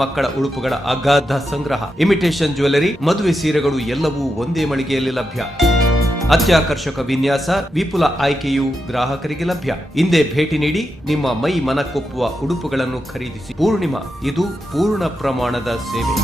ಮಕ್ಕಳ ಉಡುಪುಗಳ ಅಗಾಧ ಸಂಗ್ರಹ, ಇಮಿಟೇಷನ್ ಜ್ಯುವೆಲರಿ, ಮದುವೆ ಸೀರೆಗಳು ಎಲ್ಲವೂ ಒಂದೇ ಮಳಿಗೆಯಲ್ಲಿ ಲಭ್ಯ. ಅತ್ಯಾಕರ್ಷಕ ವಿನ್ಯಾಸ, ವಿಪುಲ ಆಯ್ಕೆಯು ಗ್ರಾಹಕರಿಗೆ ಲಭ್ಯ. ಹಿಂದೆ ಭೇಟಿ ನೀಡಿ ನಿಮ್ಮ ಮೈ ಮನಕ್ಕೊಪ್ಪುವ ಉಡುಪುಗಳನ್ನು ಖರೀದಿಸಿ. ಪೂರ್ಣಿಮಾ, ಇದು ಪೂರ್ಣ ಪ್ರಮಾಣದ ಸೇವೆ.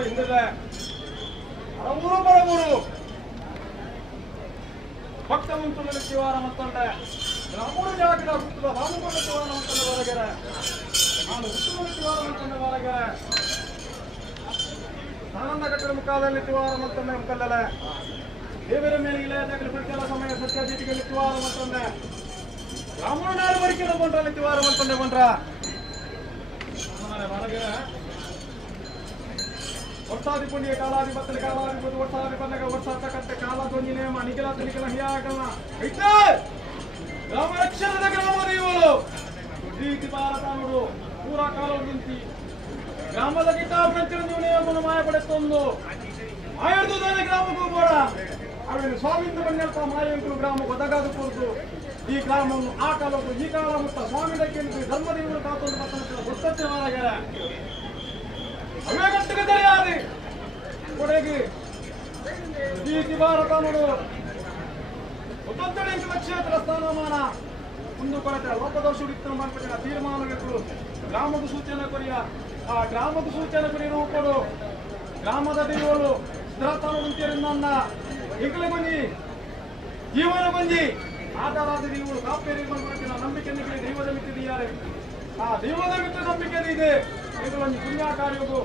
ಹಿಂದಿದೆ ಅರಮೂರು ಬರಮೂರು ಭಕ್ತ ಮುಂತುಳ್ಳ ಶಿವಾರ ಮತ್ತೊಂಡೆ ಅಮೂರು ಜಾಗದ ಹುಟ್ಟುವ ಬಾಮುಕೊಂಡ ಶಿವಾರ ಮತ್ತೊಂಡೆ ಹೊರಗೆರೆ ನಾನು ಹುಟ್ಟುವ ಶಿವಾರ ಮತ್ತೊಂಡೆ ಹೊರಗೆರೆ ಆನಂದ ಕಟ್ಟಡ ಮುಖಾದಲ್ಲಿ ಶಿವಾರ ಮತ್ತೊಂಡೆ ಮುಖಲ್ಲಲೆ ದೇವರ ಮೇಲೆ ಇಲಾಖೆಗಳು ಬಿಡ್ಕೆಲ್ಲ ಸಮಯ ಸತ್ಯಾಜಿಟಿಗೆ ಶಿವಾರ ಮತ್ತೊಂಡೆ ರಾಮನಾಡು ಬರಿಕೆಲ್ಲ ಕೊಂಡ್ರಲ್ಲಿ ಶಿವಾರ ಮತ್ತೊಂಡೆ ಕೊಂಡ್ರ ಹೊರಗೆರೆ ವರ್ಷಾದಿ ಪುಣ್ಯ ಕಾಲಾಧಿಪತ್ಯ ಕಾಲಾಧಿಪತಿ ವರ್ಷಾದಿ ಬಂದಾಗ ವರ್ಷಾತಕ್ಕಂತೆ ಕಾಲ ಧ್ವನಿ ನೇಮ ನಿಖಿಲ ನಿಖಿಲ ಹಿಯಾಗಲ್ಲ ಐತೆ ಗ್ರಾಮರಕ್ಷಣದ ಗ್ರಾಮ ದೇವರು ರೀತಿ ಭಾರತ ನೋಡು ಪೂರಾ ಕಾಲ ನಿಂತಿ ಗ್ರಾಮದ ಗಿಟ್ಟಾಪಂಚನ ನಿಯಮವನ್ನು ಮಾಯ ಪಡೆತ್ತೊಂದು ಮಾಯದುದಾನೆ ಗ್ರಾಮಕ್ಕೂ ಕೂಡ ಅವರಿಗೆ ಸ್ವಾಮಿಯಿಂದ ಬಂದಲ್ಪ ಮಾಯಂಕರು ಗ್ರಾಮ ಒದಗಾದ ಕುರಿತು ಈ ಗ್ರಾಮವನ್ನು ಆ ಕಾಲಕ್ಕೂ ಈ ಕಾಲ ಮುತ್ತ ಸ್ವಾಮಿ ದಕ್ಕಿಂದು ಧರ್ಮದೇವರು ಕಾತೊಂದು ಮತ್ತೊಂದು ಗೊತ್ತಕ್ಕೆ ಹೊರಗೆ ಅವೇ ಗಂಟೆಗೆ ತಡೆಯಾದಿ ಕೊಡೆಗೆ ಈ ಭಾರತ ನೋಡು ಒತ್ತೊಂದೆಡೆ ಕ್ಷೇತ್ರ ಸ್ಥಾನಮಾನ ಮುಂದೆ ಕೊರತೆ ಲೋಪದೋಷ ಉಳಿತನ ಮಾಡ್ಬಿಟ್ಟಿನ ತೀರ್ಮಾನಗಳು ಗ್ರಾಮದ ಸೂಚನೆ ಕೊರಿಯ ಆ ಗ್ರಾಮದ ಸೂಚನೆ ಕೊರಿ ರೂಪಡು ಗ್ರಾಮದ ದೇವರು ಸ್ಥಿರತಾನ ಉಂಟಿರಿಂದ ಎಂಕಲಗೊಂಜಿ ಜೀವನ ಗೊಂಜಿ ಆಧಾರಾದ ದೇವರು ಕಾಪೇರಿ ಮಾಡ್ಬಿಟ್ಟಿನ ನಂಬಿಕೆ ದೈವದ ಮಿತ್ತಿದೆಯಾರೆ ಆ ದೈವದ ಮಿತ್ರ ನಂಬಿಕೆ ಇದೆ ಇದರಲ್ಲಿ ಪುಣ್ಯ ಕಾರ್ಯವು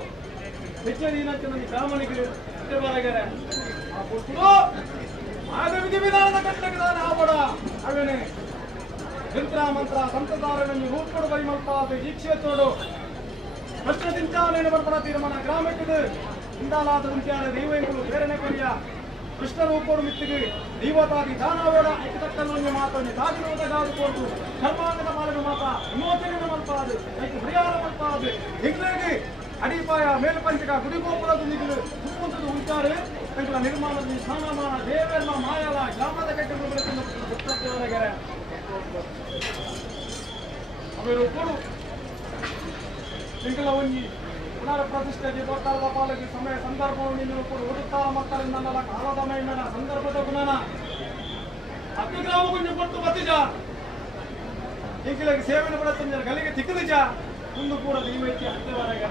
ಹೆಚ್ಚಿನ ಗ್ರಾಮನಿಗೆ ಹೊರಗೆರೆ ಆ ಪುರುಷರು ಆಗ ವಿಧಿ ವಿಧಾನದ ಕಟ್ಟಡದಾನ ಆವಡ ಅವೇನೆ ಯಂತ್ರ ಮಂತ್ರ ಸಂತದಾರಗಳನ್ನು ರೂಪಡು ಪರಿಮಲ್ಪಾದ ಈ ಕ್ಷೇತ್ರಡು ಪ್ರಶ್ನೆ ಚಿಂತಾನೆ ಬರ್ಪಡ ತೀರ್ಮಾನ ಗ್ರಾಮಕ್ಕೆ ಇಂದಾಲಾದ ಉಂಟಾದ ದೈವಗಳು ಪ್ರೇರಣೆ ಕೊರಿಯ ಕೃಷ್ಣ ರೂಪೋಡು ಮಿತ್ತಿಗೆ ದೈವತಾದಿ ದಾನವೇಡ ಐಕತಕ್ಕನ್ನು ಮಾತನ್ನು ತಾಗಿರುವುದಾಗಿ ಕೊಟ್ಟು ಧರ್ಮಾಂಗದ ಪಾಲನೆ ಮಾತ ವಿಮೋಚನೆ ಮಲ್ಪಾದು ಐದು ಪರಿಹಾರ ಮಲ್ಪಾದು ಹೆಗ್ಲೆಗೆ ಅಡಿಪಾಯ ಮೇಲ್ಪಂಚಕ ಗುಡಿಗೋಪುರದ ನಿಧಿಗಳು ಸುತ್ತಮುತ್ತಲು ಉಂಟಾರೆ ಎಂಗಳ ನಿರ್ಮಾಣದಲ್ಲಿ ಸ್ಥಾನಮಾನ ದೇವೆಲ್ಲ ಮಾಯಲ ಗ್ರಾಮದ ಕಟ್ಟಡವರೆಗೆ ಅವರು ಕೊಡು ಎಂಗಳ ಒಂಜಿ ಪುನರ ಪ್ರತಿಷ್ಠೆಗೆ ಗೊತ್ತಾದ ಪಾಲಕಿ ಸಮಯ ಸಂದರ್ಭವನ್ನು ಕೊಡು ಓದುತ್ತಾರ ಮಕ್ಕಳಿಂದ ಕಾಲದ ಮೈಮನ ಸಂದರ್ಭದ ಗುಣನ ಹತ್ತು ಗ್ರಾಮ ಕುಂಜ ಕೊಟ್ಟು ಬತ್ತಿಜ ಎಂಕಿಲಗೆ ಸೇವೆನ ಪಡುತ್ತ ಗಲಿಗೆ ತಿಕ್ಕದಿಜ ಮುಂದೆ ಕೂಡ ದೈವೈತಿ ಹತ್ತವರೆಗೆ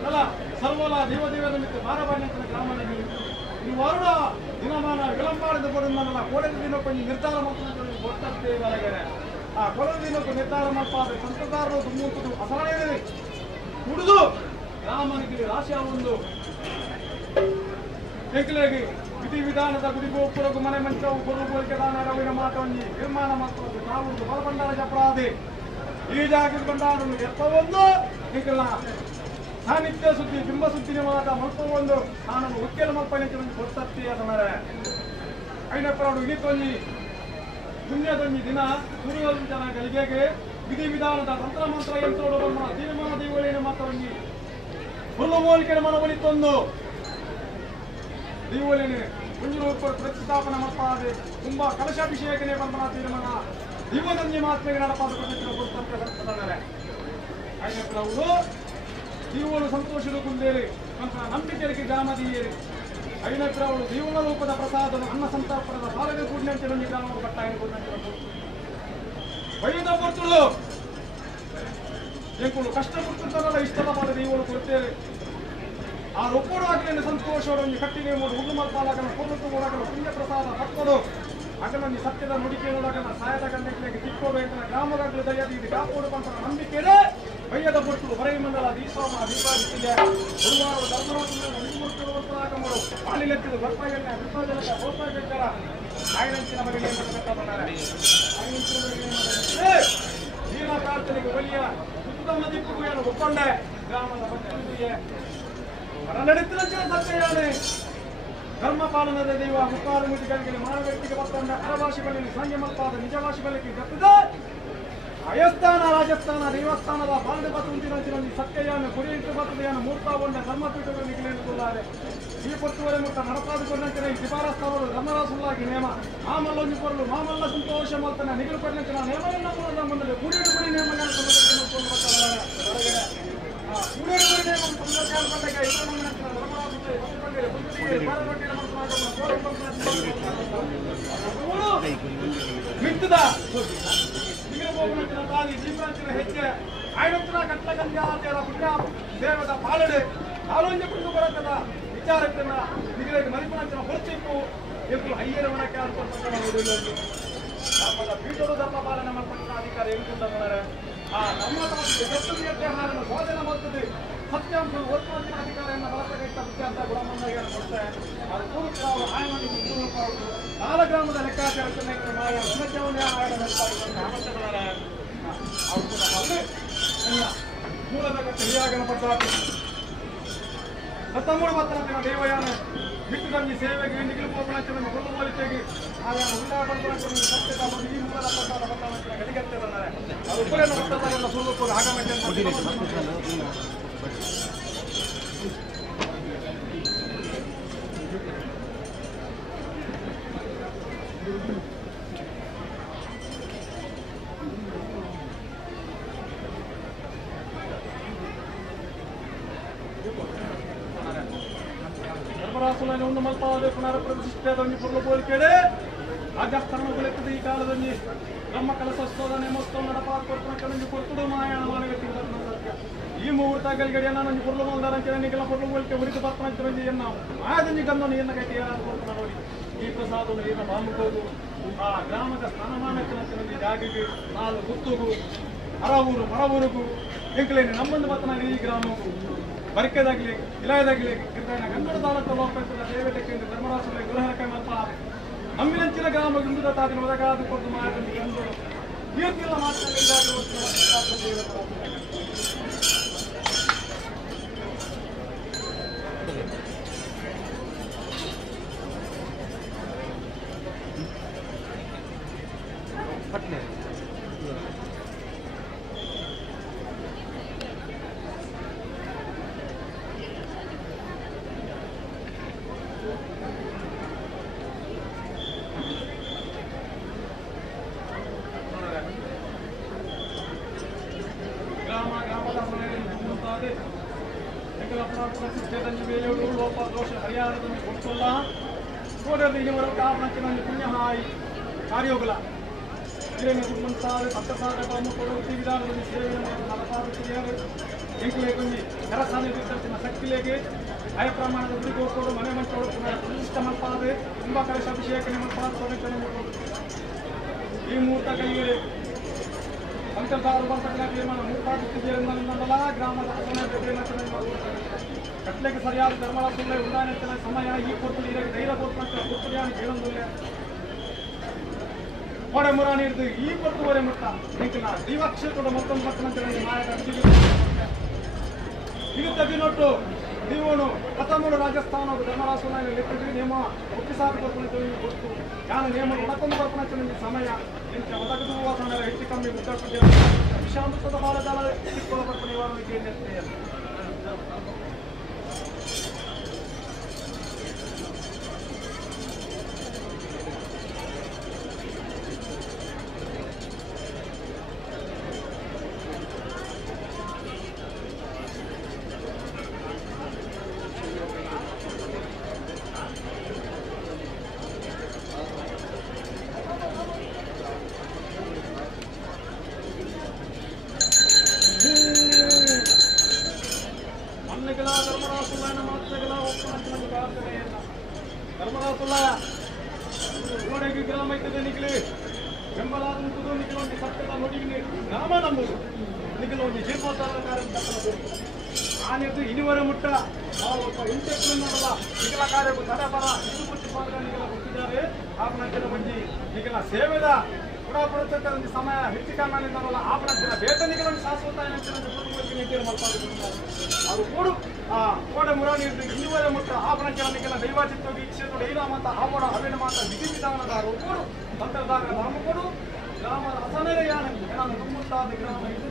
ಅಲ್ಲ ಸರ್ವಲ ದೇವದೇವರ ಮಿತ್ರ ಬಾರಬಾಣ್ಯಂತ ಗ್ರಾಮದಲ್ಲಿ ಈ ವರುಣ ದಿನಮಾನ ವಿಳಂಬಾಡಿದ ಕೊಡುವುದಲ್ಲ ಕೋಡೆದ ದಿನಕ್ಕೊಂದು ನಿರ್ಧಾರ ಮಾಡ್ಕೊಂಡು ಗೊತ್ತಾಗ್ತೇವರೆಗೆ ಆ ಕೊಡದ ದಿನಕ್ಕೂ ನಿರ್ಧಾರ ಮಾಡ್ಪಾದ್ರೆ ಸಂತದಾರರು ತುಂಬುವುದು ಅಸಹನೆ ಕುಡಿದು ರಾಮನಿಗೆ ರಾಶಿಯ ಒಂದು ಎಂಕಲೆಗೆ ವಿಧಿವಿಧಾನದ ಗುಡಿಗೋಪುರಗೂ ಮನೆ ಮಂಚವು ಕೊಡುಗೋಲಿಕೆ ದಾನ ರವಿನ ಮಾತೊಂಜಿ ನಿರ್ಮಾಣ ಮಾಡ್ಕೊಂಡು ತಾವು ಬಲಬಂಡಾರ ಜಪರಾದೆ ಈ ಜಾಗದ ಬಂಡಾರನ್ನು ಎತ್ತವೊಂದು ಎಂಕಲ ಸಾನ್ನಿಧ್ಯ ಸುದ್ದಿ ಬಿಂಬ ಸುದ್ದಿನ ಮಾತ ಮಲ್ಪವೊಂದು ನಾನು ಉಕ್ಕೆಲ ಮಲ್ಪನೆ ಗೊತ್ತತ್ತಿ ಅದರ ಐನಪ್ಪರಡು ಇಳಿತೊಂಜಿ ಪುಣ್ಯದೊಂಜಿ ದಿನ ಸೂರ್ಯೋದಯ ಜನ ಗಳಿಗೆಗೆ ವಿಧಿವಿಧಾನದ ತಂತ್ರ ಮಂತ್ರ ಯಂತ್ರೋಡು ಬಣ್ಣ ತೀರ್ಮಾನ ದೇವಳಿನ ಮಾತೊಂಜಿ ಹುಲ್ಲು ಮೂಲಿಕೆ ಮನವೊಲಿತೊಂದು ದೀವಳಿನ ಕುಂಜೂರು ಪ್ರತಿಷ್ಠಾಪನೆ ಮಾಡ್ತಾರೆ ತುಂಬಾ ಕಲಶಾಭಿಷೇಕನೆ ಬಂಧನ ತೀರ್ಮಾನ ದೀವದಂಜಿ ಮಾತ್ಮೆಗೆ ನಡಪಾದ ಗೊತ್ತಂತೆ ಐನಪ್ಪರವರು ದೀವಳು ಸಂತೋಷದ ಕುಂದೇರಿ ನಂಬಿಕೆರಿಗೆ ಗ್ರಾಮದೀಯರಿ ಐನಪ್ಪರವರು ದೀವನ ರೂಪದ ಪ್ರಸಾದ ಅನ್ನ ಸಂತರ್ಪಣದ ಸಾಲದ ಕೂಡಿನಂತೆ ಗ್ರಾಮದ ಕಟ್ಟಾಯ ವೈದ ಪರ್ತುಳು ಎಂಕುಳು ಕಷ್ಟಪಡ್ತಿರ್ತಾರಲ್ಲ ಇಷ್ಟದ ಪಾದ ದೀವಳು ಕೊಡ್ತೇವೆ ಆ ರೊಪ್ಪೋಡು ಆಗಲಿನ ಸಂತೋಷವನ್ನು ಕಟ್ಟಿಗೆ ಮೂಡು ಹುಲ್ಲು ಮಲ್ಪಾಲಗನ ಕೊಡುತ್ತು ಮೂಡಗನ ಪುಣ್ಯ ಪ್ರಸಾದ ತಪ್ಪದು ಅಗಲಲ್ಲಿ ಸತ್ಯದ ನುಡಿಕೆ ನೋಡಗನ ಸಾಯದ ಗಂಟೆಗೆ ತಿಕ್ಕೋಬೇಕನ್ನ ಗ್ರಾಮಗಳು ದಯದಿ ಇದು ಕಾಪೋಡು ಬಂತ ನಂಬಿಕೆಯೇ ಬಯ್ಯದ ಪಟ್ಟು ಹೊರೈ ಮಂಡಲ ದೀಸೋಮ ದೀಪಾದಿತ್ಯ ಗುರುವಾರ ಧರ್ಮರಾಜ ಪಾಲಿಲೆತ್ತಿದ ಬರ್ಪಾಯನ್ನ ವಿಸರ್ಜನಕ ಹೋಗ್ಬೇಕಾರ ಆಯ್ನಂಚಿನ ಬಗ್ಗೆ ಜೀವನ ಪ್ರಾರ್ಥನೆಗೆ ಒಲಿಯ ಸುತ್ತದ ಮದಿಪ್ಪುಗಳನ್ನು ಒಪ್ಕೊಂಡೆ ಗ್ರಾಮದ ಭಕ್ತಿಗೆ ನಡೆತ್ತಿನ ಸತ್ಯಯಾನೆ ಧರ್ಮ ಪಾಲನದ ದೈವ ಮುಖಾರು ಮುಖಿಗಳಿಗೆ ಮಾನವ ವ್ಯಕ್ತಿಗೆ ಬರ್ತಂಡ ಅರಭಾಷೆಗಳಲ್ಲಿ ಸಂಜೆ ಮಲ್ಪಾದ ನಿಜಭಾಷೆಗಳಿಗೆ ಗತ್ತದೆ ಅಯಸ್ಥಾನ ರಾಜಸ್ಥಾನ ದೇವಸ್ಥಾನದ ಬಾಲ್ಯ ಬತ್ತುಂಟಿನಲ್ಲಿ ಸತ್ಯಯಾನ ಕುರಿಯಿಟ್ಟು ಬರ್ತದೆಯಾನ ಮೂರ್ತಾಗೊಂಡ ಧರ್ಮಪೀಠಗಳು ನಿಗಲೆಂದುಕೊಳ್ಳಾರೆ ಈ ಪತ್ತುವರೆ ಮುಟ್ಟ ನಡಪಾದುಕೊಂಡಂತೆ ಶಿಫಾರಸ್ತಾವರು ಧರ್ಮರಾಸುಲ್ಲಾಗಿ ನೇಮ ಮಾಮಲ್ಲೊಂದು ಕೊರಲು ಮಾಮಲ್ಲ ಸಂತೋಷ ಮಲ್ತನ ನಿಗಲು ಪಡಿನಂತೆ ನೇಮನ ಮೂಲದ ಮುಂದೆ ಕೂಡಿಡು ಕುಡಿ ನೇಮನ ಮಿತ್ತದ ತಾಯಿ ಜೀವನ ಹೆಚ್ಚೆ ಆಯ್ನಂತರ ಕಟ್ಲ ಗಂಗಾದೇವರ ಪುಣ್ಯ ದೇವದ ಪಾಲನೆ ಆಲೋಚನೆ ಕುಂದು ಬರತ್ತದ ವಿಚಾರಕ್ಕನ್ನ ನಿಗದಿಗೆ ಮರಿಪಣಂಚಿನ ಹೊರಚಿಪ್ಪು ಎದ್ದು ಅಯ್ಯರವನಕ್ಕೆ ಅನ್ಕೊಂಡು ಧರ್ಮದ ಪೀಠದ ಧರ್ಮ ಪಾಲನೆ ಮಾಡ್ಕೊಂಡ ಅಧಿಕಾರ ಹೇಳ್ಕೊಂಡಾರೆ ಆ ನಮ್ಮ ಹಾರನ್ನು ಶೋಧನೆ ಮಾಡ್ತದೆ ಸತ್ಯಾಂಶ ಓದ್ಕೊಂಡ ಅಧಿಕಾರಿಯನ್ನು ಬಳಸಬೇಕ ಅಂತ ಗುಣಮಂದಿಗೆ ಕೊಡ್ತಾರೆ ಅದು ಪೂರ್ತಿ ನಾವು ಆಯಮಾನಿ ಕಾಲಗ್ರಾಮದ ಲೆಕ್ಕಾಚಾರಕ್ಕೆ ಮೂಲದ ಸರಿಯಾಗನಪಟ್ಟ 19 ದೇವಯಾನ ಬಿಟ್ಟು ತಂಗಿ ಸೇವೆಗೆ ನಿಖಿಲು ಪೋಪಣಾಚರಣೆ ಕೊಲ್ಲುವಲಿತೆಗೆ ಆಯಾ ಉಲ್ಲಾಪಣಾಚರಣೆ ಸತ್ಯದ ಈ ಮೂಲದ ಪ್ರಕಾರ ಬದಲಾವಣೆ ಗಡಿಗಟ್ಟೆದ್ದಾರೆ ಅದು ಉಪರೇನ ಬರ್ತದಲ್ಲ ಸುಲಭ ಆಗಮನ ಧರ್ಮರಾಸುಲನೆ ಒಂದು ಮಲ್ಪಾದ ಪುನರಪ್ರತಿಷ್ಠೆಯಲ್ಲಿ ಪುರ್ಲಬೋಲಿಕೆಡೆ ರಾಜಸ್ಥಾನಗೊಳಿತದೆ ಈ ಕಾಲದಲ್ಲಿ ನಮ್ಮ ಕೆಲಸೋದ ನೇಮೋತ್ಸವ ನಡಪಾರ್ಕೊಡ್ಕೊಂಡು ಕೊರ್ತುಡು ಮಾಯಾಣ ಮಾನಗತಿ ಈ ಮುಹೂರ್ತಗಳಿಗೆ ನಾನು ಪುರ್ಲಬೋಲ್ದಾರಂಕೆಲ್ಲ ಪುರ್ಲಬೋಲಿಕೆ ಉರಿದು ಬರ್ತಾನೆ ಎನ್ನ ಮಾಯದಂಜಿ ಗಂಧನು ಎನ್ನ ಕೈಗೆ ಏನಾದ್ರು ನೋಡಿ ಈ ಪ್ರಸಾದವನ್ನು ಏನ ಬಾಮುಕೋದು ಆ ಗ್ರಾಮದ ಸ್ಥಾನಮಾನಕ್ಕೆ ಜಾಗಿಗೆ ನಾಲು ಗುತ್ತುಗು ಅರವೂರು ಮರವೂರುಗೂ ಎಂಕಲೇನೆ ನಮ್ಮೊಂದು ಮಾತನಾಡಿ ಈ ಗ್ರಾಮಕ್ಕೂ ಬರಿಕೆದಾಗಲಿ ಇಲಾಯದಾಗಲಿ ಗಂಗಡ ತಾಲೂಕು ಲೋಕದ ದೇವತೆಗೆ ಧರ್ಮರಾಜ ಗೃಹಕ್ಕೆ ಮಲ್ಪ ನಮ್ಮಿನಂಚಿನ ಗ್ರಾಮ ಗುಂಡುದ ತಾದಿನ ಒದಗಾದ ಕೊಟ್ಟು ಮಾಡಿ ಗಂಡು ಕೀರ್ತಿಲ್ಲ ಪಟ್ನೆ ಹರಿಯಾಣದಲ್ಲಿ ಕೊಡ್ಸಲ್ಲ ಕೋಡಲ್ಲಿ ಕಾರಣಕ್ಕೆ ಪುಣ್ಯಹಾಯಿ ಕಾರ್ಯೋಗಲ ಮುಂತಾದ ಭಕ್ತಸಾಧಕವನ್ನು ಕೊಡುವ ವಿಧಾನದಲ್ಲಿ ಸೇವೆಯನ್ನು ನಡೆಸುತ್ತಿದ್ದಾರೆ ಎಂಕಲೇಗೊಂದು ಕರಸಾಲೆ ವಿಸರ್ಜನ ಶಕ್ತಿಲೇಗೆ ಆಯ ಪ್ರಮಾಣದ ಗುರಿಗೂ ಕೊಡು ಮನೆ ಮಂಚೋಡು ಪ್ರತಿಷ್ಠ ಮಲ್ಪಾದೆ ತುಂಬ ಕಲಶ ಅಭಿಷೇಕ ಮಲ್ಪಾದ ಈ ಮುಹೂರ್ತ ಕೈಗೆ ಅಂತರ್ಧಾರ ಬರ್ತಕ್ಕಂಥ ತೀರ್ಮಾನ ಮುಹೂರ್ತಾಗುತ್ತಿದ್ದಲ್ಲ ಗ್ರಾಮದ ಕಟ್ಲೆಗೆ ಸರಿಯಾದ ಧರ್ಮದ ಸುಳ್ಳೆ ಉದಾಹರಣೆ ಸಮಯ ಈ ಕೊಟ್ಟು ಧೈರ್ಯ ಕೊಟ್ಟು ಕೊಟ್ಟು ಕೇಳೊಂದಿಲ್ಲ ಕೋಡೆ ಮುರ ನೀಡಿದ್ದು ಈ ಕೊಟ್ಟುವರೆ ಮುಟ್ಟ ನಿಂಕಿನ ದೀವಕ್ಷೇತ್ರದ ಮತ್ತೊಂದು ಪಟ್ಟಣದಲ್ಲಿ ಮಾಯದ ಇದು ತಗ್ಗಿನೊಟ್ಟು ನೀವನು 13 ರಾಜಸ್ಥಾನ ಧರ್ಮರಾಜನಲ್ಲಿ ಲೆಕ್ಕದಲ್ಲಿ ನೇಮ ಒಪ್ಪಿಸಾದ ಕೊಟ್ಟು ಯಾನ ನೇಮ ಒಳಕೊಂದು ಬರ್ಪಣೆ ಸಮಯ ಎಂತ ಒದಗದು ಸಮಯ ಹೆಚ್ಚು ಕಮ್ಮಿ ಮುದ್ದಾಡ್ತಿದ್ದೇವೆ ವಿಷಾಮೃತದ ಬಾಲದಾಳ ಬರ್ಪಣೆ ನಿವಾರಣೆಗೆ ಧರ್ಮರಾಸುಲ್ಲ ಗೋಡೆಗೆ ಗ್ರಾಮ ಇದ್ದದೆ ನಿಖಿಲಿ ಬೆಂಬಲಾದ ನಿಖಿಲೊಂದು ಸತ್ಯದ ನೋಡಿಗೆ ಗ್ರಾಮ ನಂಬುದು ನಿಖಿಲೊಂದು ಜೀರ್ಣೋದ್ಧಾರ ಕಾರ್ಯಕ್ರಮ ಆನೆದು ಇದುವರೆ ಮುಟ್ಟ ಇಂಟೆಕ್ಟ್ ಮಾಡಲ್ಲ ನಿಖಿಲ ಕಾರ್ಯಕ್ಕೂ ತಡೆಬರ ಇದು ಪುಟ್ಟಿ ನಿಖಿಲ ಕೊಟ್ಟಿದ್ದಾರೆ ಆಪಣಂಚಿನ ಮಂದಿ ನಿಖಿಲ ಸೇವೆದ ಗುಣಪಡುತ್ತ ಸಮಯ ಹೆಚ್ಚು ಕಾರಣದಿಂದಲ್ಲ ಆಪಣಂಚಿನ ವೇತನಿಗಳನ್ನು ಶಾಶ್ವತ ಅದು ಕೂಡು ಕೋಡೆ ಮುರ ನೀಡಿದ್ದು ಇದುವರೆ ಮುಟ್ಟ ಆಪಣಂಚಿನ ದೈವಾಚಿತ್ವಗಿ ಕ್ಷೇತ್ರ ಐಲ ಮಾತ ಆವಡ ಅವೇನ ಮಾತ ವಿಧಿವಿಧಾನದ ಕೂಡು ತಂತ್ರದಾಗ ನಾಮ ಕೊಡು ಗ್ರಾಮದ ಅಸನೆಯಾನ ತುಂಬುತ್ತಾದ ಗ್ರಾಮ ಇದು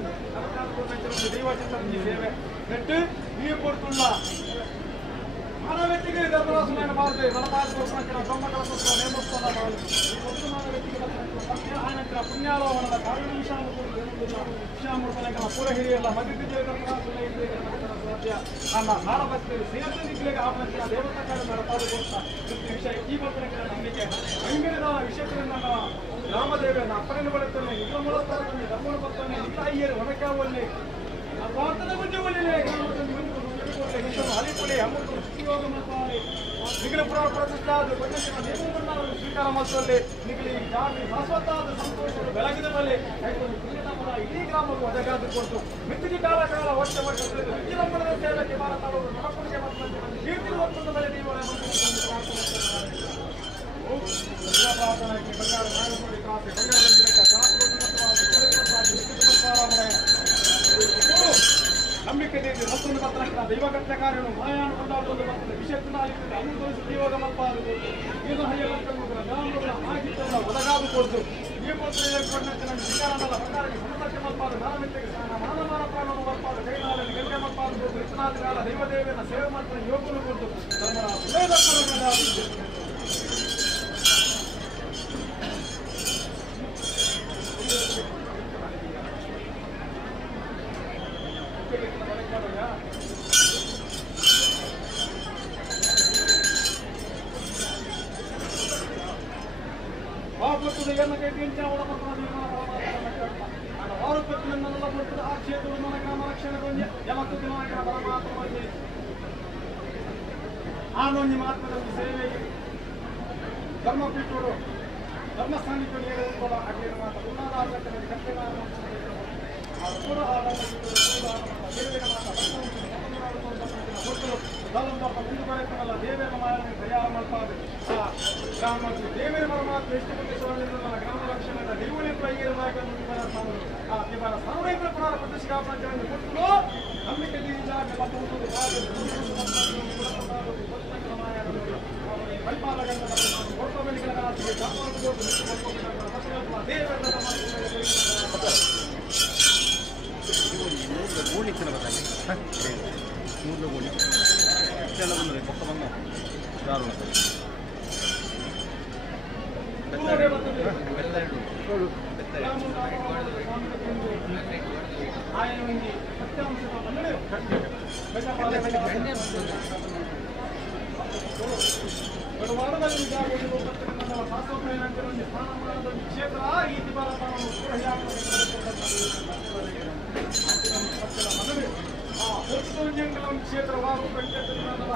ದೈವಾಚಿತ್ರ ಸೇವೆ ನೆಟ್ಟು ಈ ಕೊಡ್ತುಳ್ಳ ಮಾನವ್ಯಕ್ತಿಗೆ ಧರ್ಮರಾಜನ ಬಾರದೆ ನಲಪಾದ ಬ್ರಹ್ಮಕಲಸೋತ್ಸವ ನೇಮೋತ್ಸವ ಆನಂತರ ಪುಣ್ಯಾಲೋಹನದ ಕಾರ್ಯವಿಷಾಮೂರ್ತನ ಪೂರ ಹಿರಿಯಲ್ಲ ಮಧ್ಯೆ ನಮ್ಮ ನಾಡಭಕ್ತರು ಸೇರ್ಸಲಿಕ್ಕೆ ಆಪತ್ತಿನ ದೇವತಾ ಕಾರ್ಯ ನಡಪಾದುಗೋಸ್ಕರ ವಿಷಯ ಈ ಭಕ್ತರಿಗೆ ನಂಬಿಕೆ ಅಂಗಡಿನ ವಿಷಯಗಳಿಂದ ರಾಮದೇವನ ಅಪ್ಪನ ಬರುತ್ತಾನೆ ಇಲ್ಲ ಮೂಲತಾನೆ ಧರ್ಮನ ಬರ್ತಾನೆ ಇಲ್ಲ ಅಯ್ಯರು ಒಣಕಾವಲ್ಲಿ ಪ್ರಾರ್ಥನೆ ಗುಂಜುವಲ್ಲಿ ಗ್ರಾಮದಲ್ಲಿ ಹಾಕುಲೆ ವಿಷನು ಹಲಿಪುಲೆ ಅಮೃತ ಉಪಯೋಗ ಮಾಡ್ತಾರೆ ನಿಗಲ ಪುರ ಪ್ರತಿಷ್ಠಾದ ಪಂಡಿತನ ದೇವರನ್ನು ಸ್ವೀಕಾರ ಮಾಡಿಸುವಲ್ಲಿ ನಿಗಲಿ ಜಾತಿ ಶಾಶ್ವತಾದ ಸಂತೋಷಗಳು ಬೆಳಗಿದ ಮೇಲೆ ಕೈಗೊಂಡು ಪುಣ್ಯತಮನ ಇಡೀ ಗ್ರಾಮವು ಒದಗಾದು ಕೊಟ್ಟು ಮಿತ್ತಿಗೆ ಕಾಲ ವರ್ಷ ವಿಜೃಂಭಣದ ಸೇವೆಗೆ ಭಾರತವರು ನಮಕುಣಿಗೆ ಮತ್ತು ಕೀರ್ತಿ ಒತ್ತದ ಮೇಲೆ ನೀವು ಪ್ರಾರ್ಥನೆಗೆ ಬಂಗಾರ ನಾಗಮಡಿ ಕಾಫಿ ನಂಬಿಕೆಯಿಂದ ಮತ್ತೊಂದು ಪತ್ರ ದೈವಗತ್ಯ ಕಾರ್ಯನು ಮಾಯಾನು ಕೊಂಡಾಡುವುದು ಬರ್ತದೆ ವಿಷಯದಿಂದ ಅನುಭವಿಸಿ ಜೀವೋಗ ಮಲ್ಪಾದುದು ಇದು ಹಯ್ಯಲಕ್ಕಂಗುಗಳ ಗ್ರಾಮಗಳ ಮಾಹಿತಿಗಳ ಒದಗಾದು ಕೊಟ್ಟು ಈ ಪತ್ರ ಶಿಕಾರನಲ್ಲ ಬಂಗಾರಕ್ಕೆ ಸಮತಕ್ಕೆ ಮಲ್ಪಾದು ನಾನಮಿತ್ತಿಗೆ ಮಾನಮಾನ ಪ್ರಾಣವನ್ನು ಮಲ್ಪಾದು ಕೈನಾಳಲ್ಲಿ ಗೆಲ್ಗೆ ಮಲ್ಪಾದು ಕೃಷ್ಣಾದಿಗಾಲ ದೈವದೇವಿಯನ್ನು ಸೇವೆ ಮಾಡ್ತಾರೆ ಯೋಗನು ಕೊಟ್ಟು ಧರ್ಮರ ಆನೋನ್ಯ ಮಹಾತ್ಮದಲ್ಲಿ ಸೇವೆಗೆ ಧರ್ಮಪೀಠರು ಧರ್ಮಸ್ಥಾನಿಕರು ಹೇಳುವ ಅಡ್ಡಿಯನ್ನು ಮಾತ್ರ ಉನ್ನಾದಾಸಕರಿಗೆ ಕಟ್ಟೆಗಾರ ಮುಂದುವರೆತನಲ್ಲ ದೇವೇರ ಮಾಯನ ತಯಾರ ಮಾಡ್ತಾರೆ ಗ್ರಾಮಕ್ಕೆ ದೇವೇರ ಪರಮಾತ್ಮ ಎಷ್ಟು ಪ್ರದೇಶವಾಗಿರಲಿಲ್ಲ ಗ್ರಾಮ ರಕ್ಷಣೆಯಿಂದ ದೇವಳಿ ಇವರ ಸಾರ್ವಜನಿಕ ಪುನರ ಪ್ರತಿಷ್ಠಾಪನೆಯನ್ನು ಕೊಟ್ಟು ನಂಬಿಕೆ ಕ್ಷೇತ್ರ ಈ ಕ್ಷೇತ್ರವಾರು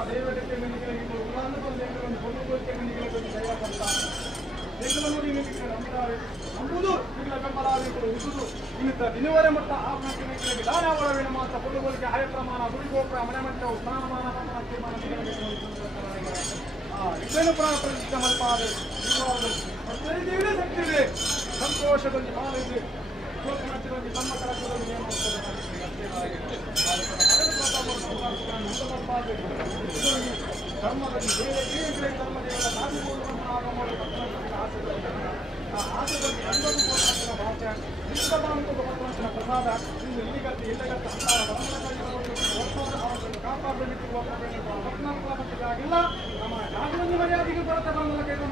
ದೇವತೆ ಮನೆಗಳಿಗೆ ನಂಬುದು ಈಗಲ ಬೆಂಬಲಾದಿಗಳು ಉಸುದು ಇನ್ನಿತ ದಿನವರೆ ಮಟ್ಟ ಆತ್ಮಕ್ಕೆ ದಾನ ಒಳವಿನ ಮಾತ್ರ ಕೊಡುಗೋಲಿಗೆ ಹಳೆ ಪ್ರಮಾಣ ಗುಡಿಗೋಪುರ ಮನೆ ಮಟ್ಟವು ಸ್ನಾನಮಾನ ವಿಜ್ಞಾನ ಪ್ರಾಣ ಪ್ರತಿಷ್ಠೆ ಮಲ್ಪಾದೆ ಶಕ್ತಿ ಇದೆ ಸಂತೋಷದಲ್ಲಿ ಮಾನಿದೆ ನಮ್ಮ ಕಳಕದಲ್ಲಿ ಧರ್ಮದಲ್ಲಿ ಬೇರೆ ಧರ್ಮದೇವರ ಆಸೆದಲ್ಲಿ ಭಾಷೆ ಭಗವಂತನ ಪ್ರಸಾದ ಇನ್ನು ಇಲ್ಲಿಗತ್ತೆ ಇಲ್ಲಗತ್ತೆ ಕಾಪಾಡಬೇಕಿಲ್ಲ ನಮ್ಮ ನಾಗಮಂದಿ ಮರ್ಯಾದೆಗೆ ಬರತ್ತೆ ಅನ್ನಬಹುದು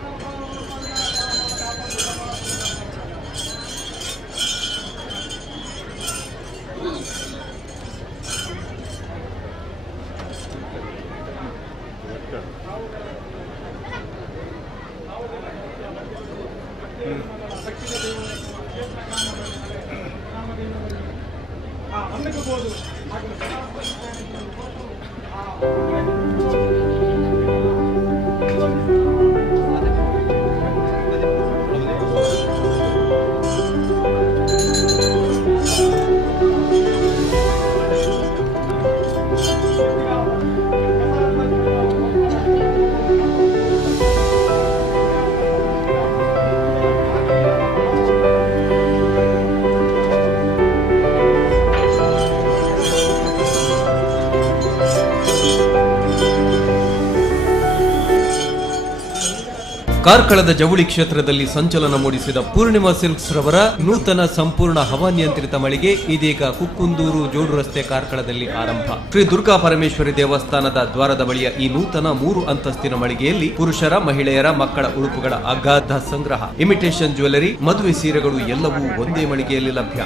ಕಾರ್ಕಳದ ಜವಳಿ ಕ್ಷೇತ್ರದಲ್ಲಿ ಸಂಚಲನ ಮೂಡಿಸಿದ ಪೂರ್ಣಿಮಾ ಸಿಲ್ಕ್ಸ್ ರವರ ನೂತನ ಸಂಪೂರ್ಣ ಹವಾನಿಯಂತ್ರಿತ ಮಳಿಗೆ ಇದೀಗ ಕುಕ್ಕುಂದೂರು ಜೋಡು ರಸ್ತೆ ಕಾರ್ಕಳದಲ್ಲಿ ಆರಂಭ. ಶ್ರೀ ದುರ್ಗಾ ಪರಮೇಶ್ವರಿ ದೇವಸ್ಥಾನದ ದ್ವಾರದ ಬಳಿಯ ಈ ನೂತನ 3 ಅಂತಸ್ತಿನ ಮಳಿಗೆಯಲ್ಲಿ ಪುರುಷರ, ಮಹಿಳೆಯರ, ಮಕ್ಕಳ ಉಡುಪುಗಳ ಅಗಾಧ ಸಂಗ್ರಹ, ಇಮಿಟೇಷನ್ ಜ್ಯುವೆಲರಿ, ಮದುವೆ ಸೀರೆಗಳು ಎಲ್ಲವೂ ಒಂದೇ ಮಳಿಗೆಯಲ್ಲಿ ಲಭ್ಯ.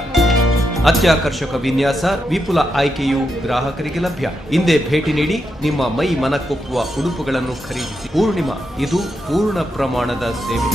ಅತ್ಯಾಕರ್ಷಕ ವಿನ್ಯಾಸ, ವಿಪುಲ ಆಯ್ಕೆಯು ಗ್ರಾಹಕರಿಗೆ ಲಭ್ಯ. ಹಿಂದೆ ಭೇಟಿ ನೀಡಿ ನಿಮ್ಮ ಮೈ ಮನಕ್ಕೊಪ್ಪುವ ಉಡುಪುಗಳನ್ನು ಖರೀದಿಸಿ. ಪೂರ್ಣಿಮಾ, ಇದು ಪೂರ್ಣ ಪ್ರಮಾಣದ ಸೇವೆ.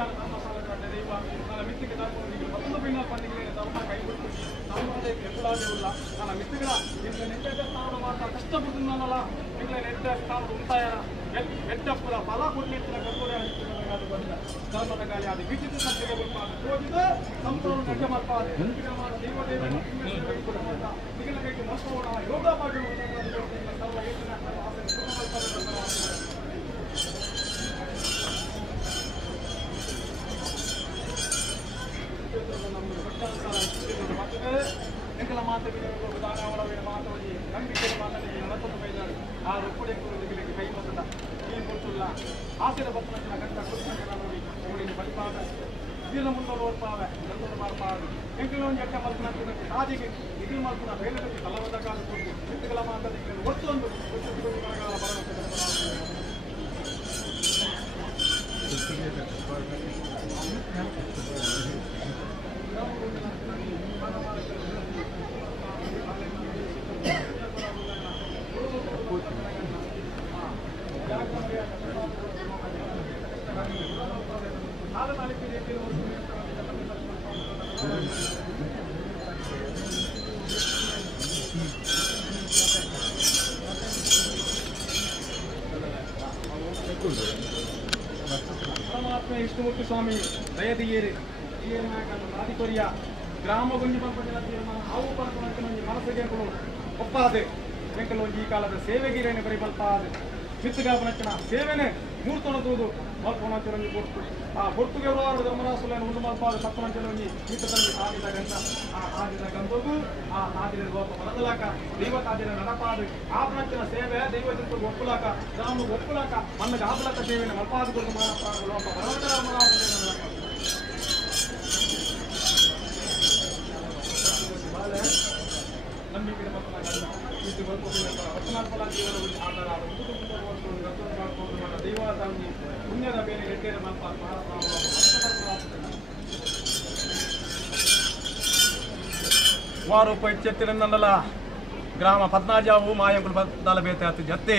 ಉದ್ಯಾನ ಧರ್ಮಸ್ಥಳ ದೈವ ನನ್ನ ಮಿತ್ತಿಗೆ ಧರ್ಮವನ್ನು ಮತ್ತೊಂದು ಭಿನ್ನ ಪಂಡಿಗೆ ಧರ್ಮ ಕೈಬಿಟ್ಟು ನಮ್ಮದೇ ಎದುರಾಗಿಲ್ಲ ನನ್ನ ಮಿತ್ತಿಗಳ ಇಂಥ ನೆಟ್ಟ ಸ್ಥಾನ ಮಾತ್ರ ಕಷ್ಟಪಡುತ್ತಲ್ಲ ಇಂಥ ನೆಟ್ಟ ಸ್ಥಾನದ ಉಂಟಾಯ ಎಟ್ಟಪ್ಪದ ಫಲ ಕೊಡ್ಲಿಕ್ಕೆ ಕರ್ಕೋಡೆ ಬಂದ ಧರ್ಮದ ಗಾಳಿ ಅದು ವಿಚಿತ್ರ ಸತ್ಯಗೆ ಹೋಗಿದ್ದು ಸಂಪೂರ್ಣ ನೆಟ್ಟ ಮಲ್ಪ ದೇವ ದೇವ ಕೈಗೆ ಮೋಸೋಣ ಯೋಗ ಮಾಡಿ ಸರ್ವ ಏಕನ ಎಂಕಲ ಮಾತುಗಳು ದಾನವಳವಿನ ಮಾತುವಳಿ ನಂಬಿಕೆ ಮಾತನಿಗೆ ಮತ್ತೊಂದು ಮೈದಾನ ಆ ರೊಪ್ಪಡೆ ಕುರುದಿಗೆ ಕೈ ಬಂದ ಈ ಕೊಟ್ಟುಲ್ಲ ಆಸಿರ ಬತ್ತನ ಗಂಟ ಕುರುಕನ ನೋಡಿ ನೋಡಿ ಬಲಿಪಾದ ಇದನ್ನ ಮುಂದೋಡು ಓಡ್ಪಾವೆ ಎಲ್ಲರೂ ಮಾಡ್ಪಾವೆ ಎಂಕಲೊಂದು ಎಟ್ಟ ಮಲ್ಪನ ಆದಿಗೆ ಇದು ಮಲ್ಪನ ಬೇರೆ ಕಲವದ ಕಾಲ ಕೊಟ್ಟು ಮಿತ್ತಗಳ ಮಾತನಿಗೆ ಒತ್ತೊಂದು ಪರಮಾತ್ಮ ವಿಷ್ಣುಮೂರ್ತಿ ಸ್ವಾಮಿ ದಯದಿಯೇರಿ ಆದಿಕೊರಿಯ ಗ್ರಾಮ ಗುಂಜಿ ಪಂಪಜನ ತೀರ್ಮಾನ ಹಾವು ಪರಪನಂತೆ ಮನಸ್ಸಿಗೆ ಒಪ್ಪಾದೆ ಬೆಂಕಲು ಈ ಕಾಲದ ಸೇವೆಗಿರೇನೆ ಬರೀ ಬಲ್ಪಾದೆ ಮಿತ್ತುಗಾಪನಚ್ಚನ ಸೇವೆನೆ ಮೂರ್ತೊಣದುವುದು ಮಲ್ಪನಂಚಲೊಂಗಿ ಕೊಟ್ಟು ಆ ಬೊಟ್ಟುಗೆ ಅವರು ಧರ್ಮರಾಸುಲನ್ನು ಉಂಡು ಮಲ್ಪಾದ ಸಪ್ಪನಂಚಲೊಂಗಿ ಮಿತ್ತದಲ್ಲಿ ಆದಿದ ಗಂಧ ಆ ಆದಿದ ಗಂಧವು ಆ ಆದಿದ ಲೋಪ ಬರದಲಾಕ ದೈವ ಆದಿದ ನಡಪಾದು ಆಪನಂಚನ ಸೇವೆ ದೈವ ಜಂತು ಒಪ್ಪುಲಾಕ ಗ್ರಾಮ ಒಪ್ಪುಲಾಕ ಮನ್ನಗೆ ಆಪಲಕ ಸೇವೆನ ಮಲ್ಪಾದ ಕೊಟ್ಟು ಮಾನಪ್ರಾಣ ಲೋಪ ಬರವದ ಧರ್ಮರಾಸುಲ ನಂಬಿಕೆ ಮತ್ತು ಇದು ವಚನಾರ್ಪಲ ಜೀವನದಲ್ಲಿ ಆಧಾರ ದೈವ ತಂಗಿ ಪುಣ್ಯದ ಬೇರೆ ಹೆಡ್ಡೇರ ಮಲ್ಪ ವಾರು ಪೈಚೆತ್ತಿರಂದಲ್ಲ ಗ್ರಾಮ 14 ಮಾಯಂಗುಳು ಬದ್ದಾಲ ಬೇತೆ ಆತು ಜತ್ತೆ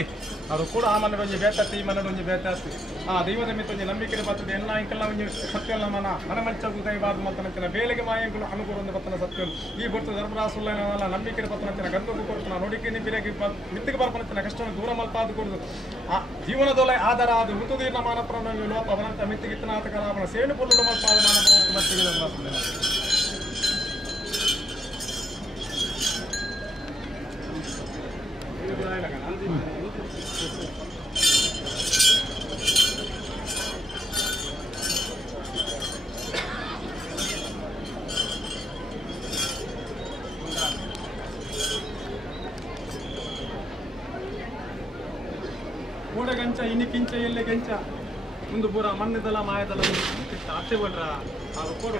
ಅವರು ಕೂಡ ಆ ಮನಡೊಂಜಿ ಬೇತತ್ತಿ ಈ ಮನಡೊಂಜಿ ಬೇತಾಸ್ತಿ ಆ ದೈವದ ಮಿತ್ತೊಂಜಿ ನಂಬಿಕೆ ಬರ್ತದೆ ಎಲ್ಲ ಇಂಕಲ್ಲ ಒಂಜಿ ಸತ್ಯಲ್ಲ ಮನ ಮನಮಂಚಗು ದೈವಾದ ಮತ್ತನಂಚಿನ ಬೇಲೆಗೆ ಮಾಯಂಗುಳು ಅನುಕೂಲ ಬತ್ತನ ಸತ್ಯ ಈ ಬರ್ತದೆ ಧರ್ಮರಾಸುಲ್ಲ ನಂಬಿಕೆ ಬರ್ತನಂಚಿನ ಗಂಧಗೂ ಕೊಡ್ತಾನ ನೋಡಿಕೆ ಬಿರೆಗೆ ಮಿತ್ತಿಗೆ ಬರ್ಪನಂಚಿನ ಕಷ್ಟವನ್ನು ದೂರ ಮಲ್ಪಾದು ಕೊಡುದು ಆ ಜೀವನದೊಲೆ ಆಧಾರ ಅದು ಋತುದೀರ್ಣ ಮಾನಪ್ರಾಣ ಲೋಪ ಅವನಂತ ಮಿತ್ತಿಗಿತ್ತನಾಥಕರ ಅವನ ಸೇಣು ಪುರುಡು ಮಲ್ಪಾದ ಮಾನಪ್ರಾಣ ಮತ್ತಿಗೆ ಧರ್ಮರಾಸುಲ್ಲ ಕೂಡ ಗಂಚ ಇನ್ನು ಕಿಂಚ ಎಲ್ಲೆ ಗೆಂಚ ಮುಂದು ಪೂರ ಮಣ್ಣದಲ್ಲ ಮಾಯದಲ್ಲ ಅತ್ತೆ ಬಡ್ರ ಅದು ಕೊಡು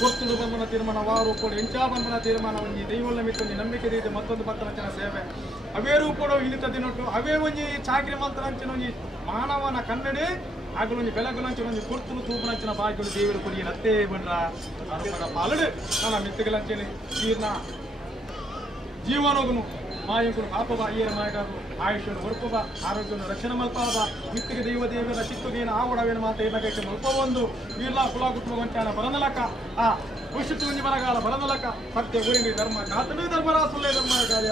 ಗೊತ್ತುಡು ಬಂಧನ ತೀರ್ಮಾನ ವಾರು ಕೊಡು ಎಂಚಾ ಬಂಧನ ತೀರ್ಮಾನ ಒಂಜಿ ದೈವಲ ಮಿತ್ತೊಂದು ನಂಬಿಕೆ ಇದೆ ಮತ್ತೊಂದು ಪತ್ತನಂಚಿನ ಸೇವೆ ಅವೇರು ಕೊಡು ಇಳಿತ ದಿನೊಟ್ಟು ಅವೇ ಒಂಜಿ ಚಾಕರಿ ಮಲ್ತನಂಚಿನ ಒಂಜಿ ಮಾನವನ ಕನ್ನಡಿ ಆಗಲೊಂಜಿ ಬೆಳಗುಲಂಚಿನ ಒಂಜಿ ಕೊಡ್ತುಲು ತೂಪನಂಚಿನ ಬಾಗಿಲು ದೇವರು ಕೊಡಿ ಅತ್ತೇ ಬಡ್ರ ಅದು ಪಾಲಡು ನನ್ನ ಮಿತ್ತಗಲಂಚಿನ ತೀರ್ನ ಜೀವನೋಗುನು ಮಾಯಂಕುಲು ಪಾಪವ ಈರ ಮಾಯಗಾರು ಆಯುಷ್ಯನು ಹೊರಪುವ ಆರೋಗ್ಯವನ್ನು ರಕ್ಷಣೆ ಮಲ್ಪಾವ ಮಿತ್ತಿಗೆ ದೈವ ದೇವರ ಚಿತ್ತುಗೇನು ಆವಡವೇನು ಮಾತ ಏನಕ್ಕೆ ಮಲ್ಪವೊಂದು ಇಲ್ಲ ಕುಲ ಕುಟುಂಬ ಗೊಂಚಾನ ಬರನಲಕ ಆ ಭವಿಷ್ಯತ್ತು ಒಂಜಿ ಬರಗಾಲ ಬರನಲಕ ಸತ್ಯ ಗುರಿ ಧರ್ಮ ಕಾತನೇ ಧರ್ಮರಾಸುಲ್ಲೇ ಧರ್ಮ ಕಾರ್ಯ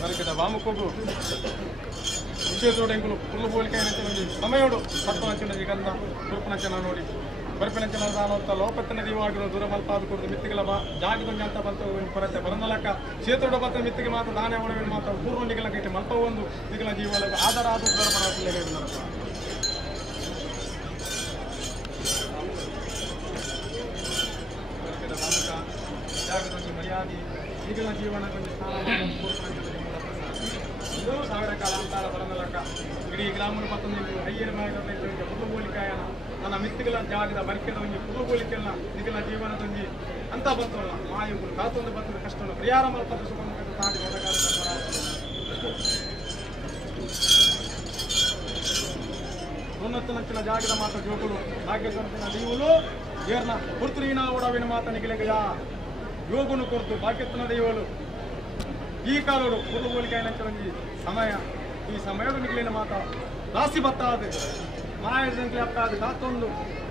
ಬರಕದ ವಾಮಕ್ಕೋಗು ವಿಶೇಷೋಡು ಎಂಕುಲು ಫುಲ್ಲು ಹೋಲಿಕೆ ಸಮಯೋಡು ಸತ್ವನಂಚಿನ ಗಂಧ ರೂಪನಂಚನ ನೋಡಿ ಬರ್ಪಿನಂಚಿನ ಅಂತ ಲೋಪತ್ತಿನ ದೀವಾಗಿರೋ ದೂರ ಮಲ್ಪಾದು ಕೊಡುದು ಮಿತ್ತಿಗಳ ಜಾಗದೊಂದು ಅಂತ ಬಂತು ಕೊರತೆ ಬರಂದಲಕ್ಕ ಸೇತುಡ ಬತ್ತ ಮಿತ್ತಿಗೆ ಮಾತ್ರ ದಾನೆ ಒಳಗೆ ಮಾತ್ರ ಪೂರ್ವನಿಗೆಲ್ಲ ಕೈತೆ ಮಲ್ಪ ಒಂದು ದಿಗಲ ಜೀವನ ಆಧಾರ ಆದ ಜಾಗದೊಂದು ಮರ್ಯಾದೆ ಈಗಿನ ಜೀವನಕ್ಕೊಂದು ಇದು ಸಾವಿರ ಕಾಲ ಅಂತಾರ ಬರಂದಲಕ್ಕ ಇಡೀ ಗ್ರಾಮದ ಮತ್ತೊಂದು ಹಯ್ಯರ ಮಾರ್ಗದಲ್ಲಿ ಪುರುಗೋಲಿಕಾಯನ ನನ್ನ ಮಿತ್ತಿಗಳ ಜಾಗದ ಬರ್ಕೆದ ಒಂದು ಪುರುಗೋಲಿಕೆಲ್ಲ ಈಗಿನ ಜೀವನದೊಂದು ಅಂತ ಬರ್ತವಲ್ಲ ಮಾಯುಗಳು ಕಾತೊಂದು ಬರ್ತದ ಕಷ್ಟವನ್ನು ಪರಿಹಾರ ಮಲ್ಪದ ಸುಖ ತಾಡಿ ಉನ್ನತನಂಚಿನ ಜಾಗದ ಮಾತ ಜೋಗುಳು ಭಾಗ್ಯವಂತಿನ ದೀವುಲು ಏರ್ನ ಪುರ್ತುರಿನ ಓಡವಿನ ಮಾತ ನಿಗಿಲೆಗಯ ಯೋಗುನು ಕೊರ್ತು ಭಾಗ್ಯತನ ದೈವಲು ಈ ಕಾಲೋಡು ಪುರುಗೋಲಿಕಾಯನ ಸಮಯ ಈ ಸಮಯದ ನಿಗಲಿನ ಮಾತ ರಾಸಿ ಬತ್ತಾದೆ ಮಾಯದಂಗೆ ಆಗ್ತಾದೆ ಕಾತೊಂದು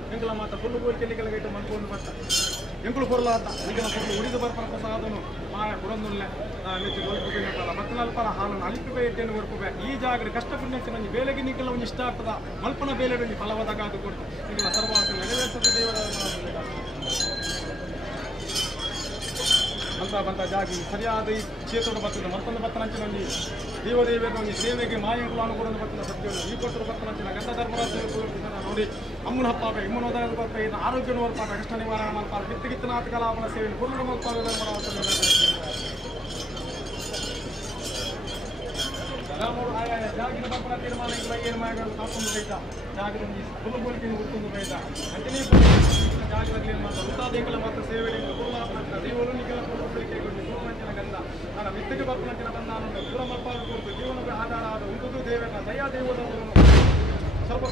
ಎಂಕಲ ಮಾತ ಫುಲ್ಲು ಗೋಲ್ಕೆಲಿಗೆಲ್ಲ ಗೈಟು ಮನ್ಕೊಂಡು ಬರ್ತ ಎಂಕುಳು ಪೊರ್ಲಾದ ಈಗಿನ ಫುಲ್ಲು ಉಳಿದು ಬರ್ಪರ ಸಾಧನು ಮಾಯ ಕುಡೊಂದುಲ್ಲೆ ಮಿತಿ ಗೋಲ್ಪುಲ್ಲ ಮತ್ತನಲ್ಪನ ಹಾಲನ್ನು ಅಲಿಪೆ ಎಟ್ಟೆಯನ್ನು ಕೊಡ್ಕೋಬೇ ಈ ಜಾಗದ ಕಷ್ಟಪಟ್ಟು ನಂಗೆ ಬೇಲೆಗೆ ನಿಂಗೆಲ್ಲ ಒಂದು ಇಷ್ಟ ಆಗ್ತದ ಮಲ್ಪನ ಬೇಲೆ ಫಲವಾದ ಕಾದು ಕೊಡ್ತು ಈಗಿನ ಸರ್ವಾಸ ನೆರವೇರಿಸದ ದೇವರ ಅಂತ ಬಂತ ಜಾಗಿ ಸರಿಯಾದ ಈ ಕ್ಷೇತ್ರದ ಬರ್ತದೆ ಮತ್ತೊಂದು ಬತ್ತನಂಚಿನಲ್ಲಿ ದೇವದೇವರ ಸೇವೆಗೆ ಮಾಯಂಕುಲು ಅನುಕೂಲವನ್ನು ಬರ್ತದೆ ಸತ್ಯವನ್ನು ಈ ಕೊಟ್ಟರು ಬತ್ತನಂಚಿನ ಗಂಧ ಧರ್ಮರಾಜ ನೋಡಿ ಅಮ್ಮನ ಹಪ್ಪಾಗ ಇಮ್ಮನೋದ ಬರ್ತಾ ಇನ್ನು ಆರೋಗ್ಯನ ವರ್ಪಾಗ ಕಷ್ಟ ನಿವಾರಣೆ ಮಾಡ್ಪಾಗ ಗಿತ್ತಿಗಿತ್ತನಾಥ ಕಲಾಪನ ಸೇವೆಯನ್ನು ಪೂರ್ಣ ಮಲ್ಪಾಗ ರಾಮರು ಆಯಾ ಜಾಗಿನ ಬರ್ಪನ ತೀರ್ಮಾನಗಳ ಏನು ಮಾಡಲು ಕಾಕೊಂಡು ಬೈತ ಜಾಗದ ಫುಲ್ ಗೋಲ್ಕಿನ ಹುಡ್ಕೊಂಡು ಬೈತ ಅಂಜನೇ ಜಾಗದಲ್ಲಿ ಏನು ಮಾಡ್ತಾರೆ ಉತ್ತಾದೇಕಲ ಮಾತ್ರ ಸೇವೆಯಲ್ಲಿ ಪೂರ್ಣ ದೇವರು ನಿಖಿಲ ಕೈಗೊಂಡು ಸೋಮಂಚನ ಗಂಧ ನನ್ನ ಮಿತ್ತಿಗೆ ಬರ್ಪನಂಚಿನ ಬಂದ ಪೂರ ಮಲ್ಪಾಗ ಕೊಟ್ಟು ಜೀವನದ ಆಧಾರ ಆದ ಉಂಟು ದೇವರ ದಯಾ ದೇವದವರು ಸ್ವಲ್ಪ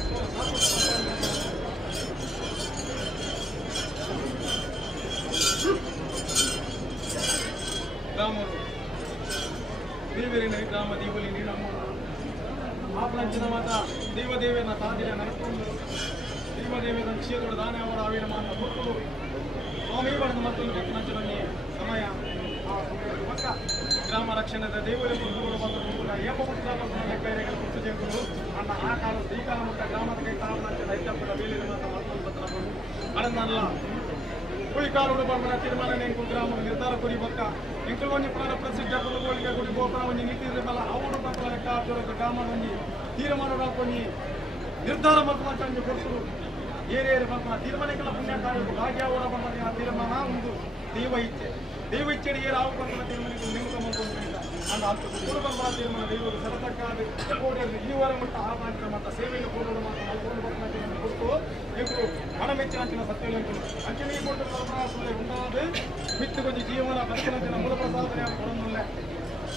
ರಾಮರು ದೇವರಿನ ಗ್ರಾಮ ದೇವಲಿ ನೀಡಮ್ಮ ಆಪಲಂಚಿನ ಮಾತ ದೇವದೇವನ ತಾದಿನ ನರಕೊಂಡು ದೇವದೇವನ ಕ್ಷೇತ್ರದ ದಾನ ಅವರ ಆವಿನ ಮಾತ ಕೊಟ್ಟು ಸ್ವಾಮಿ ಬಡದ ಮತ್ತೊಂದು ಬೆಕ್ಕನಂಚಿನಲ್ಲಿ ಸಮಯ ಆ ಸಮಯದ ಪಕ್ಕ ಗ್ರಾಮ ರಕ್ಷಣದ ದೇವರ ಏಪುಟ್ಟಾಗಲು ಕುರ್ಚೆಗಳು ಅನ್ನ ಆ ಕಾಲದ ಈ ಕಾಲ ಮಟ್ಟ ಗ್ರಾಮದ ಕೈ ತಾವನಂಚಿನ ಐತಪ್ಪದ ಬೇಲಿನ ಮಾತ ಮತ್ತೊಂದು ಪತ್ರ ಅಡನ್ನಲ್ಲ ಕುಳಿಕಾಲುಡು ಬಂದ ತೀರ್ಮಾನ ನೆಂಕು ಗ್ರಾಮ ನಿರ್ಧಾರ ಕುರಿ ಬಕ್ಕ ಎಂಕಲು ಒಂಜಿ ಪ್ರಾಣ ಪ್ರಸಿದ್ಧ ಕುಲಗೋಳಿಗೆ ಗುಡಿ ಗೋಪುರ ಒಂಜಿ ನೀತಿದ್ರೆ ಬಲ ಅವರು ಬಂದ ಲೆಕ್ಕ ಹಾಕಿರೋ ಗ್ರಾಮ ಒಂಜಿ ತೀರ್ಮಾನ ಹಾಕೊಂಡಿ ನಿರ್ಧಾರ ಮಕ್ಕಳ ಒಂಜಿ ಕೊಡ್ಸರು ಏರೇರು ಬಂದ ತೀರ್ಮಾನಗಳ ಪುಣ್ಯ ಕಾರ್ಯ ಭಾಗ್ಯವರ ಬಂದ ತೀರ್ಮಾನ ಒಂದು ದೈವ ಇಚ್ಛೆಡಿ ಏರು ಆವು ಬಂದ ತೀರ್ಮಾನಕ್ಕೆ ನೇಮಕ ಮಾಡ್ಕೊಂಡು ಅಂದ ಅಂತ ಬಂದ ತೀರ್ಮಾನ ದೇವರು ಸರತಕ್ಕಾದ ಈವರ ಮಟ್ಟ ಆಹ್ವಾನಿಸಿದ ಮಟ್ಟ ಸೇವೆಯನ್ನು ಕೊಡೋದು ಮಾತ್ರ ಮಲ್ಕೊಂಡು ಬರ್ತಾನೆ ಕೊಟ್ಟು ಇವರು ಮನಮೆಚ್ಚಿನ ಸತ್ಯ ಅಂಚನೆ ಕೊಟ್ಟು ಸರ್ವನಾಶದಲ್ಲಿ ಉಂಟಾದ ಮಿತ್ತುಗೊಂದು ಜೀವನ ಬದುಕಿನ ಮೂಲ ಪ್ರಸಾದನೆ ಕೊಡೊಂದುಲ್ಲೆ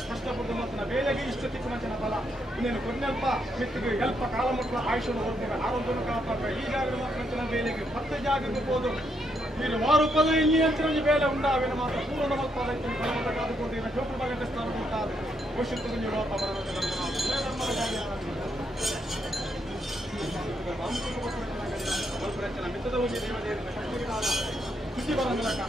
ಕಷ್ಟಪಟ್ಟು ಮಾತ್ರ ಬೇಲೆಗೆ ಇಷ್ಟ ತಿಕ್ಕುನಂಚಿನ ಬಲ ಇನ್ನೇನು ಕೊನೆಲ್ಪ ಮಿತ್ತಿಗೆ ಎಲ್ಪ ಕಾಲ ಮಕ್ಕಳ ಆಯುಷ್ಯವನ್ನು ಹೊರತೇವೆ ಆರೋಗ್ಯವನ್ನು ಕಾಪಾಡ ಈ ಜಾಗದ ಮಾತ್ರ ಬೇಲೆಗೆ 10 ಜಾಗಕ್ಕೆ ಹೋದು ಇಲ್ಲಿ ವಾರೂಪದ ಇಲ್ಲಿ ಅಂಚಿನ ಬೇಲೆ ಉಂಟಾವೇನ ಮಾತ್ರ ಪೂರ್ಣ ಮಲ್ಪಾದಕ್ಕೆ ಫಲವತ್ತ ಕಾದುಕೊಂಡಿನ ಚೋಪು ಭಾಗಕ್ಕೆ ಸ್ಥಾನ ಉಂಟಾದ ಪೋಷಿತ ಮಿತ್ತದ ಒಂದು ದೇವದೇವರ ಖುಷಿ ಬರ ಮೂಲಕ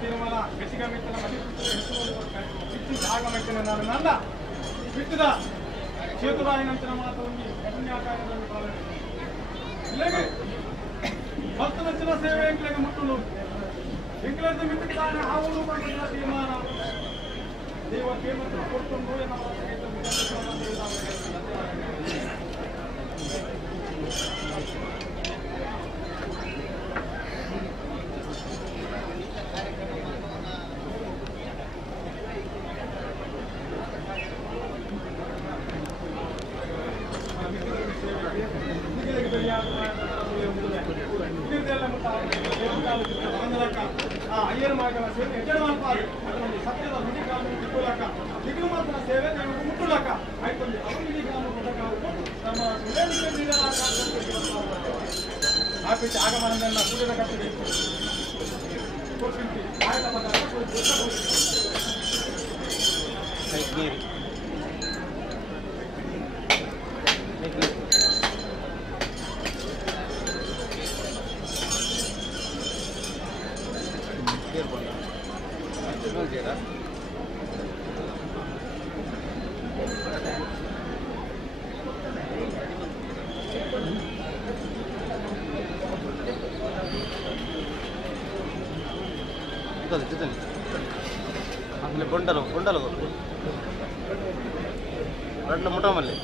ತೀರ್ಮಾನ ಬೆಸಿಗ ಮಿತ್ತನ ಜಾಗ ಮಿತ್ತನ ನನ್ನ ಬಿತ್ತದ ಕ್ಷೇತ್ರದಾಯಿನಂಚಿನ ಮಾತ್ರ ಒಂದು ಪುಣ್ಯಾಕಾರ್ಯದಲ್ಲಿ ಪಾಲನೆ ಇಲ್ಲಿಗೆ ಭಕ್ತನಂಚಿನ ಸೇವೆ ಎಂಕ್ಲೆಗೆ ಮುಟ್ಟಲು ಎಂಕ್ಲೆದ ಮಿತ್ತಿದ್ದಾನೆ ಆವಲು ಬಂದ ತೀರ್ಮಾನ ದೇವ ಕೇಮಂತ್ರ ಕೊಡ್ಕೊಂಡು ಅಯ್ಯರ ಮಾರ್ಗದ ಸೇವೆ ಹೆಜ್ಜೆ ಮಾಡ್ತಾರೆ ಅದರಲ್ಲಿ ಸತ್ಯದ ನುಡಿ ಕಾನೂನು ತಿಳ್ಕೊಳ್ಳಕ ದಿಗ್ಲು ಮಾತ್ರ ಸೇವೆ ನೀವು ಮುಟ್ಟಲಕ ಆಯ್ತಂದು ಅವರಿಗೆ ಗ್ರಾಮ ನಮ್ಮ ಆಪಿಸಿ ಆಗಮನದನ್ನ ಸೂರ್ಯನ ಕಟ್ಟಿದೆ ಕೊಡ್ತೀನಿ ಆಯ್ತ కొండలు కొండలు రెండు ముఠా మళ్ళీ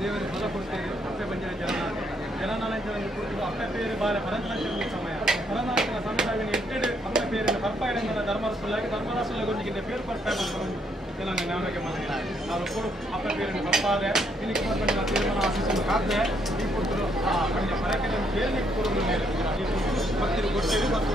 ದೇವರಿಗೆ ಫಲ ಕೊಡ್ತೇವೆ. ಅಪ್ಪೆ ಬಂದಿನ ಜನನಾಲಂಚನ ಕುರಿತು ಅಪ್ಪೆ ಪೇರು ಬಾರ ಪರಂತನ ಸಮಯ ಪರನಾಶನ ಸಮಯದಲ್ಲಿ ಎಟ್ಟೆಡು ಅಪ್ಪೆ ಪೇರಿನ ಪರ್ಪಾಯಡೆಂದ ಧರ್ಮರಸುಲ್ಲಾಗಿ ಧರ್ಮರಾಸುಲ್ಲಗೊಂದಿಗಿಂತ ಪೇರು ಪರ್ಪಾಯ ಜನನ ಜ್ಞಾನಕ್ಕೆ ಮಾಡಿದ ನಾವು ಕೊಡು ಅಪ್ಪೆ ಪೇರಿನ ಪರ್ಪಾದೆ ಇಲ್ಲಿ ಬಂದ ತೀರ್ಮಾನ ಆಶಿಸಲು ಕಾದ್ರೆ ಈ ಕೊಟ್ಟರು ಆ ಬಂದ ಪರಕ್ಕೆ ಪೇರಿನ ಕೊಡುವ ಮೇಲೆ ಈ ಭಕ್ತಿರು ಕೊಡ್ತೇವೆ ಮತ್ತು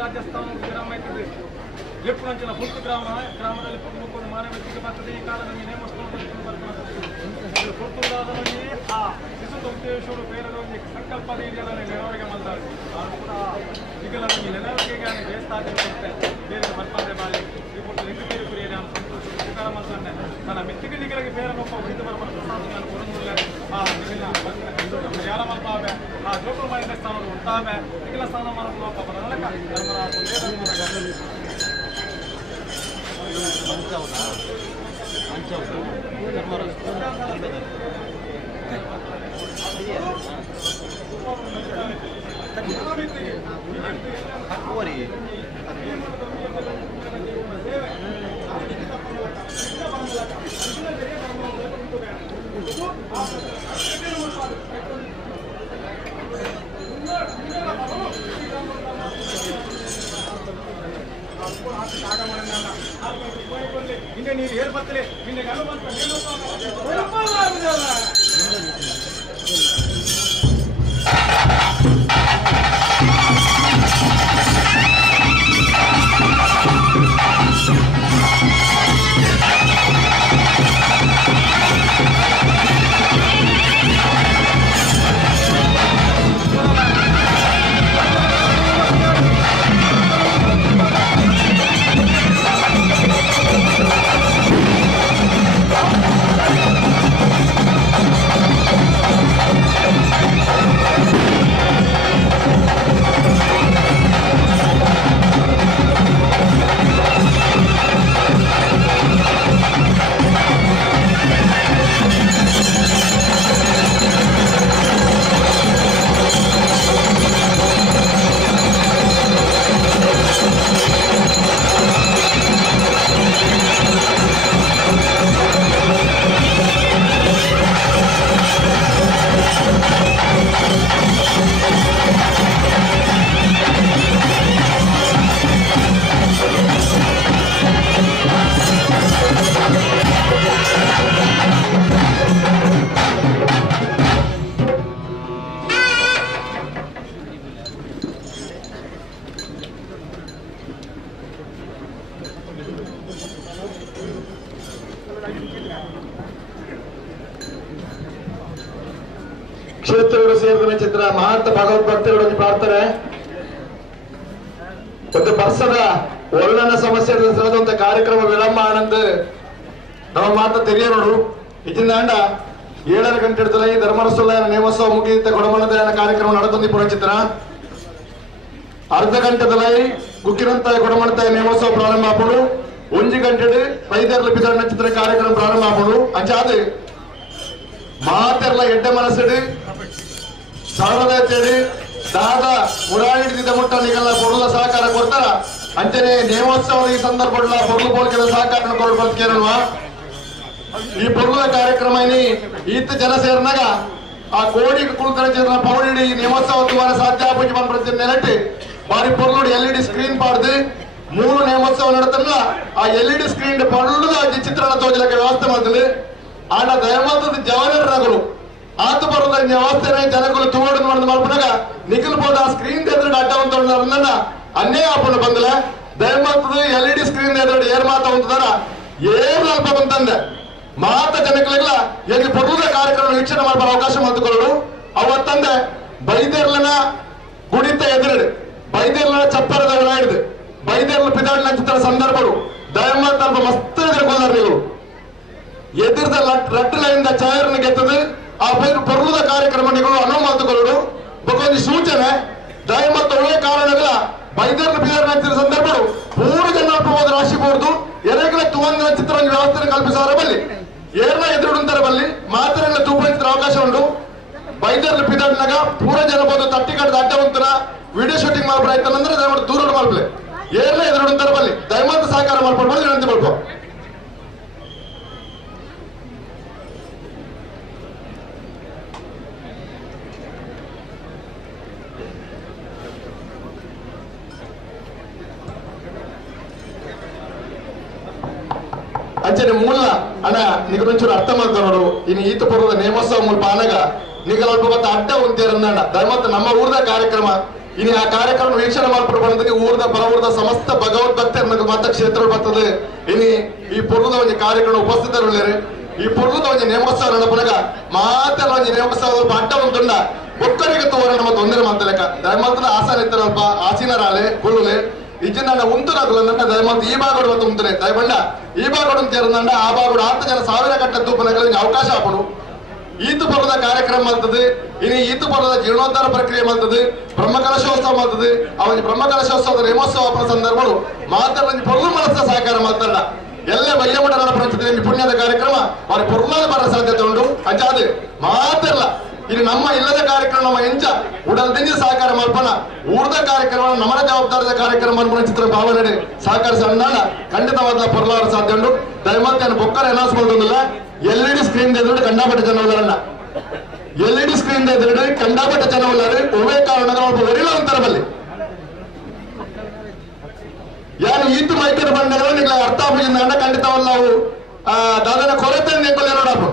ರಾಜಸ್ಥಾನ ಗ್ರಾಮ ಇರ್ತದೆ ಲೆಪ್ಪುರಂಚಿನ ಪುಟ್ಟ ಗ್ರಾಮದಲ್ಲಿ ಮುಕ್ಕೊಂಡು ಮಾನವೀಯತೆಗೆ ಬರ್ತದೆ. ಈ ಕಾಲದಲ್ಲಿ ನೇಮಸ್ಥಾನದಲ್ಲಿ ಪುರ್ತುದಾದರಲ್ಲಿ ಆ ಶಿಶು ದುಂಕೇಶ್ವರು ಬೇರೆದೊಂದು ಸಂಕಲ್ಪ ರೀತಿಯಲ್ಲಿ ನೆರವರಿಗೆ ಮಾಡ್ತಾರೆ. ಅವರು ಕೂಡ ಈಗಲೊಂದು ನೆರವರಿಗೆ ದೇವಸ್ಥಾನ ಬೇರೆ ಬರ್ತಾರೆ ಬಾಳಿ ಈ ಪುಟ್ಟ ಲಿಂಗೇರಿ ಕುರಿಯರಿ ಅಂತ ಸಂತೋಷ ಮಾಡ್ತಾನೆ. ನನ್ನ ಮಿತ್ತಿಗಿಲಿಗಳಿಗೆ ಬೇರೆ ಒಬ್ಬ ಉಳಿದು ಬರಬಾರ್ದು ನಾನು ಕೊಡೋದಿಲ್ಲ. ಆ ನಿನ್ನ ಯಾರ ಮಾಡ್ತಾವೆ ಆ ಜೋಕರು ಮಾಡಿದ ಸ್ಥಾನಗಳು ಉಂಟಾವೆ ಈಗಲ ಸ್ಥಾನ ಮಾಡೋದು ಒಬ್ಬ ಬರಲಕ್ಕ ಹಿಂದೆ ನೀರು ಏರ್ ಬರ್ತಲೆ ಹಿಂದೆ ಗಲ್ಲ ಬಂತ ಸೇರಿದ ಚಿತ್ರ ಮಹಾಂತ ಭಗವದ್ಭಕ್ತರು ಪ್ರಾರ್ಥನೆ ಒಂದು ವರ್ಷದ ಒಳ್ಳನ ಸಮಸ್ಯೆ ಒಂದು ಕಾರ್ಯಕ್ರಮ ವಿಳಂಬ ಆನಂದ್ ನಮ್ಮ ಮಾತ ತೆರೆಯೋರು ಇದರಿಂದ 7 ಗಂಟೆ ಹಿಡಿದಲ್ಲ ಈ ಧರ್ಮರಸೋಲ ನೇಮೋತ್ಸವ ಮುಗಿಯುತ್ತ ಕೊಡಮಣ್ಣದ ಕಾರ್ಯಕ್ರಮ ನಡೆದೊಂದು ಪುರಚಿತ್ರ ಅರ್ಧ ಗಂಟೆದಲ್ಲಿ ಗುಕ್ಕಿರಂತ ಕೊಡಮಣ್ಣದ ನೇಮೋತ್ಸವ ಪ್ರಾರಂಭ ಆಪಡು 1 ಗಂಟೆ ವೈದ್ಯರ್ಲ ಬಿದಾರಣ ಚಿತ್ರ ಕಾರ್ಯಕ್ರಮ ಪ್ರಾರಂಭ ಆಪಡು ಅಂಚಾದು ಮಾತೆರ್ಲ ಎಡ್ಡೆ ಮನಸ್ಸಡು ಸಾರ್ವಜನಿಕರು ದಾದಾ ಉಡಾಡಿದ ಮುಟ್ಟ ನಿಗಲ್ಲ ಪೊರುಳ ಸಹಕಾರ ಕೊಡ್ತಾರ ಅಂಚನೆ ನೇಮೋತ್ಸವದ ಈ ಸಂದರ್ಭದಲ್ಲಿ ಪೊರುಳು ಪೋಲ್ಕೆದ ಸಹಕಾರ ಕೊಡ್ಬರ್ತೀರಲ್ವಾ ಈ ಪೊರುಳ ಕಾರ್ಯಕ್ರಮ ಈತ ಜನ ಸೇರಿನಾಗ ಆ ಕೋಡಿ ಕುಲಕರ್ಣ ಪೌಡಿ ನೇಮೋತ್ಸವ ದ್ವಾರ ಸಾಧ್ಯ ಆಗಿ ಬಂದ್ಬಿಡ್ತೀನಿ ನೆನಟಿ ಬಾರಿ ಪೊರುಳು LED ಸ್ಕ್ರೀನ್ ಪಾಡ್ದು 3 ನೇಮೋತ್ಸವ ನಡತಲ್ಲ ಆ LED ಸ್ಕ್ರೀನ್ ಪೊರುಳು ಚಿತ್ರಣ ತೋಜಲಕ್ಕೆ ವ್ಯವಸ್ಥೆ ಮಾಡ್ತದೆ ಆಡ ದಯಮಾದ ಜವಾನರಗಳು ಆತ ಬರೋದ ವ್ಯವಸ್ಥೆ ಜನಗಳು ತೋಡು ಮಾಡಿದ ಮಲ್ಪನಾಗ ನಿಖಲ್ಬೋದ ಆ ಸ್ಕ್ರೀನ್ ಎದುರು ಅಡ್ಡ ಅಂತ ಅನ್ನೇ ಆಪಣ ಬಂದಲ ದಯಮಾತದ LED ಸ್ಕ್ರೀನ್ ಎದುರು ಏರ್ ಮಾತ ಹೊಂದಾರ ಏನ್ ಅಲ್ಪ ಬಂತಂದೆ ಮಾತ ಜನಗಳಿಗೆಲ್ಲ ಈಗ ಪೊರುಳ ಕಾರ್ಯಕ್ರಮ ವೀಕ್ಷಣೆ ಮಾಡಬಾರ ಅವಕಾಶ ಮಾಡಿಕೊಳ್ಳಲು ಅವತ್ತಂದೆ ಬೈದೇರ್ಲನ ಗುಡಿತ ಎದುರು ಬೈದೇರ್ಲನ ಚಪ್ಪರದ ಹಿಡಿದು ಬೈದೇರ್ಲ ಪಿದಾಡಿನ ಚಿತ್ರ ಸಂದರ್ಭಗಳು ದಯಮಾತ ಅಲ್ಪ ಮಸ್ತ್ ಎದುರುಕೊಂಡಾರ ನೀವು ಎದುರದ ರಟ್ಟಲೆಯಿಂದ ಚಾಯರ್ನ ಗೆದ್ದದು ಆ ಪೊರುಳದ ಕಾರ್ಯಕ್ರಮಗಳು ಅನುವು ಮಾಡಿಕೊಳ್ಳಲು ಒಂದು ಸೂಚನೆ ದಯಮಾತ ಒಳ್ಳೆ ಕಾರಣಗಳ ಬೈದೇರ್ಲ ಪಿದಾಡಿನ ಸಂದರ್ಭಗಳು 3 ಜನ ರಾಶಿ ಬೋರ್ದು ಎರೆಗಳ ತುವಂದಿನ ಚಿತ್ರ ವ್ಯವಸ್ಥೆ ಕಲ್ಪಿಸಾರ ಬಲ್ಲಿ ಏರ್ನ ಎದುರುಂತಾರೆ ಬಲ್ಲಿ ಮಾತ್ರ ತೂಪಿಸಿದ ಅವಕಾಶ ಉಂಟು ಬೈದರ್ಲ ಪಿದಾಡ್ನಾಗ ಪೂರ ಜನ ಬೋದು ತಟ್ಟಿ ಕಟ್ಟದ ಅಡ್ಡ ಉಂತರ ವಿಡಿಯೋ ಶೂಟಿಂಗ್ ಮಾಡ್ಬಿಡಾಯ್ತಂದ್ರೆ ದಯಮಾಡಿ ದೂರ ಮಾಡ್ಬಲೆ ಏರ್ನ ಎದುರುಂತಾರೆ ಬಲ್ಲಿ ದಯಮಾತ ಸಹಕಾರ ಮಾಡ್ಕೊಡ್ಬೋದು ವಿನಂತಿ ಮಾಡ್ಕೋ ಅಂಚನೆ ಮೂಲ ಅಣ್ಣ ನಿಗ ಒಂಚೂರು ಅರ್ಥ ಮಾಡ್ತಾರೋರು ಇನ್ನು ಈತ ಪೂರ್ವದ ನೇಮೋತ್ಸವ ಮೂಲಕ ಆನಾಗ ನಿಗ ಅಲ್ಪ ಮತ್ತೆ ಅಡ್ಡ ಹೊಂತೀರಣ್ಣ ದಯಮತ್ತ ನಮ್ಮ ಊರದ ಕಾರ್ಯಕ್ರಮ ಇನ್ನು ಆ ಕಾರ್ಯಕ್ರಮ ವೀಕ್ಷಣೆ ಮಾಡ್ಬಿಟ್ಟು ಬಂದಕ್ಕೆ ಊರದ ಪರವೂರದ ಸಮಸ್ತ ಭಗವದ್ಭಕ್ತರು ಮತ ಕ್ಷೇತ್ರ ಬರ್ತದೆ ಇನ್ನು ಈ ಪೂರ್ವದ ಒಂದು ಕಾರ್ಯಕ್ರಮ ಉಪಸ್ಥಿತರು ಈ ಪೂರ್ವದ ಒಂದು ನೇಮೋತ್ಸವ ನಡಪನಾಗ ಮಾತ್ರ ಒಂದು ನೇಮೋತ್ಸವ ಅಡ್ಡ ಹೊಂದುಂಡ ಒಕ್ಕರಿಗೆ ತೋರಣ ನಮ್ಮ ತೊಂದರೆ ಮಾತಲೆಕ್ಕ ದಯಮಾತ್ರ ಆಸನ ಇತ್ತರಲ್ಪ ಆಸೀನರಾಲೆ ಕುಳ್ಳುಲೆ ಇಜ್ಜಿನ ಉಂಟುನಾಗುಲಂದ ದಯಮಾತ ಈ ಭಾಗಗಳು ಮತ್ತು ಉಂಟನೆ ದಯಬಂಡ ಈ ಭಾಗಗಳು ಸೇರಿದಂಡ ಆ ಭಾಗಗಳು 10 ಜನ 1000 ಕಟ್ಟ ತೂಪನಗಳಿಗೆ ಅವಕಾಶ ಆಪಡು ಈತು ಪರ್ವದ ಕಾರ್ಯಕ್ರಮ ಮಾಡ್ತದೆ ಇನ್ನು ಈತು ಪರ್ವದ ಜೀರ್ಣೋದ್ಧಾರ ಪ್ರಕ್ರಿಯೆ ಮಾಡ್ತದೆ ಬ್ರಹ್ಮಕಲಶೋತ್ಸವ ಮಾಡ್ತದೆ ಅವನಿಗೆ ಬ್ರಹ್ಮಕಲಶೋತ್ಸವದ ನೇಮೋತ್ಸವ ಅಪ್ಪನ ಸಂದರ್ಭಗಳು ಮಾತಾಡ ಪೊರ್ಲು ಮನಸ್ಸ ಸಹಕಾರ ಮಾತಾಡ ಎಲ್ಲ ವಯ್ಯಮಠ ನಡೆಪಡಿಸಿದ್ರೆ ಪುಣ್ಯದ ಕಾರ್ಯಕ್ರಮ ಅವ್ರ ಪೊರ್ಲಾದ ಬರ ಸಾಧ್ಯತೆ ಉಂಟು ಅಂಚಾದೆ ಮಾತಿರಲ್ಲ ಇಲ್ಲಿ ನಮ್ಮ ಇಲ್ಲದ ಕಾರ್ಯಕ್ರಮ ನಮ್ಮ ಎಂಚ ಉಡಲ್ದಿಂದ ಸಹಕಾರ ಮಾಡ್ಪಣ ಊರ್ದ ಕಾರ್ಯಕ್ರಮ ನಮ್ಮ ಜವಾಬ್ದಾರಿದ ಕಾರ್ಯಕ್ರಮ ಮಾಡ್ಪಣ ಚಿತ್ರ ಭಾವನೆ ಸಹಕರಿಸ ಅಂದಾಣ ಖಂಡಿತವಾದ ಪೊರ್ಲಾರ ಸಾಧ್ಯ ಉಂಟು ದಯಮಾತ ಬೊಕ್ಕರ ಅನೌನ್ಸ್ಮೆಂಟ್ ಒಂದಿಲ್ಲ LED ಸ್ಕ್ರೀನ್ ಎದುರು ಕಂಡಾಪಟ್ಟ ಜನ ಉಳ್ಳಾರಣ್ಣ LED ಸ್ಕ್ರೀನ್ ಎದುರು ಕಂಡಾಪಟ್ಟ ಜನ ಉಳ್ಳಾರು ಒಳ್ಳೆ ಕಾರಣ ವರಿಲ ಅಂತಾರ ಬಲ್ಲಿ ಯಾರು ಈತು ಮೈಕದ ಬಂದಾಗ ನಿಮ್ಗೆ ಅರ್ಥ ಆಗಿಂದ ಖಂಡಿತವಲ್ಲ ನಾವು ದಾದನ ಕೊರತೆ ನಿಂಬಲ್ಲಿ ನೋಡಪ್ಪ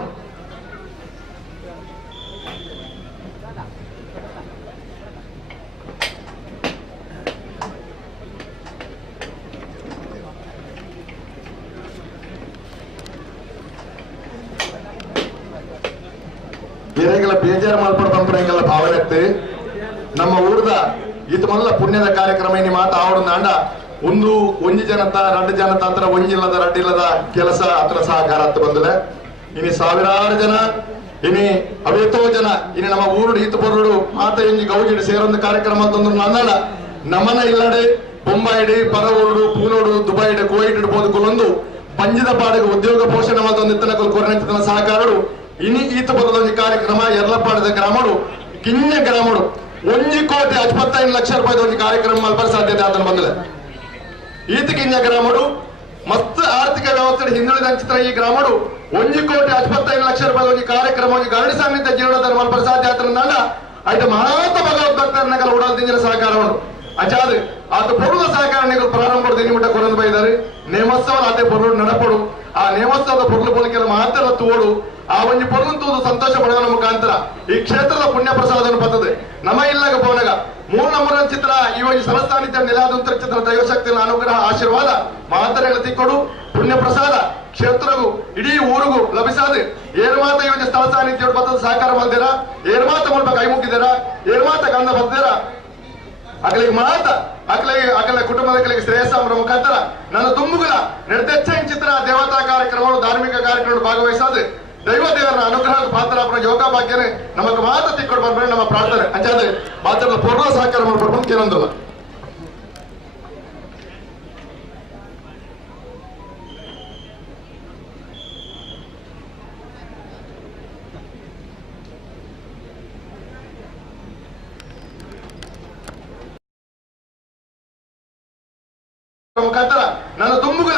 ಬೇರೆಗೆಲ್ಲ ಬೇಜಾರು ಮಾಡ್ಕೊಂಡು ಬಂದ್ಬಿಡಂಗೆಲ್ಲ ಭಾವನೆ ಆಗ್ತದೆ ನಮ್ಮ ಊರದ ಇದು ಮೊದಲ ಪುಣ್ಯದ ಕಾರ್ಯಕ್ರಮ ಇನ್ನು ಮಾತ ಆವಡ ಅಂಡ ಒಂಜಿ ಜನತ 2 ಜನತ ಹತ್ರ ಒಂಜಿಲ್ಲದ ರಡ್ಡಿಲ್ಲದ ಕೆಲಸ ಹತ್ರ ಸಹಕಾರ ಅಂತ ಬಂದಲೆ ಇನ್ನು ಸಾವಿರಾರು ಜನ ಇನ್ನು ಅವೇತೋ ಜನ ಇನ್ನು ನಮ್ಮ ಊರು ಈತ ಬರೋಡು ಮಾತ ಇಂಜಿ ಗೌಜಿಡಿ ಸೇರೊಂದು ಕಾರ್ಯಕ್ರಮ ಅಂತಂದ್ರು ನಂದಾಡ ನಮ್ಮನ ಇಲ್ಲಡೆ ಬೊಂಬಾಯಿಡಿ ಪರವೂರು ಪೂನೋಡು ದುಬೈಡ್ ಕುವೈಟ್ ಇಡ್ಬೋದು ಕೊಲೊಂದು ಪಂಜದ ಪಾಡಿಗೆ ಉದ್ಯೋಗ ಪೋಷಣೆ ಮಾಡ್ತೊಂದು ಇತ್ತನ ಕೊರನೆತ್ತಿನ ಸಹಕಾರರು ಇನಿ ಈತ ಬರೋದೊಂದು ಕಾರ್ಯಕ್ರಮ ಯರ್ಲಪಾಡದ ಗ್ರಾಮಡು ಕಿನ್ಯ ಗ್ರಾಮಡು 1,55,00,000 ರೂಪಾಯಿ ಒಂದು ಕಾರ್ಯಕ್ರಮ ಮಲ್ಪರ ಸಾಧ್ಯತೆ ಆತನ ಬಂದಿದೆ ಈತ ಕಿನ್ಯ ಗ್ರಾಮಡು ಮಸ್ತ್ ಆರ್ಥಿಕ ವ್ಯವಸ್ಥೆ ಹಿಂದುಳಿದ ಚಿತ್ರ ಈ ಗ್ರಾಮಡು 1,55,00,000 ರೂಪಾಯಿ ಒಂದು ಕಾರ್ಯಕ್ರಮ ಗರಡಿ ಸಾನ್ನಿಧ್ಯ ಜೀವನದ ಮಲ್ಪರ ಸಾಧ್ಯ ಆತನ ಆಯ್ತು ಮಹಾತ ಭಗವದ್ಭಕ್ತರನ್ನ ಉಡಾಲ್ದಿಂಜಿನ ಸಹಕಾರ ಉಂಟು ಅಚಾದ ಅದು ಪೊರುಳ ಸಹಕಾರ ಪ್ರಾರಂಭ ದಿನಮಟ್ಟ ಕೊರಂದು ಬೈದಾರೆ ನೇಮೋತ್ಸವ ಅದೇ ಪೊರುಳು ನಡಪಡು ಆ ನೇಮೋತ್ಸವದ ಪೊರುಳು ಪೊಲಿಕೆಲ್ಲ ಮಾತ್ರ ತೋಡು ಆ ಒಂದು ಪೊರುಳು ಸಂತೋಷ ಪಡೆದ ಮುಖಾಂತರ ಈ ಕ್ಷೇತ್ರದ ಪುಣ್ಯ ಪ್ರಸಾದವನ್ನು ಬರ್ತದೆ ನಮ್ಮ ಇಲ್ಲಾಗ ಪವನಗ 3 ನಂಬರ್ ಚಿತ್ರ ಈ ಒಂದು ಸರಸ್ಥಾನಿತ್ಯ ನೆಲಾದಂತರ ಚಿತ್ರ ದೈವಶಕ್ತಿ ಅನುಗ್ರಹ ಆಶೀರ್ವಾದ ಮಾತರೆಗಳ ತಿಕ್ಕೊಡು ಪುಣ್ಯ ಪ್ರಸಾದ ಕ್ಷೇತ್ರಗೂ ಇಡೀ ಊರಿಗೂ ಲಭಿಸಾದೆ ಏರ್ಮಾತ ಯೋಜನೆ ಸ್ಥಳ ಸಾನ್ನಿಧ್ಯ ಬತ್ತದ ಸಹಕಾರ ಬಂದಿರ ಏರ್ಮಾತ ಮೂಲಕ ಕೈ ಮುಗಿದಿರ ಏರ್ಮಾತ ಗಂಧ ಬಂದಿರ ಅಕಲಿಗೆ ಮಾತ ಅಕಲ ಕುಟುಂಬದ ಶ್ರೇಯಸ್ಸರ ಮುಖಾಂತರ ನನ್ನ ತುಂಬುಗಳ ನಿರ್ದೆಚ್ಚ ಚಿತ್ರ ದೇವತಾ ಕಾರ್ಯಕ್ರಮಗಳು ಧಾರ್ಮಿಕ ಕಾರ್ಯಕ್ರಮಗಳು ಭಾಗವಹಿಸಾದೆ ದೇವರ ಅನುಗ್ರಹದ ಪಾತ್ರ ಯೋಗ ಭಾಗ್ಯನೇ ನಮಗೆ ಮಾತ ತಿಕ್ಕೊಂಡು ಬರ್ಬೇಡಿ ನಮ್ಮ ಪ್ರಾರ್ಥನೆ ಅಂಚಾದ್ರೆ ಮಾತ್ರ ಪೂರ್ಣ ಸಹಕಾರ ಮಾಡ್ಕೊಂಡು ಕೇಳಂದಲ್ಲ ಮುಖಾಂತರ ನನ್ನ ತುಂಬುಗಳ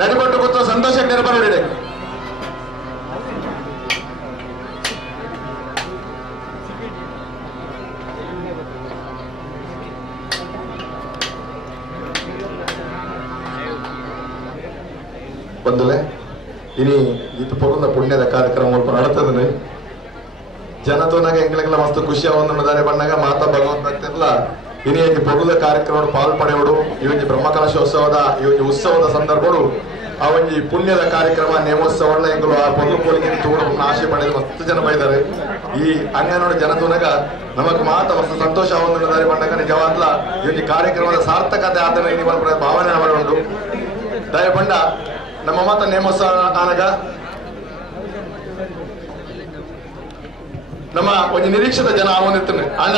ನಡಿಪಟ್ಟು ಕೂತು ಸಂತೋಷ ನೆರಬರೋಡಿದೆ. ಬಂಧುಲೆ ಇನಿ ಇದು ಪೂರ್ಣ ಪುಣ್ಯದ ಕಾರ್ಯಕ್ರಮ ನಡತದೆ. ಜನತೋನಾಗ ಎಂಗ್ಲೆಲ್ಲ ಮಸ್ತ್ ಖುಷಿ ಅವನ್ನ ದಾರಿ ಬಣ್ಣಾಗ ಮಾತಾ ಭಗವಂತ ಅಂತಿರ್ಲ ಇನಿ ಪೊರುದ ಕಾರ್ಯಕ್ರಮ ಪಾಲ್ಪಡೆಯೋಡು ಈ ಒಂದು ಬ್ರಹ್ಮಕಲಶೋತ್ಸವದ ಈ ಒಂದು ಉತ್ಸವದ ಸಂದರ್ಭಗಳು ಆ ಒಂದು ಪುಣ್ಯದ ಕಾರ್ಯಕ್ರಮ ನೇಮೋತ್ಸವನ ಎಂಗಳು ಆ ಪೊರ್ಲು ಪೋಲಿಗೆ ತೋಡು ಆಶೆ ಪಡೆದು ಮಸ್ತ್ ಜನ ಬೈದಾರೆ ಈ ಅಂಗನೋಡ ಜನತುನಗ ನಮಗ್ ಮಾತ ಮಸ್ತ್ ಸಂತೋಷ ಆಗುವುದಾರಿ ಬಂದಾಗ ನಿಜವಾಗ್ಲ ಈ ಒಂದು ಕಾರ್ಯಕ್ರಮದ ಸಾರ್ಥಕತೆ ಆತನ ನೀವು ಭಾವನೆ ಮಾಡುಂಟು ದಯಪಂಡ ನಮ್ಮ ಮಾತ ನೇಮೋತ್ಸವ ಆನಗ ನಮ್ಮ ಒಂದು ನಿರೀಕ್ಷಿತ ಜನ ಆವನಿರ್ತನೆ ಆಗ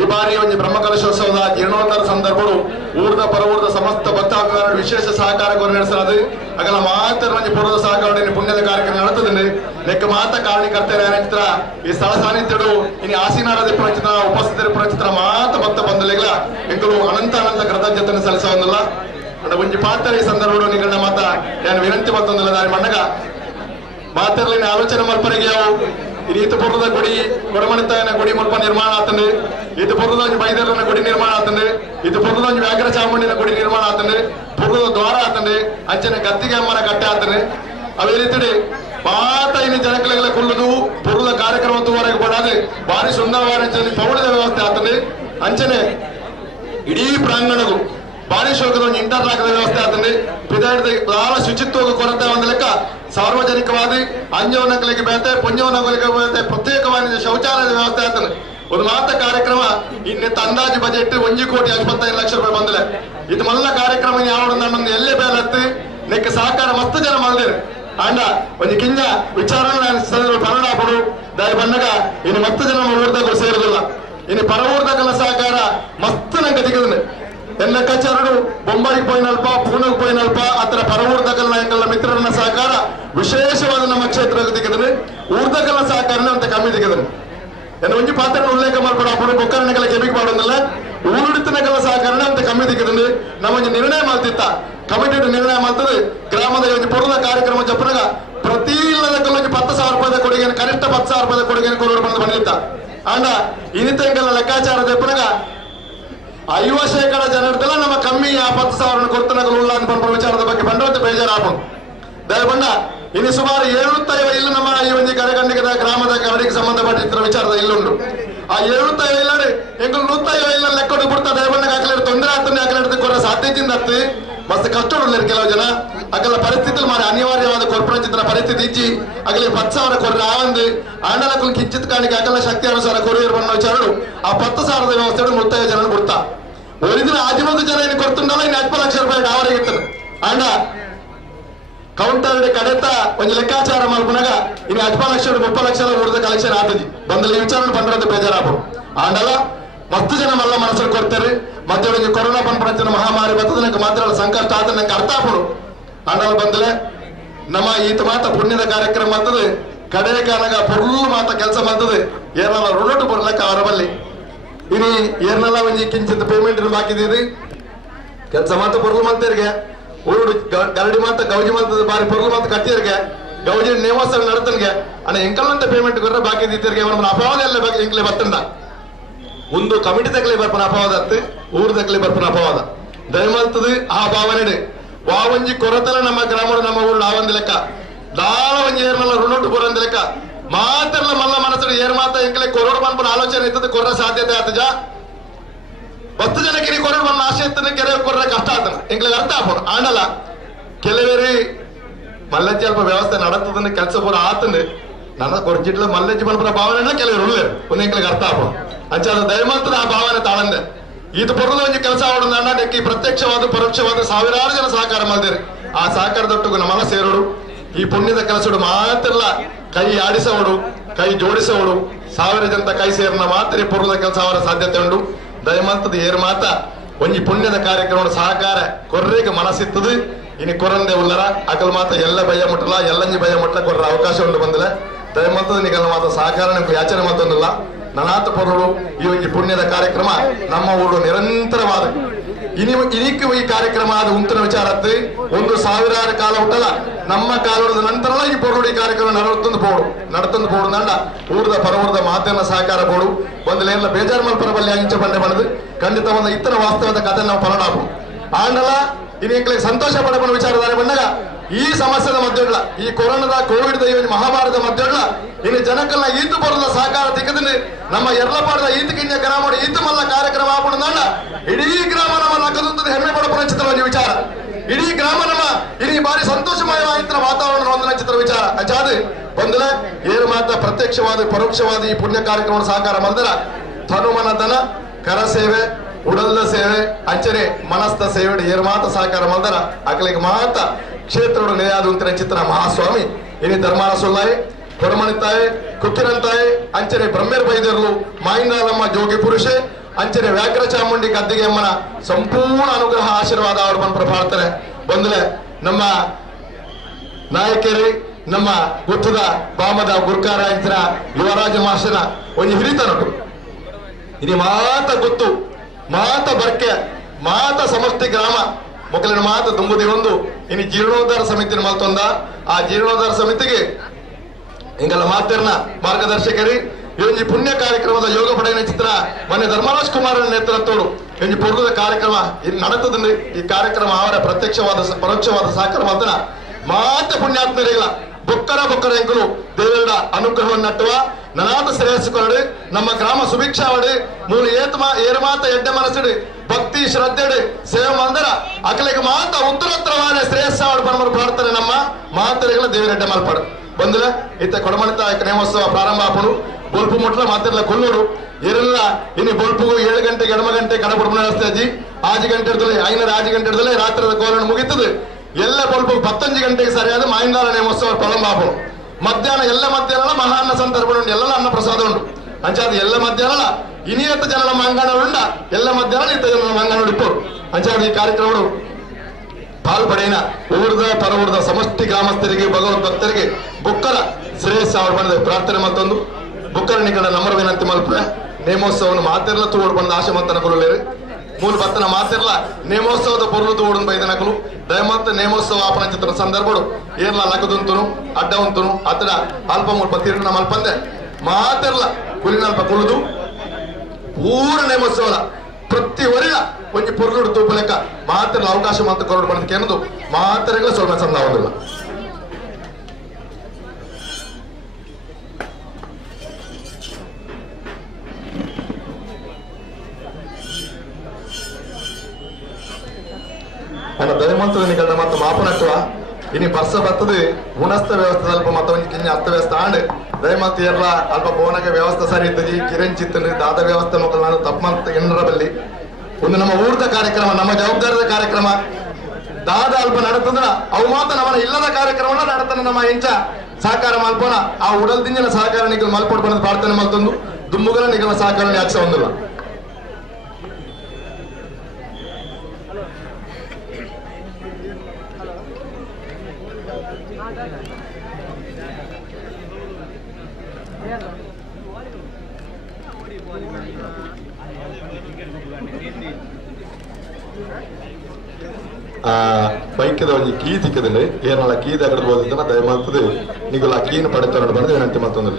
ಈ ಬಾರಿ ಒಂದು ಬ್ರಹ್ಮಕಲಶೋತ್ಸವದ ಜೀರ್ಣೋತ್ತರ ಸಂದರ್ಭಗಳು ಊರ್ದ ಪರವೂರ್ದ ಸಮಸ್ತ ಭಕ್ತಾಂಗರ ವಿಶೇಷ ಸಹಕಾರ ನಡೆಸಲಾದು ಆಗಲ ಮಾತ್ರ ಒಂದು ಪೂರ್ವದ ಸಹಕಾರ ಪುಣ್ಯದ ಕಾರ್ಯಕ್ರಮ ನಡೆತದೆ ಲೆಕ್ಕ ಮಾತ ಕಾರಣಕರ್ತರ ಈ ಸ್ಥಳ ಸಾನ್ನಿಧ್ಯಡು ಇನ್ನು ಆಸೀನಾರದ ಪುರಚಿತ್ರ ಉಪಸ್ಥಿತರ ಪುರಚಿತ್ರ ಮಾತ ಭಕ್ತ ಬಂಧುಗಳಿಗ ಎಂಕಲು ಅನಂತ ಅನಂತ ಕೃತಜ್ಞತೆ ಸಲ್ಲಿಸುವುದಿಲ್ಲ ಒಂಜಿ ಪಾತ್ರ ಈ ಸಂದರ್ಭಗಳು ನಿಗಣ ಮಾತ ನಾನು ವಿನಂತಿ ಮತ್ತೊಂದಿಲ್ಲ ದಾರಿ ಮಣ್ಣಗ ಮಾತರ್ಲಿನ ಆಲೋಚನೆ ಮಲ್ಪರಿಗೆ ಈತ ಪೂರ್ವದ ಗುಡಿ ಕೊಡಮಣಿತನ ಗುಡಿ ಮುಲ್ಪ ನಿರ್ಮಾಣ ಆತಂದು ಇದು ಪೂರ್ವದ ಒಂದು ಬೈದರ್ನ ಗುಡಿ ನಿರ್ಮಾಣ ಆತಂದು ಇದು ಪೂರ್ವದ ಒಂದು ವ್ಯಾಘ್ರ ಚಾಮುಂಡಿನ ಗುಡಿ ನಿರ್ಮಾಣ ಆತಂದು ಪೂರ್ವದ ದ್ವಾರ ಆತಂದು ಅಂಚನೆ ಗದ್ದಿಗೆ ಅಮ್ಮನ ಕಟ್ಟೆ ಆತಂದು ಅವೇ ರೀತಿ ಪಾತ ಇನ್ನು ಜನಕಲೆಗಳ ಕುಲ್ಲುದು ಪೂರ್ವದ ಕಾರ್ಯಕ್ರಮ ತೂವರೆಗೆ ಕೊಡಾದು ಭಾರಿ ಸುಂದರವಾದ ಪೌಡದ ವ್ಯವಸ್ಥೆ ಆತಂದು ಅಂಚನೆ ಇಡೀ ಪ್ರಾಂಗಣವು ಭಾರಿ ಶೋಕದ ಒಂದು ಇಂಟರ್ಲಾಕ್ದ ವ್ಯವಸ್ಥೆ ಆತಂದು ಪಿದಾಡಿದ ಬಹಳ ಶುಚಿತ್ವ ಕೊರತೆ ಒಂದು ಲೆಕ್ಕ ಸಾರ್ವಜನಿಕವಾದ ಅಂಜವನಗಳಿಗೆ ಬೇತೆ ಪುಂಜವನಗಳಿಗೆ ಬೇತೆ ಪ್ರತ್ಯೇಕವಾದ ಶೌಚಾಲಯದ ವ್ಯವಸ್ಥೆ ಆತಂದು ಒಂದು ಮಾತ ಕಾರ್ಯಕ್ರಮ ಇನ್ನೆತ್ತ ಅಂದಾಜು ಬಜೆಟ್ 1,55,00,000 ರೂಪಾಯಿ ಬಂದಿಲ್ಲ ಇದು ಮೊದಲ ಕಾರ್ಯಕ್ರಮ ಯಾವ ಎಲ್ಲೇ ಬೇಲತ್ತು ನೆಕ್ಕ ಸಹಕಾರ ಮಸ್ತ್ ಜನ ಮಾಡಿದ್ರು ಅಂಡ ಒಂದು ಕಿಂಜ ವಿಚಾರ ಕನ್ನಡ ಪಡು ದಾಯಿ ಬಂದಾಗ ಇನ್ನು ಮಸ್ತ್ ಜನ ಊರ್ದಾಗ ಸೇರುದಿಲ್ಲ ಇನ್ನು ಪರ ಊರ್ದಾಗಲ್ಲ ಸಹಕಾರ ಮಸ್ತ್ ನಂಗೆ ದಿಗದನೆ ಎಲ್ಲ ಕಚೇರಡು ಬೊಂಬಾಯಿಗೆ ಪೋಯಿನಲ್ಪ ಪೂನೆಗೆ ಪೋಯಿನಲ್ಪ ಆತರ ಪರ ಊರ್ದಾಗಲ್ಲ ಎಂಕಲ್ಲ ಮಿತ್ರರನ್ನ ಸಹಕಾರ ವಿಶೇಷವಾದ ನಮ್ಮ ಕ್ಷೇತ್ರಕ್ಕೆ ದಿಗದನೆ ಊರ್ದಾಗಲ್ಲ ಸಹಕಾರನೇ ಅಂತ ಕಮ್ಮಿ ದಿಗದನೆ ಏನು ಒಂಜಿ ಪಾತ್ರ ಉಲ್ಲೇಖ ಮಾಡ್ಕೊಂಡು ಅಪ್ಪಡು ಬೊಕ್ಕರಣೆಗಳ ಕೆಬಿಗೆ ಮಾಡೋದಿಲ್ಲ ಊರಿಡಿತನಗಳ ಸಹಕಾರನೇ ಅಂತ ಕಮ್ಮಿ ದಿಗದನೆ ನಾವೊಂದು ನಿರ್ಣಯ ಮಾಡ್ತಿತ್ತ ಕಮಿಟಿ ನಿರ್ಣಯ ಮಾಡ್ತದೆ ಗ್ರಾಮದ ಒಂದು ಪೂರ್ವ ಕಾರ್ಯಕ್ರಮ ಜಪ್ಪನಾಗ ಪ್ರತಿ ಇಲ್ಲದ ಕಲ್ಲೊಂದು 10,000 ರೂಪಾಯಿದ ಕೊಡುಗೆ ಕನಿಷ್ಠ 10,000 ರೂಪಾಯಿದ ಕೊಡುಗೆ ಕೊಡೋರು ಬಂದು ಬಂದಿತ್ತ ಅಂಡ ಇನ್ನಿತ ಲೆಕ್ಕಾಚಾರ ಜಪ್ಪನಾಗ 50% ಜನ ಇರ್ತಲ್ಲ ನಮ್ಮ ಕಮ್ಮಿ ಆ 10,000 ಕೊಡ್ತನಗಲ್ಲ ಅನ್ಕೊಂಡ ವಿಚಾರದ ಬಗ್ಗೆ ಬಂಡವಂತ ಬೇಜಾರಾಗ ದಯಬಂಡ ಇನ್ನು ಸುಮಾರು 75 ಇಲ್ಲ ನಮ್ಮ ಈ ಒಂದು ಕರೆಗಂಡಿಗದ ಗ್ರಾಮದ ಕರಡಿಗೆ ಸಂಬಂಧಪಟ್ಟಿದ್ದ ವಿಚಾರದ ಇಲ್ಲುಂಟು ಆ 75 ಇಲ್ಲ ಎಂಗಳು 150 ಇಲ್ಲ ಲೆಕ್ಕೊಟ್ಟು ಬಿಡ್ತಾ ದಯಬಣ್ಣಗೆ ಹಾಕಲಿಟ್ಟು ತೊಂದರೆ ಆಗ್ತಾನೆ ಹಾಕಲಿಟ್ಟು ಕೊರ ಸಾಧ್ಯತೆಯಿಂದ ಹತ್ತಿ ಮಸ್ತ್ ಕಷ್ಟ ಉಳ್ಳರು ಕೆಲವು ಜನ ಅಗಲ ಪರಿಸ್ಥಿತಿ ಮಾರಿ ಅನಿವಾರ್ಯವಾದ ಕೊರ್ಪೊರೇಟ್ ಚಿತ್ರ ಪರಿಸ್ಥಿತಿ ಇಚ್ಚಿ ಅಗಲಿ 10,000 ಕೊರ್ರೆ ಆವಂದು ಆಂಡಲಕ್ಕೂ ಕಿಂಚಿತ್ ಕಾಣಿಕೆ ಅಗಲ ಶಕ್ತಿ ಅನುಸಾರ ಕೊರಿಯರ್ ಬಣ್ಣ ವಿಚಾರಗಳು ಆ 10,000 ವ್ಯವಸ್ಥೆ 30 ಜನ ಬಿಡ್ತಾ ಒರಿಜಿನ 11 ಜನ ಏನು ಕೊಡ್తుంಡಲ್ಲ ಇನ್ನು 10,00,000 ರೂಪಾಯಿ ಆವರಿಗೆ ಇರ್ತದೆ ಆಂಡ ಕೌಂಟರ್ ಕಡೆತ ಒಂದು ಲೆಕ್ಕಾಚಾರ ಮಾಡ್ಕೊಂಡಾಗ ಇನ್ನು 10,00,000 30,00,000 ಊರದ ಕಲೆಕ್ಷನ್ ಆಗ್ತದೆ ಬಂದಲ್ಲಿ ವಿಚಾರಣೆ ಬಂದಿರೋದು ಬೇಜಾರಾಗು ಆಂಡಲ ಮಸ್ತ್ ಜನ ಮಲ್ಲ ಮನಸ್ಸು ಕೊಡ್ತಾರೆ ಮತ್ತೆ ಒಂದು ಕೊರೋನಾ ಬಂದ್ಬಿಡ ಮಹಾಮಾರಿ ಬರ್ತದೆ ನಂಗೆ ಮಾತ್ರ ಸಂಕಷ್ಟ ಆದ ನಂಗೆ ಅರ್ಥ ಆಗ್ಬಿಡು ಆಂಡಲ ಬಂದಲೆ ನಮ್ಮ ಈತ ಮಾತ ಪುಣ್ಯದ ಕಾರ್ಯಕ್ರಮ ಮಾಡ್ತದೆ ಕಡೆ ಕಾನಾಗ ಪೊರ್ಲು ಮಾತ ಕೆಲಸ ಮಾಡ್ತದೆ ಏನೆಲ್ಲ ರುಣಟು ಬರ್ಲಕ್ಕ ಅವರ ಬಲ್ಲಿ ಇನಿ ಏನೆಲ್ಲ ಒಂದು ಕಿಂಚಿತ್ ಪೇಮೆಂಟ್ ಹಾಕಿದ್ದೀರಿ ಕೆಲಸ ಮಾತ ಪೊರ್ಲು ಮಂತರಿಗೆ ಊರು ಗರಡಿ ಮಾತ ಗೌಜಿ ಮಾತದ ಬಾರಿ ಪೊರ್ಲು ಮಾತ ಕಟ್ಟಿಯರಿಗೆ ಗೌಜಿ ನೇಮೋತ್ಸವ ನಡತನ್ಗೆ ಅಣ್ಣ ಎಂಕಲ್ಲಂತ ಪೇಮೆಂಟ್ ಕೊರ್ರೆ ಬಾಕಿ ದಿತ್ತಿರಿಗೆ ಅಪವಾದ ಎಲ್ಲ ಎಂಕ್ಲೆ ಬತ್ತಂಡ ಒಂದು ಕಮಿಟಿ ತಗಲಿ ಬರ್ಪನ ಅಪವಾದ ಅತ್ತು ಊರು ತಗಲಿ ಬರ್ಪನ ಅಪವಾದ ದಯಮಲ್ತದು ಆ ಭಾವನೆ ವಾವಂಜಿ ಕೊರತಲ ನಮ್ಮ ಗ್ರಾಮದ ನಮ್ಮ ಊರು ನಾವೊಂದು ಲೆಕ್ಕ ದಾಳ ಒಂಜಿ ಏರ್ನಲ್ಲ ರುಣೊಟ್ಟು ಬರೋಂದು ಲೆಕ್ಕ ಮಾತ್ರಲ್ಲ ಮಲ್ಲ ಮನಸ್ಸು ಏರ್ ಮಾತ ಎಂಕ್ಲೆ ಕೊರೋಡು ಬಂದ್ಬಿಡ ಆಲೋಚನೆ ಇರ್ತದೆ ಕೊರ್ರ ಸಾಧ್ಯತೆ ಆತಜ 10 ಜನಕ್ಕೆ ಕೊರೋಡು ಬಂದ ಆಸೆ ಇರ್ತದೆ ಕೆರೆ ಕೊರ್ರೆ ಕಷ್ಟ ಆತನ ಎಂಕ್ಲೆ ಅರ್ಥ ಆಗ್ಬೋದು ಆಂಡಲ್ಲ ಕೆಲವೇರಿ ಮಲ್ಲಜ್ಜಿ ಅಲ್ಪ ವ್ಯವಸ್ಥೆ ನಡತದನ್ನ ಕೆಲಸ ಪೂರ ಆತಂದು ನನ್ನ ಕೊರ್ಜಿಟ್ಲ ಮಲ್ಲಜ್ಜಿ ಬಂದ್ಬಿಡ ಭಾವನೆ ಕೆಲವರು ಉಳ್ಳೆ ಒಂದು ಎಂಕ್ಲಿಗೆ ಅರ್ಥ ಆಗ್ಬೋದು ಅಂಚಾದ ದಯಮಾತ್ರ ಆ ಭಾವನೆ ತಾಳಂದೆ ಇದು ಪುರದ ಒಂದು ಕೆಲಸ ಅವಡನ್ನ ಡೆಕ್ಕಿ ಪ್ರತ್ಯಕ್ಷವಾದ ಪರೋಕ್ಷವಾದ ಸಾವಿರಾರು ಜನ ಸಹಕಾರ ಮಾಡಿದಿರಿ ಆ ಸಹಕಾರದೊಟ್ಟಿಗೂ ನಮ್ಮಲ್ಲ ಸೇರೋಡು ಈ ಪುಣ್ಯದ ಕೆಲಸಡು ಮಾತ್ರಲ್ಲ ಕೈ ಆಡಿಸೋಡು ಕೈ ಜೋಡಿಸೋಡು 1000 ಜನ ಕೈ ಸೇರಿನ ಮಾತ್ರ ಪುರದ ಕೆಲಸ ಅವರ ಸಾಧ್ಯತೆ ಉಂಟು ದಯಮಂತದ ಏರ್ ಮಾತ ಒಂಜಿ ಪುಣ್ಯದ ಕಾರ್ಯಕ್ರಮ ಸಹಕಾರ ಕೊರ್ರೆಗೆ ಮನಸ್ಸಿತ್ತದು ಇನ್ನು ಕೊರಂದೆ ಉಳ್ಳರ ಅಕಲ್ ಮಾತ ಎಲ್ಲ ಭಯ ಮುಟ್ಟಲ್ಲ ಎಲ್ಲಂಜಿ ಭಯ ಮುಟ್ಟ ಕೊರ್ರ ಅವಕಾಶ ಉಂಟು ಬಂದಿಲ್ಲ ದಯಮಂತದ ನಿಗಲ ಮಾತ ಸಹಕಾರ ನಿಮ್ಗೆ ಯಾಚನೆ ಮಾತೊಂದಿಲ್ಲ ನನಾಥ ಪೊರಳು ಈ ಒಂದು ಪುಣ್ಯದ ಕಾರ್ಯಕ್ರಮ ನಮ್ಮ ಊರು ನಿರಂತರವಾದ ಇನಿಕ್ಕು ಈ ಕಾರ್ಯಕ್ರಮ ಆದ ಉಂಟಿನ ವಿಚಾರತ್ತೆ ಒಂದು ಸಾವಿರಾರು ಕಾಲ ಉಂಟಲ್ಲ ನಮ್ಮ ಕಾಲದ ನಂತರ ಈ ಪೊರಳು ಈ ಕಾರ್ಯಕ್ರಮ ನಡತಂದು ಬೋಡು ನಂಡ ಊರದ ಪರವೂರದ ಮಾಧ್ಯಮ ಸಹಕಾರ ಬೋಡು ಒಂದೆಲ್ಲ ಬೇಜಾರು ಮಲ್ಪರ ಬಲ್ಲಿ ಅಂಚೆ ಬಂಡೆ ಮಾಡಿದು ಖಂಡಿತ ಒಂದು ಇತರ ವಾಸ್ತವದ ಕಥೆ ನಾವು ಪರಡಾಬು ಆಂಡಲ ಇನ್ನು ಸಂತೋಷ ಪಡಪನ ವಿಚಾರಧಾರೆ ಬಂದಾಗ ಈ ಸಮಸ್ಯೆದ ಮಧ್ಯಲ್ಲ ಈ ಕೊರೋನಾದ ಕೋವಿಡ್ ಈ ಮಹಾಭಾರತ ಮಧ್ಯಲ್ಲ ಇನ್ನು ಜನಕಲ್ನ ಈತು ಬರೋದ ಸಹಕಾರ ತಿಕ್ಕದಲ್ಲಿ ನಮ್ಮ ಎರಲಪಾಡದ ಈತಕಿಂಜ ಗ್ರಾಮ ಈತು ಮಲ್ಲ ಕಾರ್ಯಕ್ರಮ ಆಪಣದಂಡ ಇಡೀ ಗ್ರಾಮ ನಮ್ಮ ನಕ್ಕದಂತದ ಹೆಮ್ಮೆ ಪಡಪನ ಚಿತ್ರ ಒಂದು ವಿಚಾರ ಇಡೀ ಗ್ರಾಮ ನಮ್ಮ ಇಡೀ ಬಾರಿ ಸಂತೋಷಮಯವಾಗಿನ ವಾತಾವರಣ ಹೊಂದಿನ ಚಿತ್ರ ವಿಚಾರ ಅಚಾದ ಬಂದಲೆ ಏನು ಮಾತ್ರ ಪ್ರತ್ಯಕ್ಷವಾದ ಪರೋಕ್ಷವಾದ ಈ ಪುಣ್ಯ ಕಾರ್ಯಕ್ರಮ ಸಹಕಾರ ಮಂದರ ತನುಮನ ದನ ಕರ ಸೇವೆ ಉಡಲ್ದ ಸೇವೆ ಅಂಚನೆ ಮನಸ್ಥ ಸೇವೆ ಏರು ಮಾತ ಸಹಕಾರ ಮಂದರ ಅಕಲಿಗೆ ಮಾತ ಕ್ಷೇತ್ರಗಳು ನೇಯಾದಂತಿನ ಚಿತ್ರ ಮಹಾಸ್ವಾಮಿ ಇನಿ ಧರ್ಮಾನ ಸೊಲ್ಲಾಯಿ ಕೊರಮಣಿತಾಯೆ ಕುಕ್ಕಿರಂತಾಯೆ ಅಂಚನೆ ಬ್ರಹ್ಮೇರ್ ಬೈದೇರ್ಲು ಮಾಯಿಂದಾಲಮ್ಮ ಜೋಗಿ ಪುರುಷೆ ಅಂಚನೆ ವ್ಯಾಘ್ರ ಚಾಮುಂಡಿ ಗದ್ದಿಗೆ ಅಮ್ಮನ ಸಂಪೂರ್ಣ ಅನುಗ್ರಹ ಆಶೀರ್ವಾದ ಅವರು ಬಂದು ಪ್ರಾರ್ಥನೆ ಬಂದ್ರೆ ನಮ್ಮ ನಾಯಕರಿ ನಮ್ಮ ಗುತ್ತದ ಬಾಮದ ಗುರ್ಕಾರ ಇಂಚಿನ ಯುವರಾಜ ಮಾಸ್ಟರ್ನ ಒಂದು ಹಿರಿತನಟು ಇದು ಮಾತ ಗೊತ್ತು ಮಾತ ಬರ್ಕೆ ಮಾತ ಸಮಷ್ಟಿ ಗ್ರಾಮ ಮೊದಲಿನ ಮಾತ ದುಂಬುದಿ ಒಂದು ಇನ್ನು ಜೀರ್ಣೋದ್ಧಾರ ಸಮಿತಿನ ಮಲ್ತೊಂದ ಆ ಜೀರ್ಣೋದ್ಧಾರ ಸಮಿತಿಗೆ ಹಿಂಗೆಲ್ಲ ಮಾತರ್ನ ಮಾರ್ಗದರ್ಶಕರಿ ಇವೊಂಜಿ ಪುಣ್ಯ ಕಾರ್ಯಕ್ರಮದ ಯೋಗ ಪಡೆಯನ ಚಿತ್ರ ಮೊನ್ನೆ ಧರ್ಮರಾಜ್ ಕುಮಾರನ ನೇತೃತ್ವಡು ಇವೊಂಜಿ ಪೂರ್ವದ ಕಾರ್ಯಕ್ರಮ ಇಲ್ಲಿ ನಡೆತದಂದ್ರೆ ಈ ಕಾರ್ಯಕ್ರಮ ಅವರ ಪ್ರತ್ಯಕ್ಷವಾದ ಪರೋಕ್ಷವಾದ ಸಹಕಾರ ಮಾತನ ಮಾತ ಪುಣ್ಯಾತ್ಮರಿಗಳ ಬೊಕ್ಕರ ಎಂಕಲು ದೇವರ ಅನುಗ್ರಹವನ್ನು ನಟ್ಟುವ ನನಾದ ಶ್ರೇಯಸ್ಸುಕೊಂಡು ನಮ್ಮ ಗ್ರಾಮ ಸುಭಿಕ್ಷಾವಡು ಮೂಲ ಏರುಮಾತ ಎಡ್ಡೆ ಮನಸ್ಸಿಡು ಭಕ್ತಿ ಶ್ರದ್ಧೆಡು ಸೇವೆ ಮಂದರ ಅಕಲಿಗೆ ಮಾತ ಉತ್ತರೋತ್ತರವಾದ ಶ್ರೇಯಸ್ಸಾವಡು ಪರಮರು ಪ್ರಾರ್ಥನೆ ನಮ್ಮ ಮಾತರಿಗಳ ದೇವರ ಎಡ್ಡೆ ಮಲ್ಪಡು ಬಂದ್ರೆ ಇತ್ತ ಕೊಡಮಣಿತ ನೇಮೋತ್ಸವ ಪ್ರಾರಂಭ ಆಪಡು ಬೊಲ್ಪು ಮುಟ್ಲ ಮಾತೆಲ್ಲ ಕೊಲ್ಲೂರು ಇರಲ್ಲ ಇನ್ನು ಬೊಲ್ಪುಗು 7 ಗಂಟೆಗೆ 2 ಗಂಟೆ ಕಡಪುಡು ವ್ಯವಸ್ಥೆ ಅಜ್ಜಿ 6 ಗಂಟೆ ಇರ್ತದೆ 5 ಗಂಟೆ ಇರ್ತದೆ ರಾತ್ರಿ ಕೋರಣ ಮುಗಿತದೆ ಎಲ್ಲ ಬೊಲ್ಪು 15 ಗಂಟೆಗೆ ಸರಿಯಾದ ಮಾಯಿಂದಾಲ ನೇಮೋತ್ಸವ ಪ್ರಾರಂಭ ಆಪಡು ಮಧ್ಯಾಹ್ನ ಎಲ್ಲ ಮಧ್ಯಾಹ್ನ ಮಹಾನ್ನ ಸಂದರ್ಭ ಉಂಟು ಎಲ್ಲ ಅನ್ನ ಪ್ರಸಾದ ಉಂಟು ಅಂಚಾದ ಎಲ್ಲ ಮಧ್ಯಾಹ್ನ ಇನಿಯತ್ತ ಜನರ ಮಂಗಣ ಉಂಡ ಎಲ್ಲ ಮಧ್ಯಾಹ್ನ ಇತ್ತ ಜನರ ಮಂಗಣ ಇಪ್ಪರು ಅಂಚಾದ ಈ ಕಾರ್ಯಕ್ರಮಗಳು ಪಾಲ್ಪಡೆಯಿನ ಊರ್ದ ಪರವೂರ್ದ ಸಮಷ್ಟಿ ಗ್ರಾಮಸ್ಥರಿಗೆ ಭಗವದ್ ಭಕ್ತರಿಗೆ ಬುಕ್ಕರ ಶ್ರೇಯಸ್ ಅವರು ಬಂದ ಪ್ರಾರ್ಥನೆ ಮತ್ತೊಂದು ಬುಕ್ಕರ ನಿಕಟ ನಮ್ಮರ ವಿನಂತಿ ಮಲ್ಪೆ ನೇಮೋತ್ಸವವನ್ನು ಮಾತೆರ್ಲ ತೋಡು ಬಂದ ಆಶೆ ಮತ್ತನ ಕೊಲ್ಲಲೇರು ಮೂಲ ಬತ್ತನ ಮಾತೆರ್ಲ ನೇಮೋತ್ಸವದ ಪೊರ್ಲು ತೋಡು ಬೈದನಕಲು ದಯಮತ್ತ ನೇಮೋತ್ಸವ ಆಪನ ಚಿತ್ರ ಸಂದರ್ಭಗಳು ಏರ್ಲ ಲಗದುಂತುನು ಅಡ್ಡ ಉಂತುನು ಅತಡ ಅಲ್ಪ ಮುಲ್ಪ ತೀರ್ಣ ಮಲ್ಪಂದೆ ಮಾತೆರ್ಲ ಕುಲಿನಲ್ಪ ಕುಳಿದು ಪೂರ ನೇಮೋತ್ಸವ ಪ್ರತಿ ವರಿಲ ಒಂಜಿ ಪೊರ್ಲು ತೂಪ ಲೆಕ್ಕ ಮಾತೆರ್ಲ ಅವಕಾಶ ಮತ್ತು ಕೊರಡು ಬಂದಕ್ಕೆ ಅನ್ನೋದು ಮಾತೆರೆಗಳ ಸ್ವಲ್ಪ ಚಂದ ಆಗೋದಿಲ್ಲ ನನ್ನ ದಯಮಂತ್ರದ ನಿಕಟ ಮತ್ತು ಮಾಪನತ್ವ ಇನಿ ಬರ್ಸ ಬರ್ತದೆ ಗುಣಸ್ಥ ವ್ಯವಸ್ಥೆ ಸ್ವಲ್ಪ ಮತ್ತೊಂದು ಕಿಂಜ ಅರ್ಥವ್ಯವಸ್ಥೆ ಆಂಡ್ ದಯಮಂತ್ ಏರ್ಲ ಅಲ್ಪ ಬೋನಗೆ ವ್ಯವಸ್ಥೆ ಸರಿ ಇದ್ದಜಿ ಕಿರಂಚಿತ್ತನ್ರಿ ದಾದ ವ್ಯವಸ್ಥೆ ಮಕ್ಕಳು ನಾನು ತಪ್ಪಂತ ಎನ್ನರ ಬಲ್ಲಿ ಒಂದು ನಮ್ಮ ಊರ್ದ ಕಾರ್ಯಕ್ರಮ ನಮ್ಮ ಜವಾಬ್ದಾರದ ಕಾರ್ಯಕ್ರಮ ದಾದ ಅಲ್ಪ ನಡೆತಂದ್ರ ಅವು ಮಾತ್ರ ನಮ್ಮನ ಇಲ್ಲದ ಕಾರ್ಯಕ್ರಮನ ನಡೆತಾನೆ ನಮ್ಮ ಎಂಚ ಸಹಕಾರ ಮಲ್ಪೋಣ ಆ ಉಡಲ್ ದಿಂಜಿನ ಸಹಕಾರ ನಿಗಲ್ ಮಲ್ಪೊಡ್ ಬಂದ ಪ್ರಾರ್ಥನೆ ಮಲ್ತೊಂದು ದುಮ್ಮುಗಲ ನಿಗಲ ಸಹಕಾರ ಯಾಕೆ ಹೊಂದಿಲ್ಲ ಬೈಕದ ಒಂದು ಕೀ ಸಿಕ್ಕದಲ್ಲಿ ಏನಲ್ಲ ಕೀ ತಗಡ್ಬೋದಿದ್ದನ್ನ ದಯಮಾಡ್ತದೆ ನೀವೆಲ್ಲ ಕೀನ ಪಡೆತ ಬಂದು ವಿನಂತಿ ಮತ್ತೊಂದು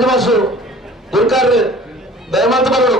ರಾಜಮಾಸು ದುರ್ಗಾರ್ ದಯಮಾಂತ ಬರಲು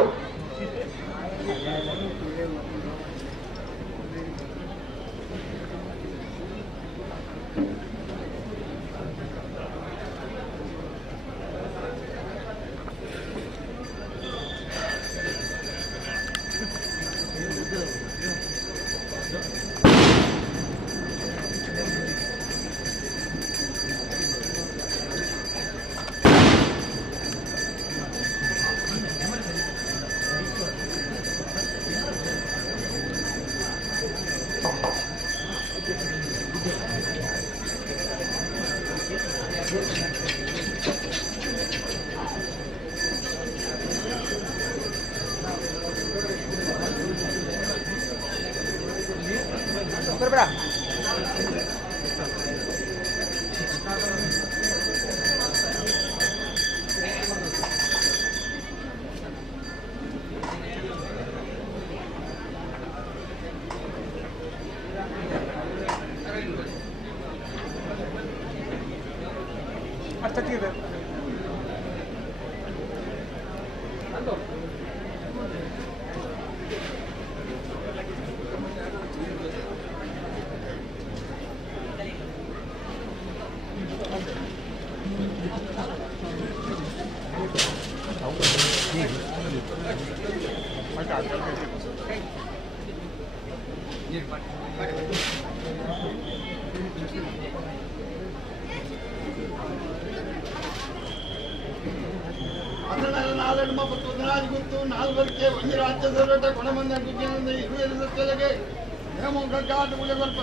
ನಾಲ್ವರಿಗೆ ಒಂದು ರಾಜ್ಯದ ಕೊಡಮಂದ ಗುಜ್ಜಿನಿಂದ ಇರುವೆಲ್ಲ ತೆಲಗೆ ನೇಮ ಗಡ್ಗಾಟ ಉಳಿಗೊಲ್ಪ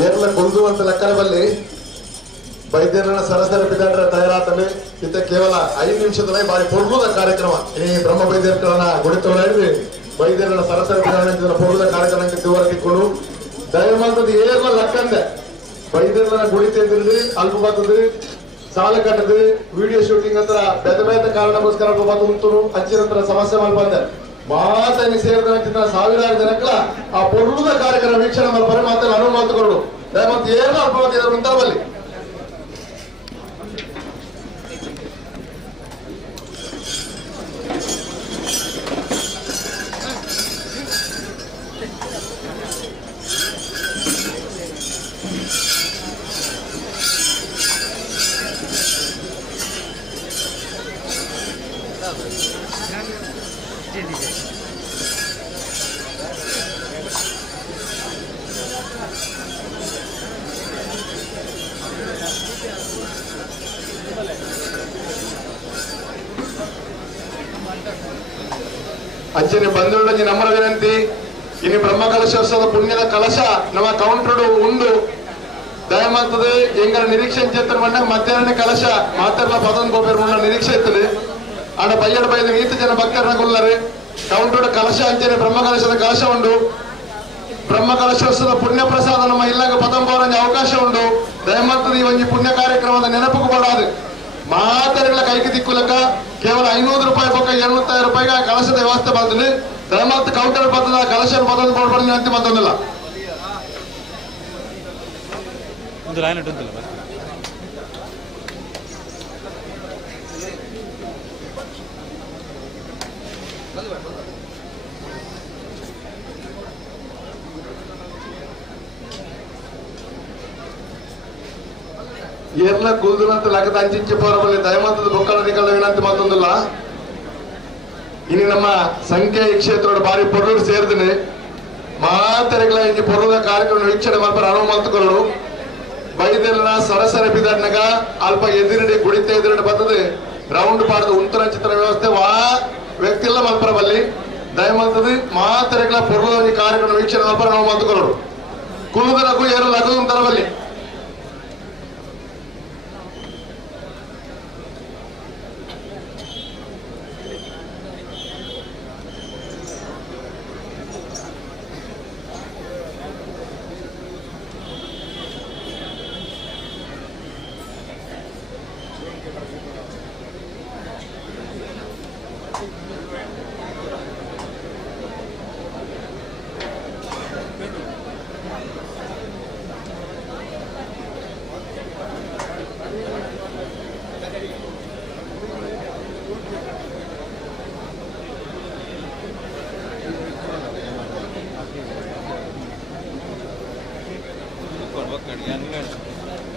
ಏರ್ಲ ಕುಲ್ದು ಅಂತ ಲೆಕ್ಕನ ಬಲ್ಲಿ ವೈದ್ಯರನ್ನ ಸರಸರ ಬಿದ್ದಾಡ್ರೆ ತಯಾರಾತಲ್ಲಿ ಇತ್ತ ಕೇವಲ 5 ನಿಮಿಷದಲ್ಲಿ ಬಾರಿ ಪೊರ್ಲುದ ಕಾರ್ಯಕ್ರಮ ಈ ಬ್ರಹ್ಮ ವೈದ್ಯರನ್ನ ಗುಡಿತವಳ ಹಿಡಿದು ವೈದ್ಯರನ್ನ ಸರಸರ ಬಿದ್ದಾಡ ಪೊರ್ಲುದ ಕಾರ್ಯಕ್ರಮಕ್ಕೆ ತಿವರತಿಕೊಂಡು ದಯಮಾಡ್ತದ ಏರ್ಲ ಲೆಕ್ಕಂದೆ ವೈದ್ಯರನ್ನ ಗುಡಿತಿದ್ರಿ ಅಲ್ಪ ಬರ್ತದೆ ಸಾಲ ಕಟ್ಟದು ವಿಡಿಯೋ ಶೂಟಿಂಗ್ ಹತ್ರ ಬೇದ ಕಾರಣಕ್ಕೋಸ್ಕರ ಬಂದು ಉಂಟು ಹಂಚಿನ ಸಮಸ್ಯೆ ಮಾಡಿ ಬಂದೆ ಮಾತನ್ನು ಸೇರಿದ ಸಾವಿರಾರು ಜನಕ್ಕಳ ಆ ಪೊರ್ಲುದ ಕಾರ್ಯಕ್ರಮ ವೀಕ್ಷಣೆ ಮಾಡ್ಬಾರೆ ಮಾತನ್ನು ಅನುವು ಮಾತುಗಳು ದಯಮಾಡ್ತು ಏರ್ಲ ಅಲ್ಪವಾಗಿ ಉಂಟಾವಲ್ಲಿ ಅಂಚನೆ ಬಂಧುಗಳಲ್ಲಿ ನಮ್ಮ ವಿನಂತಿ ಇನ್ನು ಬ್ರಹ್ಮ ಕಲಶೋತ್ಸವದ ಪುಣ್ಯದ ಕಲಶ ನಮ್ಮ ಕೌಂಟರ್ ಉಂಡು ದಯಮಾಡ್ತದೆ ಎಂಗರ ನಿರೀಕ್ಷೆ ಚೇತನ ಬಂದಾಗ ಮಧ್ಯಾಹ್ನ ಕಲಶ ಮಾತಾಡಲ ಪದೊಂದು ಗೋಪೇರ್ ನಿರೀಕ್ಷೆ ಇರ್ತದೆ ಆಡ ಬೈಯಡ ಬೈದ ನೀತಿ ಜನ ಭಕ್ತರನ್ನ ಕೊಲ್ಲರೆ ಕೌಂಟರ್ ಕಲಶ ಅಂಚನೆ ಬ್ರಹ್ಮ ಕಲಶದ ಕಲಶ ಉಂಡು ಬ್ರಹ್ಮ ಕಲಶೋತ್ಸವದ ಪುಣ್ಯ ಪ್ರಸಾದ ನಮ್ಮ ಇಲ್ಲಾಗ ಪದಂಬೋರಂಜ ಅವಕಾಶ ಉಂಡು ದಯಮಾಡ್ತದೆ ಈ ಒಂದು ಪುಣ್ಯ ಕಾರ್ಯಕ್ರಮದ ನೆನಪು ಬಡಾದು ಮಾತಾಡಿಗಳ ಕೈಗೆ ದಿಕ್ಕುಲಕ ಕೇವಲ 500 ರೂಪಾಯಿ ಪಕ್ಕ 700 ರೂಪಾಯಿಗೆ ಕಲಶದ ವ್ಯವಸ್ಥೆ ಬಂದಿದೆ ದಯಮಾಡ್ತು ಕೌಂಟರ್ ಬರ್ತದ ಕಲಶ ಪದೊಂದು ಕೊಡ್ಬಾರ್ದು ಅಂತ ಬಂದಿಲ್ಲ ಒಂದು ಲೈನ್ ಇಟ್ಟುಂತಿಲ್ಲ ಏರ್ಲ ಕುಲ್ದುನಂತ ಲಗದ ಅಂಚಿಂಚೆ ಪೋರಬಲ್ಲಿ ದಯಮಾತದ ಬೊಕ್ಕಳರಿಗಳ ವಿನಂತಿ ಮಾತೊಂದಿಲ್ಲ ಇನ್ನು ನಮ್ಮ ಸಂಖ್ಯೆ ಈ ಕ್ಷೇತ್ರದ ಬಾರಿ ಪೊರ್ಲೂರು ಸೇರಿದ್ರೆ ಮಾತರೆಗಳ ಇಂಜಿ ಪೊರ್ಲುದ ಕಾರ್ಯಕ್ರಮ ವೀಕ್ಷಣೆ ಮಾಡ್ಬಾರ ಅನುವು ಮಾತುಗಳು ಬೈದೆಲ್ಲ ಸರಸರ ಬಿದ್ದಾಡ್ನಾಗ ಅಲ್ಪ ಎದುರಿಡಿ ಗುಡಿತ ಎದುರಿಡಿ ಬರ್ತದೆ ರೌಂಡ್ ಪಾಡ್ದು ಉಂತರ ಚಿತ್ರ ವ್ಯವಸ್ಥೆ ವ್ಯಕ್ತಿ ಎಲ್ಲ ಮಲ್ಪರ ಬಲ್ಲಿ ದಯಮಾತದ ಮಾತರೆಗಳ ಪೊರ್ಲುದ ಕಾರ್ಯಕ್ರಮ ವೀಕ್ಷಣೆ ಮಾಡ್ಬಾರ ಅನುವು ಮಾತುಗಳು ಕುಲುದಲಗೂ ಏರು ಲಗದು ಅಂತರ ಬಲ್ಲಿ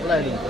ಕೊಡ್ಬೇಕು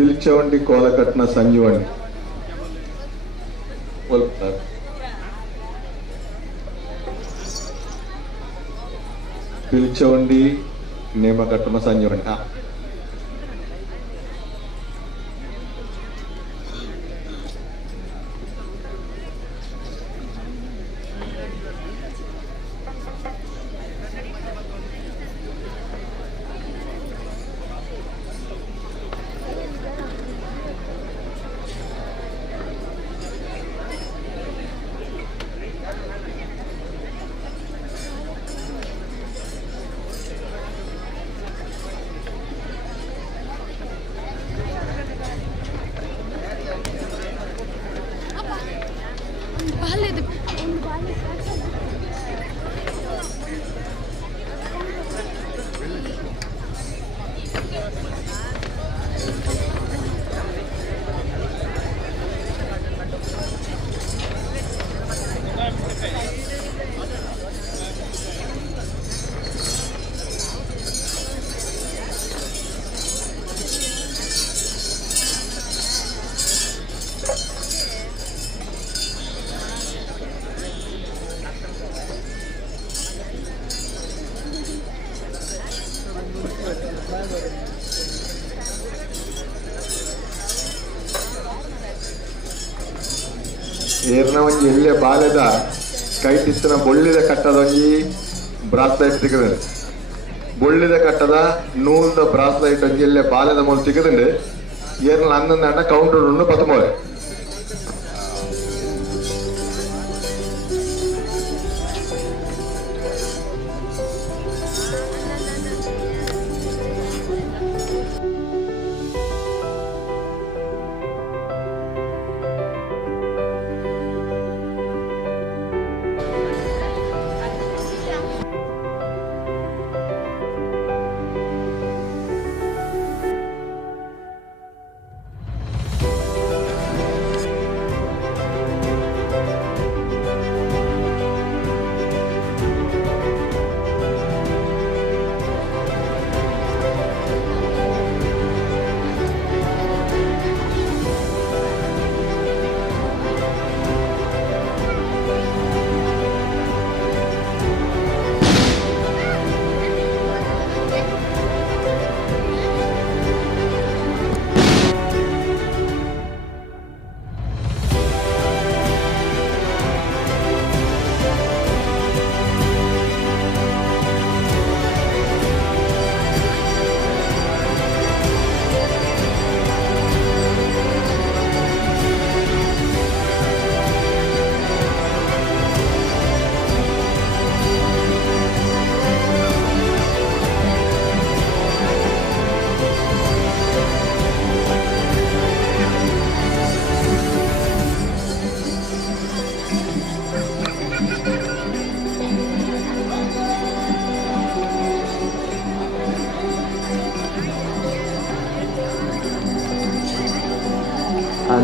పిలిచవండి కోలకట్న సంజీవండి పిలిచవండి నేమకట్టమ సంజీవండి బాలేదు ಏರ್ನವಂಜಿ ಎಲ್ಲೇ ಬಾಲ್ಯದ ಕೈಟಿತ್ತಿನ ಬೊಳ್ಳಿದ ಕಟ್ಟದೊಂಜಿ ಬ್ರಾಸ್ಲೈಟ್ ತೆಗೆದು ಬೊಳ್ಳಿದ ಕಟ್ಟದ ನೂಲ್ದ ಬ್ರಾಸ್ಲೈಟ್ ಒಂಜಿ ಎಲ್ಲೇ ಬಾಲ್ಯದ ಮೂಲ ತೆಗೆದುಂಡು ಏರ್ನ ಅಂದಂದ ಕೌಂಟರ್ ಉಂಡು ಪತ್ತುಮೋಲೆ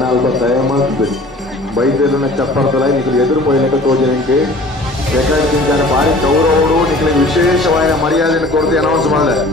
ಅಲ್ಪ ದಯಮಾಡ್ತದೆ ಬೈದೆಲ್ಲ ಚಪ್ಪರ್ತಲ ನಿಖಿಲ್ ಎದುರುಪೋಯಿನಕ್ಕೆ ತೋಜನಕ್ಕೆ ಬೇಕಾದ ಭಾರಿ ಗೌರವಗಳು ನಿಖಿಲಿಗೆ ವಿಶೇಷವಾದ ಮರ್ಯಾದೆಯನ್ನು ಕೊಡ್ತು ಅನೌನ್ಸ್ ಮಾಡಿದೆ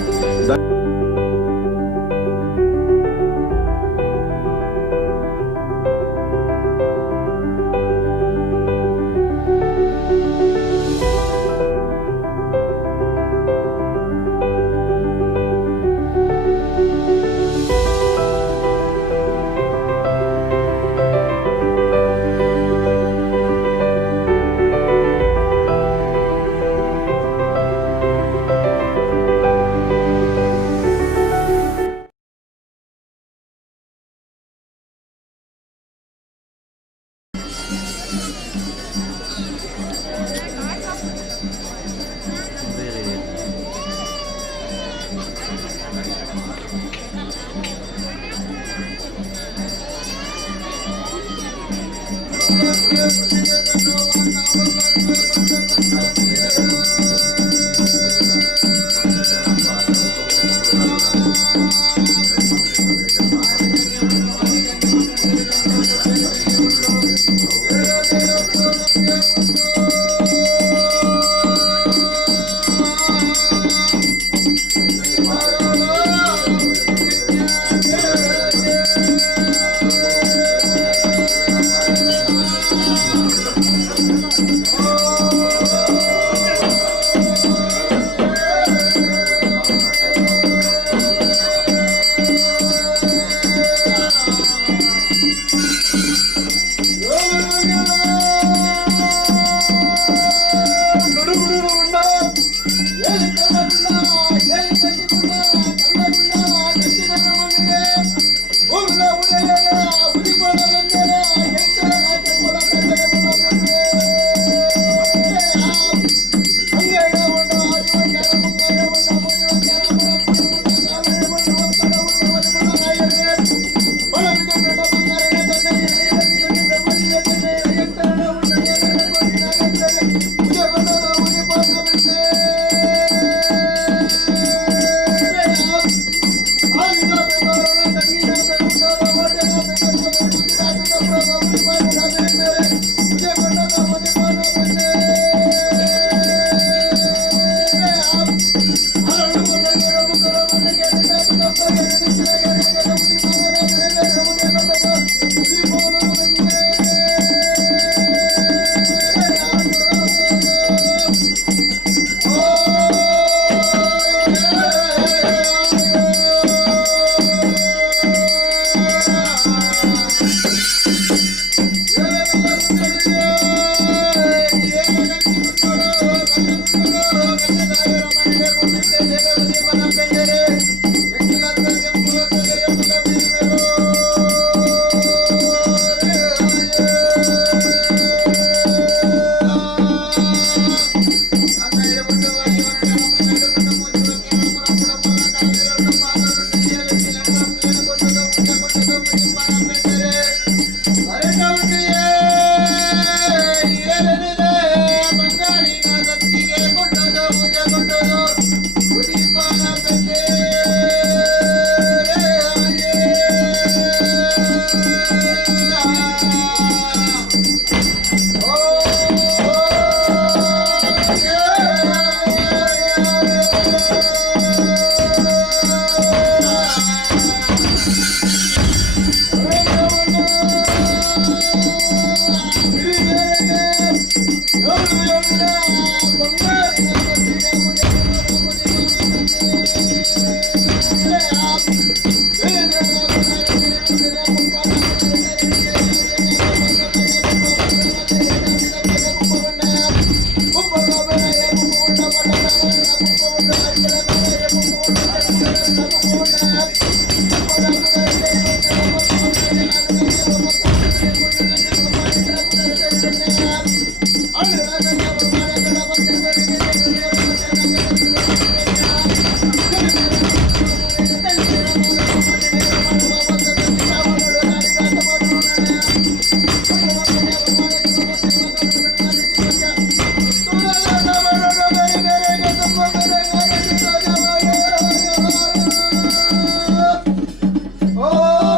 Oh,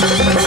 Thank you.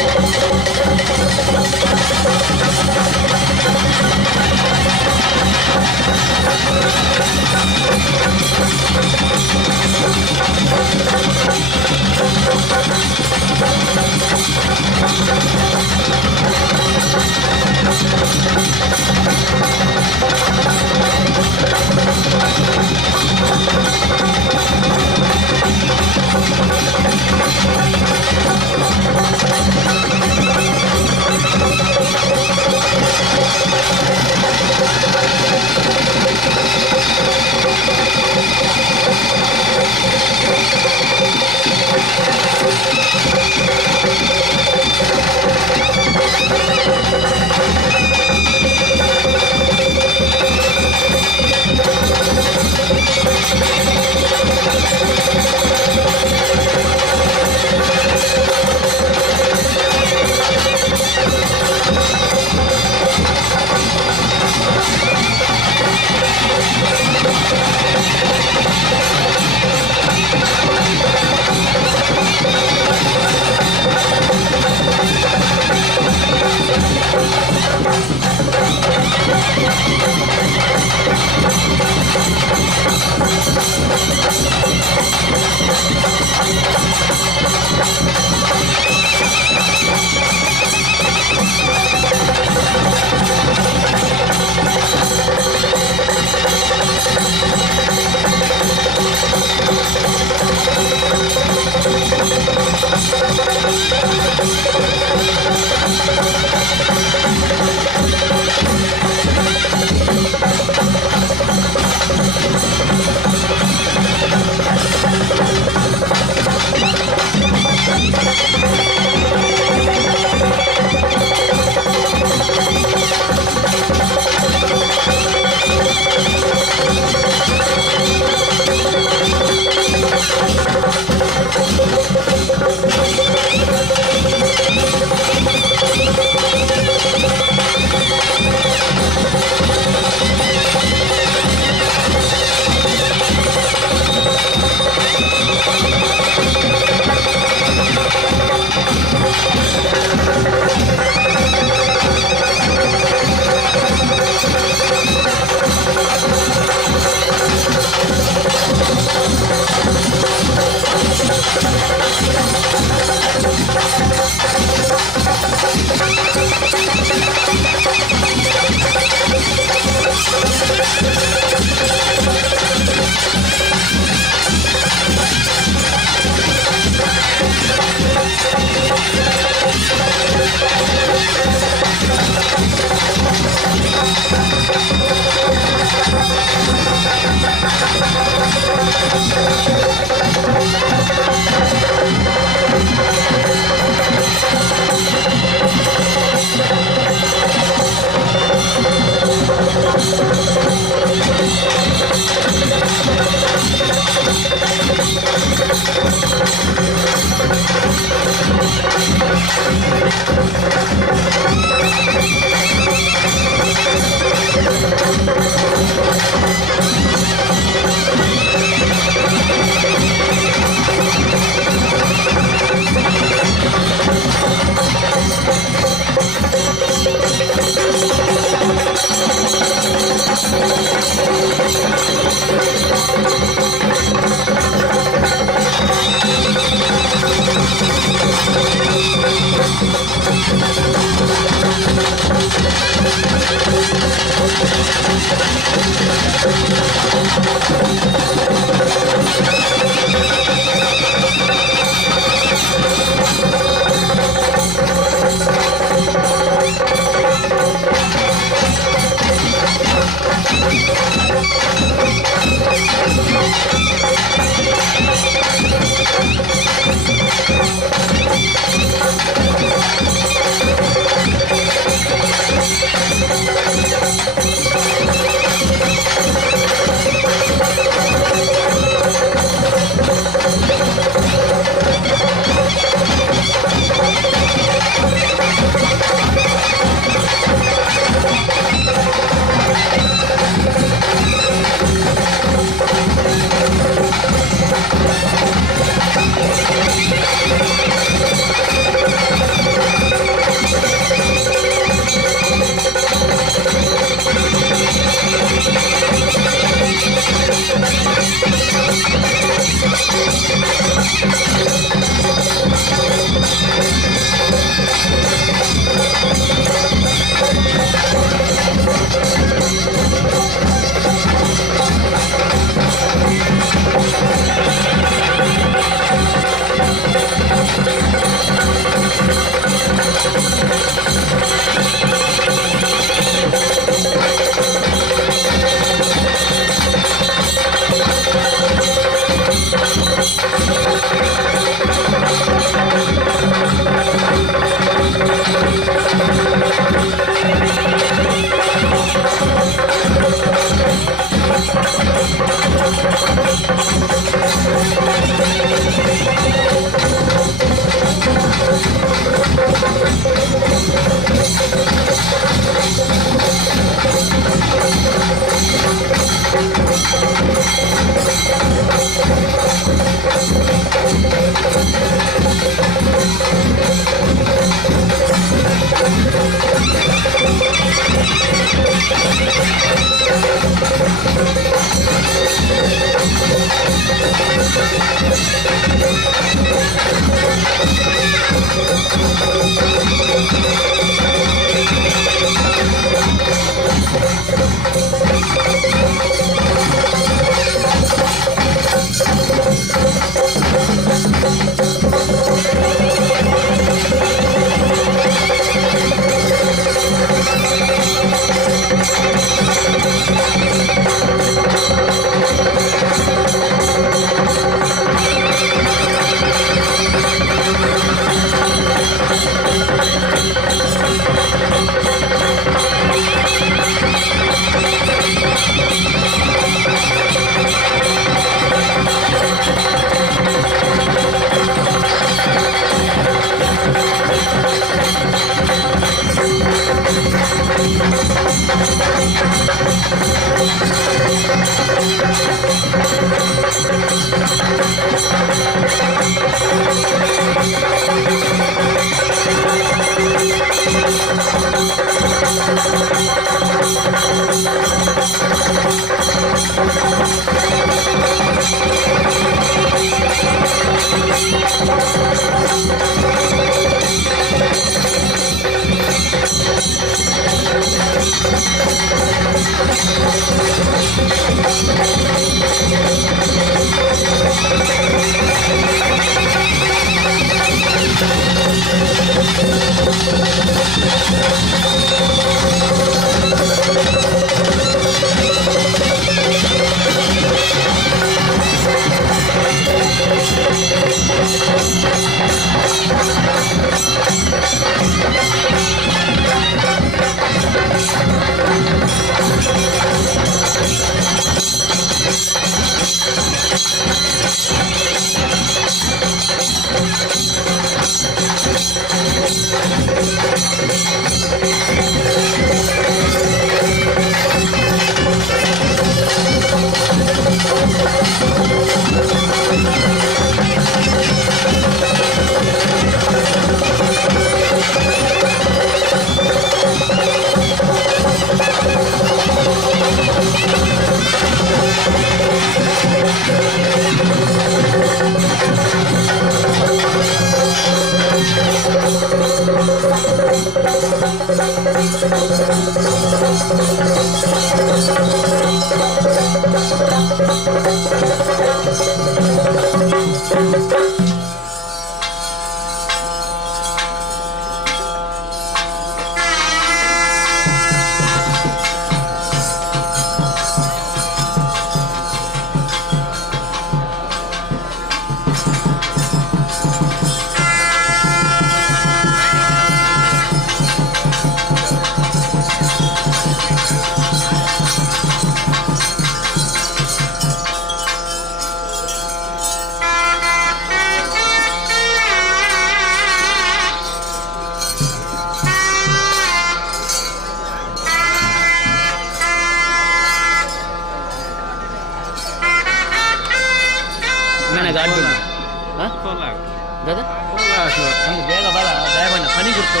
ಬೇಗ ಬರ ಬೇಗ ಪನಿ ಕೊಡ್ತು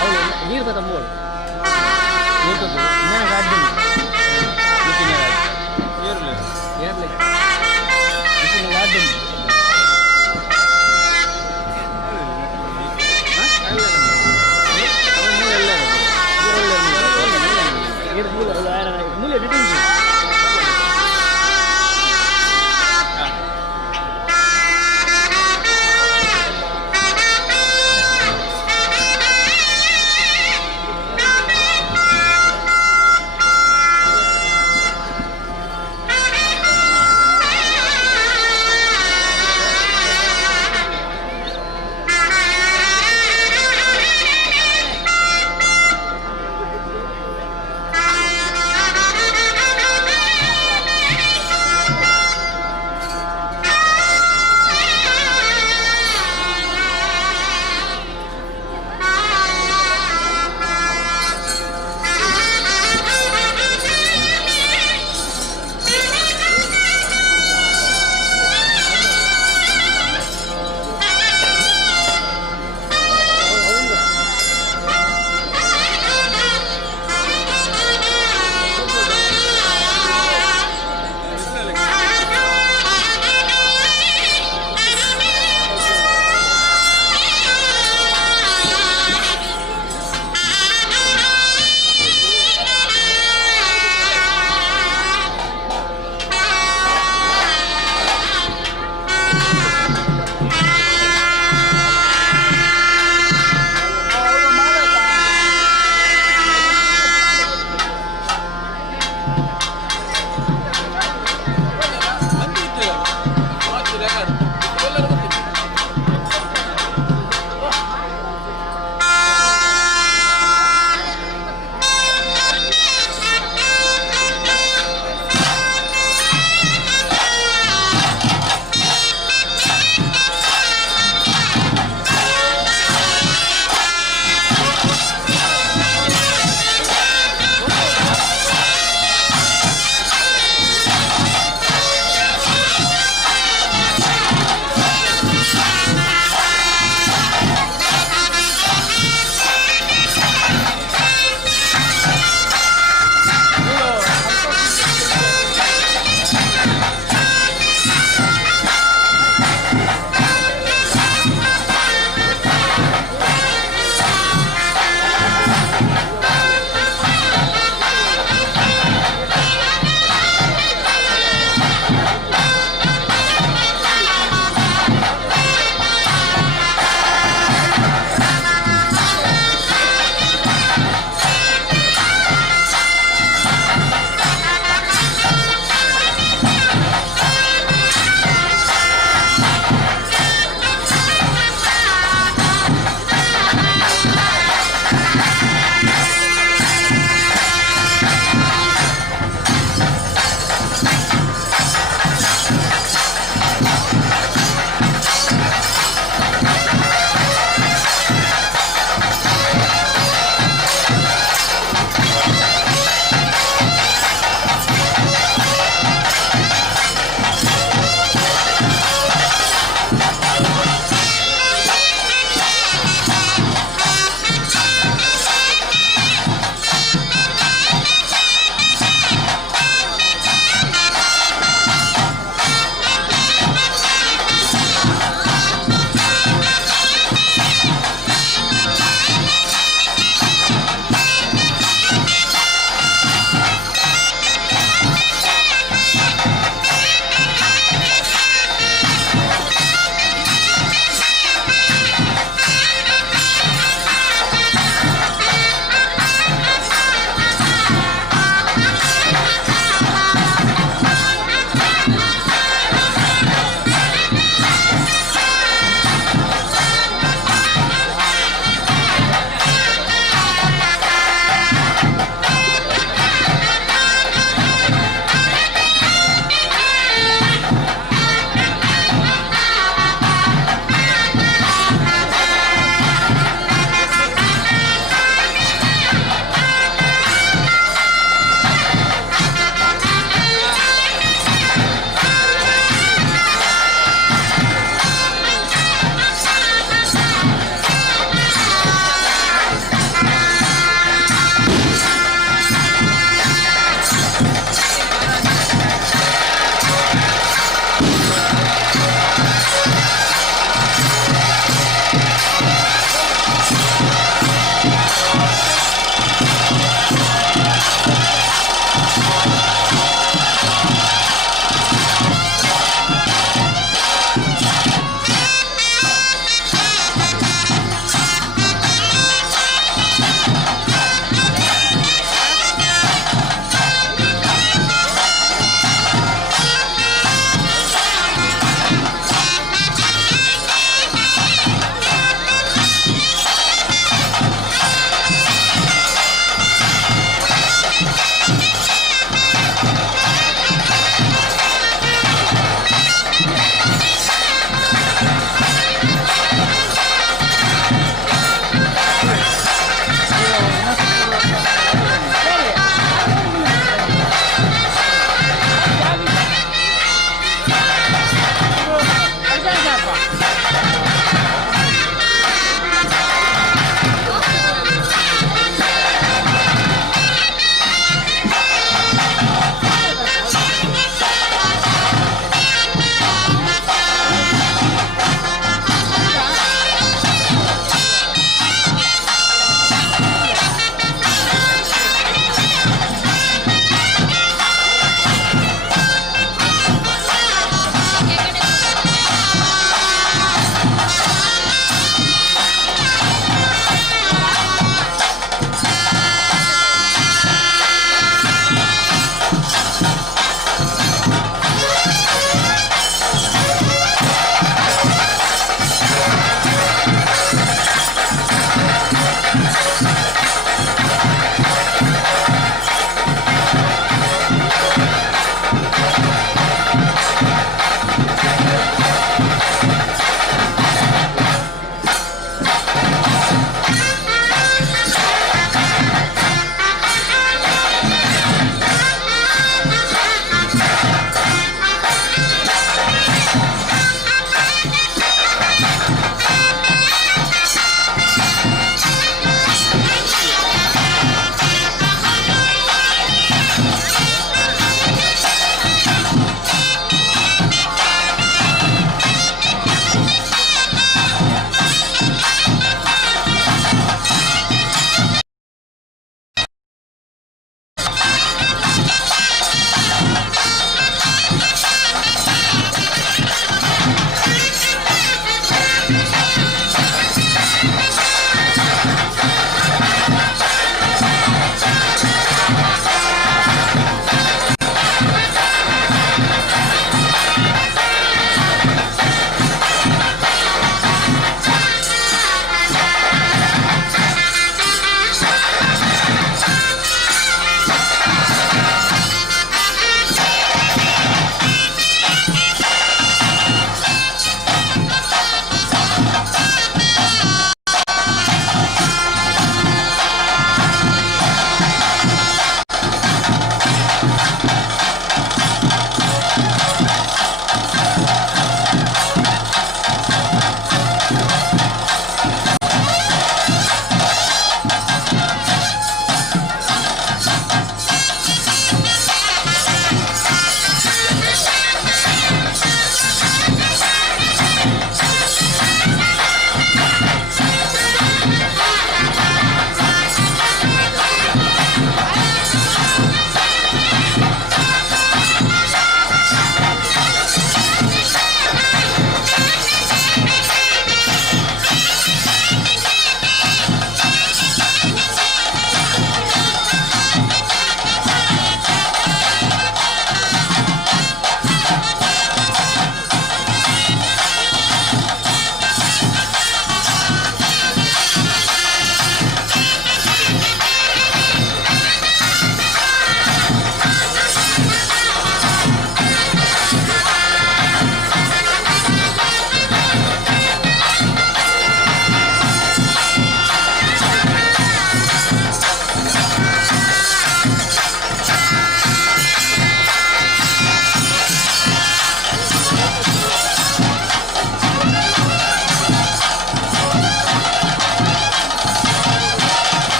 ಅವಳು ನೀರು ಕಥ ಮೂರು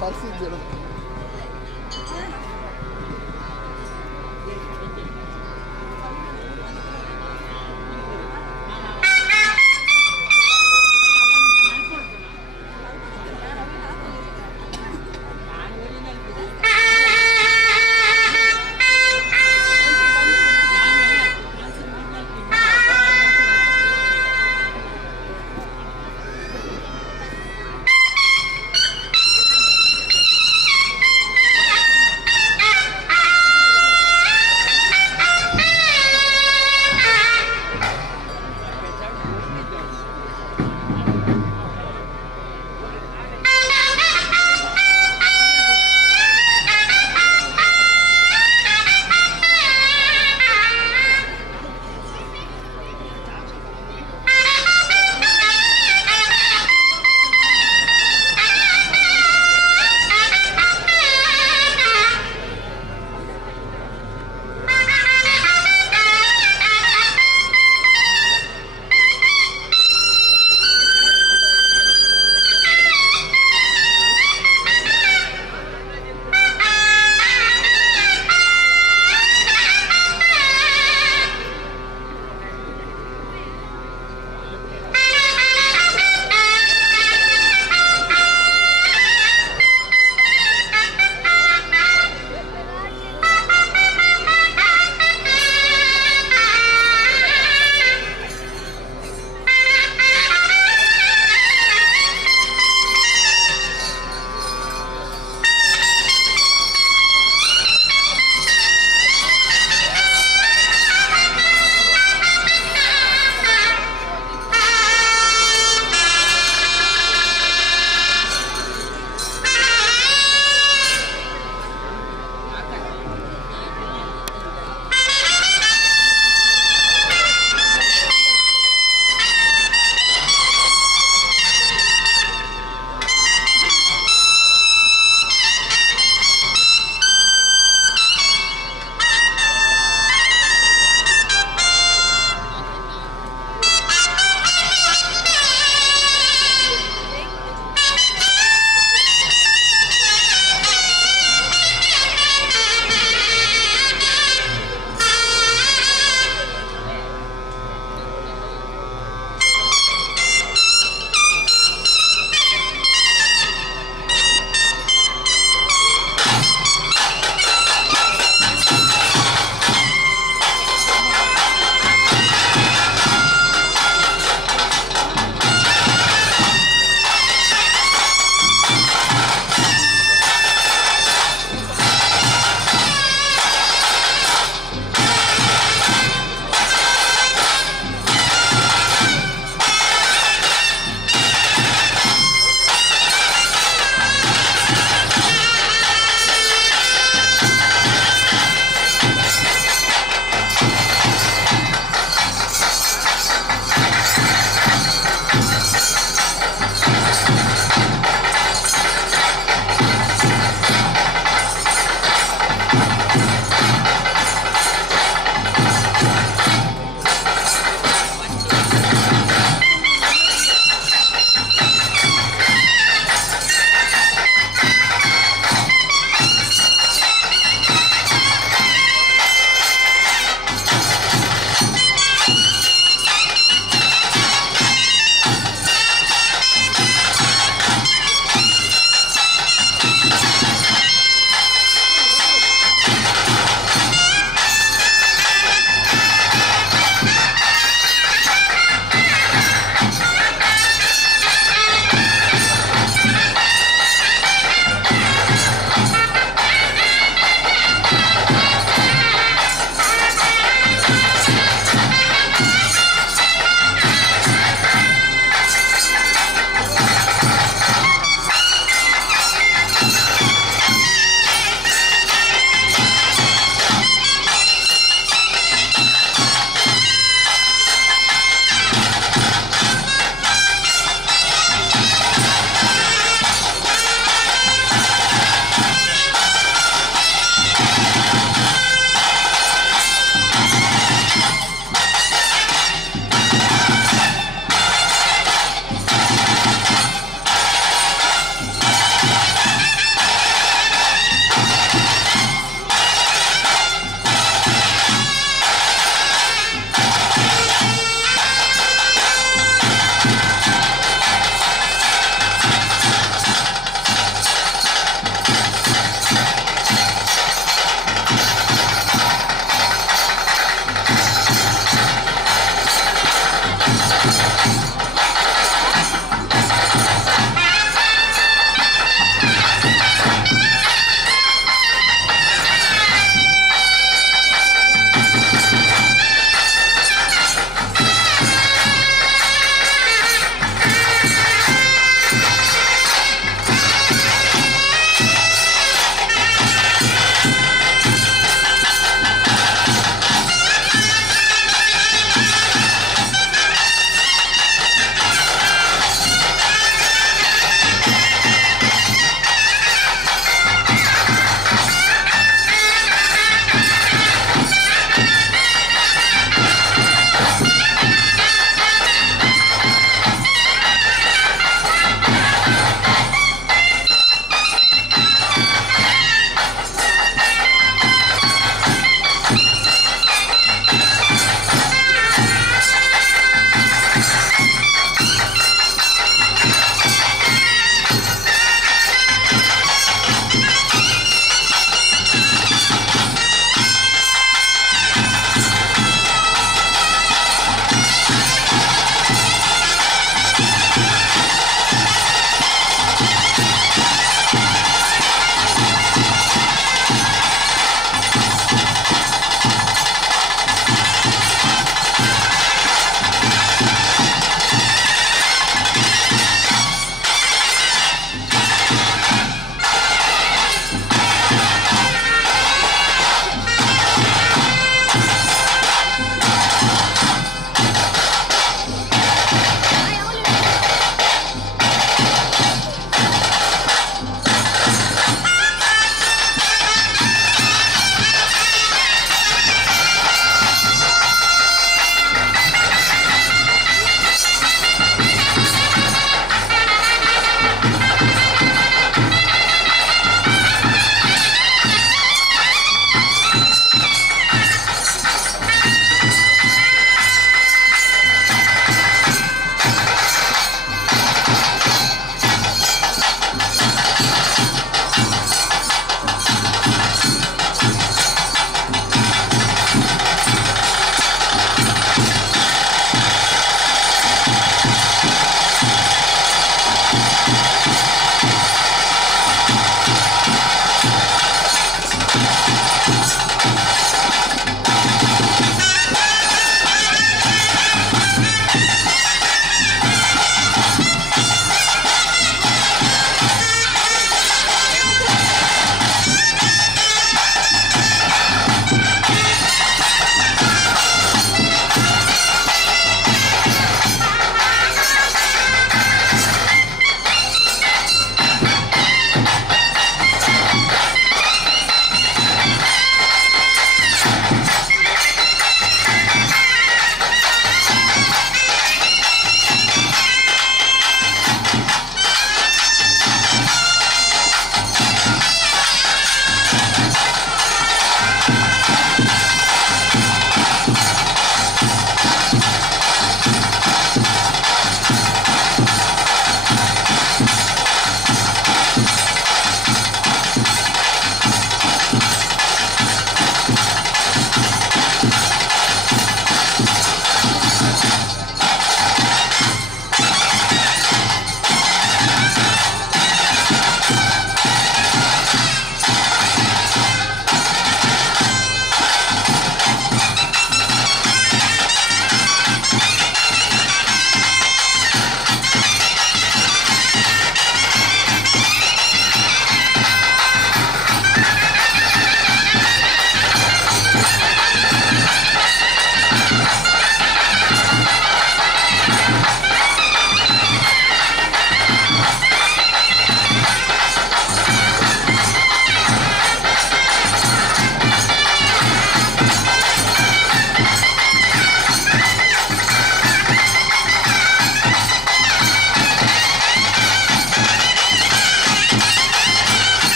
ಪರಿಸ್ಥಿತಿ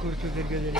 kurtu dirgeleri.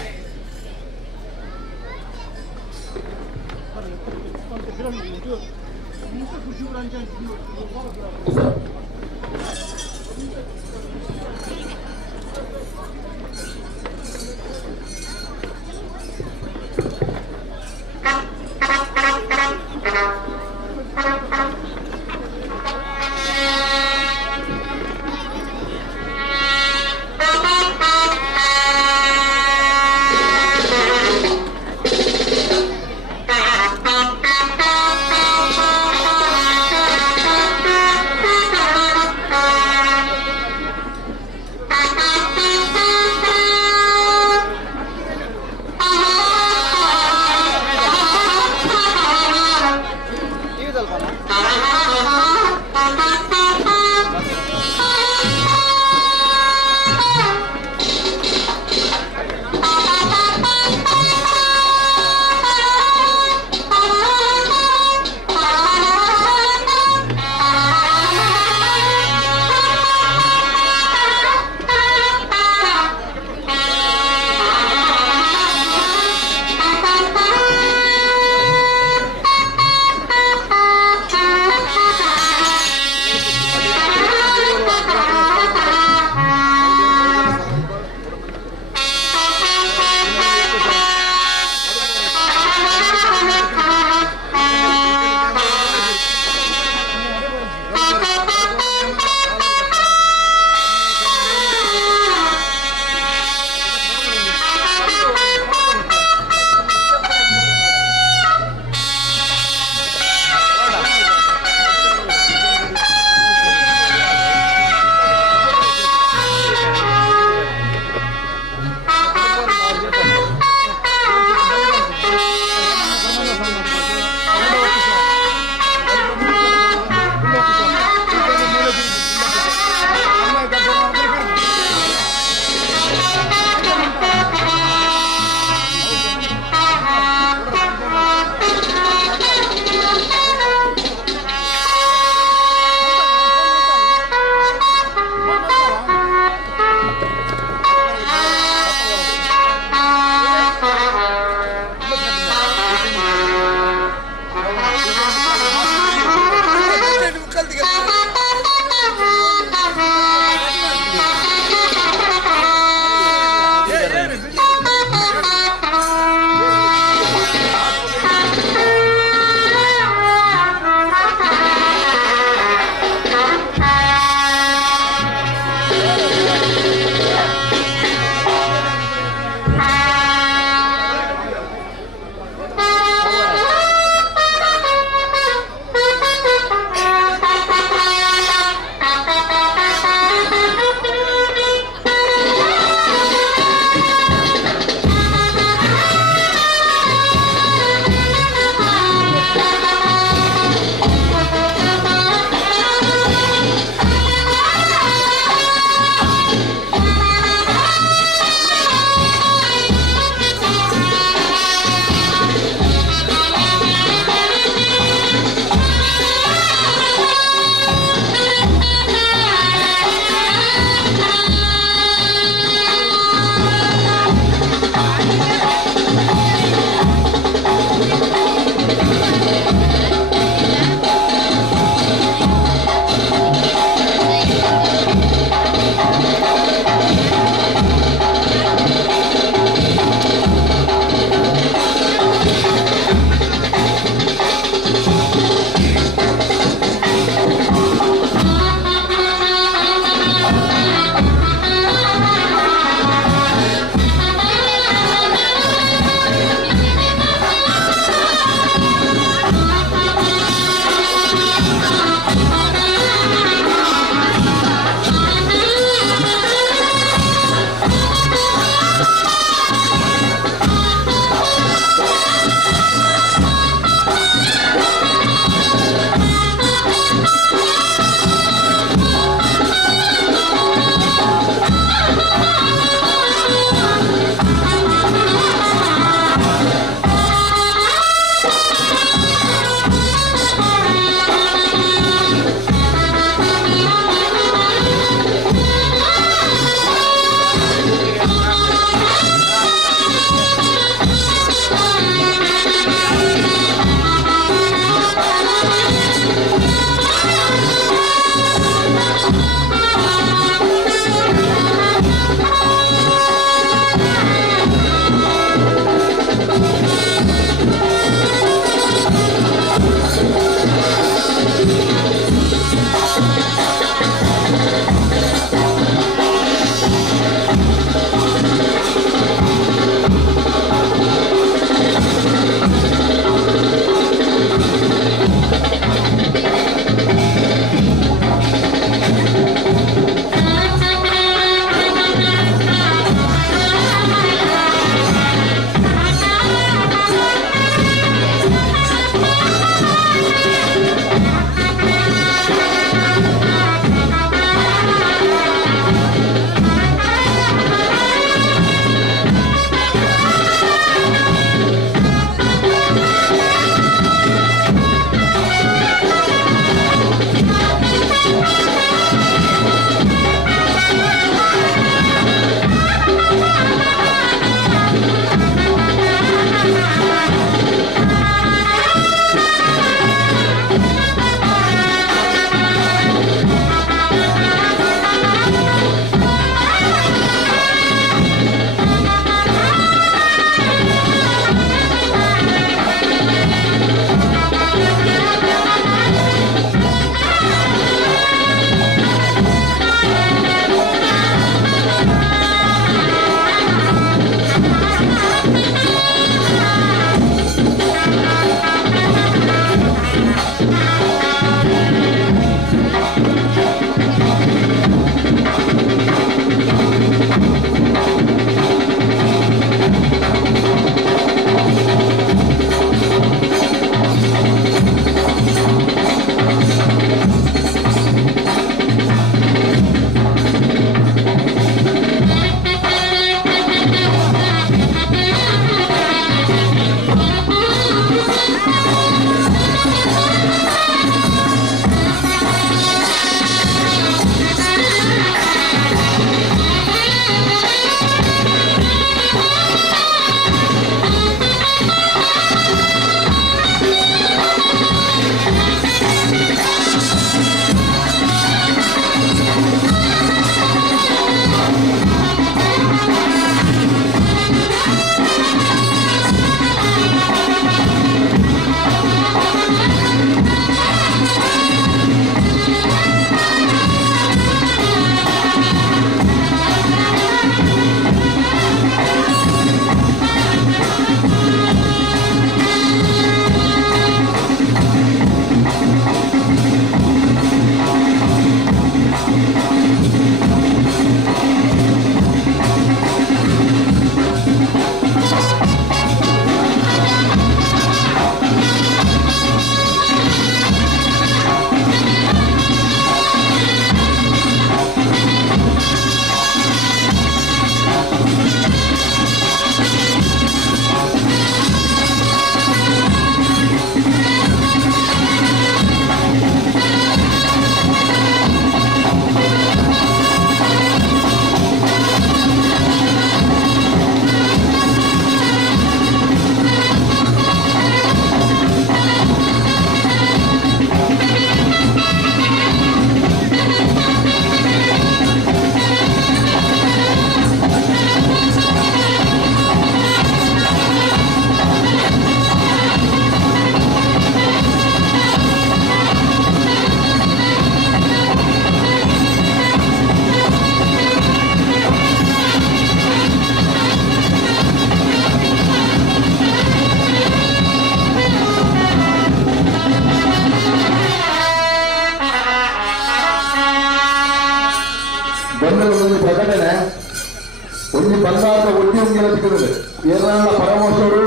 ತಿಕ್ಕಿದ್ರೆ ಏನಾರ ಪರಮೋಷರು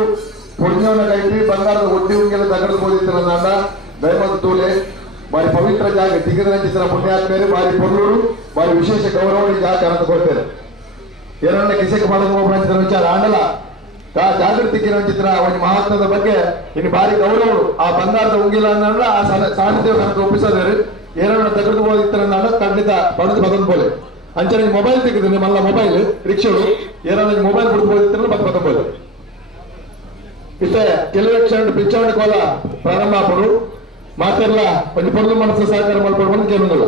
ಪುಣ್ಯವನ್ನ ಕೈತಿ ಬಂಗಾರದ ಒಡ್ಡಿ ಉಂಗೆಲ್ಲ ತಗಡ್ಬೋದಿತ್ತಲ್ಲ ದೈವದ ತೂಲೆ ಬಾರಿ ಪವಿತ್ರ ಜಾಗ ತಿಗಿದ ಚಿತ್ರ ಪುಣ್ಯಾತ್ಮೇಲೆ ಬಾರಿ ಪೊರ್ಲೂರು ಬಾರಿ ವಿಶೇಷ ಗೌರವ ಜಾಗ ಅಂತ ಕೊಡ್ತೇನೆ ಏನನ್ನ ಕಿಸಕ್ಕೆ ಮಾಡೋದು ವಿಚಾರ ಆಂಡಲ ಜಾಗೃತಿ ಚಿತ್ರ ಒಂದು ಮಹತ್ವದ ಬಗ್ಗೆ ಇನ್ನು ಬಾರಿ ಗೌರವ ಆ ಬಂಗಾರದ ಉಂಗಿಲ್ಲ ಅಂದ್ರೆ ಆ ಸಾನ್ನಿಧ್ಯ ಒಪ್ಪಿಸೋದೇರಿ ಏನನ್ನ ತೆಗೆದುಬೋದಿತ್ತ ಖಂಡಿತ ಪಡೆದು ಬದನ್ ಬೋಲೆ ಅಂಚನೆ ಮೊಬೈಲ್ ತೆಗೆದ್ರೆ ಮಲ್ಲ ಮೊಬೈಲ್ ರಿಕ್ಷೋಡು ಏನನ್ನ ಮೊಬೈಲ್ ಬಿಡ್ಬೋದಿತ್ತ ಬದಬಹುದು ಇಷ್ಟೇ ಕೆಲವೇ ಕ್ಷಣ ಪಿಚ್ಚಾವಣಿ ಕೋಲ ಪ್ರಾರಂಭ ಆಪಡು ಮಾತೆಲ್ಲ ಒಂದು ಪೊರ್ಲು ಮನಸ್ಸು ಸಹಕಾರ ಮಾಡ್ಕೊಂಡು ಕೇಳೋದಿಲ್ಲ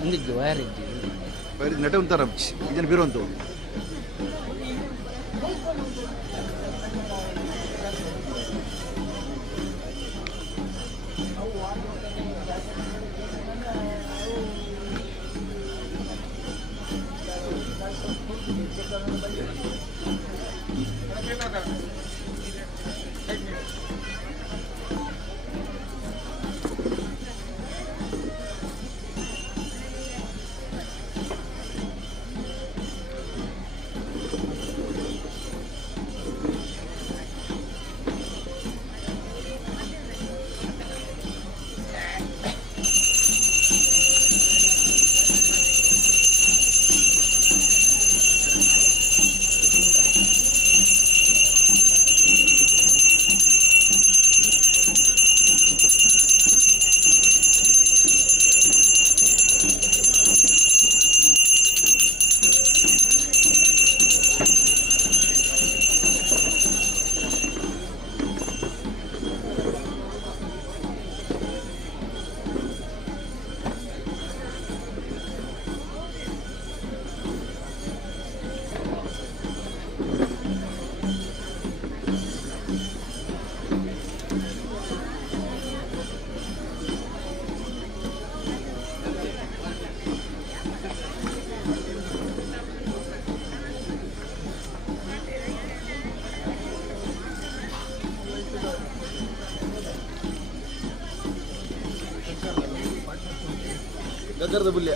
ಹಿಂದಿದ್ದು ವೈರ್ ನೆಟ ಉಂಟಾರ ಇದನ್ನು ಬೀರುವಂತ ಗಗ್ಗರದ ಬುಲ್ಯ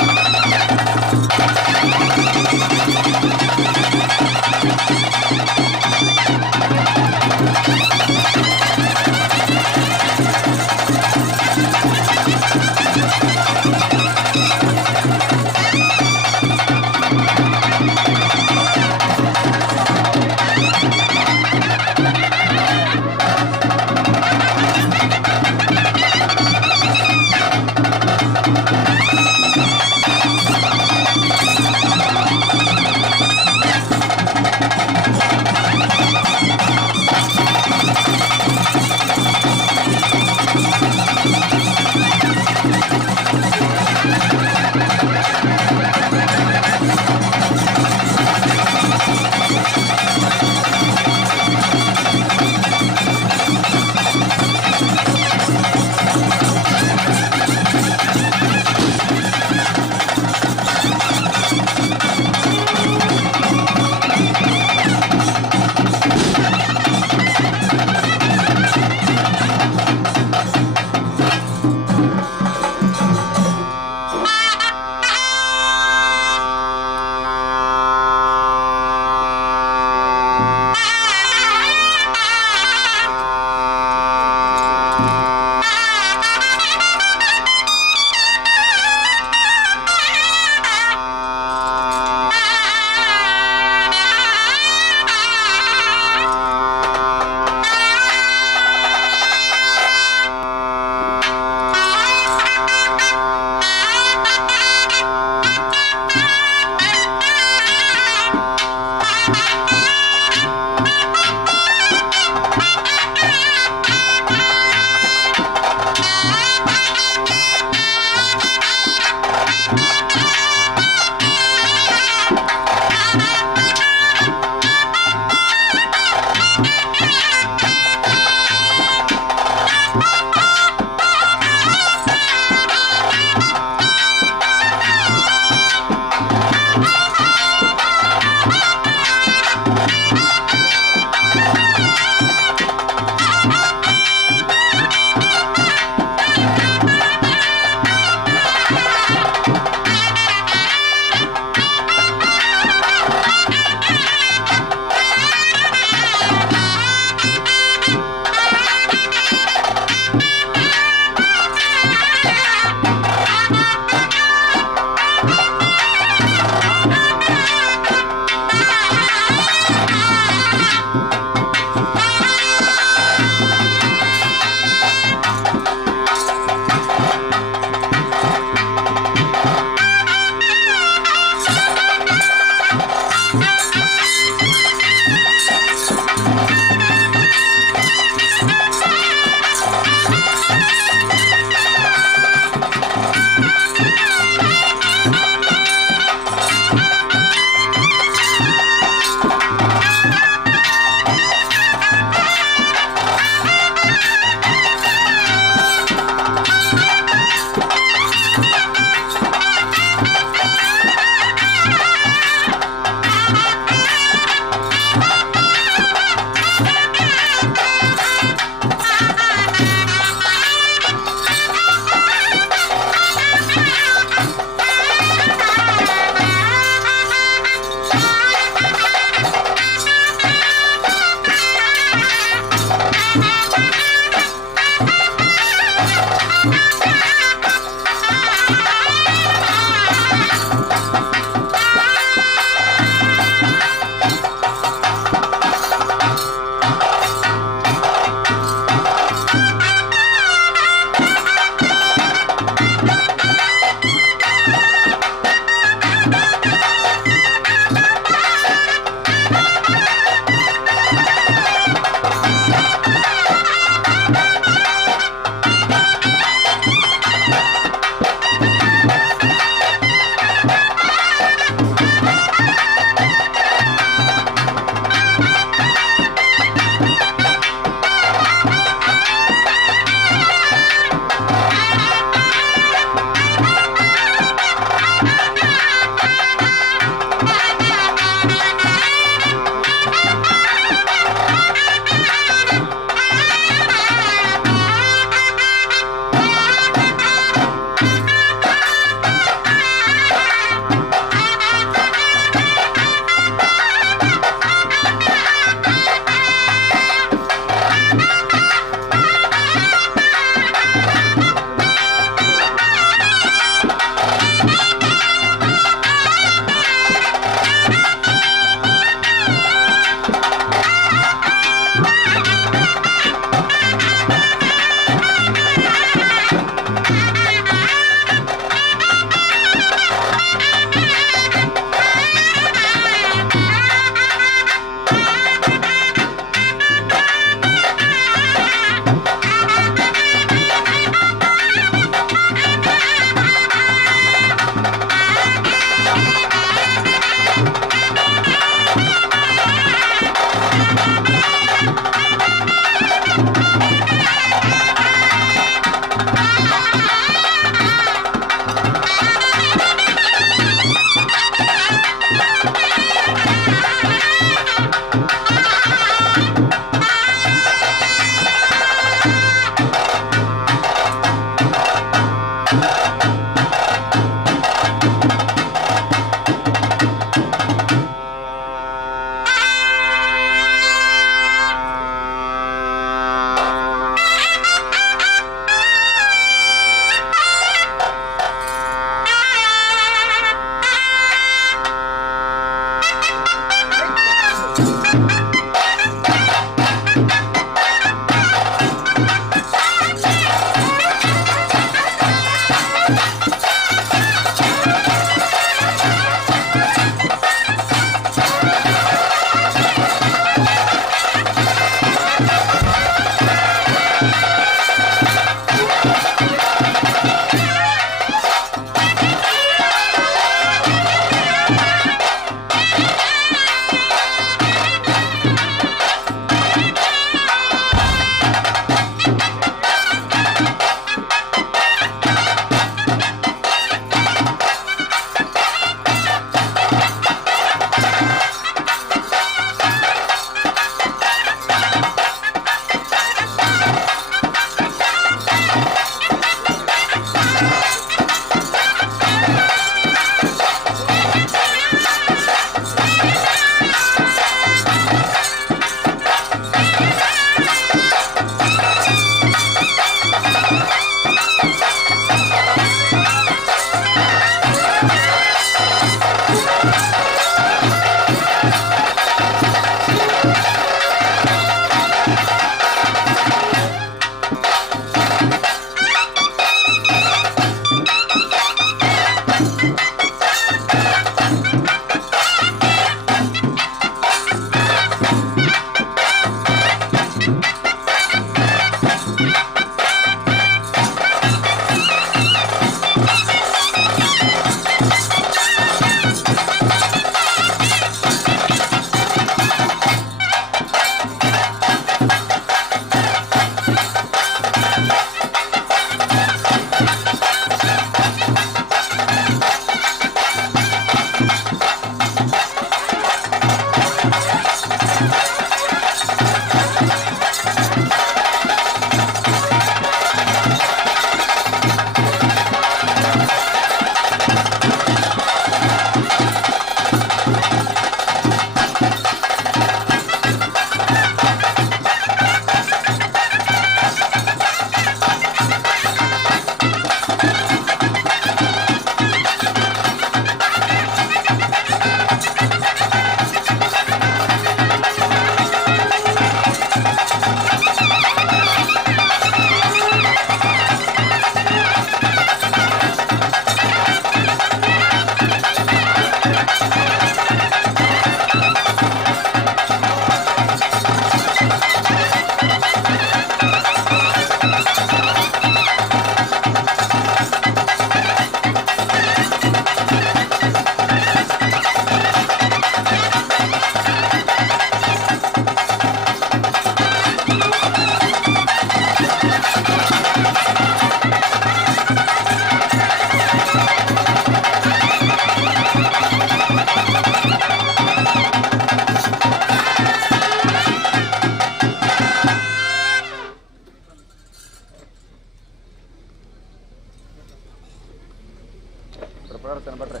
ಪ್ರಾರ್ಥನೆ ಬಟ್ರೆ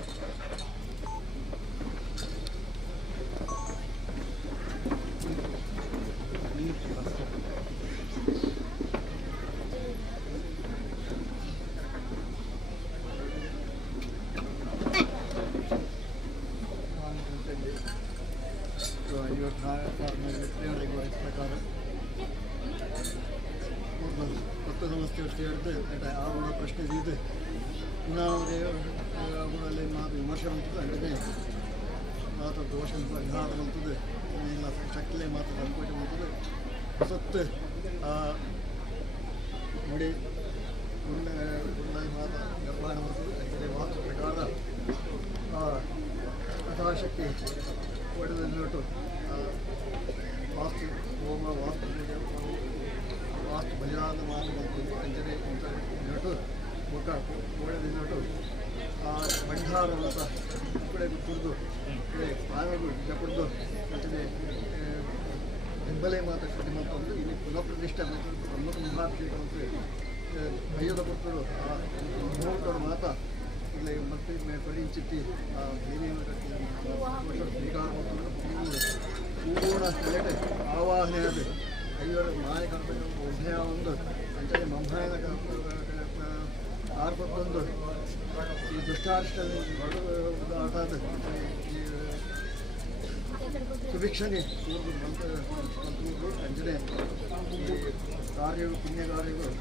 ಪ್ರಕಾರ ಕೊತ್ತ ಸಮಸ್ಯೆ ಸೇರಿದ್ದು ಆಗುವ ಪ್ರಶ್ನೆ ಇದು ಚುನಾವಣೆ ಅವುಗಳಲ್ಲಿ ಮಾತು ವಿಮರ್ಶೆ ಮಾಡ್ತದೆ ಅಂದರೆ ಮಾತು ದೋಷ ಪರಿಹಾರ ಮಾಡ್ತದೆ ಇಲ್ಲ ಶಕ್ಲೆ ಮಾತು ಸಂಕೋಚ ಮಾಡ್ತದೆ ಸತ್ತು ನೋಡಿ ಮಾತು ನಿರ್ಮಾಣ ಮಾಡ್ತದೆ ಯಾಕಂದರೆ ವಾಸ್ತು ಪ್ರಕಾರ ಯಥಾಶಕ್ತಿ ಒಡೆದಲ್ಲಿಟ್ಟು ವಾಸ್ತು ಹೋಮ ವಾಸ್ತು ಪೂಜೆ ವಾಸ್ತು ಬಲಿದಾನ ಮಾಡುವಂಥದ್ದು ಅಂಜನೆ ಅಂತ ಹೇಳ್ಬಿಟ್ಟು ಮುಖ ಒಡೆದಿಟ್ಟು ಆ ಭಂಡಾರವಾದ ಕಡೆ ಕುಡಿದು ಸ್ನಾನಗಳು ನಿಜ ಕುಡಿದು ಅಂಚನೆ ಬೆಂಬಲೆ ಮಾತ ಶ್ರೀಮಂತಂದು ಇಲ್ಲಿ ಪುನಃ ಪ್ರತಿಷ್ಠೆ ಪ್ರಮುಖ ಮಹಾಭಿಷೇಕ ಅಂತ ಕೈಯದ ಕೊಟ್ಟರು ಆ ಮುಹೂರ್ತದ ಮಾತ ಇಲ್ಲಿ ಮತ್ತೆ ಪರಿಚಿತಿ ಆ ದೇವಿಯನ್ನು ಕಟ್ಟಿ ಸ್ವೀಕಾರ ಪೂರ್ಣ ಲೇಟೆ ಆವಾಹನೆ ಅದು ಐವರ ಮಾಯ ಕರ್ತವ್ಯ ಉಭಯ ಒಂದು ಅಂಚನೆ ಮಂಹಾಯನ ಆರ್ಪತ್ತೊಂದು ಈ ದುಷ್ಟಾಷ್ಟ ಆಟಾದ ಈ ಸುಭಿಕ್ಷಣೆ ಮಂತ್ರು ಅಂಜನೆ ಕಾರ್ಯಗಳು ಪುಣ್ಯಕಾರ್ಯಗಳು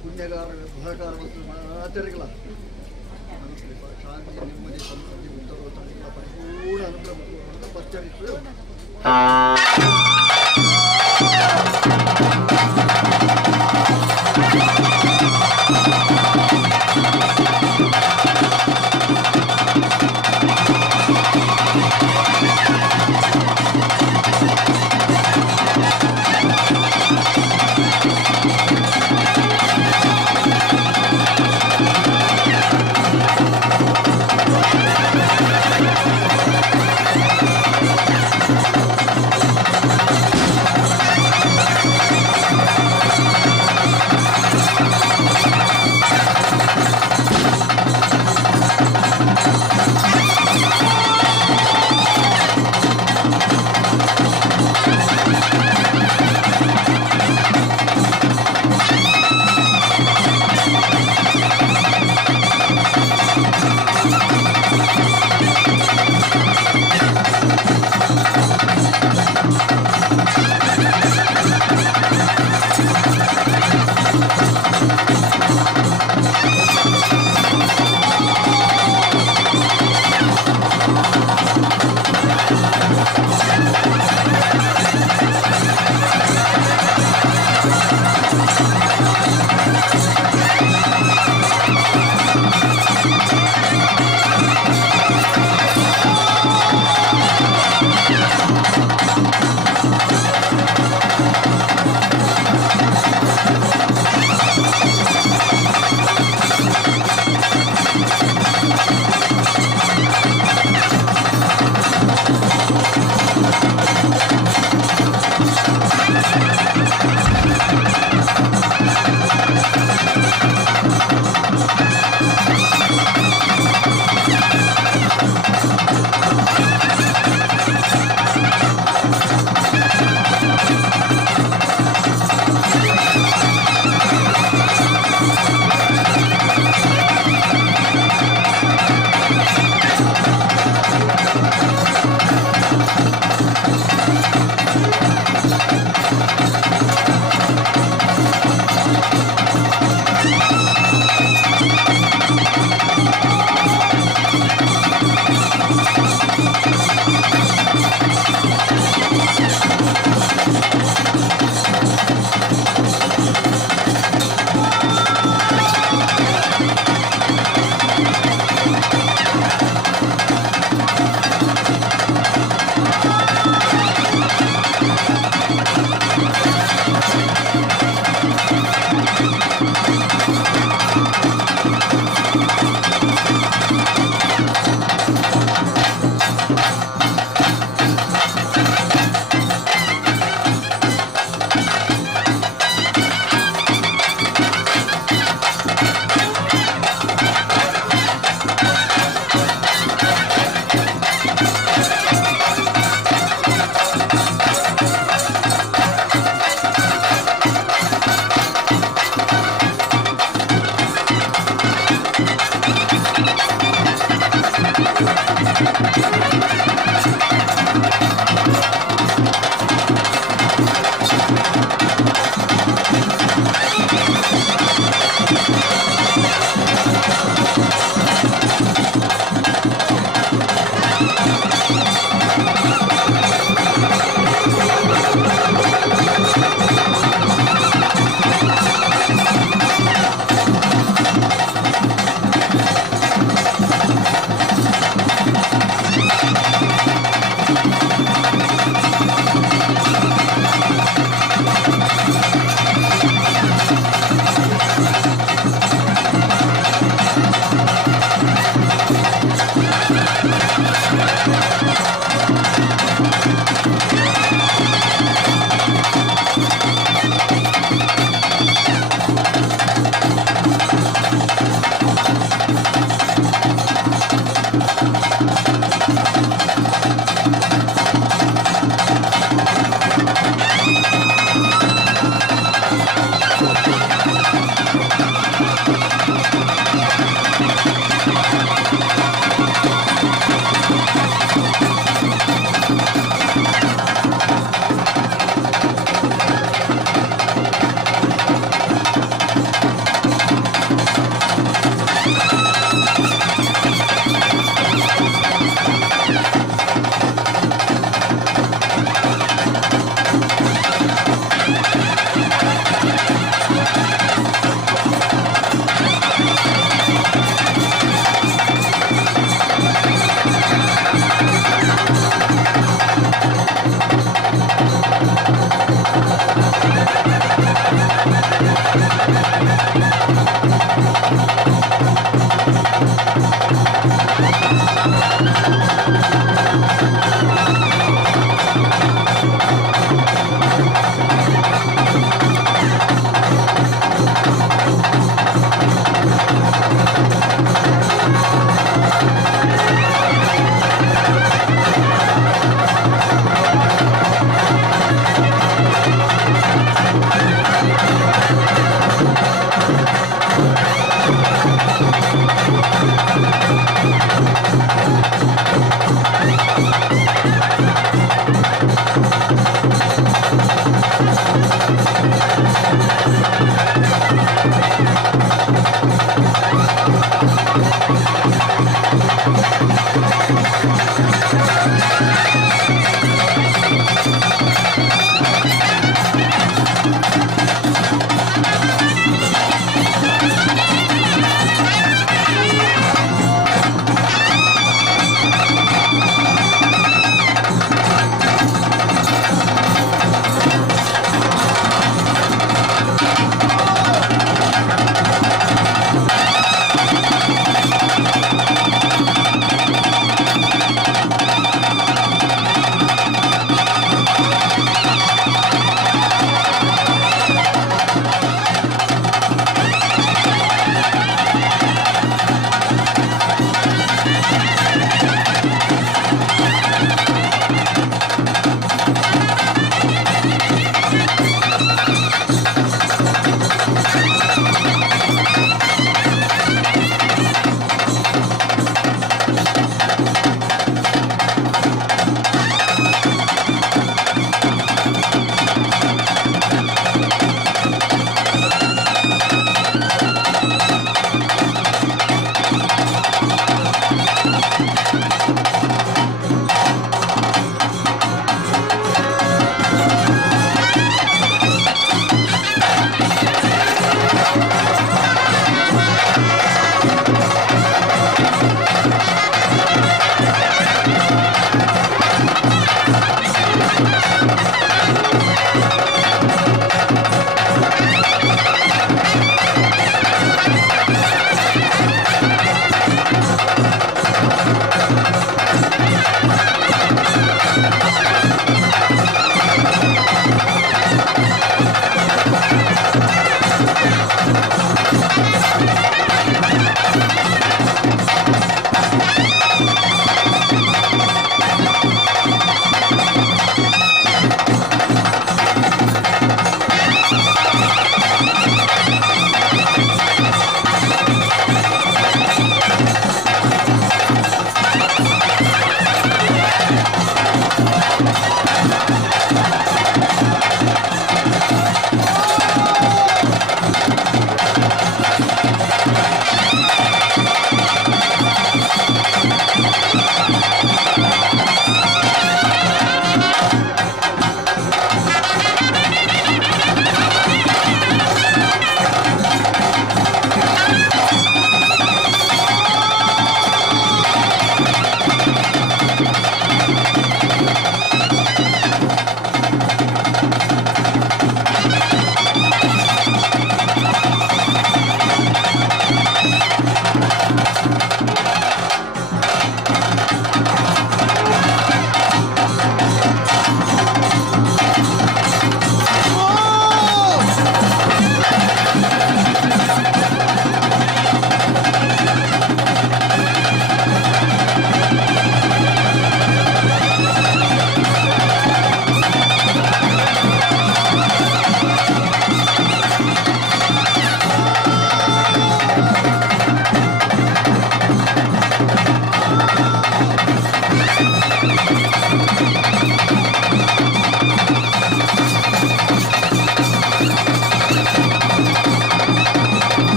ಪುಣ್ಯಗಾರ ಸಹಕಾರ ಮತ್ತು ಆಚಾರ್ಯಗಳ ಶಾಂತಿ ನೆಮ್ಮದಿ ಸಂಸ್ಕೃತಿ ಉತ್ತಮ ಪರಿಪೂರ್ಣ ಅನುಗ್ರಹ ಪಚ್ಚರಿಸು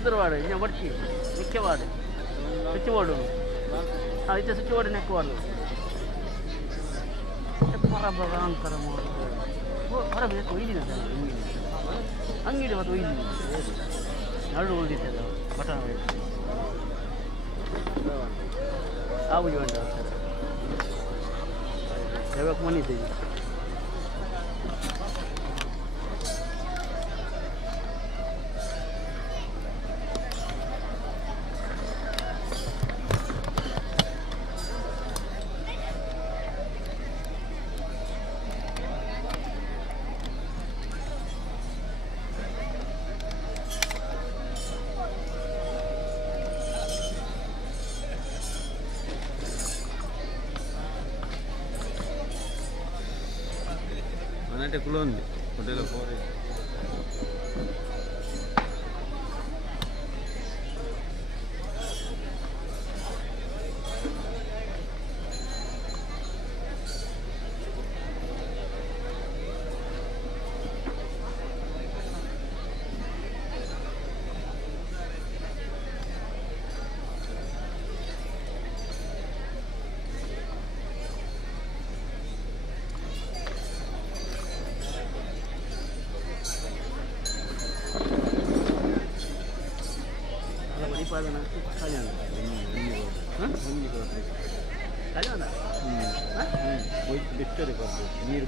ಸುಂದರವಾದ ಇನ್ನು ಬರ್ಚಿ ಮುಖ್ಯವಾದ ಸ್ವಿಚ್ ಬೋರ್ಡು ಇದು ಸ್ವಿಚ್ ಬೋರ್ಡ್ ನೆಕ್ಕುವಾಡು ಹೊರಬರ ಅಂತರ ಹೊರಬೇಕು ಒಯ್ದಿನ ಸರ್ ಅಂಗಡಿ ಮತ್ತು ಒಯ್ದಿನ ನಡು ಉಳಿದಿತ್ತು ಪಟ್ಟಣ ಆಗುಜಿ ಉಂಟ ಸರ್ ಯಾವಾಗ ಬಂದಿದ್ದೀವಿ అంటే కులో ఉంది హోటల్ పోరే ಬಿಟ್ಟರೆ ಬರ್ಬೋದು ನೀರು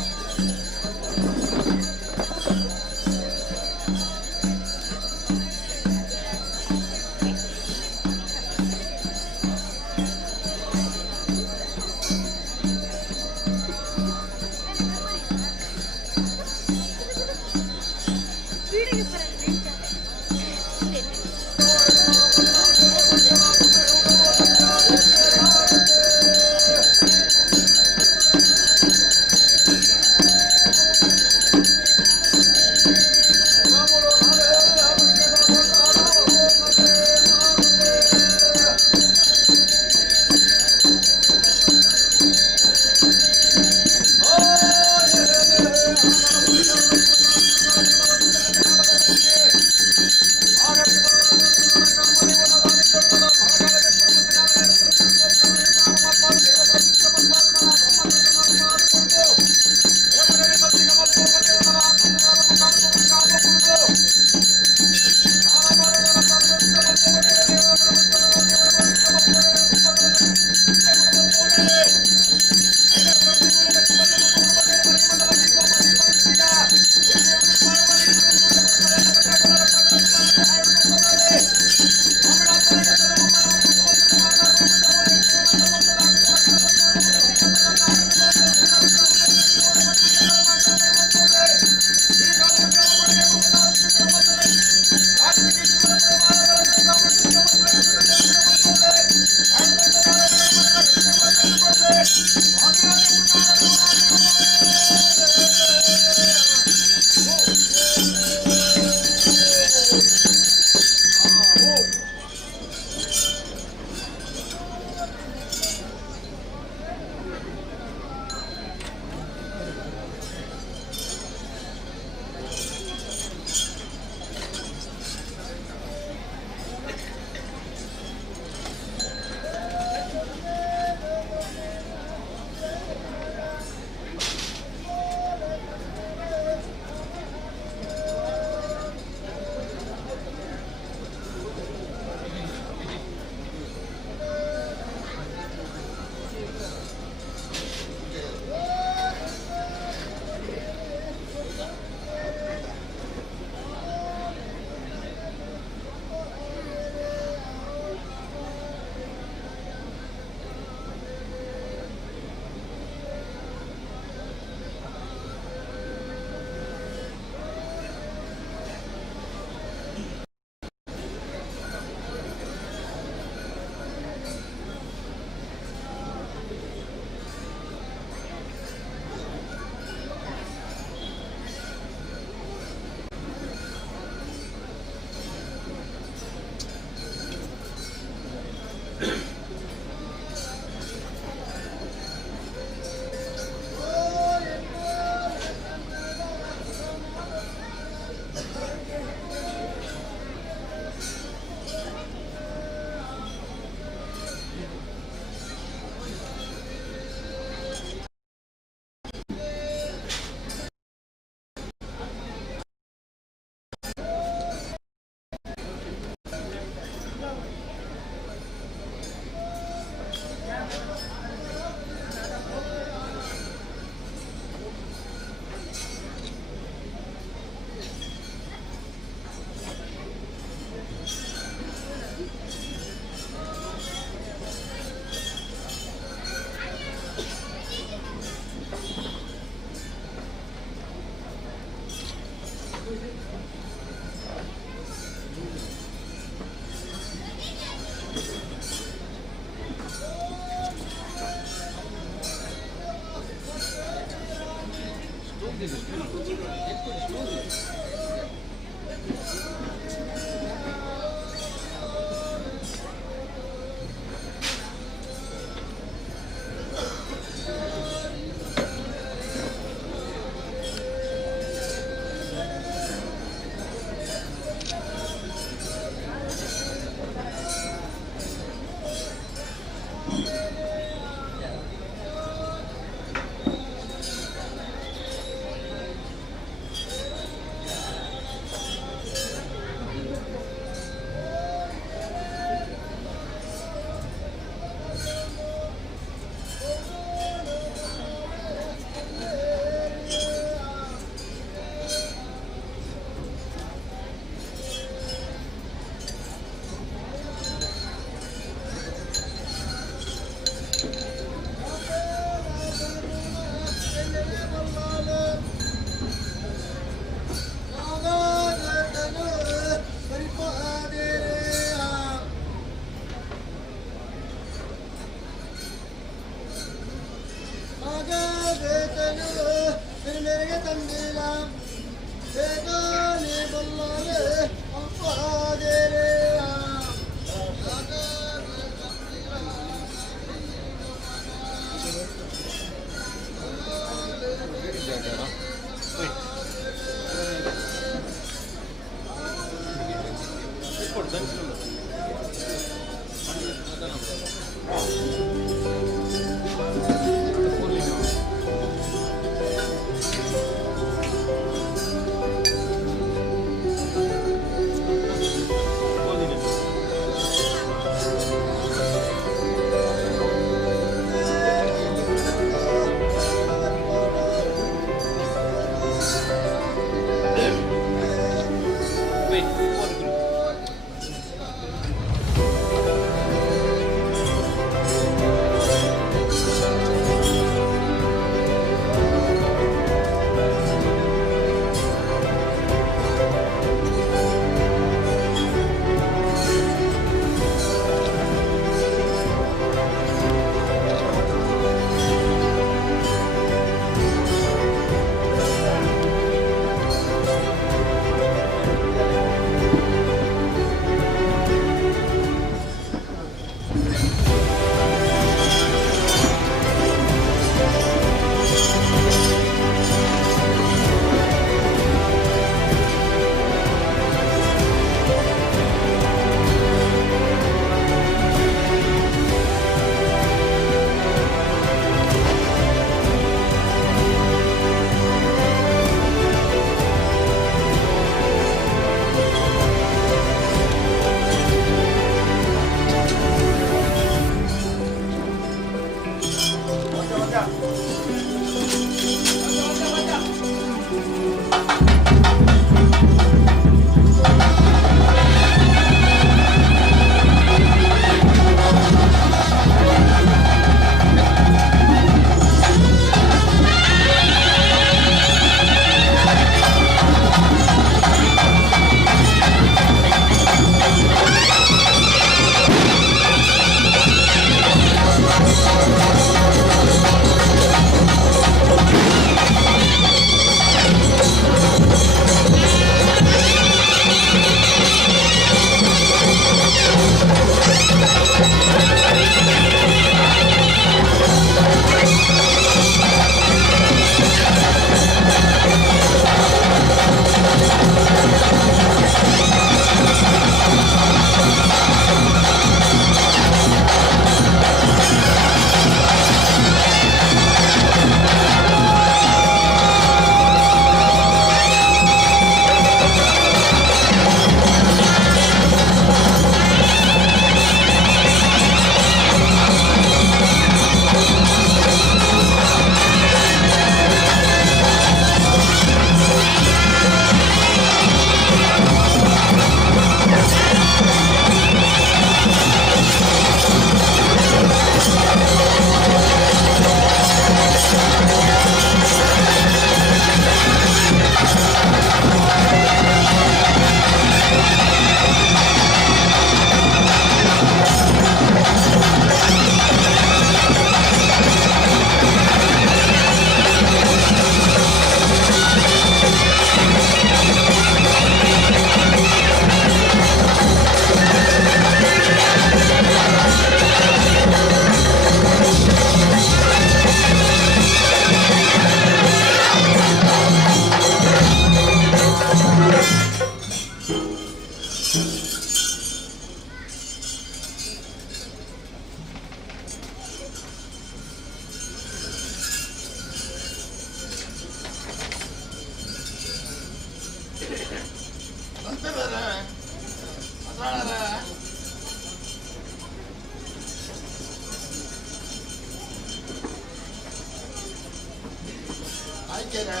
ಅದಕ್ಕೇನೆ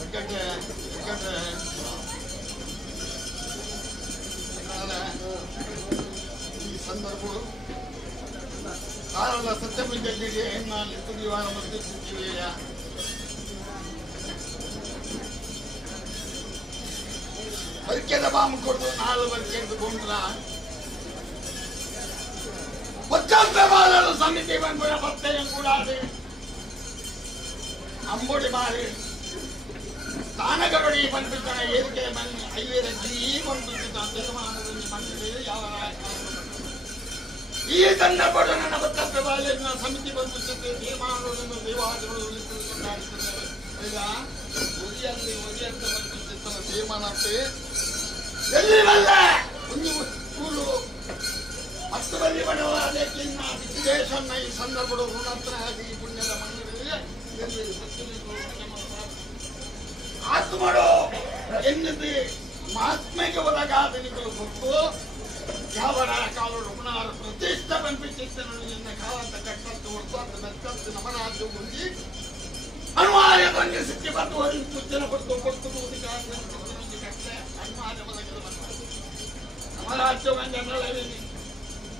ಅದಕ್ಕೇನೆ ಈ ಸಂದರ್ಭಗಳು ಕಾರಣ ಸತ್ಯಮಿಗೆ ನಾನು ಎತ್ತುದೀವಾನ ಮಧ್ಯೆ ಬರಿಕೆದ ಬಾಂಬು ಕೊಟ್ಟು 4 ಬರಿಕೆ ಎದ್ದುಕೊಂಡ್ರ ಸಮಿತಿ ಬಂದ ಭಕ್ತೆಯನ್ನು ಕೂಡ ಅಂಬೋಡಿ ಮಾರಿ ಸ್ಥಾನಗರಡಿ ಬಂದಿದ್ದ ಏರಿಕೆ ಬನ್ನಿ ಐವೇರಜ್ಜಿ ಬಂದಿದ್ದ ತೀರ್ಮಾನದಲ್ಲಿ ಮಂಡಳಿ ಯಾವ ಈ ಸಂದರ್ಭದ ನನ್ನ ಭಕ್ತವ್ಯ ಬಾಲ್ಯನ ಸಮಿತಿ ಬಂಧಿಸುತ್ತೆ ತೀರ್ಮಾನಗಳನ್ನು ದೇವಾದಿಗಳು ಈಗ ಒದಿಯಂತೆ ಬಂಧಿಸುತ್ತ ತೀರ್ಮಾನ ಎಲ್ಲಿ ಬಲ್ಲ ಒಂದು ಸ್ಕೂಲು ಹತ್ತು ಬಲ್ಲಿ ಬಡವ ಅದಕ್ಕಿನ್ನ ವಿದೇಶನ್ನ ಈ ಸಂದರ್ಭದ ಋಣತ್ರ ಆಗಿ ಪುಣ್ಯದ ಮಂದಿರದಲ್ಲಿ ಆತ್ಮಡು ಎನ್ನಿದೆ ಮಹಾತ್ಮೆಗೆ ಒಳಗಾದನಿಗಳು ಕೊಟ್ಟು ಯಾವರ ಕಾಲ ರುಗ್ಣಾರ ಪ್ರತಿಷ್ಠ ಬಂಪಿಸಿದ್ದನ್ನು ಕಾಲಂತ ಕಟ್ಟತ್ತು ಹೊರತು ಮೆತ್ತತ್ತು ನಮರಾಜ್ಯ ಹೊಂದಿ ಅನುವಾರ್ಯ ತಂಗಿ ಸಿಕ್ಕಿ ಬಂದು ಹೊರಗೆ ಸೂಚನೆ ಕೊಟ್ಟು ಕಟ್ಟೆ ಅನುವಾರ್ಯ ಬದಲು ನಮರಾಜ್ಯ ಬಂದ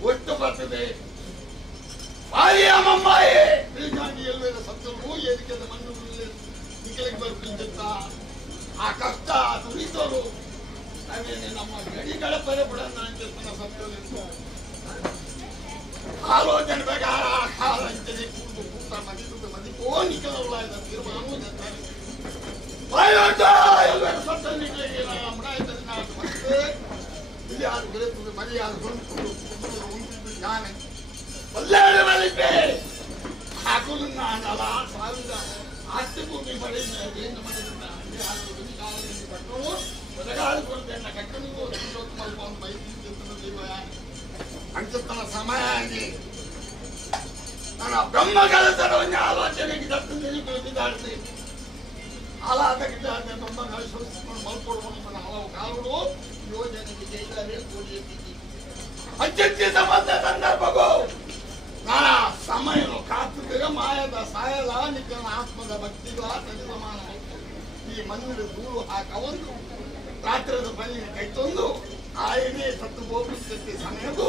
ಒಟ್ಟು ಬರ್ತದೆ ಬಾಯಿಯ ಮಮ್ಮಾಯಿ ಹೀಗಾಗಿ ಎಲ್ಲರ ಸತ್ತರು ಏರಿಕೆದ ಮಣ್ಣು ನಿಖಲಿಗೆ ಬರ್ತಿದ್ದ ಆ ಕಷ್ಟ ನುಡಿತರು ಅವೇನೆ ನಮ್ಮ ಗಡಿಗಳ ಪರಪುಡ ಸತ್ತರು ಆಲೋಚನೆ ಪ್ರಕಾರ ಕಾಲಂಚನೆ ಕೂತು ಕೂಟ ಮದಿಕೋ ನಿಖಲವಲ್ಲ ತೀರ್ಮಾನವೂ ಎಲ್ಲರ ಸತ್ತ ನಿಖಲಿಗೆ ಮತ್ತೆ ಇಲ್ಲಿ ಯಾರು ಬೆಳೆಯುತ್ತದೆ ಮರ್ಯಾದೆ ಹೊಂದಿಕೊಂಡು ಜ್ಞಾನ ಒಳ್ಳೆಯ ಮಲಿಪೆ ಹಾಕಲು ನಾನಲ್ಲ ಸಾವಿರ ಆಸ್ತಿ ಭೂಮಿ ಪಡೆದ ಒದಗಾಡಿಕೊಂಡ ಕಟ್ಟನಿಗೂ ಅಂಚುತ್ತನ ಸಮಯ ನನ್ನ ಬ್ರಹ್ಮ ಕೆಲಸವನ್ನು ಆಲೋಚನೆಗೆ ದತ್ತು ನಿಲ್ಲಿದ್ದಾಡ್ತೀನಿ ಆಲಾದಕ್ಕೆ ಬ್ರಹ್ಮ ಕಲಿಸಿಕೊಂಡು ಮಲ್ಕೊಡುವ ಹಲವು ಕಾಲಗಳು ಯೋಜನೆಗೆ ಜೈಲವೇ ಕೂಡಿಯಿದ್ದೀವಿ ಅತ್ಯಂತ ಸಮಸ್ಯೆ ಸಂದರ್ಭಗೂ ನಾನ ಸಮಯನು ಕಾತುತ್ತಿರ ಮಾಯದ ಸಾಯಲ ನಿಖನ ಆತ್ಮದ ಭಕ್ತಿಗಳ ಸರಿಸಮಾನ ಈ ಮಣ್ಣಿನ ಧೂಳು ಹಾಕವೊಂದು ರಾತ್ರದ ಬನ್ನಿ ಕೈ ತಂದು ಆಯನೇ ಸತ್ತು ಹೋಗುತ್ತಿದ್ದ ಸಮಯದು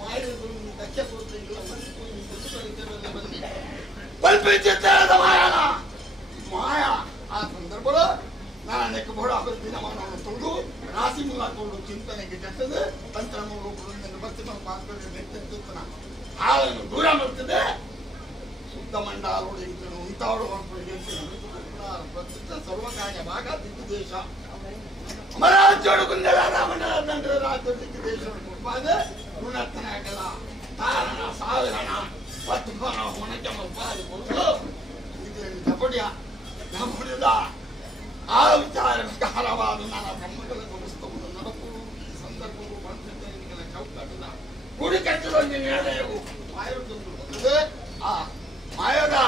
ಮಾಯದು ಧಕ್ಕೆ ಕೊಡುತ್ತಿಲ್ಲ ಬನ್ನಿ ಕಲ್ಪಿಸಿದ್ದ ಮಾಯನ ಮಾಯ ಆ ಸಂದರ್ಭದ ನಾನು ಬೋಡ ದಿನಮಾನವನ್ನು ತೊಳೆದು ರಾಶಿ ಮೂಲಕೊಂಡು ಚಿಂತನೆಗೆ ಕೆಟ್ಟದು ತಂತ್ರ ರೂಪಗಳನ್ನು ಬರ್ತಿನ ಪಾತ್ರನ ಹಾಳನ್ನು ದೂರ ಮಾಡ್ತದೆ ಶುದ್ಧ ಮಂಡಾರೋಡಿ ಉಂಟಾಡು ಪ್ರಸಿದ್ಧ ಸರ್ವಕಾರ್ಯ ಭಾಗ ದಿಗ್ಗುದೇಶ ಅಮರಾಜ್ಯೋಡು ಕುಂದರ ರಾಮಂಡಲ ತಂತ್ರ ರಾಜ್ಯ ದಿಗ್ಗುದೇಶ ಕೊಡ್ಬಾದ ಗುಣತ್ತನ ಆಗಲ್ಲ ತಾರಣ ಸಾವಿರಣ ಪತ್ತು ಹೊಣಕ್ಕೆ ಮಲ್ಪಾದಿ ಕೊಟ್ಟು ತಪಡಿಯ ನಮ್ಮುಡಿದ ಆ ವಿಚಾರ ವಿಕಾರವಾದ ನನ್ನ ಬ್ರಹ್ಮಗಳ ಉತ್ಸವವನ್ನು ನಡಪುವುದು ಈ ಸಂದರ್ಭವು ಬಂದಿದ್ದ ಚೌಕಟ್ಟದ ಗುಡಿ ಕಟ್ಟಲೊಂದು ನಿರ್ಣಯವು ಮಾಯದೊಂದು ಬಂದಿದೆ ಆ ಮಾಯದ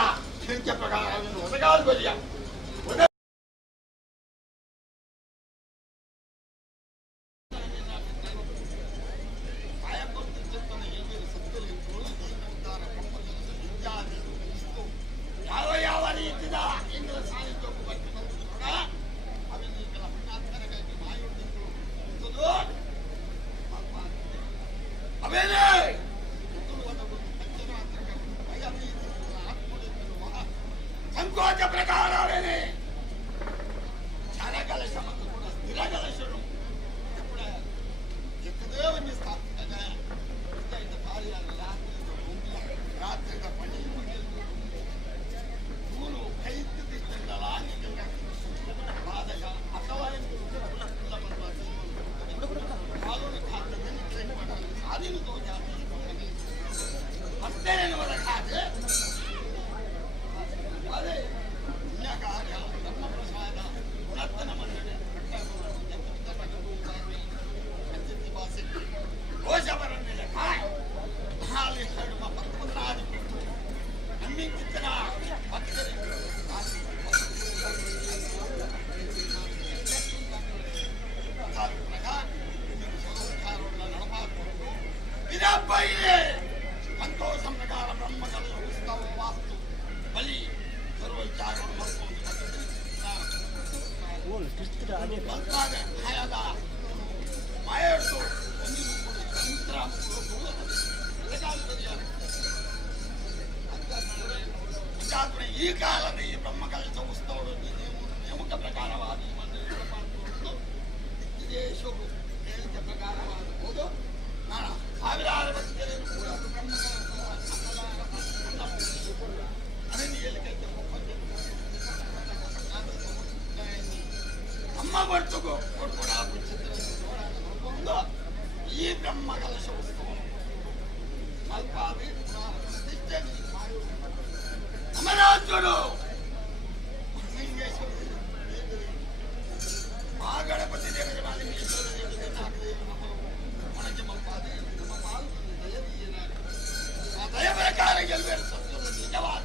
ಸಂಖ್ಯೆ ಪ್ರಕಾರ ಅದನ್ನು ಒದಗಾದ ಬಲಿಯ ಯಾವ ಯಾವ ರೀತಿಯ ಇಂದ್ರ ಸಾಹಿತ್ಯ ಸಂಕೋಚ ಪ್ರಕಾರವೇನೆ ಜನಕಲಶ ಮತ್ತು ಕೂಡ ಸ್ಥಿರಕಲಶರು ಎಕ್ಕದೇವನ್ನಿ ಸ್ಥಾಪಿಸಿದಾಗ ರಾತ್ರಿದ ಪಣಿ ನೂರು ಕೈ ತಿಂದಲ್ಲ ಬಾಧಕ ಅಥವಾ ಸ್ವಾಧೀನ ಹತ್ತೇನೆ ಒದಗಾದೆ ಅದೇ ಪುಣ್ಯಕಾರ್ಯ ಧರ್ಮ ಪ್ರಸಾದ ಗುಣತ್ತನ ಮಂಡನೆ ಘೋಷವರನ್ನೆಲ್ಲ ಹಾಲಿ ಹಡುವ ಪದ್ಮನಾದಿ ನಮ್ಮಿಂಚಿನ ಭಕ್ತರೆ ಇದೆ ಸಂತೋಷ ಪ್ರಕಾರ ಬ್ರಹ್ಮಕರ್ಮ ಉತ್ಸವ ವಾಸ್ತು ಬಲಿ ಸರ್ವ ವಿಚಾರವನ್ನು ಮಾಡ್ಕೊಂಡು ಹಯದ ಮಾಯಡ್ಸು ಈ ಕಾಲದ ಈ ಬ್ರಹ್ಮಕಲಶ ಉತ್ಸವದ ನೇಮಕ ಪ್ರಕಾರವಾದ ವಿದೇಶವು ಹೇಳಿಕೆ ಪ್ರಕಾರವಾಗಬಹುದು. ನಾನು ಸಾವಿರಾರು ವರ್ಷಗಳನ್ನು ಕೂಡ ಅಮ್ಮ ಬರ್ತಗೋ ಕೊಡ್ಕೊಂಡು ಈ ಬ್ರಹ್ಮಕಲಶ ಉತ್ಸವ ಸ್ವಲ್ಪ ಅಮರಾಜರು ಆ ಗಣಪತಿ ದೇವರ ದಯ ಪ್ರಕಾರ ಗೆಲ್ಲುವರು ಸತ್ಯದ ನಿಜವಾದ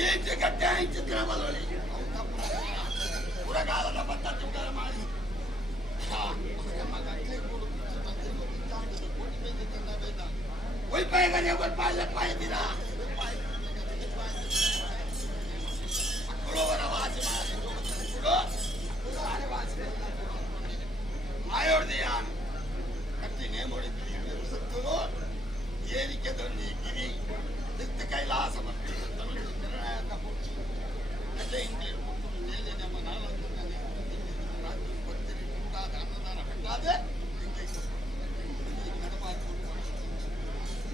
ಬ್ರಹ್ಮಕಲಶ ಚಿತ್ರಬಲಳಿ ಪುರಗಾಲದ ಪದ್ಧತಿ ಮಾಡಿ ವೈಪಾಯಿಗನೆ ಗೊತ್ತಾಯಿದ್ದೀರಾ ಮಕ್ಕಳವರ ವಾಸಿ ಆಯೋರ್ದೆಯ ಕಟ್ಟಿ ನೇಮೊಳಿದ್ದೀರಿ ಸತ್ತರು ಏರಿಕೆ ದಂಡಿ ಗಿರಿ ನಿತ್ಯ ಕೈಲಾಸ ಮತ್ತು ನಿರ್ಣಯದ ಮುಚ್ಚಿ ಅದೇ ಇಂಗ್ಲಿಷ್ ನಮ್ಮ ಅನ್ನದಾನ ಬೆಟ್ಟಾದೆ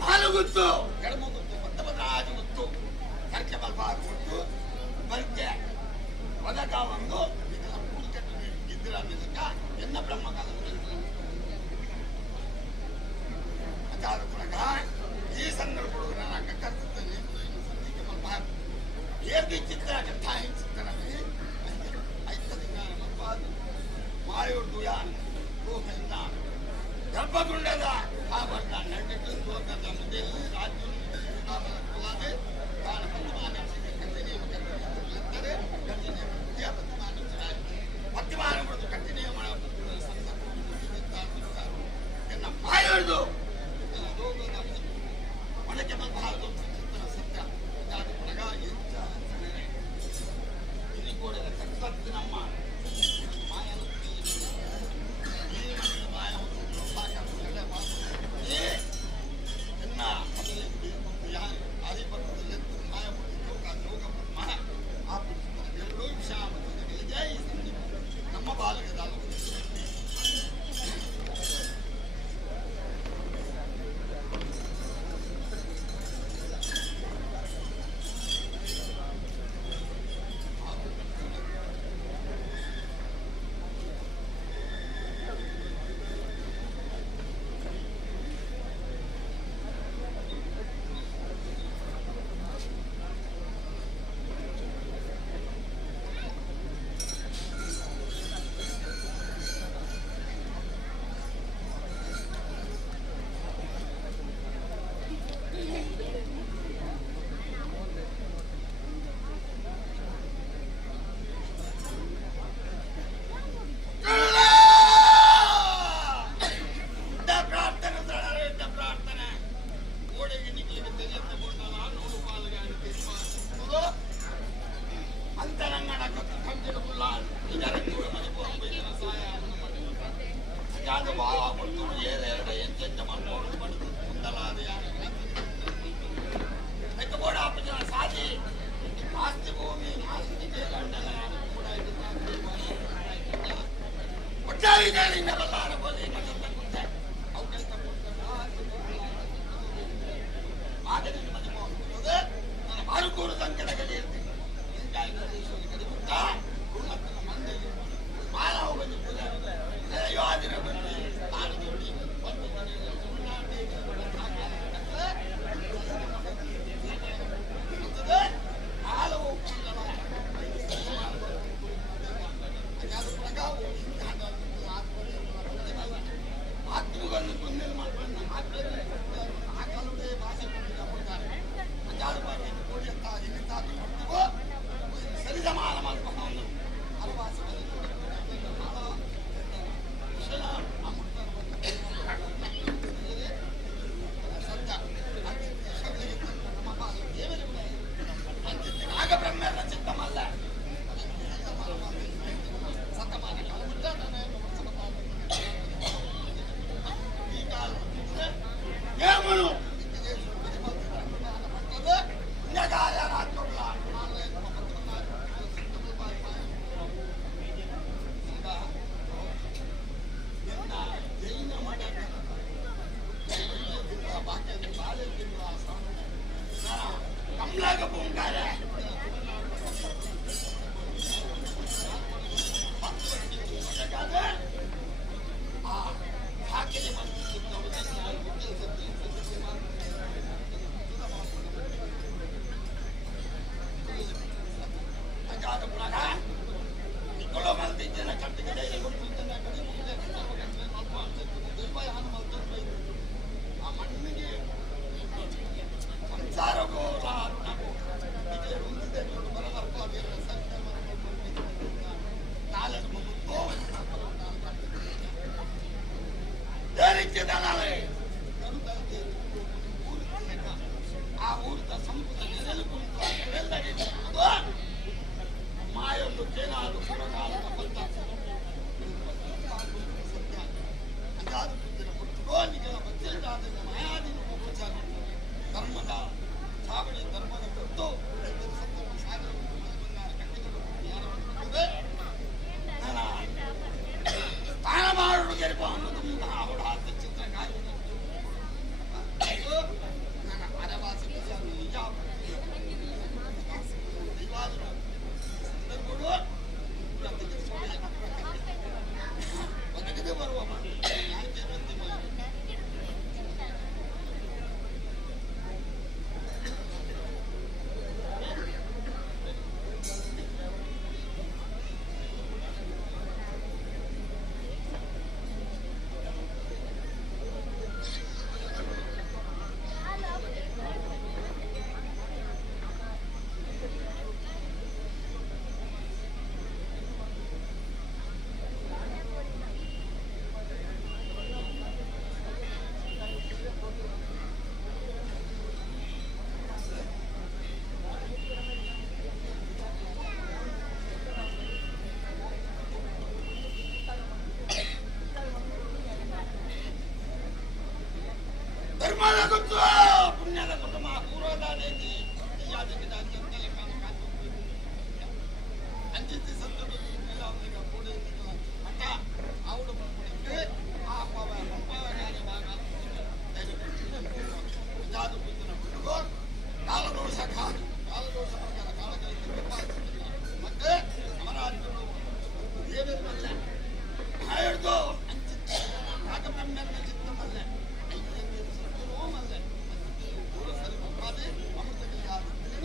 ನಾಲು ಗುತ್ತು ಎಡಮ ಗುತ್ತು ಪತ್ತಮರಾಜ ಗುತ್ತು ಕರ್ಕೆ ಬಲ್ಬಾರು ಗುತ್ತು ಬರ್ಕೆ ಒದಕ ಒಂದು ಇದ್ರ ನಿಜಕ್ಕ ಎನ್ನ ಬ್ರಹ್ಮಕಾಲ ಅದಾದ ಪುರಗ ಈ ಸಂದರ್ಭ ಹುಡುಗರ ನಂಗೆ ಕರ್ತೇನೆ ಸಂಧಿಗೆ ಬಲ್ಬಾರು ಏರ್ದಿ ಚಿತ್ರ ಕಟ್ಟಾಯಿ ಚಿತ್ರನೇ ಐತದಿನ ಬಲ್ಬಾರು ಮಾಯೋರ್ದು ಯಾನ್ ಗೋಹಿಂದ ಗರ್ಭಗುಂಡದ ಆ ಬರ್ದ ನಡ್ಡಿಟ್ಟು ಲೋಕದ ಮುದ್ದೆಯಲ್ಲಿ ರಾಜ್ಯ ಕುಲಾದೆ ತಾನ ಪದ್ಮಾನಸಿಗೆ ಕಟ್ಟಿನಿಯಮ ಕಟ್ಟಿದರೆ ಕಟ್ಟಿನಿಯಮ ವಿದ್ಯಾ ಪದ್ಮಾನ ಬಿಡುದು ಕಟ್ಟಿನಿಯಮ ಸಂದರ್ಭ ಎನ್ನ ಮಾಯೋರ್ದು ಒಳಗೆ ಬಂದು ಸತ್ಯ ಅದಾದ ಪುನಗ ಇಲ್ಲಿ ಕೂಡ ತಕ್ಕಂತೆ ನಮ್ಮ ನಮ್ಮ ಬಾಲಕದ ಒಟ್ಟಾಗಿ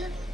Thank you.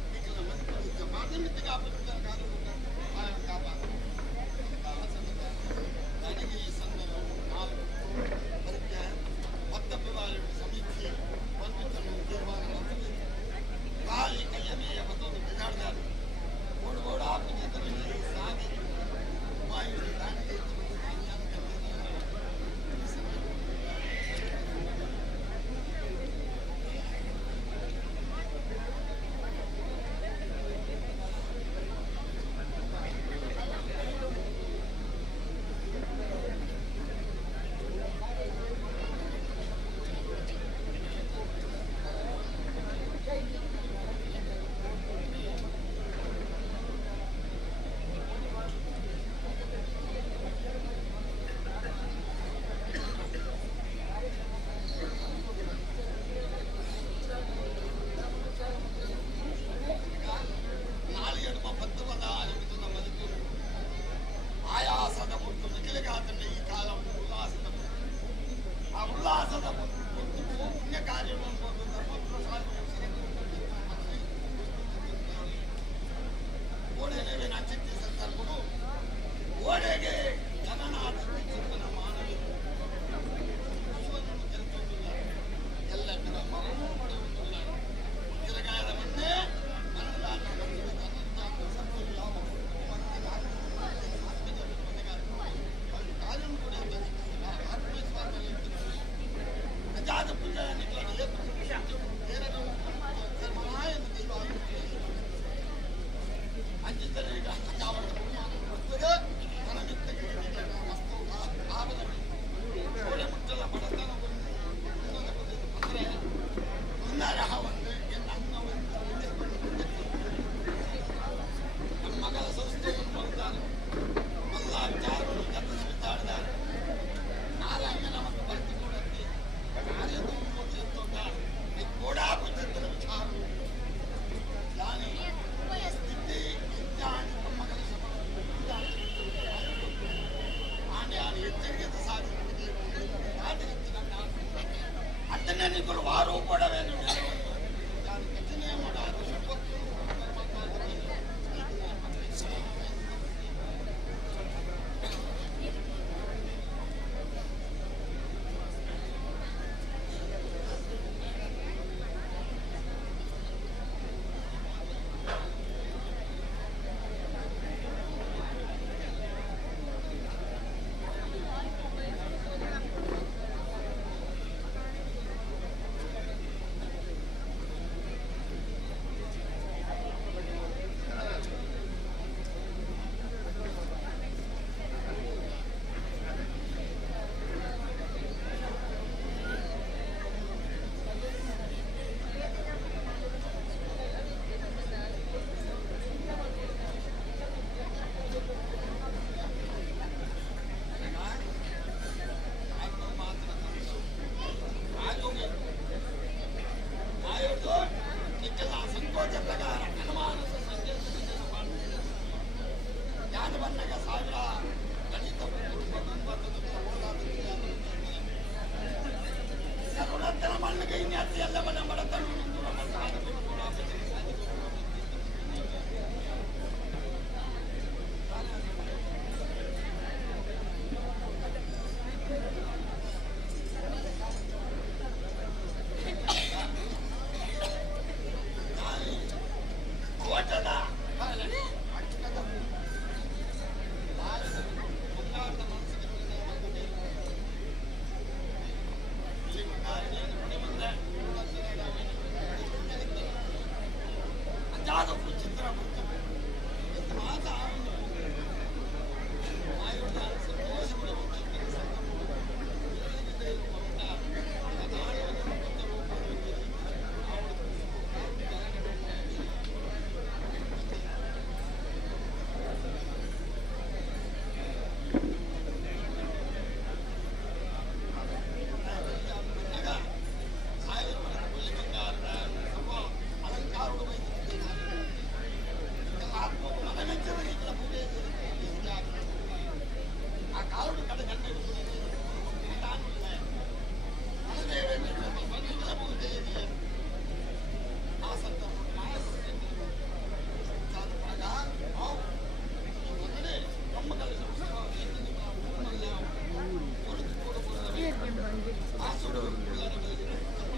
ನಿಗಳು ವಾರು ಕೊಡವೇನು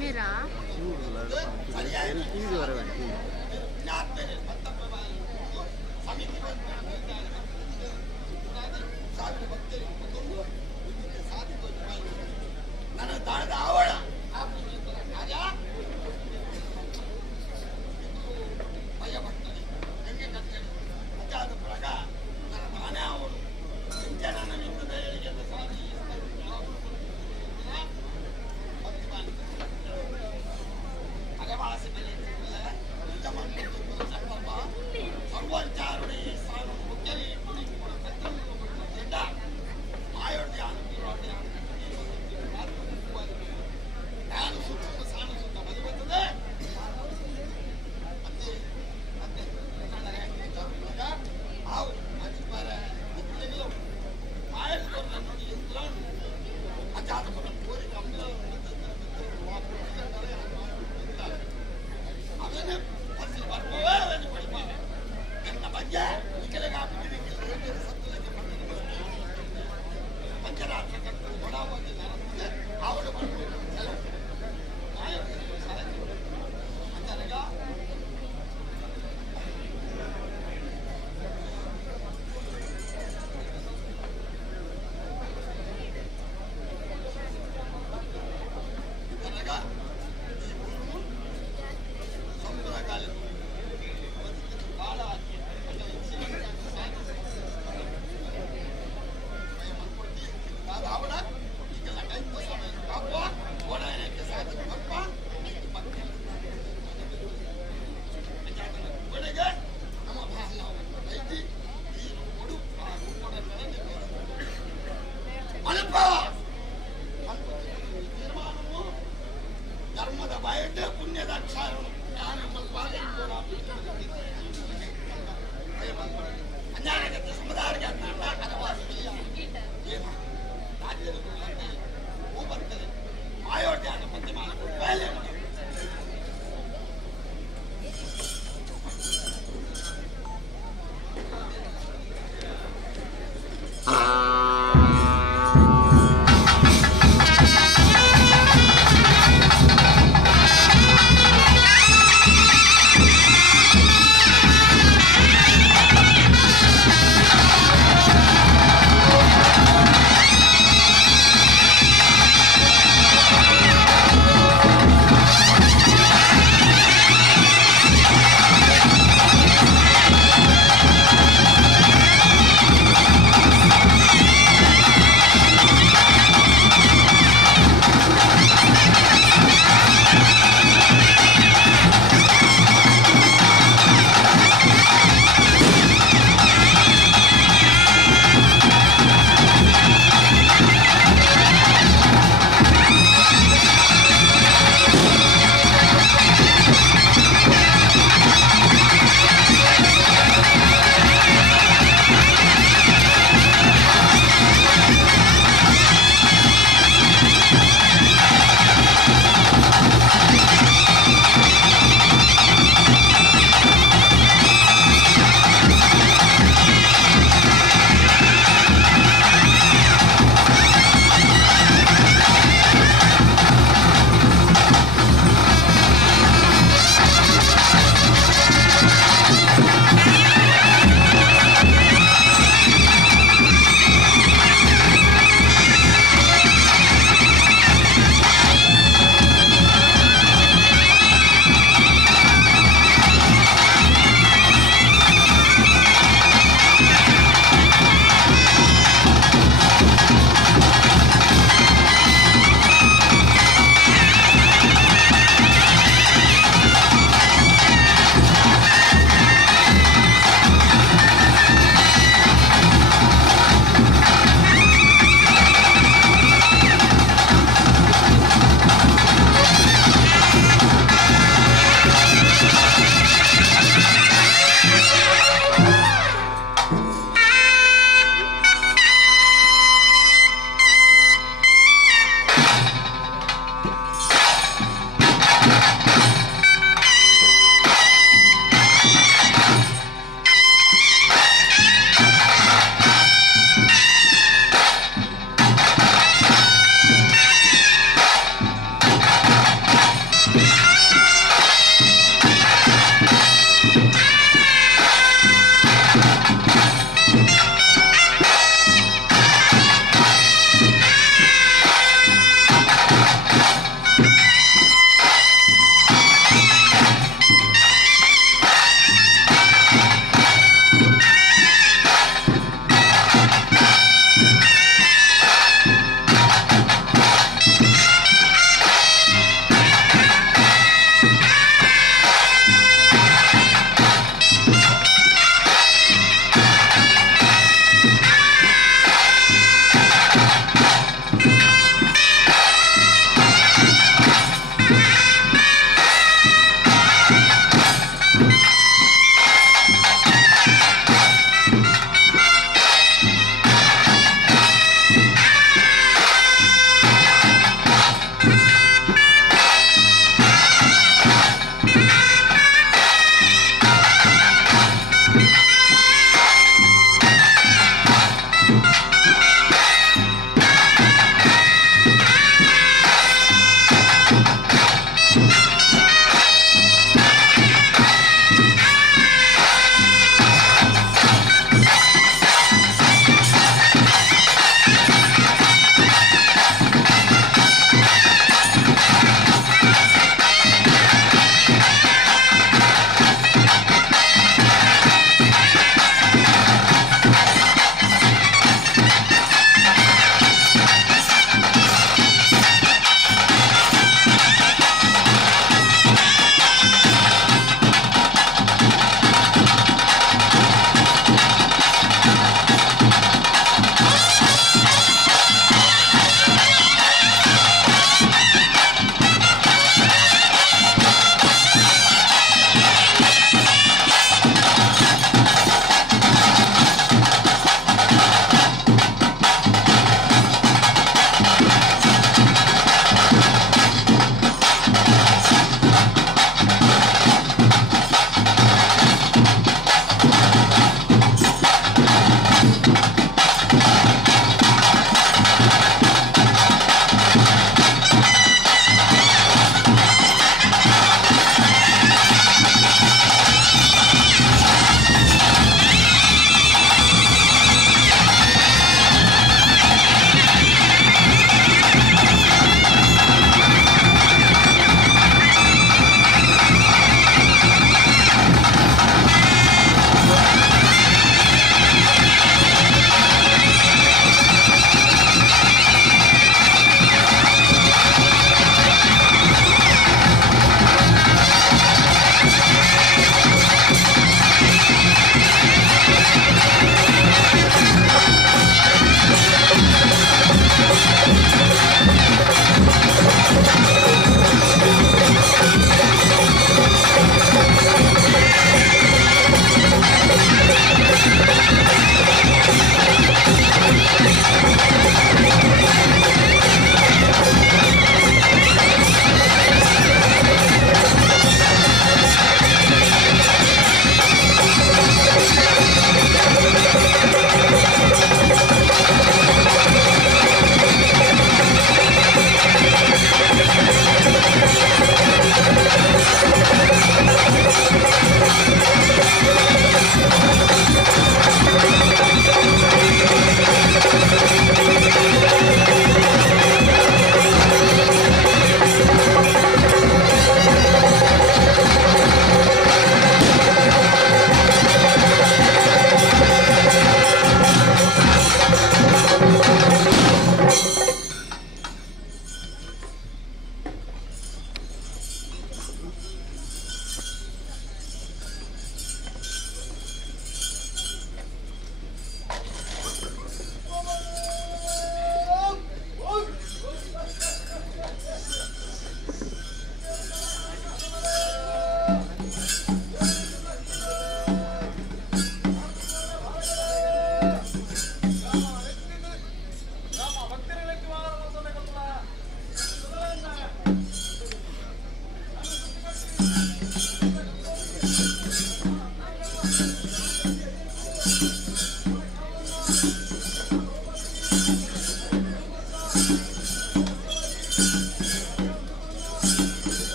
मेरा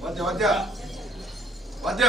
ವಾದ್ಯ ವಾದ್ಯ ವಾದ್ಯ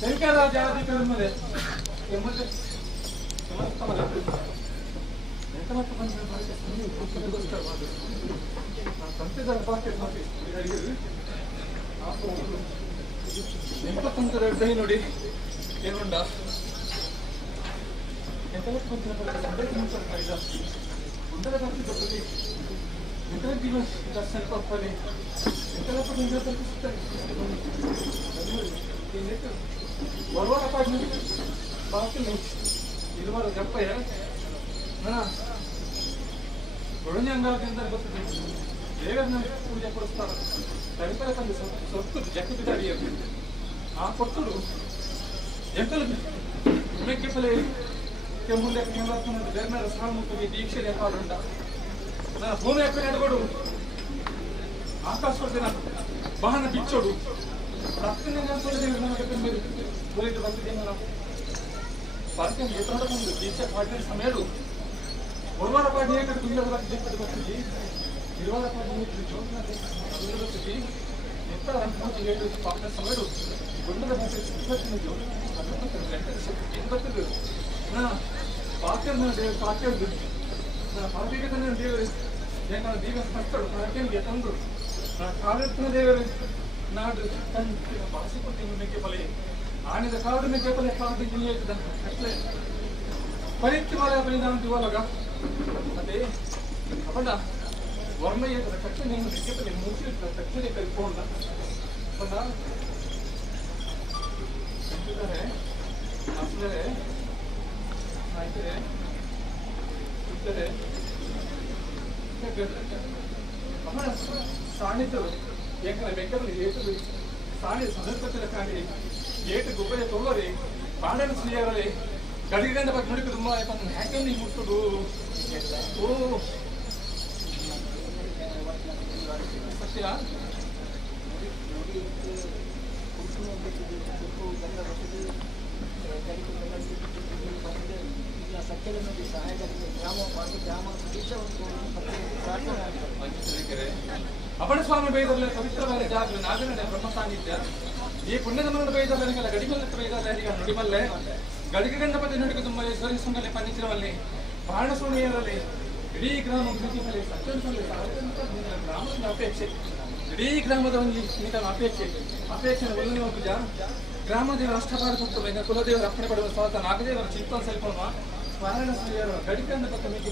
శంకరాచార్యుల ನೋಡಿ ಏನುಂಡ ದರ್ಶನ ಪಪ್ಪಲಿ ಬರುವಾಗ ಬಾಕಿಲ್ಲ ಇರುವಾಗ ಜಪ್ಪಯ್ಯ ಒಡನೆ ಅಂಗಾಲದಿಂದ ಬರ್ತದೆ ದೇವರನ್ನ ಪೂಜೆ ಕೊಡಿಸ್ತಾರ ತಳಿಪರ ತಂದು ಸೊತ್ತು ಜಕ್ಕದ ಅಡಿಯಲ್ಲಿ ಆ ಕೊಟ್ಟರು ಎಂಕಲು ಮೆಕ್ಕೆಪಲೆ ಕೆಮ್ಮುಂಡೆ ಬೇರೆ ಸಾಮೂಹಿಕ ದೀಕ್ಷೆ ನೆಪಾಡುಂಡ ನನ್ನ ಭೂಮಿ ಅಕ್ಕ ನೆಡಗೋಡು ಆಕಾಶ ಕೊಡ್ತೇನೆ ವಾಹನ ಬಿಚ್ಚೋಡು ರಕ್ತನೇ ನಮಗೆ ಬರೀದು ಬರ್ತಿದ್ದೇನೆ ನಾವು ಪಾರ್ಟಿಯನ್ನು ಎತ್ತೊಂಡು ದೀಕ್ಷೆ ಪಾರ್ಟಿ ಸಮಯಡು ಒರ್ವಾರ ಪಾರ್ಟಿ ಹೇಗೆ ತುಂಬಿದ ದೀಪದ ಬರ್ತಿದ್ದಿ ಇರುವಾರ ಪಾರ್ಟಿ ಜೋಗಿನ ಬರ್ತಿದ್ದಿ ಎತ್ತರ ಹೇಳಿ ಪಾರ್ಟಿ ಸಮಯಡು ಗುಂಡದ ಬರ್ತಿದ್ದ ಜೋಗಿ ಬರ್ತದೆ ಪಾರ್ಟಿಯನ್ನು ಪಾರ್ಟಿ ಪಾರ್ಟಿಗೆ ತಂದ ದೇವರು ಏನಾದ್ರು ದೀಪ ಕಟ್ಟರು ಪಾರ್ಟಿಗೆ ತಂದು ಕಾಲಿನ ದೇವರು ನಾಡು ತಂದು ಬಾಸಿಕೊಟ್ಟು ಮೆಕ್ಕೆಪಲೆ ಆನೆದ ಕಾಡು ಮೆಕ್ಕೆಪಲೆ ಕಾಡು ಜಿಲ್ಲೆ ಅಟ್ಲೆ ಪರಿತ್ತಿ ಮಳೆ ಬಲಿದಾನ ಇವಾಗ ಅದೇ ಅಪಡ ವರ್ಮಯ್ಯ ತಕ್ಷಣ ಮೆಕ್ಕೆಪಲೆ ಮುಗಿಸಿ ತಕ್ಷಣ ಕಲ್ಕೊಂಡ ಅಪಡ ಅಸಲೇ ಆಯ್ತದೆ ಇದ್ದರೆ ಅಪಡ ಸಾಣಿತು ಏಕಂದ್ರೆ ಮೆಕ್ಕದಲ್ಲಿ ಏಟು ಸಾಣಿ ಸಂದರ್ಭದಲ್ಲಿ ಕಾಣಿ ಏಟು ಗುಬ್ಬೆ ತೊಗೊಳ್ಳಿ ಪಾಂಡನ ಸ್ನೇಹರಲ್ಲಿ ಗಡಿಗಂಡ ಬಗ್ಗೆ ನೋಡಿ ತುಂಬ ಹ್ಯಾಕೆ ನೀವು ಮುಟ್ಟುದು ಓ ಸತ್ಯ ಅಪಣ ಸ್ವಾಮಿ ಬೈದಲ್ಲ ಪವಿತ್ರವಾದ ಜಾಗ ನಾಗನಡೆ ಬ್ರಹ್ಮ ಸಾನ್ನಿಧ್ಯ ಈ ಪುಣ್ಯದ ಮನದ ಬೈದಲ್ಲ ಗಡಿಮಲ್ಲ ಬೈದಲ್ಲ ಈಗ ನುಡಿಮಲ್ಲೆ ಗಡಿಗೆ ಗಂಡಪತಿ ನುಡಿಗೆ ತುಂಬ ಸರಿಸುಂಗಲ್ಲಿ ಪಂಚಿರವಲ್ಲಿ ಬಾಣ ಸುಣಿಯರಲ್ಲಿ ಇಡೀ ಗ್ರಾಮ ಪ್ರೀತಿಯಲ್ಲಿ ಸತ್ಯದಲ್ಲಿ ಗ್ರಾಮದ ಅಪೇಕ್ಷೆ ಇಡೀ ಗ್ರಾಮದ ಒಂದು ಅಪೇಕ್ಷೆ ಒಳ್ಳೆ ಒಬ್ಬ ಗ್ರಾಮದೇವರ ಅಷ್ಟಪಾದ ಕೊಟ್ಟು ಕುಲದೇವರ ಅರ್ಪಣೆ ಪಡುವ ಸ್ವಾತ ನಾಗದೇವರ ಚಿಂತನ ಸಲ್ಪಡುವ ವಾರಾಣಸಿಯರ ಗಡಿಕಂಡ ಪಕ್ಕ ಮಿಕ್ಕಿ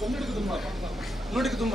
ನುಡಿಗೆ ತುಂಬ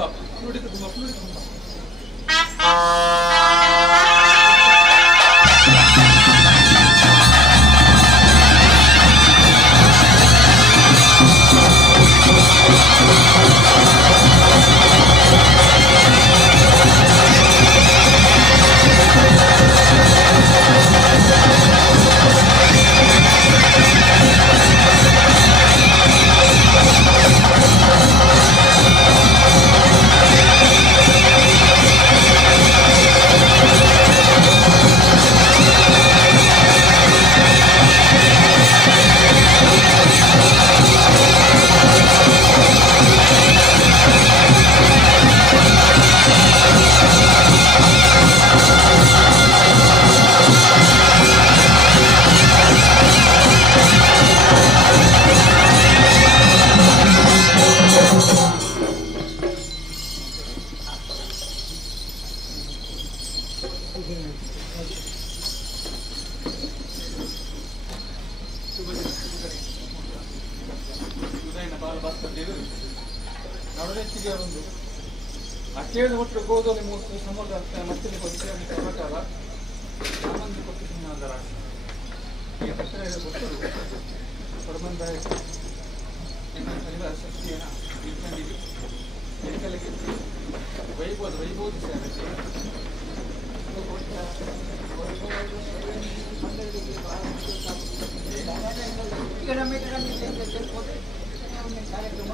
ನಡವೆಚ್ಚಿಗೆ ಒಂದು ಅಕ್ಕೇಳು ಒಟ್ಟು ಗೋಧಿ ಮೂರ್ತಿ ಸಮುದ್ರ ಮತ್ತೆ ಪ್ರಕಾರ ಸಾಮಾನ್ಯ ಕೊಟ್ಟು ಅದರ ಈಗ ತಕ್ಷಣ ಗೊತ್ತರು ಪ್ರಬಂಧ ಶಕ್ತಿಯನ್ನು ಇಟ್ಕೊಂಡಿದ್ದು ಏಕಲಿಗೆ ವೈಭೋದ ಸೇರಕ್ಕೆ ಕಾರ್ಯಕ್ರಮ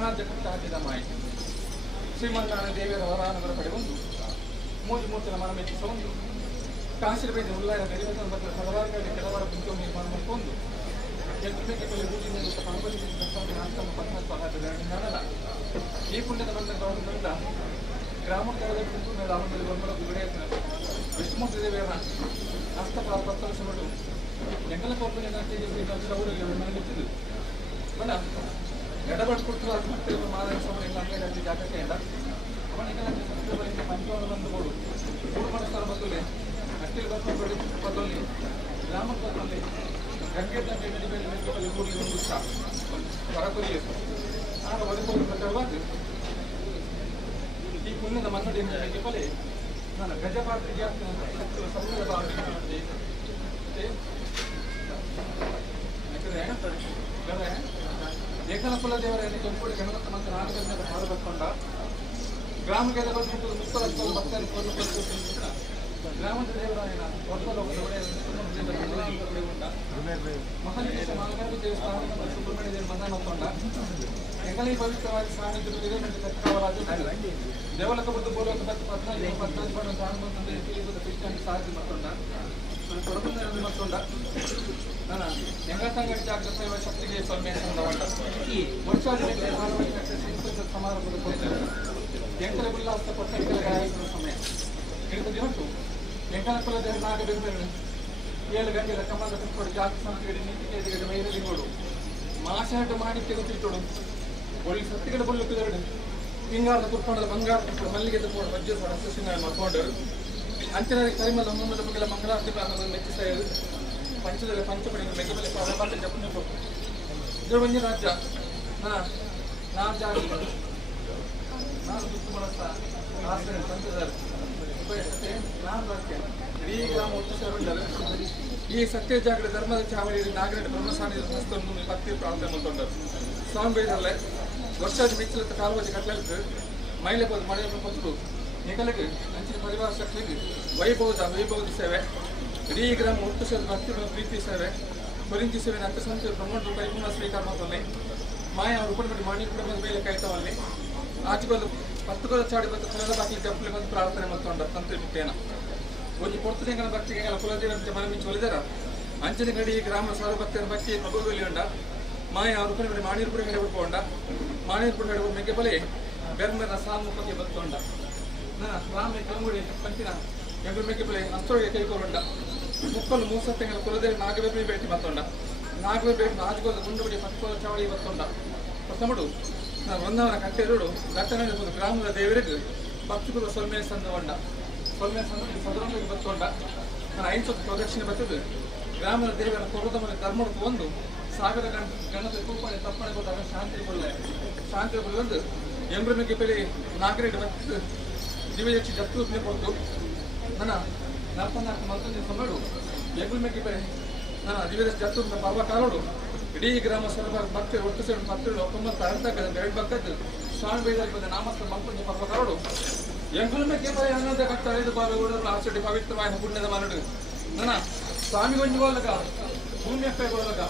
ಗಣರಾಜ್ಯ ಕಟ್ಟ ಹಾಕಿದ ಮಾಹಿತಿ ಶ್ರೀಮನ್ನಾರಾಯಣ ದೇವಿಯರ ವರಾನಗರ ಪಡೆ ಒಂದು ಮೂರ್ತಿನ ಮನ ಮೆಚ್ಚಿಸ ಒಂದು ಕಾಶಿರ ಬೈದ ಉಲ್ಲಾಯ ನೆರವೇರಿದ ಮತ್ತು ಹಲವಾರು ಕೆಲವರ ಗುಂಪು ನಿರ್ಮಾಣ ಮಾಡಿಕೊಂಡು ಈ ಪುಣ್ಯದ ಬಂದ ಗ್ರಾಮೋತ್ತರ ರಾಮದಲ್ಲಿ ಬಂದ ಬಿಡುಗಡೆ ವಿಷ್ಣುಮೂರ್ತಿ ದೇವಿಯರ ಹಸ್ತಕಲಾ ಪ್ರದರ್ಶನಗಳು ಎಂಗಲ ಕೋರ್ಪುರ ಶೌರ್ಯ ಮನೆಯಲ್ಲಿದ್ದು ಬಣ್ಣ ಎಡಬಡ್ಕೊಟ್ಟು ಮಾದರಿ ಸಮಯ ಅಂಗಡಿ ಜಾಗಕ್ಕೆ ಇಲ್ಲ ಅವನಿಗೆ ಪಂಚವನ ಬಂದು ಕೊಡು ಮೂರು ಸ್ಥಳ ಬದಲೇ ಅಟ್ಟಿಲ್ ಬರ್ಕೊಂಡು ಬದಲಿ ಗ್ರಾಮದ ಬದಲಲ್ಲಿ ಗಂಗೆ ದಂಗೆ ಮೆಡಿಕಲ್ ಕೂಡಿ ಒಂದು ಹೊರಕೊಲಿ ನಾನು ಬದುಕೋದು ಪ್ರಕಾರವಾಗಿ ಈ ಪುಣ್ಯದ ಮನ್ನಡಿಗೆ ಬಲೆ ನಾನು ಗಜಪಾತ್ರಿಗೆ ಸಮುದ್ರ ಭಾವನೆ ಏಕನಕುಲ ದೇವರ ಕೆಂಪುಡಿ ಗಣಪತ ಮಂತ್ರ ನಾಟಕದ ಮೇಲೆ ಹಾಡುಕೊಂಡ ಗ್ರಾಮಕ್ಕೆ ಮುಕ್ತ ಭಕ್ತರು ಗ್ರಾಮದ ದೇವರಾಯನ ಮಹಾಲಿಂಗೇಶ್ವರ ಮಹಾಗಣಪತಿ ದೇವಸ್ಥಾನ ಸುಬ್ರಹ್ಮಣ್ಯ ದೇವ ಮಂದಾನ ಹೊಂದ ಎಂಗಲಿ ಪವಿತ್ರವಾದ ಸಾನ್ನಿಧ್ಯ ದೇವಲಕ ಬುದ್ಧ ಬೋಲಕ ಕ್ರಿಶ್ಚಿಯನ್ ಸಾಧಿ ಮತ್ತೊಂಡ ಕೊಡಬಂದ ಮತ್ತೊಂಡ ನಾನು ಎಂಗತಂಗಡಿ ಜಾಗೃತ ಸೇವಾ ಶಕ್ತಿಗೆ ಸೊಲ್ಮೆ ಸಂದವಂಡ ವರ್ಷಾದಿಗೆ ಸಮಾರಂಭದ ಎಂಕಲ ಉಲ್ಲಾಸ ಕೊಟ್ಟ ಗಾಯಕರ ಸಮಯ ಹಿಡಿದು ದಿನಟ್ಟು ಎಂಕನಕುಲ ದೇವರ ನಾಗ ಬೆಂಬೆರಡು 7 ಗಂಟೆಗಳ ಕಮಲದ ಕುತ್ಕೊಂಡು ಜಾತಿ ಸಂಸ್ಥೆಗಡೆ ನೀತಿಗೆ ಮೈರಲ್ಲಿ ನೋಡು ಮಾಸಾಟ ಮಾಡಿ ತೆಗೆದುಬಿಟ್ಟೋಡು ಒಳ್ಳೆ ಸತ್ತಿಗಡೆ ಬೊಲ್ಲುತ್ತಿದ್ದೆರಡು ಹಿಂಗಾರದ ಕುತ್ಕೊಂಡ ಬಂಗಾರ ಮಲ್ಲಿಗೆ ತಗೊಂಡು ವಜ್ರ ಹಸಿನ ಮಾಡ್ಕೊಂಡರು ಅಂತಿನ ಕರಿಮಲ ಮುನ್ನದ ಬಗ್ಗೆ ಮಂಗಳಾರತಿ ಪ್ರಾರಂಭ ಮೆಚ್ಚಿಸಲು ಪಂಚದಲ್ಲಿ ಪಂಚಪಡಿಗಳು ಮೆಗ್ಗಬಲೆ ಪಾದ ಜಪನೆ ಕೊಟ್ಟು ಇದ್ರ ಬಂಜ ರಾಜ್ಯ ನಾನು ಜಾರಿ ನಾನು ದುಡ್ಡು ಬಳಸ್ತಾ ಆಸರೆ ಪಂಚದಾರ ನಾನು ಬರ್ತೇನೆ ಇಡೀ ಗ್ರಾಮ ಒಟ್ಟು ಈ ಸತ್ಯ ಜಾಗದ ಧರ್ಮದ ಚಾವಳಿಯಲ್ಲಿ ನಾಗರೇಟ ಬ್ರಹ್ಮಸ್ಥಾನದ ಸಂಸ್ಥೆಯನ್ನು ಭಕ್ತಿ ಪ್ರಾರ್ಥನೆ ಮಾಡ್ಕೊಂಡರು ಸ್ವಾಮಿ ಬೈದಲ್ಲೇ ವರ್ಷದ ಮಿಚ್ಚಲತ್ತ ಕಾಲುವಜಿ ಕಟ್ಲಕ್ಕೆ ಮಹಿಳೆ ಬೋದು ಮಳೆ ಪತ್ರು ನಿಗಲಿಗೆ ಅಂಚಿನ ಪರಿವಾರ ಶಕ್ತಿಗೆ ವೈಭವದ ಸೇವೆ ಇಡೀ ಗ್ರಾಮ ಒಟ್ಟು ಸೇರಿ ಭಕ್ತಿ ಪ್ರೀತಿ ಸೇವೆ ಕೊರಿಂಜಿ ಸೇವೆ ಅಂತ ಸಂಸ್ಥೆ ಬ್ರಹ್ಮಣ ರೂಪಾಯಿ ಪುನಃ ಸ್ವೀಕಾರ ಮಾಡ್ತಾನೆ ಮಾಯ ಉಪಡಿ ಮಾಡಿ ಕುಟುಂಬದ ಮೇಲೆ ಕಾಯ್ತವಲ್ಲಿ ಆಚೆಗೊಂದು 10 ಗದ ಚಾಡಿ ಬಂದು ಕಳೆದ ಬಾಗಿಲು ಜಪ್ಪಲಿ ಬಂದು ಪ್ರಾರ್ಥನೆ ಮಾಡ್ಕೊಂಡ ತಂತ್ರಿ ಮುಖೇನ ಒಂದು ಕೊಡ್ತದೆ ಭಕ್ತಿಗೆ ಕುಲದೇವಂತೆ ಮನೆ ಮಿಂಚು ಒಲಿದಾರ ಅಂಚನೆ ಗಡಿ ಗ್ರಾಮ ಸಾರು ಭಕ್ತರ ಭಕ್ತಿ ಪ್ರಭುದಲ್ಲಿ ಉಂಡ ಮಾಯ ರೂಪಾಯಿ ಮಾಣಿರ್ಪುರ ಕಡೆ ಬಿಡ್ಕೊಂಡ ಮಾಣಿರ್ಪುರ ಕಡೆ ಮೆಗ್ಗೆ ಬಲೆ ಬೆರ್ಮನ ಸಾನ್ಮುಖಕ್ಕೆ ಬತ್ಕೊಂಡ ರಾಮ ಕಂಗುಡಿ ಪಂಚಿನ ಎಂಬ ಮೆಗ್ಗೆ ಬಲೆ ಅಷ್ಟೊಳಗೆ ಕೈಕೊಂಡ ಮುಕ್ಕಲು 30 ತಿಂಗಳ ಕುಲದೇವಿ ನಾಗಬೇಬಿ ಭೇಟಿ ಮತ್ತೊಂಡ ನಾಗಬೇಬಿ ಭೇಟಿ ನಾಜಗೋದ ಗುಂಡುಬಡಿ 10 ಚಾವಳಿ ಬತ್ತೊಂಡ ಪ್ರಥಮಡು ವೃಂದಾವನ ಕಟ್ಟೆರೋಡು ಘಟ್ಟನಲ್ಲಿ ಒಂದು ಗ್ರಾಮದ ದೇವರಿಗೆ ಭಕ್ತಿಪೂರ್ವ ಸೊಲ್ಮೆ ಸಂದವಂಡ ಸೊಲ್ಮೆ ಸದರಂಗಕ್ಕೆ ಬತ್ತೊಂಡ ನಾನು 5 ಸೊತ್ತು ಪ್ರದಕ್ಷಿಣೆ ಬರ್ತದೆ ಗ್ರಾಮದ ದೇವರ ಕೊರದ ಮೇಲೆ ಧರ್ಮಕ್ಕೆ ಒಂದು 1000 ಗಣಪತಿ ಕೂಪಣೆ ತಪ್ಪಣೆ ಕೊಟ್ಟಾಗ ಶಾಂತಿ ಬಂದು ಎಂಬ್ರಮಿಗೆ ಬೆಲೆ ನಾಗರೇಟ್ ಮತ್ತು ದಿವ್ಯಜಕ್ಷಿ ಜಪ್ತೂಪ್ನೆ ಕೊಟ್ಟು ನನ್ನ 44 ಮಂತ್ರಿ ಸೊಮ್ಮೆಡು ಎಂಬ್ರಮಿಗೆ ಬೆಲೆ ನನ್ನ ದಿವ್ಯಜಕ್ಷಿ ಜಪ್ತೂಪ್ನ ಪರ್ವ ಕಾಲೋಡು ಇಡೀ ಗ್ರಾಮ ಸರ್ವ ಭಕ್ತರು ಒಟ್ಟು ಸೇರಿ 10 ಅರ್ಥಕ್ಕದ ಗೈಡ್ ಭಕ್ತದ್ದು ಸ್ವಾಮಿ ಬೈದಲ್ಲಿ ಬಂದ ನಾಮಸ್ಥ ಮಂತ್ರಿ ಪರ್ವ ಕಾಲೋಡು ಎಂಬ್ರಮಿಗೆ ಬೆಲೆ ಅನ್ನದ ಕಟ್ಟ 5 ಬಾವಿಗಳು ಆಚಡಿ ಪವಿತ್ರವಾದ ಪುಣ್ಯದ ಮನಡು ನನ್ನ ಸ್ವಾಮಿ ಗೊಂಜುಗೋಲಗ ಭೂಮಿ ಅಪ್ಪೆಗೋಲಗ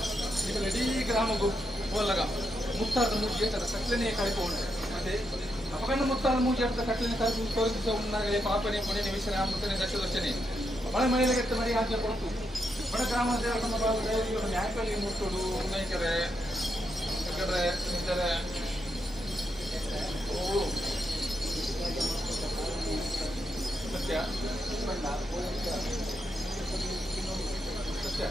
ಈಗ ಇಡೀ ಗ್ರಾಮಗೂ ಹೋಲಗ ಮುತ್ತಾದ ಮೂಜಿ ಏಟದ ಕಟ್ಲೆನೇ ಕಳಿಕೊಂಡು ಮತ್ತೆ ಅಪಗಣ್ಣ ಮುತ್ತಾದ ಮೂಜಿ ಏಟದ ಕಟ್ಲೆನೇ ಕಳಿಸಿ ತೋರಿಸ ಉನ್ನಾಗಲೇ ಪಾಪನೆ ಪುಣ್ಯ ನಿಮಿಷನೆ ಅಮೃತನೆ ದಶದರ್ಶನೆ ಬಡ ಮನೆಯಲ್ಲಿಗೆತ್ತ ಮರಿ ಆಜ್ಞೆ ಕೊಟ್ಟು ಬಡ ಗ್ರಾಮ ದೇವರ ನಮ್ಮ ಭಾಗದ ನ್ಯಾಯಕಲ್ಲಿ ಮುಟ್ಟೋಡು ಉನ್ನೈಕರೆ ಯಾಕಂದ್ರೆ ಇದ್ದಾರೆ ಓ ಸತ್ಯ ಸತ್ಯ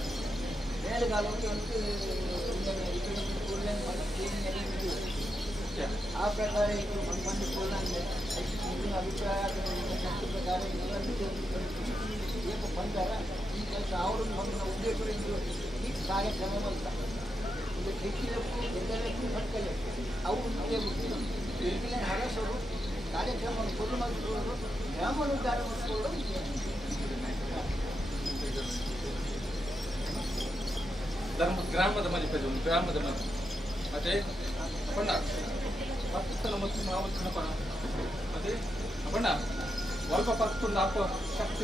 ಆ ಪ್ರಕಾರ ಇದು ಮಂದಿ ಕೋಲಂಗೆ ಅಭಿಪ್ರಾಯ ಪ್ರಕಾರ ಬಂದಾರ ಈ ಕೆಲಸ ಅವರು ನಮ್ಮ ಉದ್ದೇಶಗಳು ಈ ಕಾರ್ಯಕ್ರಮ ಅಂತ ಇದು ಹೆಚ್ಚಿನಕ್ಕೂ ಎಲ್ಲರಿಗೂ ಭಕ್ತಲೆ ಅವು ಈಗಿನ ಹಳಸರು ಕಾರ್ಯಕ್ರಮವನ್ನು ಕೊಡು ಮಾಡಿಕೊಳ್ಳೋದು ಗ್ರಾಮೋದ್ಧಾರ ಮಾಡಿಕೊಳ್ಳೋದು ಗ್ರಾಮದ ಮನೆ ಗ್ರಾಮದ ಮನೆ ಮತ್ತೆ ಅಪ್ಪಣ್ಣ 10 ಸಲ ಮತ್ತು 40 ಪಣ ಮತ್ತೆ ಅಪ್ಪಣ್ಣ ಸ್ವಲ್ಪ 10 ನಾಲ್ಕು ಶಕ್ತಿ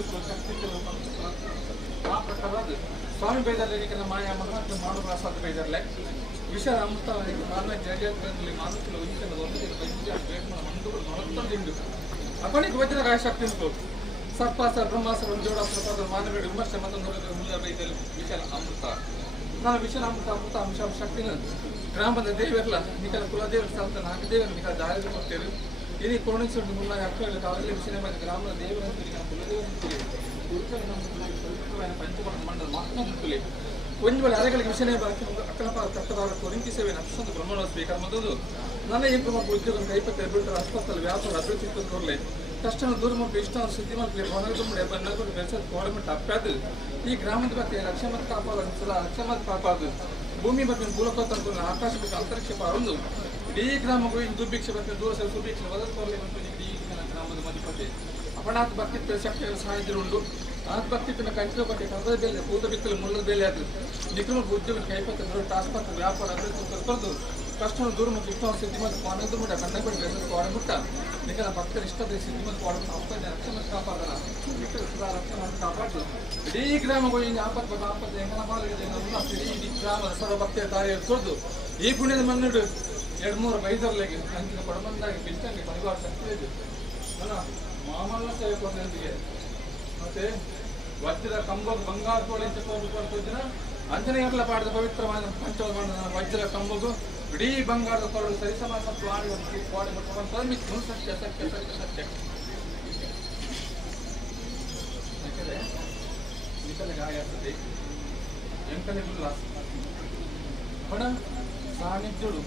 ಆ ಪ್ರಕಾರವಾಗಿ ಸ್ವಾಮಿ ಬೈದರ್ಲೆ ಮಾಯಾ ಮಹಾತ್ಮ ಮಾಡುವ ಸಾಧ್ಯ ಬೈದರ್ಲೆ ವಿಷಯ ಅಮೃತ ಮಾನವ ಜಯಜಯಗಳಲ್ಲಿ ಮಾನವಗಳು ವಿಷಯದ ಒಂದಿನ ಮನತ್ತೊಂದು ಅಪಣಿಗೆ ವಜ್ರ ಕಾಯಶಕ್ತಿ ಉಂಟು ಸರ್ಪಾಸ ಬ್ರಹ್ಮಾಸರ ಜೋಡಾಸ್ತ್ರ ಮಾನವ ವಿಮರ್ಶೆ ಮತ್ತೊಂದು ಮುಲ್ಲ ರೈತಲ್ಲಿ ವಿಷಯ ಅಮೃತ ನಾನು ವಿಷಯ ಅಮೃತ ಅಮೃತ ಅಂಶ ಶಕ್ತಿನ ಗ್ರಾಮದ ದೇವರಲ್ಲ ನಿಖಲ ಕುಲದೇವರ ಸ್ಥಳ ನಾಲ್ಕು ದೇವರು ನಿಖಲ ದಾರಿ ಕೊಡ್ತೇವೆ ಇಡೀ ಕೋಣಿಸುಂಟು ಮುನ್ನ ಅಕ್ಕಗಳಲ್ಲಿ ಕಾವಲಿ ವಿಷಯ ಮಾಡಿ ಗ್ರಾಮದ ದೇವರ ಕುಲದೇವರ ಪಂಚಕೋಣ ಮಂಡಲ ಮಾತನಾಡುತ್ತಲೇ ಒಂದು ವೇಳೆ ಅರೆಗಳಿಗೆ ವಿಷಯ ಅಕ್ಕನಪ್ಪ ತಟ್ಟದಾಗ ಕೊರಿಂಕಿ ಸೇವೆ ಅಷ್ಟೊಂದು ಬ್ರಹ್ಮಣಸ್ಬೇಕಾದ ನನ್ನ ಏನು ಪ್ರಮುಖ ಉದ್ಯೋಗ ಕೈಪತ್ತೆ ಬಿಟ್ಟರೆ ಆಸ್ಪತ್ರೆ ವ್ಯಾಪಾರ ಅಭಿವೃದ್ಧಿ ತೋರಲೆ ಕಷ್ಟನ ದೂರ ಮಾಡಿ ಇಷ್ಟ ಸುದ್ದಿ ಮಾಡಿ ಹೊರಗಡೆ ಬನ್ನಗಳು ಬೆಳೆಸೋದು ಗೋರ್ಮೆಂಟ್ ಅಪ್ಪಾದು ಈ ಗ್ರಾಮದ ಬಗ್ಗೆ ರಕ್ಷಮತ ಕಾಪಾಡೋದು ಸಲ ರಕ್ಷಮತ ಕಾಪಾಡೋದು ಭೂಮಿ ಬಗ್ಗೆ ಮೂಲಕ ತಂದು ಆಕಾಶ ಬಗ್ಗೆ ಅಂತರಿಕ್ಷ ಪಾರೊಂದು ಇಡೀ ಗ್ರಾಮಗಳು ಇನ್ನು ದುರ್ಭಿಕ್ಷೆ ಬಗ್ಗೆ ದೂರ ಸಲ ಸುಭಿಕ್ಷೆ ಬದಲು ಇಡೀ ಗ್ರಾಮದ ಮಧ್ಯಪತ್ತೆ ಅಪಣಾತ್ ಭಕ್ತಿತ್ವ ಶಕ್ತಿ ಸಾಹಿತ್ಯ ಉಂಟು ಆತ್ ಭಕ್ತಿತ್ವನ ಕಂಚಿನ ಬಗ್ಗೆ ಕದ ಬೆಲೆ ಕೂತ ಬಿತ್ತಲು ಮುಳ್ಳದ ಬೆಲೆ ಅದು ನಿಕ್ರಮ ಉದ್ಯೋಗ ಕೈಪತ್ತೆ ದೊಡ್ಡ ಆಸ್ಪತ್ರೆ ವ್ಯಾಪಾರ ಅಭಿವೃದ್ಧಿ ಕರೆದು ಕಷ್ಟವನ್ನು ದೂರ ಮತ್ತು ಇಷ್ಟ ಸಿದ್ಧಿ ಮತ್ತು ಪಾನದ ಮುಟ್ಟ ಕಣ್ಣಬಡಿ ಬೆಳೆದು ಕೋಡಮುಟ್ಟ ನಿಖಲ ಭಕ್ತರ ಇಷ್ಟದ ಸಿದ್ಧಿ ಮತ್ತು ಕೋಡಮುಟ್ಟ ಅವಕಾಶ ರಕ್ಷಣೆ ಕಾಪಾಡೋಣ ಸುಧಾ ರಕ್ಷಣೆ ಕಾಪಾಡು ಇಡೀ ಗ್ರಾಮಗಳು ಇನ್ನು ಆಪತ್ತು ಹೆಂಗನ ಮಾಲಿಗೆ ಇಡೀ ಗ್ರಾಮದ ಸರ್ವಭಕ್ತಿಯ ಕಾರ್ಯ ತೊರೆದು ಈ ಪುಣ್ಯದ ಮನ್ನುಡು 2-3 ಬೈದರ್ಲೆಗೆ ಅಂಚಿನ ಕೊಡಬಂದಾಗಿ ಬಿಲ್ಟಂಗೆ ಪರಿವಾರ ಶಕ್ತಿ ಇದೆ ನನ್ನ ಮಾಮಲ್ಲ ಸೇವೆ ಕೊನೆಯೊಂದಿಗೆ ಮತ್ತೆ ವಜ್ರ ಕಂಬ ಬಂಗಾರ ತೋಳಿ ಕೊಡ್ತಿದ್ದೀನ ಅಂಜನೇಯರ್ಲ ಪಾಡಿದ ಪವಿತ್ರವಾದ ಪಂಚವಾದ ವಜ್ರ ಕಂಬಗೂ ಇಡೀ ಬಂಗಾರದ ಕೊರಡು ಸರಿಸಮ ಮತ್ತು ಆಡುವ ಕೋಡಿ ಮತ್ತು ಸತ್ಯ ಸತ್ಯ ಸತ್ಯ ಸತ್ಯ ಯಾಕಂದ್ರೆ ನಿಖಲೆ ಗಾಯ ಆಗ್ತದೆ ಎಂಕಲೆ ಉಲ್ಲಾಸ ಹಣ ಸಾನ್ನಿಧ್ಯಡು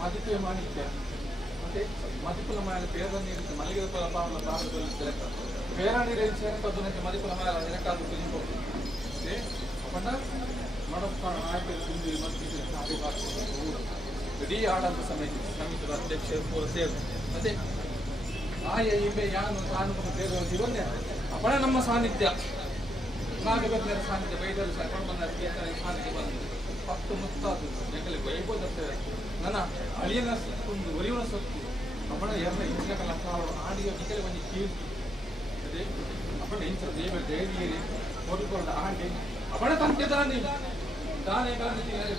ಮದಿಪೆ ಮಾಣಿಕ್ಯ ಮತ್ತೆ ಮದಿಪುಲ ಮಾಯಲ ಪೇರ ನೀರಿತ್ತು ಮಲ್ಲಿಗೆ ಪಾವಲ ಭಾರತದಲ್ಲಿ ಸೆಲೆಕ್ಟ್ ಪೇರ ನೀರು ಸೇರಕದ್ದು ಮದಿಪುಲ ಮಾಯಲ ನೆನಕಾದು ಕುದಿಬೇಕು ಅಪಂಡ ಮನಸ್ಥಾನ ನಾಯಕರು ಕುಂದಿ ಮತ್ತು ಇಡೀ ಆಡಳಿತ ಸಮಿತಿಯ ಅಧ್ಯಕ್ಷ ಸೇರು ಮತ್ತೆ ಆಯ ಇವೆ ಯಾನು ತಾನು ಬೇರೆ ಇವನ್ನೇ ಅಪಣ ನಮ್ಮ ಸಾನ್ನಿಧ್ಯ ನಾಗಬೇಕರ ಸಾನ್ನಿಧ್ಯ ಬೈದರು ಬಂದ ಸಾನ್ನಿಧ್ಯ ಬಂದು 10 ಮುತ್ತಾದು ಯಾಕಂದ್ರೆ ವೈಭವ ನನ್ನ ಅಳಿಯನ ಒಂದು ಒಲಿಯುವ ಸತ್ತು ಅಪಣ ಎಲ್ಲ ಇಂಚಿನ ಆಡಿಯೋ ನಿಖಲೆ ಬಂದು ಕೀರ್ತಿ ಅದೇ ಅಪಣ ಇಂಚ ದೇವ ಡೈರಿ ಹೊರಕೊಂಡು ಆಡಿ ಅಪಣ ತಂತೆ ದಾನೆ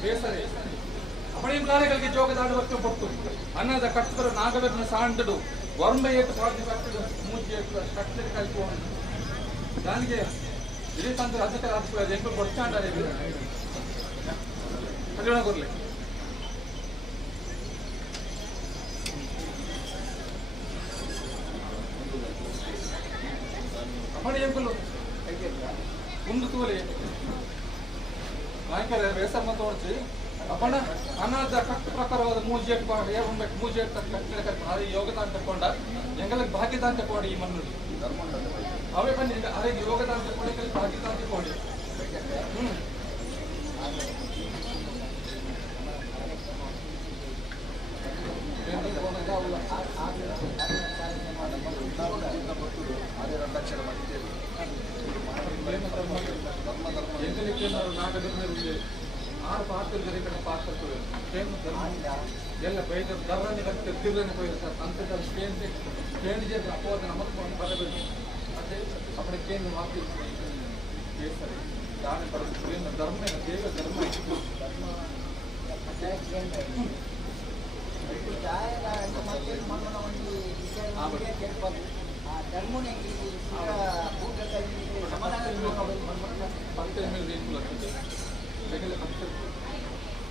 ಬೇಸರೆ ಅಪಣೆಯ ಕಾರ್ಯಗಳಿಗೆ ಜೋಗದಾಡುವಷ್ಟು ಪಟ್ಟು ಅನ್ನದ ಕಟ್ಟರು ನಾಗಬೇಕನ ಸಾಂಡಡು ಗೊಂಬೆಯೇಟು ಪಾಟಿ ಕಟ್ಟಡು ಮೂಜೆಟ್ಟು ಕಟ್ಟರೆ ಕಲ್ಪುವಂತ దానికి ಇಡೀ ತಂತ್ರ ಅಧಿಕಾರ ಆಗ್ತದೆ ಎಂಟು ಕೊಡ್ತಾಂಡಾರೆ ಕಲ್ಯಾಣ ಕೊರ್ಲೆ ಅಪಣೆ ಎಂಕಲು ಮುಂದೆ ತೋಲೆ ನಾಯಕರ ಬೇಸಮ್ಮ ತೋರಿಸಿ ಅಪಣ ಅನಾಥ ಕಟ್ಟು ಪ್ರಕಾರವಾದ ಮೂಜೆಟ್ ಏರ್ಬೇಕು ಮೂಜೆಟ್ ಕಟ್ಟಲೆ ಯೋಗದಾನ ತಕೊಂಡ ಎಂಗಲಿಗೆ ಭಾಗ್ಯದಾನ ತಕೊಂಡ ಈ ಮಣ್ಣು ಅವೇ ಬಂದಿದೆ ಅದಕ್ಕೆ ಯೋಗದಾನ ತಕೊಂಡೆ ಭಾಗ್ಯದಾನ ತಕೊಂಡೆ ಎಂಗಲಿಕ್ಕೆ ನಾಗಧರ್ಮ 6 ಪಾತ್ರೆ ಕಡೆ ಪಾತ್ರ ಎಲ್ಲ ಬೈದ ದರ್ರನೆ ಕಟ್ಟಿ ತಿರ್ರನೆ ಹೋಯ್ತಾರೆ ಅಂತ ಕೇಂದ್ರ ಅಪವಾದ ನಮಕ್ಕೆ ಬರಬೇಕು ಅದೇ अपने केंद्र वाक्य ಕೇಸರಿ ದಾನ ಪಡೆದು ಧರ್ಮ ದೇವ ಧರ್ಮ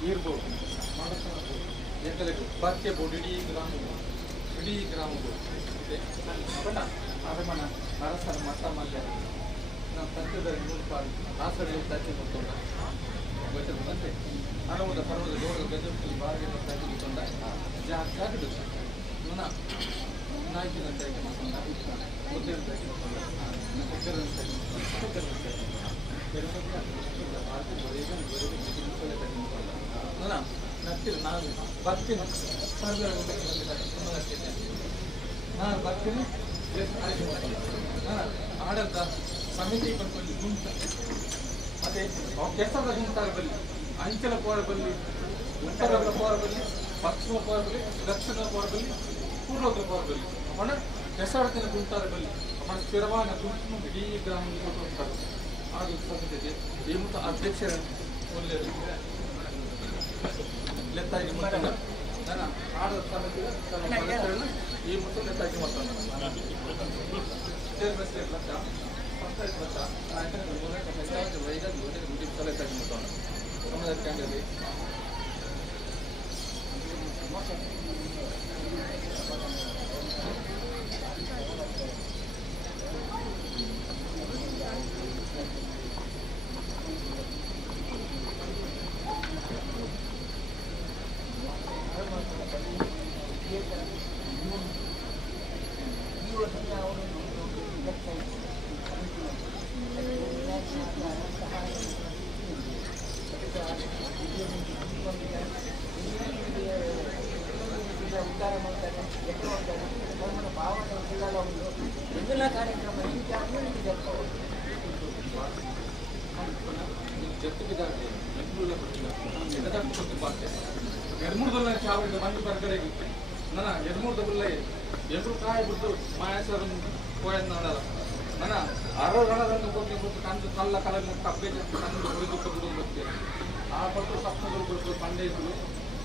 ಇರ್ಬೋದು ಬಾಕ್ಯ ಬೋರ್ಡ್ ಇಡೀ ಗ್ರಾಮಗಳು ಅರಮಣ ನರಸರ ಮಠ ಮಲ್ಯ ನಮ್ಮ ತಂತ್ರದಲ್ಲಿ 3 ಪಾಲು ಆಸರೆಯಲ್ಲಿ ತಚ್ಚಿ ಕೊಟ್ಕೊಂಡ ಗೊತ್ತಿರುವಂತೆ ಅರವದ ಪರ್ವದ ಜೋಡದ ಬೆದರಿಕೆಯಲ್ಲಿ ಬಾರಿಗೆ ತಚ್ಚಿಕೊಂಡ ಜಾಗದು ಇವನ ನಾಯಕಿನಂತೆ ಮುದ್ದೆಯನ್ನು ನತ್ತಿರ ನಾನು ಬರ್ತೀನಿ ನಾನು ಬರ್ತೀನಿ ಆಡಳಿತ ಸಮಿತಿ ಬಂದು ಗುಂಟ ಮತ್ತೆ ಕೆಸದ ಗುಂಟಾರ ಬಲ್ಲಿ ಅಂಚಲ ಪೋರ ಬಲ್ಲಿ ಉತ್ತರದ ಪೋರ ಬಲ್ಲಿ ಪಶ್ಚಿಮ ಪೋರ ಬಲ್ಲಿ ದಕ್ಷಿಣ ಪೋರ ಬಲ್ಲಿ ಪೂರ್ವದ ಪೋರ ಬಲ್ಲಿ ಅವನ ಕೆಸಡತಿನ ಗುಂಟಾರ ಬಲ್ಲಿ ಅವನ ಸ್ಥಿರವಾದ ಗುಂಟು ಇಡೀ ಗ್ರಾಮದಲ್ಲಿ ಕೊಟ್ಟಿರ್ತಾರೆ ಆಡಳಿತ ಸಮಿತಿಗೆ ಈ ಮುತ್ತ ಅಧ್ಯಕ್ಷರ ಒಳ್ಳೆಯ ಲೆತ್ತಾಗಿ ನಾನು ಆಡದ ಸಮಿತಿ ಈ ಮತ್ತು ಲೆತ್ತಾಗಿ ಮಾಡ್ತಾನೆ ಲಕ್ಷ ಫಸ್ಟ್ ಲಕ್ಷ ಲೆತ್ತಾಗಿ ಮಾಡ್ತಾನೆ ಸಮಾಜಕ್ಕೆ ಉದ್ಧಾರ ಮಾಡ್ತಾರೆ, ಎಷ್ಟೋ ಮಾಡ್ತಾರೆ, ಧರ್ಮದ ಭಾವನೆ ಇಲ್ಲೆಲ್ಲ ಒಂದು ಎಲ್ಲ ಕಾರ್ಯಕ್ರಮ ಹೀಗೆ ಆದ್ಮೇಲೆ ఎర్మూడుదొల్ల చావుడు మంది బర్గరేగి నన్న ఎర్మూడుదొల్లై ఎప్పుడు కాయ బిಟ್ಟು మాయాసరం పోయన్నాడ నన్న అరవ రణరంగ కొట్టి కందు కళ్ళ కళ్ళ కబ్బే కందు కొడుకు కొడుకు వచ్చే ఆ పట్టు సప్తములు కొడుకు పండేసులు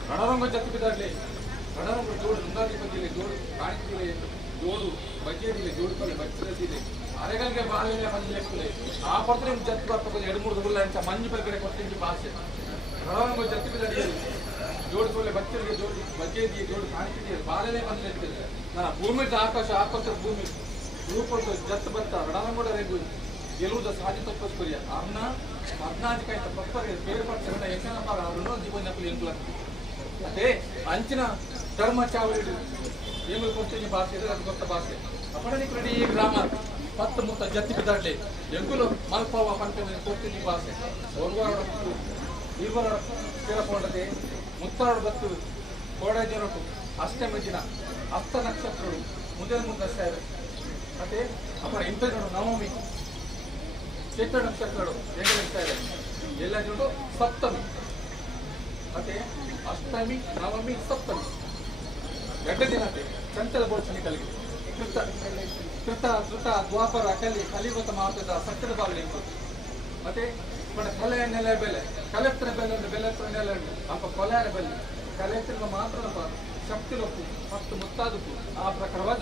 రణరంగ జత్తి బిడ్డలే ರಣರಂಗ ಜೋಡು ದುಂದಾಧಿಪತಿಯಲ್ಲಿ ಜೋಡು ಕಾಣಿಕೆಯಲ್ಲಿ ಜೋಡು ಬಜ್ಜೆಯಲ್ಲಿ ಜೋಡುಕೊಳ್ಳಿ ಬಚ್ಚದಲ್ಲಿ ಅರೆಗಳಿಗೆ ಬಾಳಿನ ಮಂಜೆ ಆ ಪತ್ರ ಜತ್ತು ಬರ್ತದೆ 2-3 ದಿನ ಅಂತ ಮಂಜು ಬೆಳಗಡೆ ಕೊಟ್ಟಿದ್ದು ಭಾಷೆ ರಣರಂಗ ಜತ್ತಿ ಬಿಡಡಿಯಲ್ಲಿ ಜೋಡಿಕೊಳ್ಳಿ ಬಚ್ಚರಿಗೆ ಜೋಡು ಬಜ್ಜೆದಿ ಜೋಡು ಕಾಣಿಕೆಯಲ್ಲಿ ಬಾಳಿನ ಮಂಜೆ ಇರ್ತದೆ ನನ್ನ ಭೂಮಿ ಆಕಾಶ ಭೂಮಿ ರೂಪದ ಜತ್ತು ಬರ್ತ ರಣರಂಗೋಡ ರೇಗು ಗೆಲುವುದ ಸಾಧಿಸಕ್ಕೋಸ್ಕರ ಅನ್ನ ಅರ್ನಾಧಿಕಾಯ ಪಕ್ಕರಿಗೆ ಬೇರ್ಪಟ್ಟ ಎಂಕನಪ್ಪ ಅವರನ್ನು ಜೀವನ ಎಂಕುಲ ಅದೇ ಅಂಚಿನ ಧರ್ಮ ಚಾವಡಿ ಏಮಲ್ ಕೊಡ್ತೀನಿ ಭಾಷೆ ಅದು ಗೊತ್ತ ಭಾಷೆ ಅಪಣಿ ಕ್ರೆಡಿ ಗ್ರಾಮ 10 ಮುತ್ತ ಜತ್ತಿ ಬಿದ್ದಾಡ್ಲಿ ಎಂಗುಲು ಮಲ್ಪವ ಪಂಚಮಿ ಕೊಡ್ತೀನಿ ಭಾಷೆ ಒಂದುವಾರ ಇವರ ಕೇಳಕೊಂಡದೆ ಮುತ್ತಾಡು ಬತ್ತು ಕೋಡಾಜರಟು ಅಷ್ಟಮಿ ದಿನ ಹಸ್ತ ನಕ್ಷತ್ರಗಳು ಮುಂದೆ ಸೇವೆ ಮತ್ತೆ ಅಪಣ ಇಂಪೆಗಳು ನವಮಿ ಚೈತ್ರ ನಕ್ಷತ್ರಗಳು ಹೆಂಗೆ ಸೇವೆ ಎಲ್ಲ ಜೋಡು ಸಪ್ತಮಿ ಮತ್ತೆ ಅಷ್ಟಮಿ ನವಮಿ ಸಪ್ತಮಿ 2 ದಿನಕ್ಕೆ ಚಂಚಲ ಬೋಚನಿ ಕಲಿಗೆ ಕೃತ ದ್ವಾಪರ ಕಲಿಯುತ ಮಾತದ ಸತ್ಯದ ಬಾಗಿಲು ಮತ್ತೆ ಕಲೆಯ ನೆಲೆ ಬೆಲೆ ಕಲೆಕ್ಟರ್ ಬೆಲೆ ಬೆಲೆತ್ರ ನೆಲೆ ಅಪ್ಪ ಕೊಲೆಯ ಬೆಲೆ ಕಲೆಕ್ಟರ್ ಮಾತ್ರ ಶಕ್ತಿಲೊಪ್ಪು ಮತ್ತು ಮುತ್ತಾದಕ್ಕೂ ಆ ಪ್ರಕಾರವಾದ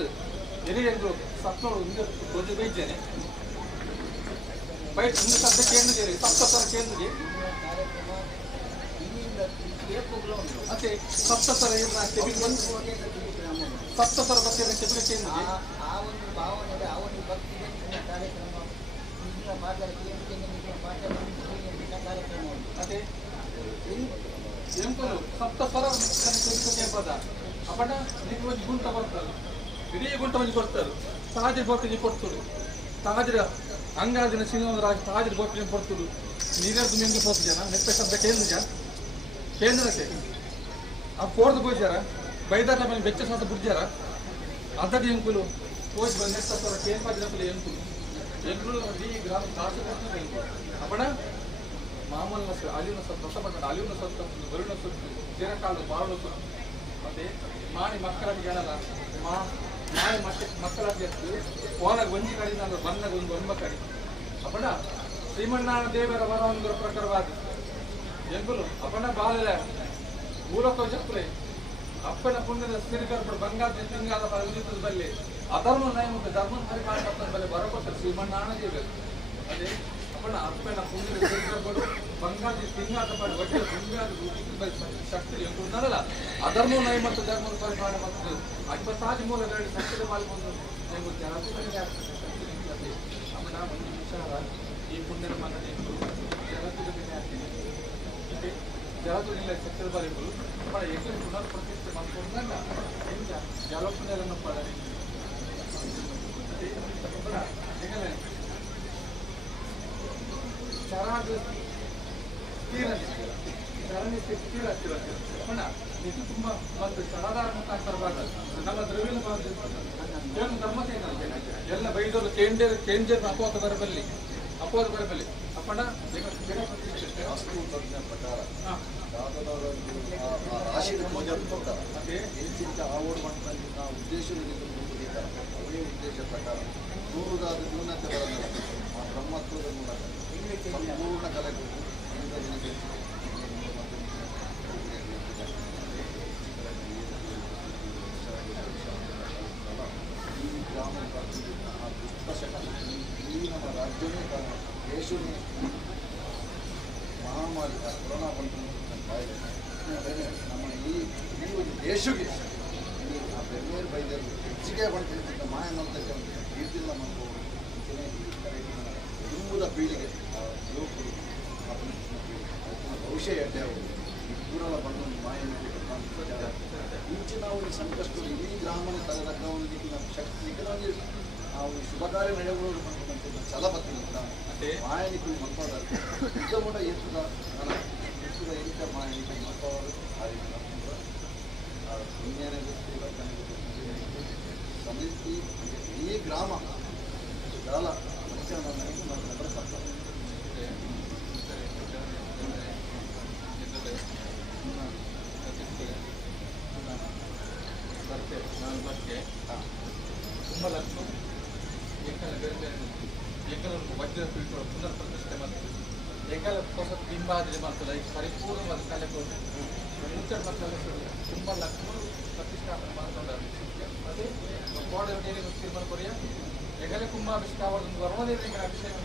ಹಿರಿಯರು ಸತ್ನೋಡು ಒಂದು ಬೀಜನೆ ಬೈಟ್ ಒಂದು ಶಬ್ದ ಕೇಂದ್ರಗೆ ಸಪ್ತರ ಕೇಂದ್ರಗೆ ಮತ್ತೆ ಸಪ್ತರ ಸಪ್ತರ ಬಗ್ಗೆ ಕೇಂದ್ರ ಆ ಒಂದು ಭಾವನೆ ಆ ಒಂದು ಭಕ್ತಿಗೆ ಕಾರ್ಯಕ್ರಮ ಇಂದಿನ ಕಾರ್ಯಕ್ರಮ ಅದೇ ಎಂಕಲು ಸಪ್ತಸ್ವರ ಪದ ಅಪಡ ನೀವು ಒಂದು ಗುಂಟ ಬರ್ತಾರೆ ಇಡೀ ಗುಂಟ ಒಂದು ಕೊಡ್ತಾರೆ ತಾಜರ್ ಬೋಟಿಗೆ ಕೊಡ್ತಾರೆ ತಾಜರ ಅಂಗಾಜಿನ ಸಿನಿಮಾದ ತಾಜರ್ ಬೋಟಿಗೆ ಕೊಡ್ತಾರೆ ನೀರದ್ದು ನಿಮ್ಗೆ ಹೋಗ್ತು ಜನ ನೆಟ್ಟ ಶಬ್ದ ಕೇಂದ್ರಕ್ಕೆ ಆ ಫೋರ್ದು ಬೋಯ್ತಾರ ಬೈದಾಟ ಮೇಲೆ ಬೆಚ್ಚ ಸಾಸ ಬಿಡ್ತಾರ ಅದಕ್ಕೆ ಎಂಕುಲು ಹೋಗಿ ಬಂದ ನೆಟ್ಟ ಕೇಂದ್ರ ಎಂಕುಲು ಎಂಕುಲು ಈ ಗ್ರಾಮ ಅಪಡ ಮಾಮೂಲಿನ ಅಲಿನ ಸತ್ತು ಹೊಸಪಟ್ಟ ಅಲಿನ ಸತ್ತು ಬರುಣ ಸತ್ತು ಜೀರಕಾಲದ ಬಾಳು ಸತ್ತು ಮತ್ತೆ ಮಾಣಿ ಮಕ್ಕಳಿಗೆ ಹೇಳಲ್ಲ ಮಾಣಿ ಮಕ್ಕಳಿಗೆ ಓನಾಗ ಒಂಜಿ ಕಡೆ ನಾನು ಬಂದಾಗ ಒಂದು ಒಂಬ ಕಡೆ ಅಪಡ ಶ್ರೀಮನ್ನಾರಾಯಣ ದೇವರ ವರವೊಂದರ ಪ್ರಕಾರವಾದ ಎಂಬುಲು ಅಪಣ ಬಾಲ ಊರಕ್ಕ ಚಪ್ಪಲೆ ಅಪ್ಪನ ಪುಣ್ಯದ ಸಿರಿಗರ್ಭ ಬಂಗಾರ ತಿಂಗಾದ ಬಲ್ಲಿ ಅಧರ್ಮ ನಯಮುಖ ಧರ್ಮ ಪರಿಪಾಲನೆ ಬಲ್ಲಿ ಬರಕೊಟ್ಟ ಶ್ರೀಮನ್ನಾರಾಯಣ ದೇವರು ಅದೇ ಅಪ್ಪನ ಅಪ್ಪನ ಪುಣ್ಯದ ಸಿರಿಗರ್ಭರು ಬಂಗಾರ ತಿಂಗಾದ ಪಡಿ ಒಟ್ಟೆ ತುಂಗಾದ ಶಕ್ತಿ ಎಂಬುದಲ್ಲ ಅಧರ್ಮ ನಯಮಂತ ಧರ್ಮ ಪರಿಪಾಲನೆ ಮಾಡ್ತದೆ ಅಪ್ಪಸಾದಿ ಮೂಲಗಳಲ್ಲಿ ಸತ್ಯದ ಪಾಲ್ಗೊಂಡು ಎಂಬುದು ಅಮ್ಮನ ಒಂದು ವಿಚಾರ ಈ ಪುಣ್ಯದ ಮನ್ನಣೆ ಜಗತ್ತಿನ ಜಲದುನಿಲ್ಲ ಸತ್ಯದ ಬಾರಿಗಳು ಬಹಳ ಎಷ್ಟು ಪುನರ್ ಪ್ರತಿಷ್ಠೆ ಮಾಡ್ಕೊಂಡಾಗ ಎಂತ ಜಲಪುಣ್ಯವನ್ನು ಪಡನೆ ಇದು ತುಂಬಾ ಒಂದು ಸರದಾರ ಮುಖಾಂತರ ನಮ್ಮ ದ್ರವ್ಯ ಧರ್ಮತೆ ಎಲ್ಲ ಬೈದವರು ಕೇಂದ್ರ ಅಪವಾದ ಬರಬಲ್ಲಿ ಅಪ್ಪಣ ರಾಶಿಗೆ ಪೂಜೆ ಮತ್ತೆ ಹೆಚ್ಚಿನ ಆವೋಡ್ ಮಟ್ಟದಲ್ಲಿ ನಾವು ಉದ್ದೇಶದಿಂದ ಮುಂದುವರಿತಾರೆ ಅದೇ ಉದ್ದೇಶ ಪ್ರಕಾರ ನೂರುದಾದ ಜೀವನಕ್ಕೆ ಬರಲಿಲ್ಲ ಆ ಬ್ರಹ್ಮತ್ವದ ಮೂಲಕ ಸಂಪೂರ್ಣ ಕಲೆಗಳು ಇದನ್ನೇ ದೇಶನೇ ಮಹಾಮಾರಿ ಕೊರೋನಾ ಬಂತು ಕಾಯಿಲೆ ನಮ್ಮ ಈ ಒಂದು ದೇಶಕ್ಕೆ ಆ ಬೆಂಗಳೂರು ಬೈದರು ಹೆಚ್ಚಿಗೆ ಬಂದು ಮಾಯನಂತ ಇರ್ತಿಲ್ಲ ಮತ್ತು ಕುಟುಂಬದ ಪೀಳಿಗೆ ಯುವಕರು ಭವಿಷ್ಯ ಎಡ್ಡೆ ಅವರು ದೂರಲ್ಲ ಬಂದು ಮಾಯನ್ನು ಇಂಚಿನ ಒಂದು ಸಂಕಷ್ಟ ಇಡೀ ಗ್ರಾಮನ ತಲೆದಕ್ಕವನಿಗೆ ನಮ್ಮ ಶಕ್ತಿ ನಾವು ಶುಭ ಕಾರ್ಯ ನಡೆಯುವುದು ಬಂದಂಥ ಛಲ ಬರ್ತಿಲ್ಲ ಮಾಯನಿಗಳು ಮಕ್ಕಳು ಇದ್ದ ಕೂಡ ಎತ್ತದ ಎತ್ತದ ಎಂತ ಮಾಯನಿಗೆ ಮಕ್ಕಳು ವಿಜ್ಞಾನ ಸಮಿತಿ ಈ ಗ್ರಾಮ ಕಾಲ ನಂಬರ್ ಬರ್ತಾರೆ ನಾನು ಬರ್ತೇ ತುಂಬ ಲಕ್ಷ ಎಂಕಲ ಬೇರೆ ಬೇರೆ ಎಂಕಲ ವಜ್ರ ಪೀಠ ಪುನರ್ ಪ್ರತಿಷ್ಠೆ ಮತ್ತು ಎಂಕಲ ಹೊಸ ಬಿಂಬಾದ್ರೆ ಮತ್ತು ಲೈಕ್ ಪರಿಪೂರ್ಣವಾದ ಕಲೆ ಕೊಟ್ಟು ಮುಂಚೆ ಮಕ್ಕಳ ತುಂಬ ಲಕ್ಷ ಪ್ರತಿಷ್ಠಾಪನೆ ಮಾಡ್ಕೊಂಡಾರೆ ಅದೇ ಕೋಡೆ ತೀರ್ಮಾನ ಕೊರಿಯ ಎಗಲೆ ಕುಂಭಾಭಿಷೇಕ ಒಂದು ವರ್ಣದೇವರಿಗೆ ಅಭಿಷೇಕ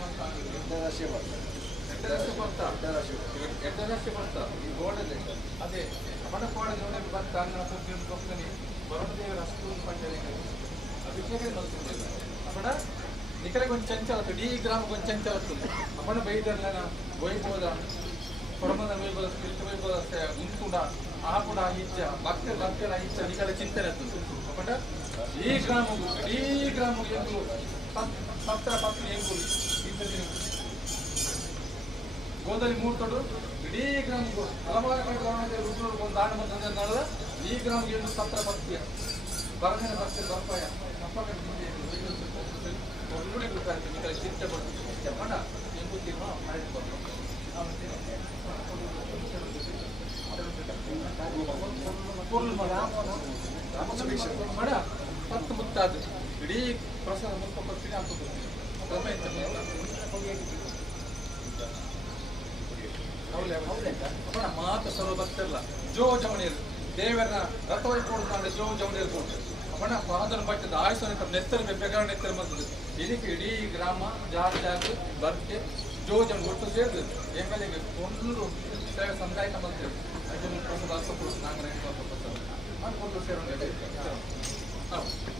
ಎಡ್ಡರಾಶಿ ಬರ್ತಾ ಈ ಗೋಡಲ್ಲಿ ಅದೇ ಅವನ ಕೋಡೆ ನೋಡಿ ಬರ್ತ ಅನ್ನ ಸುದ್ದಿ ಹೋಗ್ತಾನೆ ವರುಣದೇವರ ಅಷ್ಟು ಪಂಚಲಿಂಗ ಅಭಿಷೇಕ ಮಲ್ಕೊಂಡಿಲ್ಲ ಅಪಡ ನಿಖರಿಗೆ ಒಂದು ಚಂಚಲ ಇಡೀ ಗ್ರಾಮಕ್ಕೆ ಒಂದು ಚಂಚಲ ಅಪಣ ಬೈದರ್ಲನ ವೈಭವದ ಕೊಡಮದ ವೈಭವ ಸ್ಪಿರಿಟ್ ವೈಭವ ಉಂಟುಡ ಆ ಕೂಡ ಇಚ್ಛ ಭಕ್ತರ ಇಚ್ಛ ನಿಖರ ಚಿಂತನೆ ಅಪಡ ಈ ಗ್ರಾಮಕ್ಕೆ ಎಂದು ಪತ್ರ ಎಂಬುದು ಇದ್ದದಿನ ಗೋದಲ್ಲಿ ಮೂರ್ತೊಡು ಇಡೀ ಗ್ರಾಮಕ್ಕೂ ಹಲವಾರು ಕಡೆ ರುದ್ರರು ಒಂದು ದಾನ ಬಂದ ಈ ಗ್ರಾಮಕ್ಕೆ ಎಂದು ಪತ್ರ ಭಕ್ತಿಯ ಬರದಿನ ಭಕ್ತಿ ಬರ್ಪಾಯ ಚಿಂತೆ ಬರ್ತದೆ ಮಾಡ ಎಂಬುದಿನ ಮಾಡಿಕೊಂಡು ಮಾಡ ಹತ್ತು ಮುತ್ತಾದ ಇಡೀ ಪ್ರಸಾದ ಮುಲ್ಪ ಕೊಡ್ತೀನಿ ಅಂತ ಮಾತು ಸರ್ವ ಭಕ್ತರಲ್ಲ ಜೋ ಜವಣಿಯರು ದೇವರ ರಥವೈಪೋಡು ಮಾಡಿ ಜೋ ಜವಣಿಯರು ಕೊಟ್ಟು ಅವನ ಪಾದನ ಬಟ್ಟದ ಆಯುಷ ನೆತ್ತರ ಬೆಗಾರ ನೆತ್ತರ ಬಂದದ್ದು ಇದಕ್ಕೆ ಇಡೀ ಗ್ರಾಮ ಜಾಗ ಬರ್ಕೆ ಜೋ ಜನ ಒಟ್ಟು ಸೇರಿದ್ರು ಎಮ್ಮೆಲ್ಎಗೆ ಒಂದು ಸೇವೆ ಸಮುದಾಯ ಬಂದಿರು ಅದನ್ನು ಪ್ರಸಾದ ಅಲ್ಪಪುರು ನಾಂಗರ ಮಾಡ್ಕೊಂಡು ಸೇರೋಣ ಹೌದು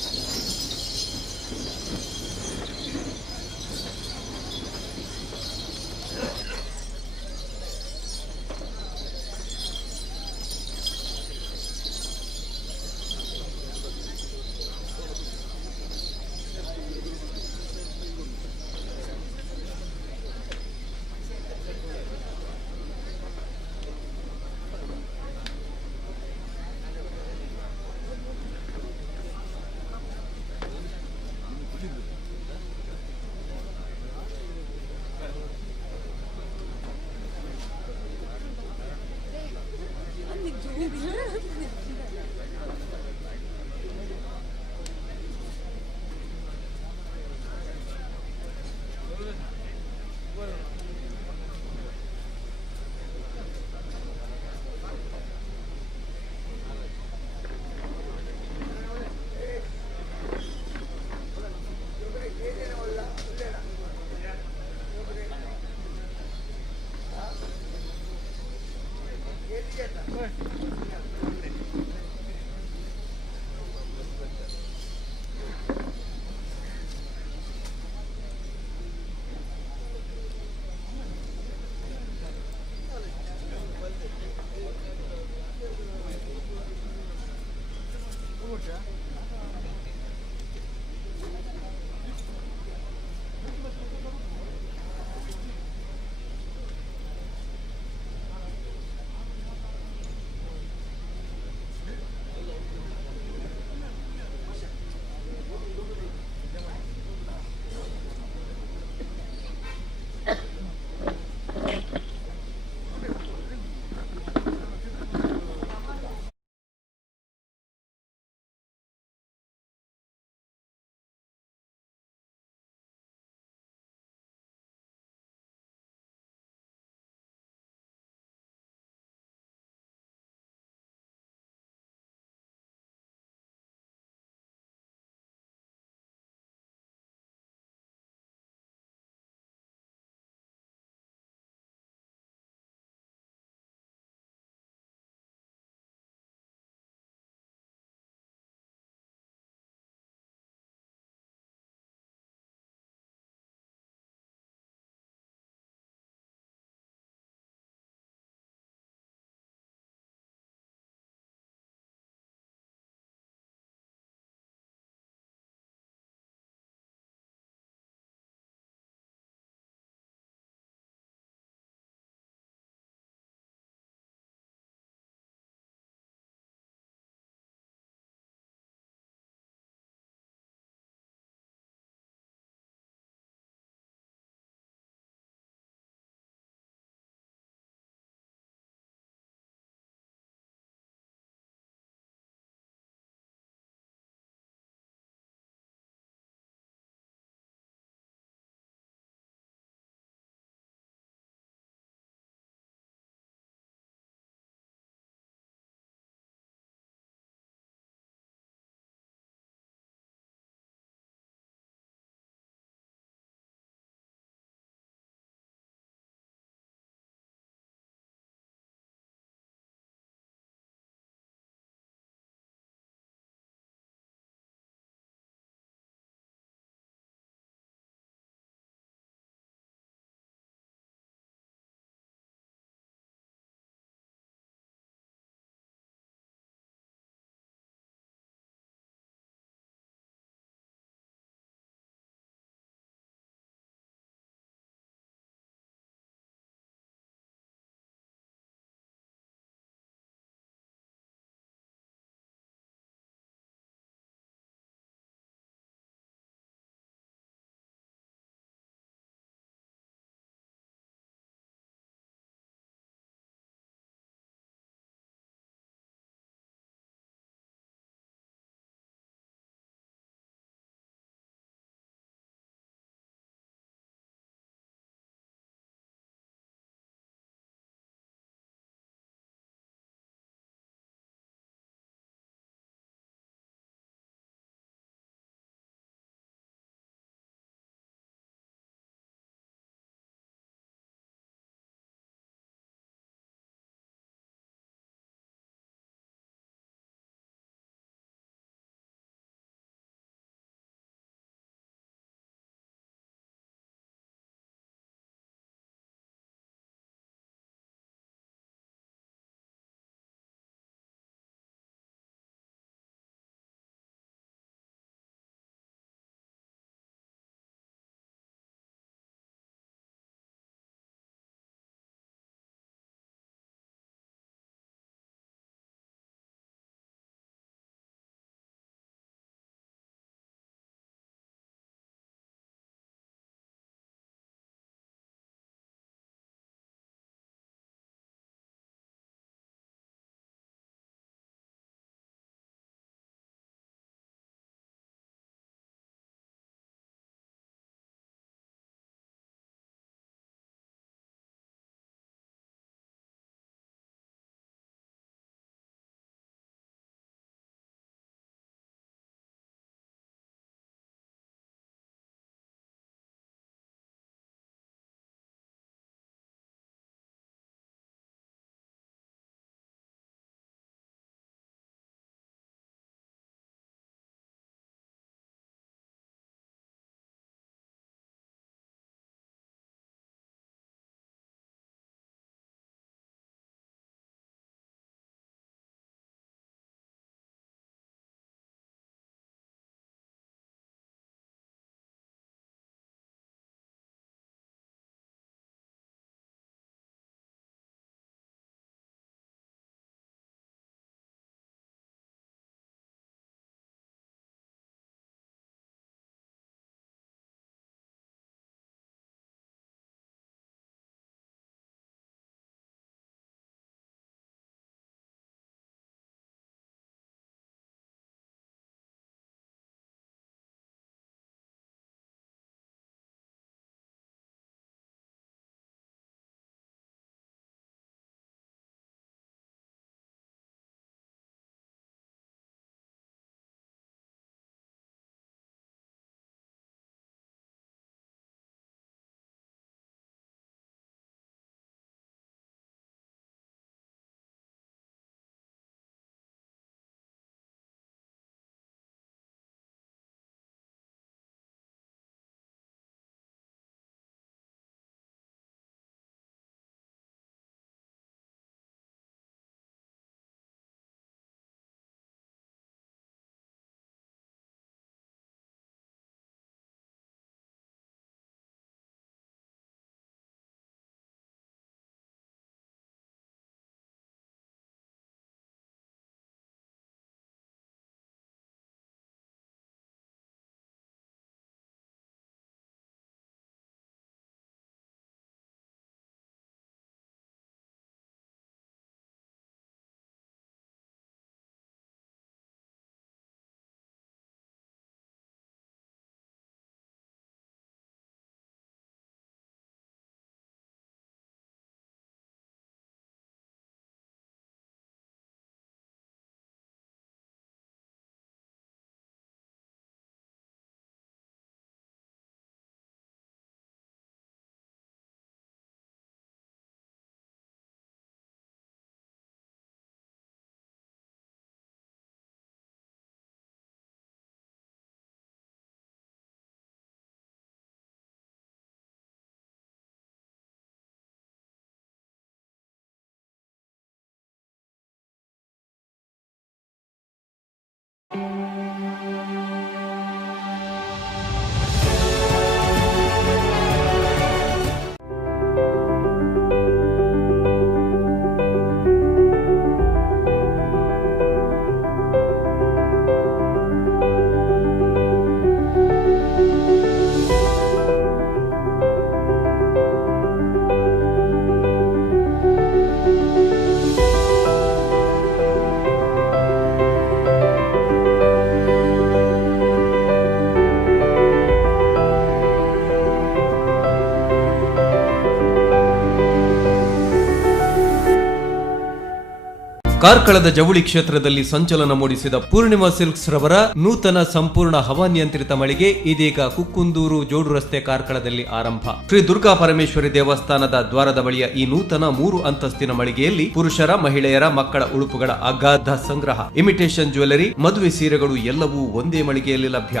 ಕಾರ್ಕಳದ ಜವಳಿ ಕ್ಷೇತ್ರದಲ್ಲಿ ಸಂಚಲನ ಮೂಡಿಸಿದ ಪೂರ್ಣಿಮಾ ಸಿಲ್ಕ್ಸ್ ರವರ ನೂತನ ಸಂಪೂರ್ಣ ಹವಾನಿಯಂತ್ರಿತ ಮಳಿಗೆ ಇದೀಗ ಕುಕ್ಕುಂದೂರು ಜೋಡು ರಸ್ತೆ ಕಾರ್ಕಳದಲ್ಲಿ ಆರಂಭ. ಶ್ರೀ ದುರ್ಗಾ ಪರಮೇಶ್ವರಿ ದೇವಸ್ಥಾನದ ದ್ವಾರದ ಬಳಿಯ ಈ ನೂತನ 3 ಅಂತಸ್ತಿನ ಮಳಿಗೆಯಲ್ಲಿ ಪುರುಷರ, ಮಹಿಳೆಯರ, ಮಕ್ಕಳ ಉಡುಪುಗಳ ಅಗಾಧ ಸಂಗ್ರಹ, ಇಮಿಟೇಷನ್ ಜ್ಯುವೆಲರಿ, ಮದುವೆ ಸೀರೆಗಳು ಎಲ್ಲವೂ ಒಂದೇ ಮಳಿಗೆಯಲ್ಲಿ ಲಭ್ಯ.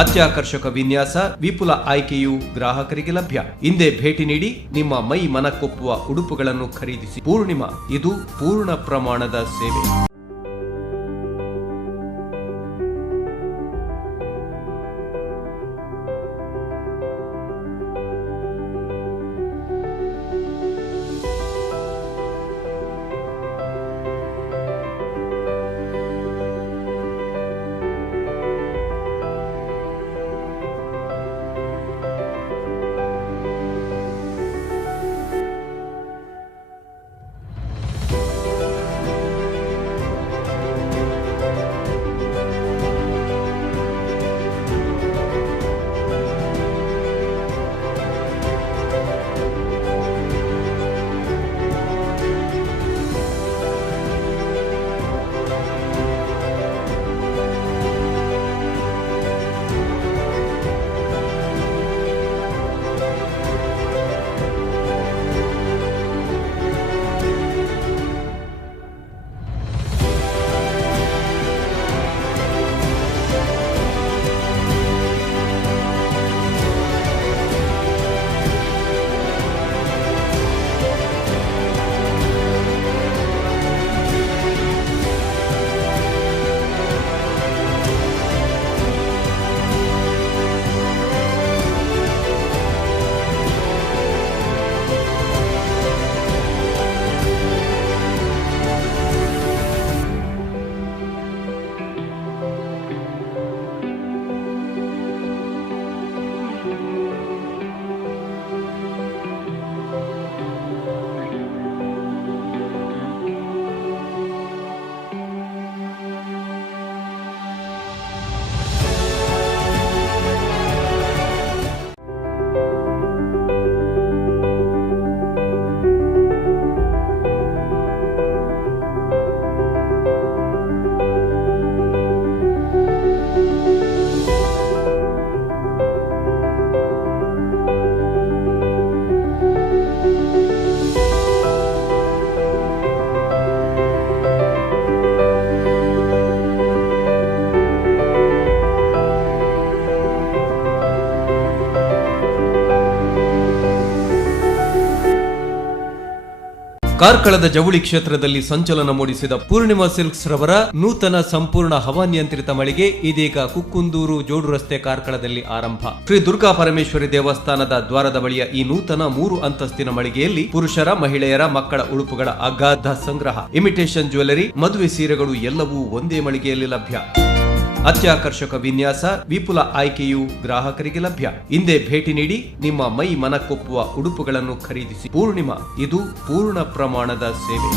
ಅತ್ಯಾಕರ್ಷಕ ವಿನ್ಯಾಸ, ವಿಪುಲ ಆಯ್ಕೆಯು ಗ್ರಾಹಕರಿಗೆ ಲಭ್ಯ. ಹಿಂದೆ ಭೇಟಿ ನೀಡಿ ನಿಮ್ಮ ಮೈ ಮನಕ್ಕೊಪ್ಪುವ ಉಡುಪುಗಳನ್ನು ಖರೀದಿಸಿ. ಪೂರ್ಣಿಮಾ, ಇದು ಪೂರ್ಣ ಪ್ರಮಾಣದ ಸೇವೆ. ಕಾರ್ಕಳದ ಜವಳಿ ಕ್ಷೇತ್ರದಲ್ಲಿ ಸಂಚಲನ ಮೂಡಿಸಿದ ಪೂರ್ಣಿಮಾ ಸಿಲ್ಕ್ಸ್ ರವರ ನೂತನ ಸಂಪೂರ್ಣ ಹವಾನಿಯಂತ್ರಿತ ಮಳಿಗೆ ಇದೀಗ ಕುಕ್ಕುಂದೂರು ಜೋಡು ರಸ್ತೆ ಕಾರ್ಕಳದಲ್ಲಿ ಆರಂಭ. ಶ್ರೀ ದುರ್ಗಾ ಪರಮೇಶ್ವರಿ ದೇವಸ್ಥಾನದ ದ್ವಾರದ ಬಳಿಯ ಈ ನೂತನ 3 ಅಂತಸ್ತಿನ ಮಳಿಗೆಯಲ್ಲಿ ಪುರುಷರ, ಮಹಿಳೆಯರ, ಮಕ್ಕಳ ಉಡುಪುಗಳ ಅಗಾಧ ಸಂಗ್ರಹ, ಇಮಿಟೇಷನ್ ಜ್ಯುವೆಲರಿ, ಮದುವೆ ಸೀರೆಗಳು ಎಲ್ಲವೂ ಒಂದೇ ಮಳಿಗೆಯಲ್ಲಿ ಲಭ್ಯ. ಅತ್ಯಾಕರ್ಷಕ ವಿನ್ಯಾಸ, ವಿಪುಲ ಆಯ್ಕೆಯು ಗ್ರಾಹಕರಿಗೆ ಲಭ್ಯ. ಹಿಂದೆ ಭೇಟಿ ನೀಡಿ ನಿಮ್ಮ ಮೈ ಮನಕ್ಕೊಪ್ಪುವ ಉಡುಪುಗಳನ್ನು ಖರೀದಿಸಿ. ಪೂರ್ಣಿಮಾ, ಇದು ಪೂರ್ಣ ಪ್ರಮಾಣದ ಸೇವೆ.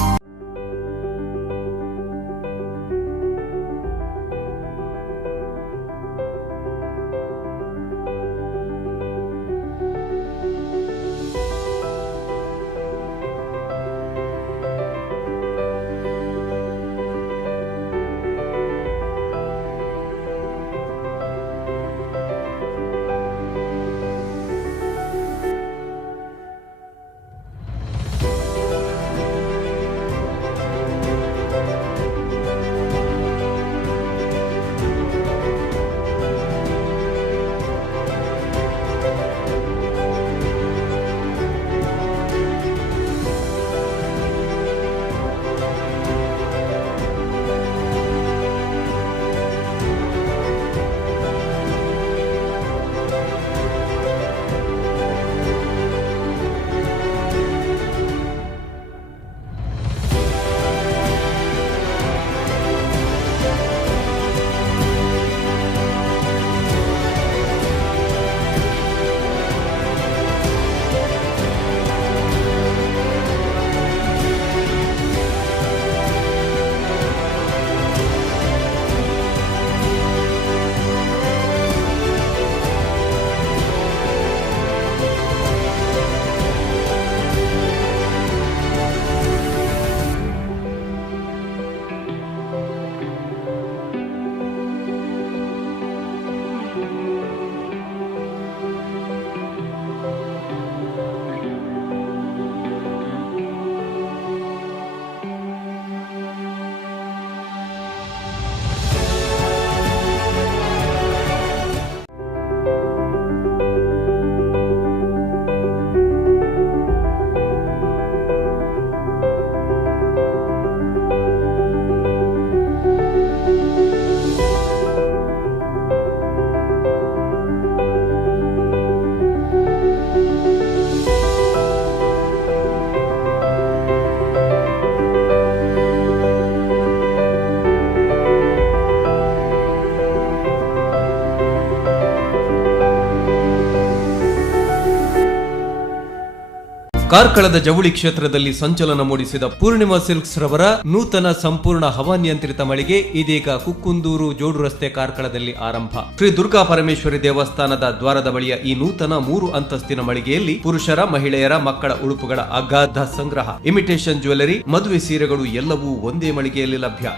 ಕಾರ್ಕಳದ ಜವಳಿ ಕ್ಷೇತ್ರದಲ್ಲಿ ಸಂಚಲನ ಮೂಡಿಸಿದ ಪೂರ್ಣಿಮಾ ಸಿಲ್ಕ್ಸ್ ರವರ ನೂತನ ಸಂಪೂರ್ಣ ಹವಾನಿಯಂತ್ರಿತ ಮಳಿಗೆ ಇದೀಗ ಕುಕ್ಕುಂದೂರು ಜೋಡು ರಸ್ತೆ ಕಾರ್ಕಳದಲ್ಲಿ ಆರಂಭ. ಶ್ರೀ ದುರ್ಗಾ ಪರಮೇಶ್ವರಿ ದೇವಸ್ಥಾನದ ದ್ವಾರದ ಬಳಿಯ ಈ ನೂತನ 3 ಅಂತಸ್ತಿನ ಮಳಿಗೆಯಲ್ಲಿ ಪುರುಷರ, ಮಹಿಳೆಯರ, ಮಕ್ಕಳ ಉಡುಪುಗಳ ಅಗಾಧ ಸಂಗ್ರಹ, ಇಮಿಟೇಷನ್ ಜ್ಯುವೆಲರಿ, ಮದುವೆ ಸೀರೆಗಳು ಎಲ್ಲವೂ ಒಂದೇ ಮಳಿಗೆಯಲ್ಲಿ ಲಭ್ಯ.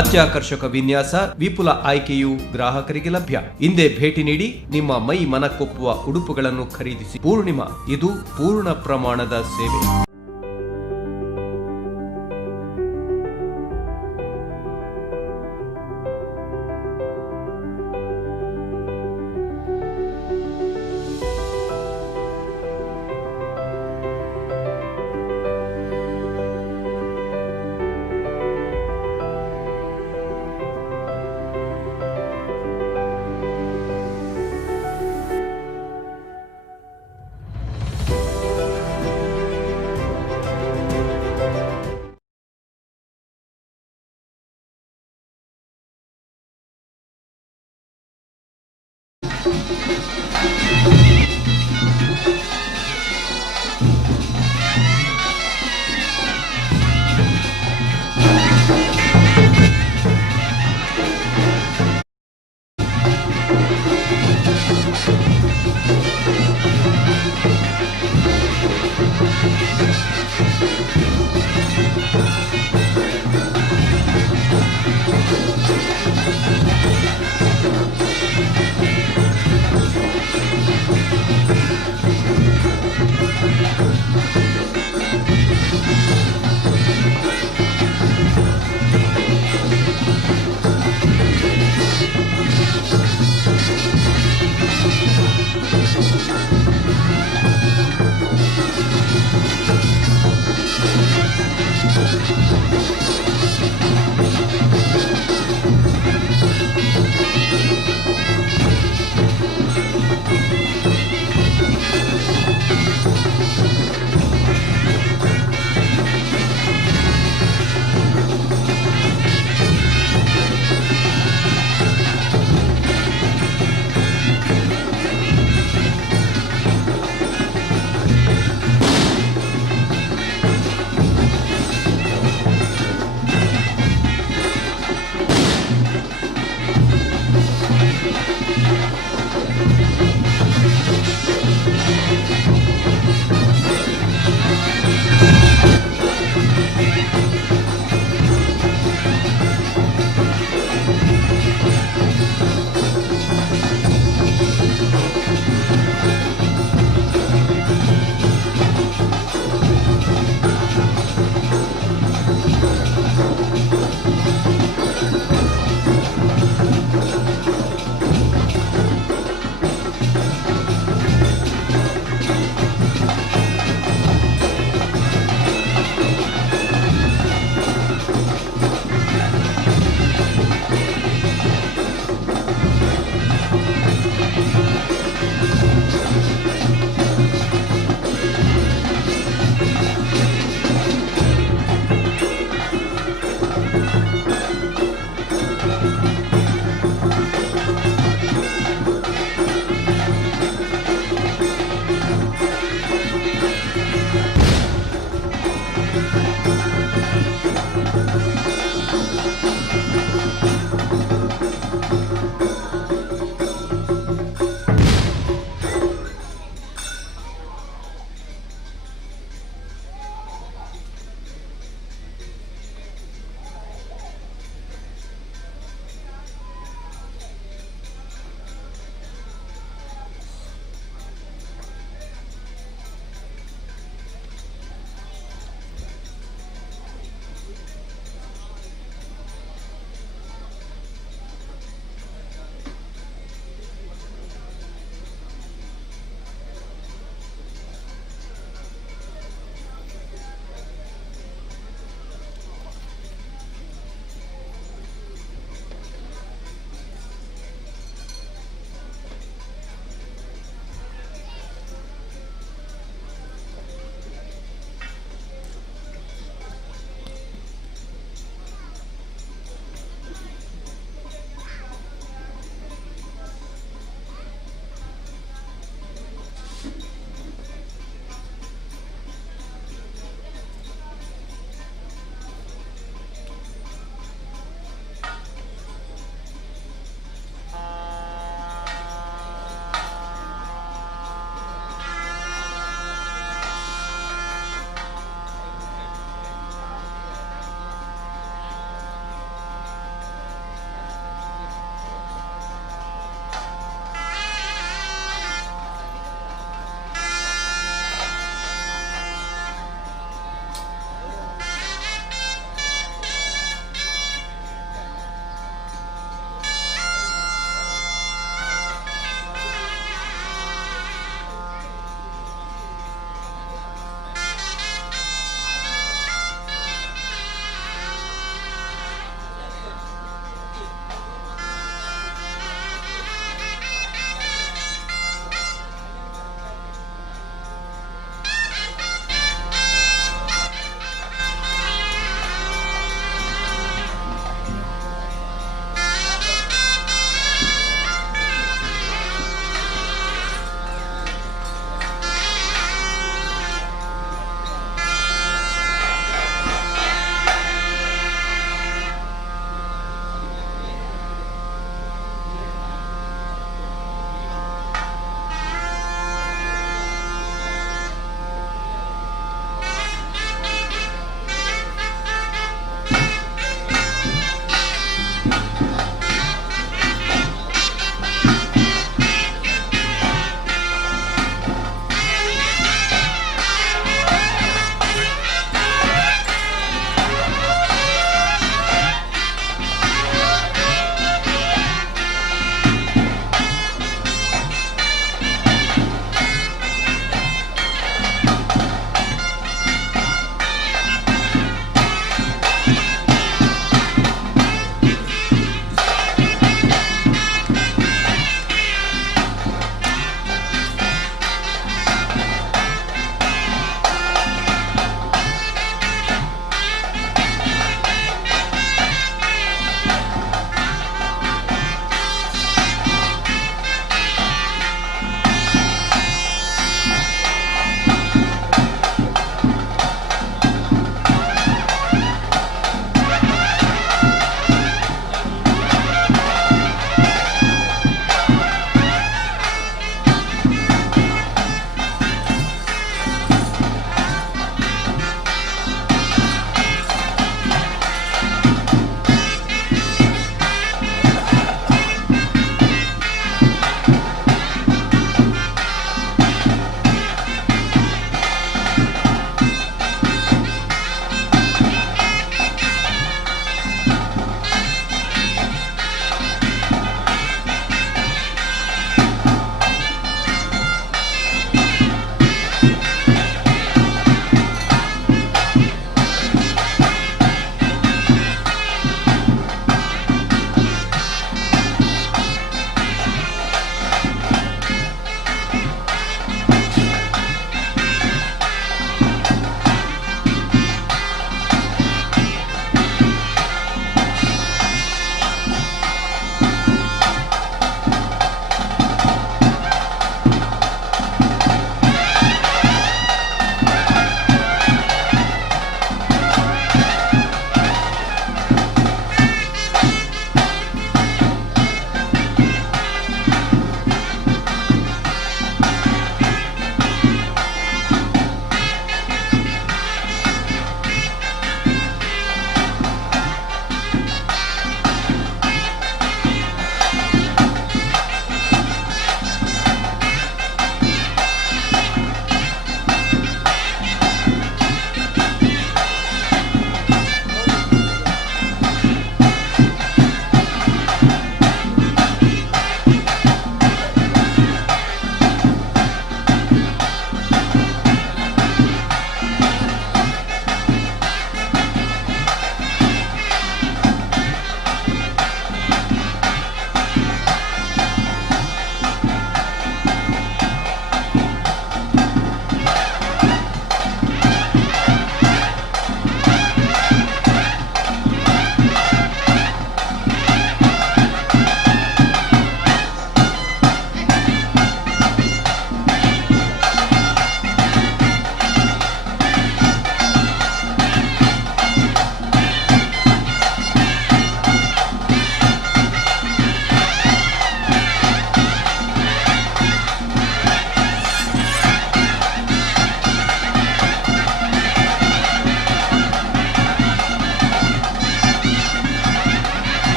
ಅತ್ಯಾಕರ್ಷಕ ವಿನ್ಯಾಸ, ವಿಪುಲ ಆಯ್ಕೆಯು ಗ್ರಾಹಕರಿಗೆ ಲಭ್ಯ. ಹಿಂದೆ ಭೇಟಿ ನೀಡಿ ನಿಮ್ಮ ಮೈ ಮನಕ್ಕೊಪ್ಪುವ ಉಡುಪುಗಳನ್ನು ಖರೀದಿಸಿ. ಪೂರ್ಣಿಮಾ, ಇದು ಪೂರ್ಣ ಪ್ರಮಾಣದ ಸೇವೆ.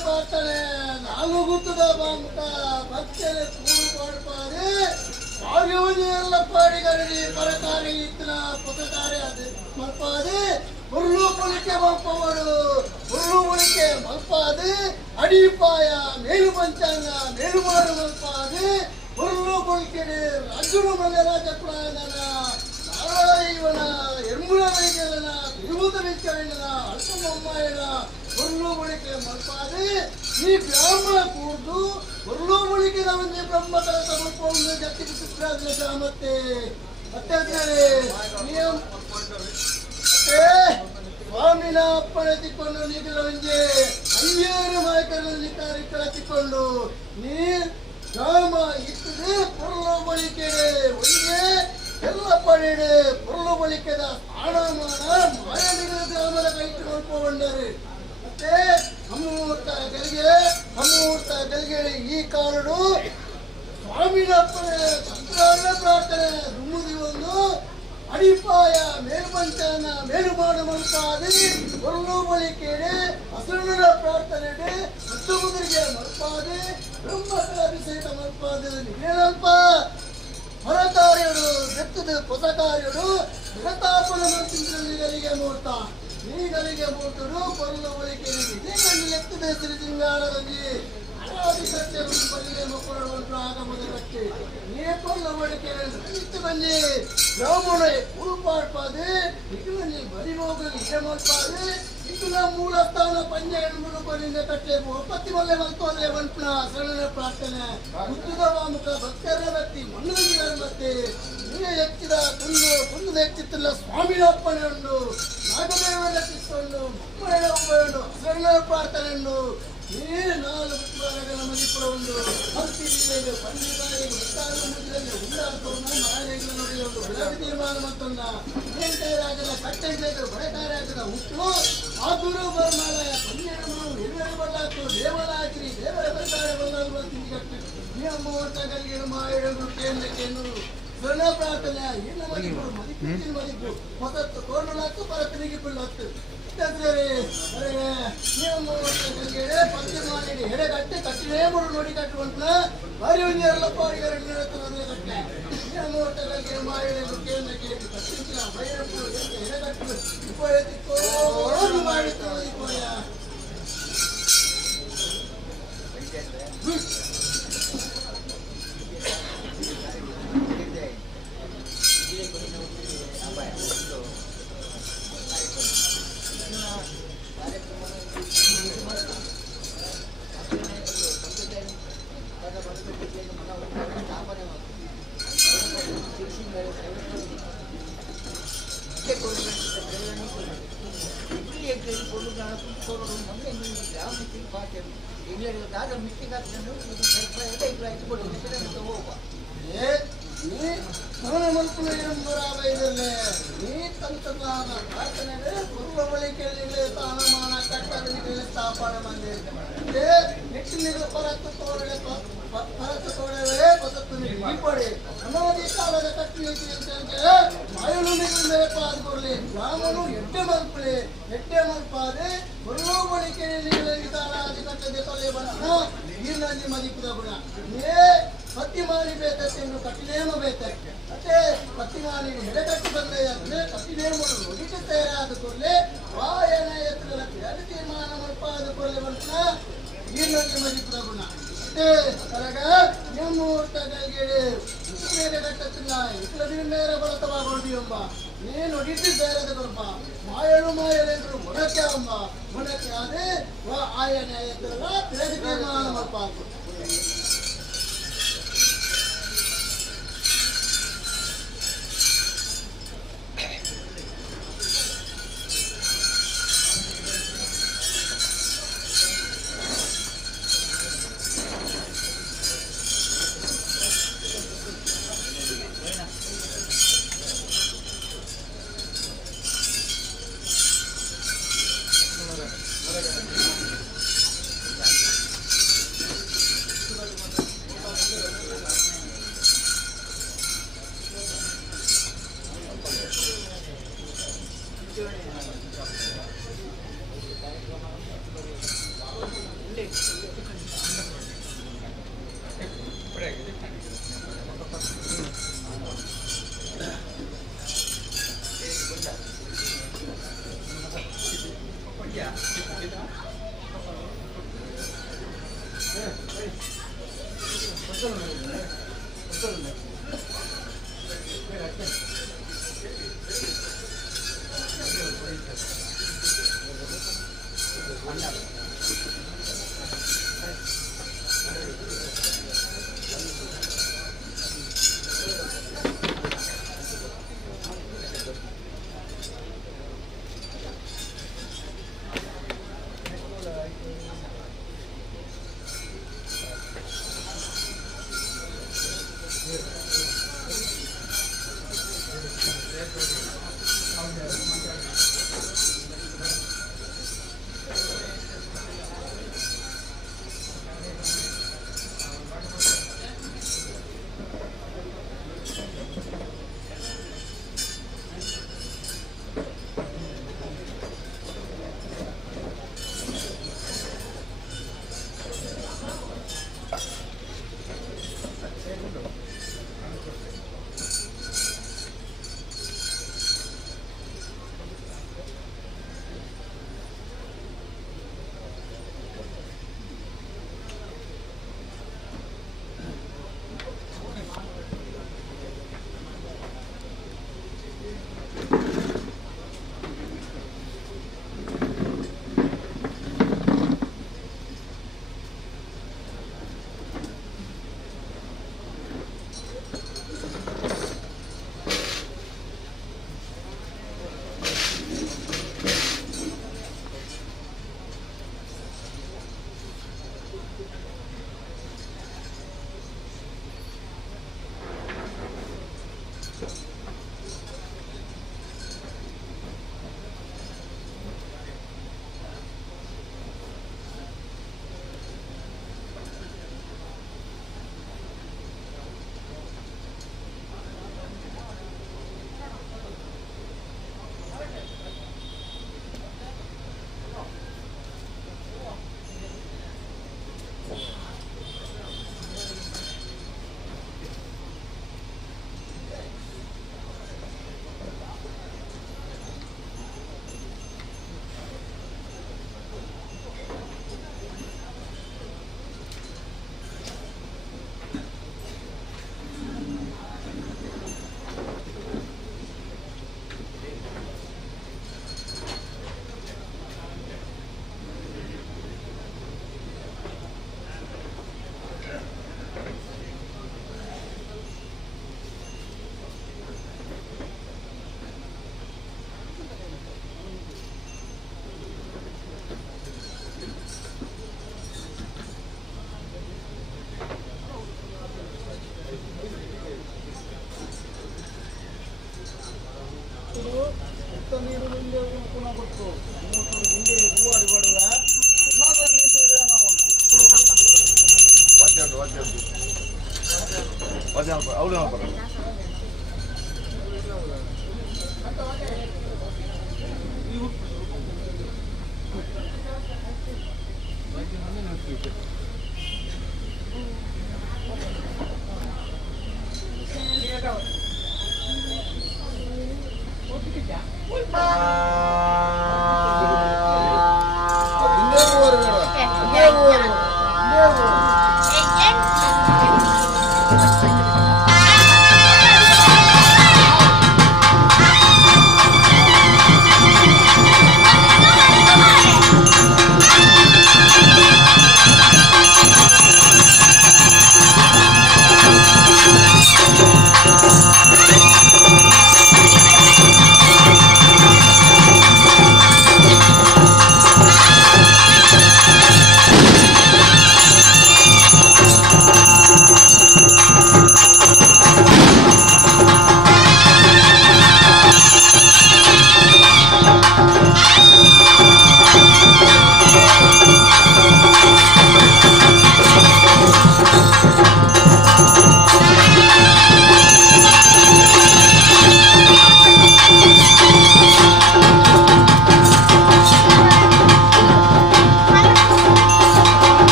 ಪ್ರಾರ್ಥನೆ ನಾಲ್ಕು ಗುತ್ತದ ಬಂತ ಭಕ್ತರೆ மறுப்பாது பாகியவனியல்ல பாடிகரணி பரகாரி இத்தனா புதகாரி அது மறுப்பாது பொருளு பொலிக்க மறுப்பவடு பொருளு பொலிக்க மறுப்பாது ಅಡಿಪಾಯ ಮೇಲು ಪಂಚಾಂಗ ಮೇಲುಮಾಡು ಮಲ್ಪಾದು பொருளு பொலிக்கடு ರಾಜುನು ಮಗರಾಜ ಪ್ರಾಣನ ನಾರಾಯಣನ ಎರ್ಮುಳ ವೈದ್ಯನ ತಿರುಮುತ ವಿಚಾರಣನ ಅಲ್ಪಮಮ್ಮಾಯನ பொருளு பொலிக்க ಮಲ್ಪಾದು ಈ ಬ್ರಾಹ್ಮಣ ಕೂರ್ದು பொருளு பொಲಿக்கದ ಒಂದು ಬ್ರಹ್ಮಕರ ಸಮರ್ಪವನ್ನು ಜಗತ್ತಿಗೆ ಸುಪ್ರಾಜ್ಞ ಗ್ರಾಮತ್ತೆ ಅತ್ಯಾಚಾರೆ ನಿಯಮ ಸ್ವಾಮಿನ ಅಪ್ಪಣೆತ್ತಿಕೊಂಡು ನೀಗಿಲವಂಜೆ ಅಯ್ಯೇರು ಮಾಯಕರಲ್ಲಿ ಕಳಚಿಕೊಂಡು ನೀ ಗ್ರಾಮ ಇತ್ತದೆ ಪೊರ್ಲು ಬಳಿಕೆಡೆ ಒಂದೇ ಎಲ್ಲ ಪಡೆಡೆ ಪೊರ್ಲು ಬಳಿಕೆದ ಸ್ಥಾನಮಾನ ಮಾಯನಿಗಳ ಗ್ರಾಮದ ಕೈಕೊಂಡರೆ ಮತ್ತೆ ಅಮೂರ್ತ ಗಳಿಗೆ ಈ ಕಾರಣ ಸ್ವಾಮಿನ ಅಪ್ಪಣೆ ಸಂಕ್ರಾಂತ ಪ್ರಾರ್ಥನೆ ರುಮುದಿ ಒಂದು ಅಡಿಪಾಯ ಮೇಲ್ಪಂಚನ ಮೇಲುಮಾಡು ಮಲ್ಪಾದಿ ಹೊರಲು ಬಳಿಕೆಡೆ ಹಸುರನ ಪ್ರಾರ್ಥನೆಡೆ ಹತ್ತುಮುದರಿಗೆ ಮಲ್ಪಾದಿ ಬ್ರಹ್ಮಕಾಭಿಷೇಕ ಮಲ್ಪಾದಿ ಏನಲ್ಪ ಹೊರಕಾರ್ಯರು ಬೆತ್ತದ ಹೊಸಕಾರ್ಯರು ಜಗತಾಪನ ಮಂತ್ರಿಗಳಿಗೆ ಮೂರ್ತ ನೀಗಳಿಗೆ ಮೂರ್ತರು ಹೊರಲು ಬಳಿಕೆಡೆ ಇದೇ ಲೆಕ್ಕದ ಶ್ರೀಜಿಂಗಾರದಲ್ಲಿ ಅನಾದಿಸತ್ಯರು ಬಲಿಗೆ ಮಕ್ಕಳು ಆಗಮದ ಕಟ್ಟಿ ನೇಪಲ್ಲ ಬಳಿಕೆ ಇತ್ತು ಬಂದಿ ಬ್ರಾಹ್ಮಣ ಉಳ್ಪಾಡ್ಪಾದು ಇಟ್ಟು ಬರಿ ಹೋಗಲಿ ಇಷ್ಟ ಮಾಡ್ಪಾದು ಇಟ್ಟು ಮೂಲ ಸ್ಥಾನ ಪಂಜ ಹೆಣ್ಮೂರು ಬರಿಂದ ಕಟ್ಟೆ ಒಪ್ಪತ್ತಿ ಮಲ್ಲೆ ಮಲ್ತೋದ್ರೆ ಬಂಟ್ನ ಶರಣ ಪ್ರಾರ್ಥನೆ ಬುದ್ಧದ ವಾಮುಖ ಭಕ್ತರ ಭಕ್ತಿ ಮಣ್ಣುಗಿರ ಮತ್ತೆ ನೀವೇ ಹೆಚ್ಚಿದ ಕುಂದು ಹೆಚ್ಚಿತ್ತಿಲ್ಲ ಸ್ವಾಮಿನ ಅಪ್ಪಣೆ ಉಂಡು ನಾಗದೇವರ ಕಿತ್ಕೊಂಡು ಮಕ್ಕಳ ಉಂಡು ಶರಣ ಪ್ರಾರ್ಥನೆ ಉಂಡು ನೀರು ನಾಲ್ಕು ಪುರಾಣಗಳ ಮಣಿಪುರ ಉಂಡು ಭಕ್ತಿ ಲೀಲೆಗೆ ಪಂಡಿತಾಯಿಗೆ ಉತ್ತಾರ ಮುಗಿದಲ್ಲಿ ಉಂಡಾಡ್ಕೊಂಡು ಮಾಯಗಳು ನುಡಿಯುವುದು ಬೆಳಗ್ಗೆ ತೀರ್ಮಾನ ಮತ್ತೊಂದ ರಾಜನ ಕಟ್ಟೆಗಳು ಬಡಕಾರಾಜದ ಹುಟ್ಟು ಆದೂರು ಬರ್ಮಾಲಯ ಪನ್ನೆರಡು ಹಿರಿಯರು ಬಲ್ಲಾಕು ದೇವರಾಜರಿ ದೇವರ ಪ್ರಕಾರ ಬಲ್ಲರು ತಿಂಡಿಗಟ್ಟು ನಿಯಮೋಟಗಳಿಗೆ ಮಾಯಗಳು ಕೇಂದ್ರಕ್ಕೆ ಶರಣ ಪ್ರಾರ್ಥನೆ ಏನು ಮದಿಪುರು ಮದಿಪಿನ ಮದಿಪು ಹೊಸತ್ತು ಕೋರ್ನಲಾಕು ಪರತನಿಗೆ ಬಿಲ್ಲತ್ತು ಎಡೆಗಟ್ಟೆ ಕಟ್ಟಿನೇ ಮೂರು ನೋಡಿ ಕಟ್ಟುವಂತ ಬಾರಿ ಒಂದು ಎರಡಪ್ಪ ಕಟ್ಟೆ ಮಾಡಿ ಕಟ್ಟಿಂಚಿನ ಬೈರಪ್ಪು ಎಡೆಗಟ್ಟು ಉಪಯೋಗ ಮಾಡಿತ್ತು ಸ್ಥಾಪನೆ ಬಂದಿದೆ ನೆಟ್ಟಿನ ಪರತ್ತು ತೋರಳೆ ಪರತ್ತು ತೋರಳೆ ಪಸತ್ತು ನಿಪಡೆ ಅನಾದಿ ಕಾಲದ ಕಟ್ಟಿ ಮಾಯಲು ಮೇಪಾದ ಕೊರಲಿ ರಾಮನು ಎಡ್ಡೆ ಮಲ್ಪಾದೆ ಹೊರಲೋ ಬಳಿಕೆ ತಾಳಾದಿ ಕಟ್ಟದೆ ತೊಲೆ ಬಣ್ಣ ನೀರಿನಲ್ಲಿ ಮದಿಪುದ ಗುಣ ನೇ ಪತ್ತಿ ಮಾಡಿ ಬೇಕನ್ನು ಕಟ್ಟಿನೇಮ ಬೇಕಕ್ಕೆ ಮತ್ತೆ ಪತ್ತಿ ಮಾಡಿ ಎಡೆಗಟ್ಟಿ ಬಂದೆ ಅಂದ್ರೆ ಕಟ್ಟಿನೇಮ ಒಡಿಕೆ ತಯಾರಾದ ಕೊರಲೆ ವಾಯನ ಎತ್ತರ ತೀರ್ಮಾನ ಮಲ್ಪಾದ ಕೊರಲೆ ಬಣ್ಣ ನೀರಿನಲ್ಲಿ ಮದಿಪುದ ಗುಣ ಕರಗ ನಿಮ್ಮೂರ್ತಗಳಿಗೆ ಬೇರೆ ಕಟ್ಟತ್ತಿಲ್ಲ ಇಟ್ಲದಿನ ನೇರ ಬಳತವಾಗೊಂಡಿ ಎಂಬ ನೀನು ಒಡಿದ್ದು ಬೇರೆದ ಕೊರಪ ಮಾಯಳೆಂದ್ರು ಮೊಣಕೆ ಎಂಬ ಮೊಣಕೆ ಅದೇ ಆಯನ ಎತ್ತರಲ್ಲ ತಿರಗಿ ತೀರ್ಮಾನ ಮಲ್ಪಾದು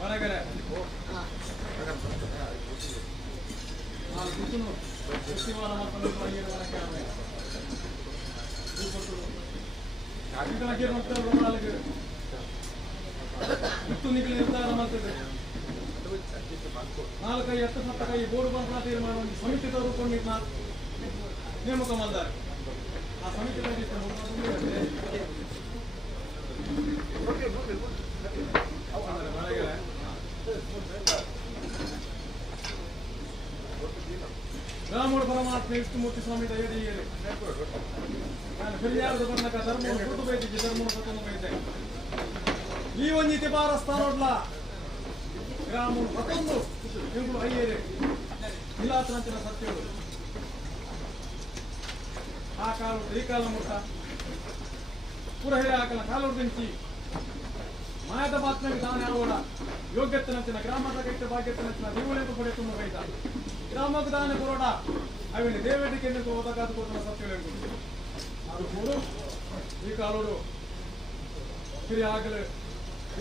ಹೊರಗಡೆ ಫೆಸ್ಟಿವಲ್ ನಿರ್ಧಾರ ಮಾಡ್ತದೆ 4-5 10 ಬೋರ್ಡ್ ಬಂದ ತೀರ್ಮಾನ ಒಂದು ಸಮಿತಿದವರು ಕೊಂಡಿದ್ದ ನೇಮಕ ಮಾಡಿದ್ದಾರೆ. ಆ ಸಮಿತಿ ರಾಮೋಡ ಪರಮಾತ್ಮ ವಿಷ್ಣುಮೂರ್ತಿ ಸ್ವಾಮಿ ದಯದೀಯರು ನಾನು ಹಿರಿಯಾರದ ಬಂದಾಗ ಧರ್ಮವನ್ನು ಕೊಟ್ಟು ಬೈತಿದ್ದೆ, ಧರ್ಮವನ್ನು ಕೊಟ್ಟು ಬೈತೆ ಈ ಒಂದು ಇತಿಬಾರ ಸ್ಥಾನೋಡ್ಲ ಗ್ರಾಮ ಮತ್ತೊಂದು ಎಂಬುದು ಅಯ್ಯರೆ ವಿಲಾಸನಂಚಿನ ಸತ್ಯಗಳು ಆ ಕಾಲು ಈ ಕಾಲ ಮುಟ್ಟ ಪುರ ಹಿರಿಯ ಆಕಲ ಕಾಲೂರು ದಿಂಚಿ ಮಾಯದ ಬಾತ್ಮೆಗೆ ತಾನೇ ಆಗೋಡ ಯೋಗ್ಯತನಂಚಿನ ಗ್ರಾಮದ ಗೈತ ಭಾಗ್ಯತನಂಚಿನ ದೇವಳಿಗೂ ಪಡೆ ತುಂಬ ಬೈತ ಗ್ರಾಮಕ್ಕೆ ದಾನೆ ಕೊರೋಡ ಅವೇನು ದೇವೇಟಿಕೆ ಓದಕ್ಕಾದ ಕೊಟ್ಟಿನ ಸತ್ಯಗಳು ಅದು ಕೂಡ ಈ ಕಾಲೋಡು ಹಿರಿಯ ಆಗಲು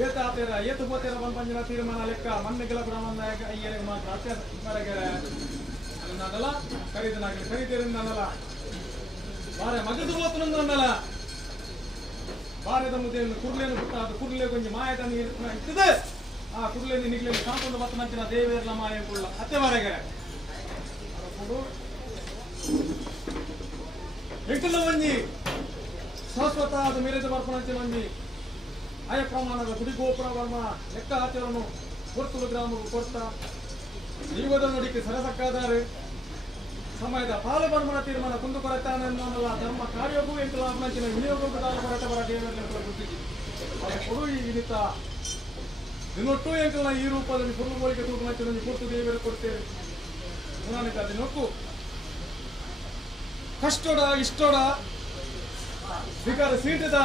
ಏತಾತೀರ ಏತು ಹೋತೀರ ಬಂದ ತೀರ್ಮಾನ ಲೆಕ್ಕ ಮನ್ನೆಗೆಲ್ಲ ಬ್ರಾಹ್ಮಣ ಅಯ್ಯರಿಗೆ ಮಾತ್ರ ಅತ್ಯಾರ ಅನ್ನಲ್ಲ ಖರೀದನಾಗಲಿ ಖರೀದಿರಿಂದ ಅನ್ನಲ್ಲ ಬಾರೆ ಮಗದು ಹೋತನಂದು ಅನ್ನಲ್ಲ ಬಾರದ ಮುದ್ದೆಯನ್ನು ಕುರ್ಲೆಯನ್ನು ಬಿಟ್ಟ ಅದು ಕುರ್ಲೆ ಕೊಂಚ ಮಾಯದ ನೀರು ಇರ್ತದೆ ಆ ಕುರ್ಲೆಯನ್ನು ನಿಗ್ಲೆಯಲ್ಲಿ ಕಾಂಪೌಂಡ್ ಬತ್ತನಂಚಿನ ದೇವೇರ್ಲ ಮಾಯ ಕುಳ್ಳ ಅತ್ತೆವರೆಗೆ ಎಂಟುಲ ಮಂಜಿ ಶಾಶ್ವತ ಅದು ಮೇರೆದ ಬರ್ಪಣಂಚಿನ ಮಂಜಿ ಆಯ ಪ್ರಮಾಣದ ಗುಡಿ ಗೋಪುರ ವರ್ಮ ಲೆಕ್ಕ ಆಚರಣು ಕೊರ್ತುಲು ಗ್ರಾಮವು ಕೊರ್ತ ಜೀವದ ನುಡಿಕೆ ಸರಸಕ್ಕಾದರೆ ಸಮಯದ ಪಾಲು ಬರ್ಮಣ ತೀರ್ಮಾನ ಕುಂದು ಕೊರತಾನಲ್ಲ ಧರ್ಮ ಕಾರ್ಯವೂ ಎಂಟು ಲಾಭನಂಚಿನ ವಿನಿಯೋಗಕ್ಕೂ ಕೊರತೆ ಬರ ದೇವರ ಗುರುತಿಸಿ ಕೊಡು ಈ ವಿನಿತ ದಿನೊಟ್ಟು ಎಂಕಲ ಈ ರೂಪದಲ್ಲಿ ಪುರುಗೋಳಿಗೆ ತೂಕನಂಚಿನ ಪೂರ್ತು ದೇವರು ಕೊಡ್ತೇವೆ ಗುಣಾನಿಕ ದಿನಕ್ಕೂ ಕಷ್ಟೋಡ ಇಷ್ಟೋಡ ಬಿಗಾರ ಸೀಟದ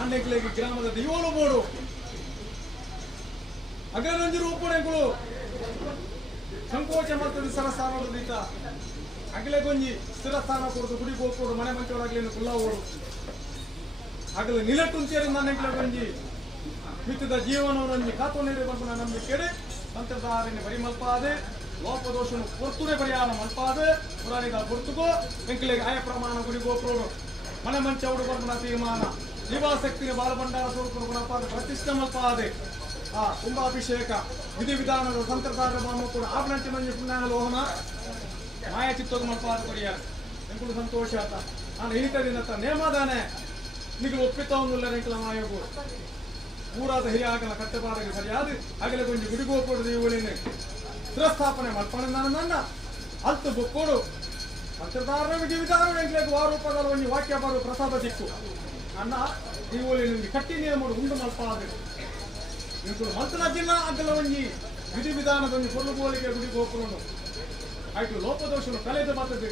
ಅಂಡೆಗಳಿಗೆ ಗ್ರಾಮದ ದಿಯೋಲು ಬೋಡು ಅಗ್ರರಂಜಿ ರೂಪಣೆಗಳು ಸಂಕೋಚ ಮಾಡ್ತದೆ ಸರಸ್ಥಾನದ ಅಗಲೆ ಗೊಂಜಿ ಸ್ಥಿರ ಸ್ಥಾನ ಕೊಡುದು ಗುಡಿ ಹೋಗ್ಕೊಡು ಮನೆ ಮಂಚವರಾಗ್ಲಿ ಕುಲ್ಲ ಓಡು ಆಗಲೇ ನಿಲಟುಂಚೇರಿ ನನ್ನ ಗೊಂಜಿ ಮಿತ್ತದ ಜೀವನವನ್ನು ಕಾತು ನೀರು ಬಂದು ನಮಗೆ ಕೆಡೆ ತಂತ್ರಧಾರಿನ ಬರಿ ಮಲ್ಪಾದೆ ಲೋಪದೋಷನು ಕೊರ್ತುನೆ ಪರಿಹಾರ ಮಲ್ಪಾದೆ ಪುರಾಣಿದ ಗುರುತುಗೋ ಎಂಕಲಿಗೆ ಆಯ ಪ್ರಮಾಣ ಗುಡಿ ಗೋಪುರು ಮನೆ ಮಂಚವಡು ಬಂದ ತೀರ್ಮಾನ ಜೀವಾಸಕ್ತಿಯ ಬಾಲಭಂಡಾರ ಸ್ವರೂಪ ಗುಣಪಾದ ಪ್ರತಿಷ್ಠೆ ಮಲ್ಪಾದೆ ಆ ಕುಂಭಾಭಿಷೇಕ ವಿಧಿವಿಧಾನದ ತಂತ್ರಧಾರ ಬಾನು ಕೂಡ ಆಪಣಂಚ ಮಂಜಿ ಪುಣ್ಯ ಲೋಹನ ಮಾಯ ಚಿತ್ತೋಗ ಮಲ್ಪಾದ ಕೊಡಿಯಾರ ಎಂಕುಳು ಸಂತೋಷ ಆತ ನಾನು ಹಿಡಿತದಿನ ನೇಮದಾನೆ ನಿಗಲು ಒಪ್ಪಿತವನ್ನುಲ್ಲ ಎಂಕಲ ಮಾಯೋಗು ಊರಾದ ಹಿರಿಯ ಆಗಲ ಕಟ್ಟೆಪಾಡಿಗೆ ಸರಿಯಾದ ಆಗಲೇ ಕೊಂಚ ಗುಡಿಗೋಪುರದ ಇವುಗಳೇನೆ ಸ್ಥಿರಸ್ಥಾಪನೆ ಮಲ್ಪಣ ನನ್ನ ಅಲ್ತು ಬೊಕ್ಕೋಡು ತಂತ್ರಧಾರ ವಿಧಿವಿಧಾನ ಎಂಕಲಿಗೆ ವಾರೂಪದ ಒಂದು ವಾಕ್ಯ ಬರು ಪ್ರಸಾದ ಸಿಕ್ಕು ಅನ್ನ ಇವುಗಳೇನು ಕಟ್ಟಿ ನೇಮಡು ಉಂಡು ಮಲ್ಪಾದ ಎಂಕುಳು ಮಂತ್ರ ಜಿಲ್ಲಾ ಆಗಲ ಒಂಜಿ ವಿಧಿವಿಧಾನದ ಒಂದು ಕೊಲ್ಲುಗೋಲಿಗೆ ಗುಡಿಗೋಪುರನು ಆಯ್ತು ಲೋಪದೋಷನು ಕಲೆದು ಬರ್ತದೆ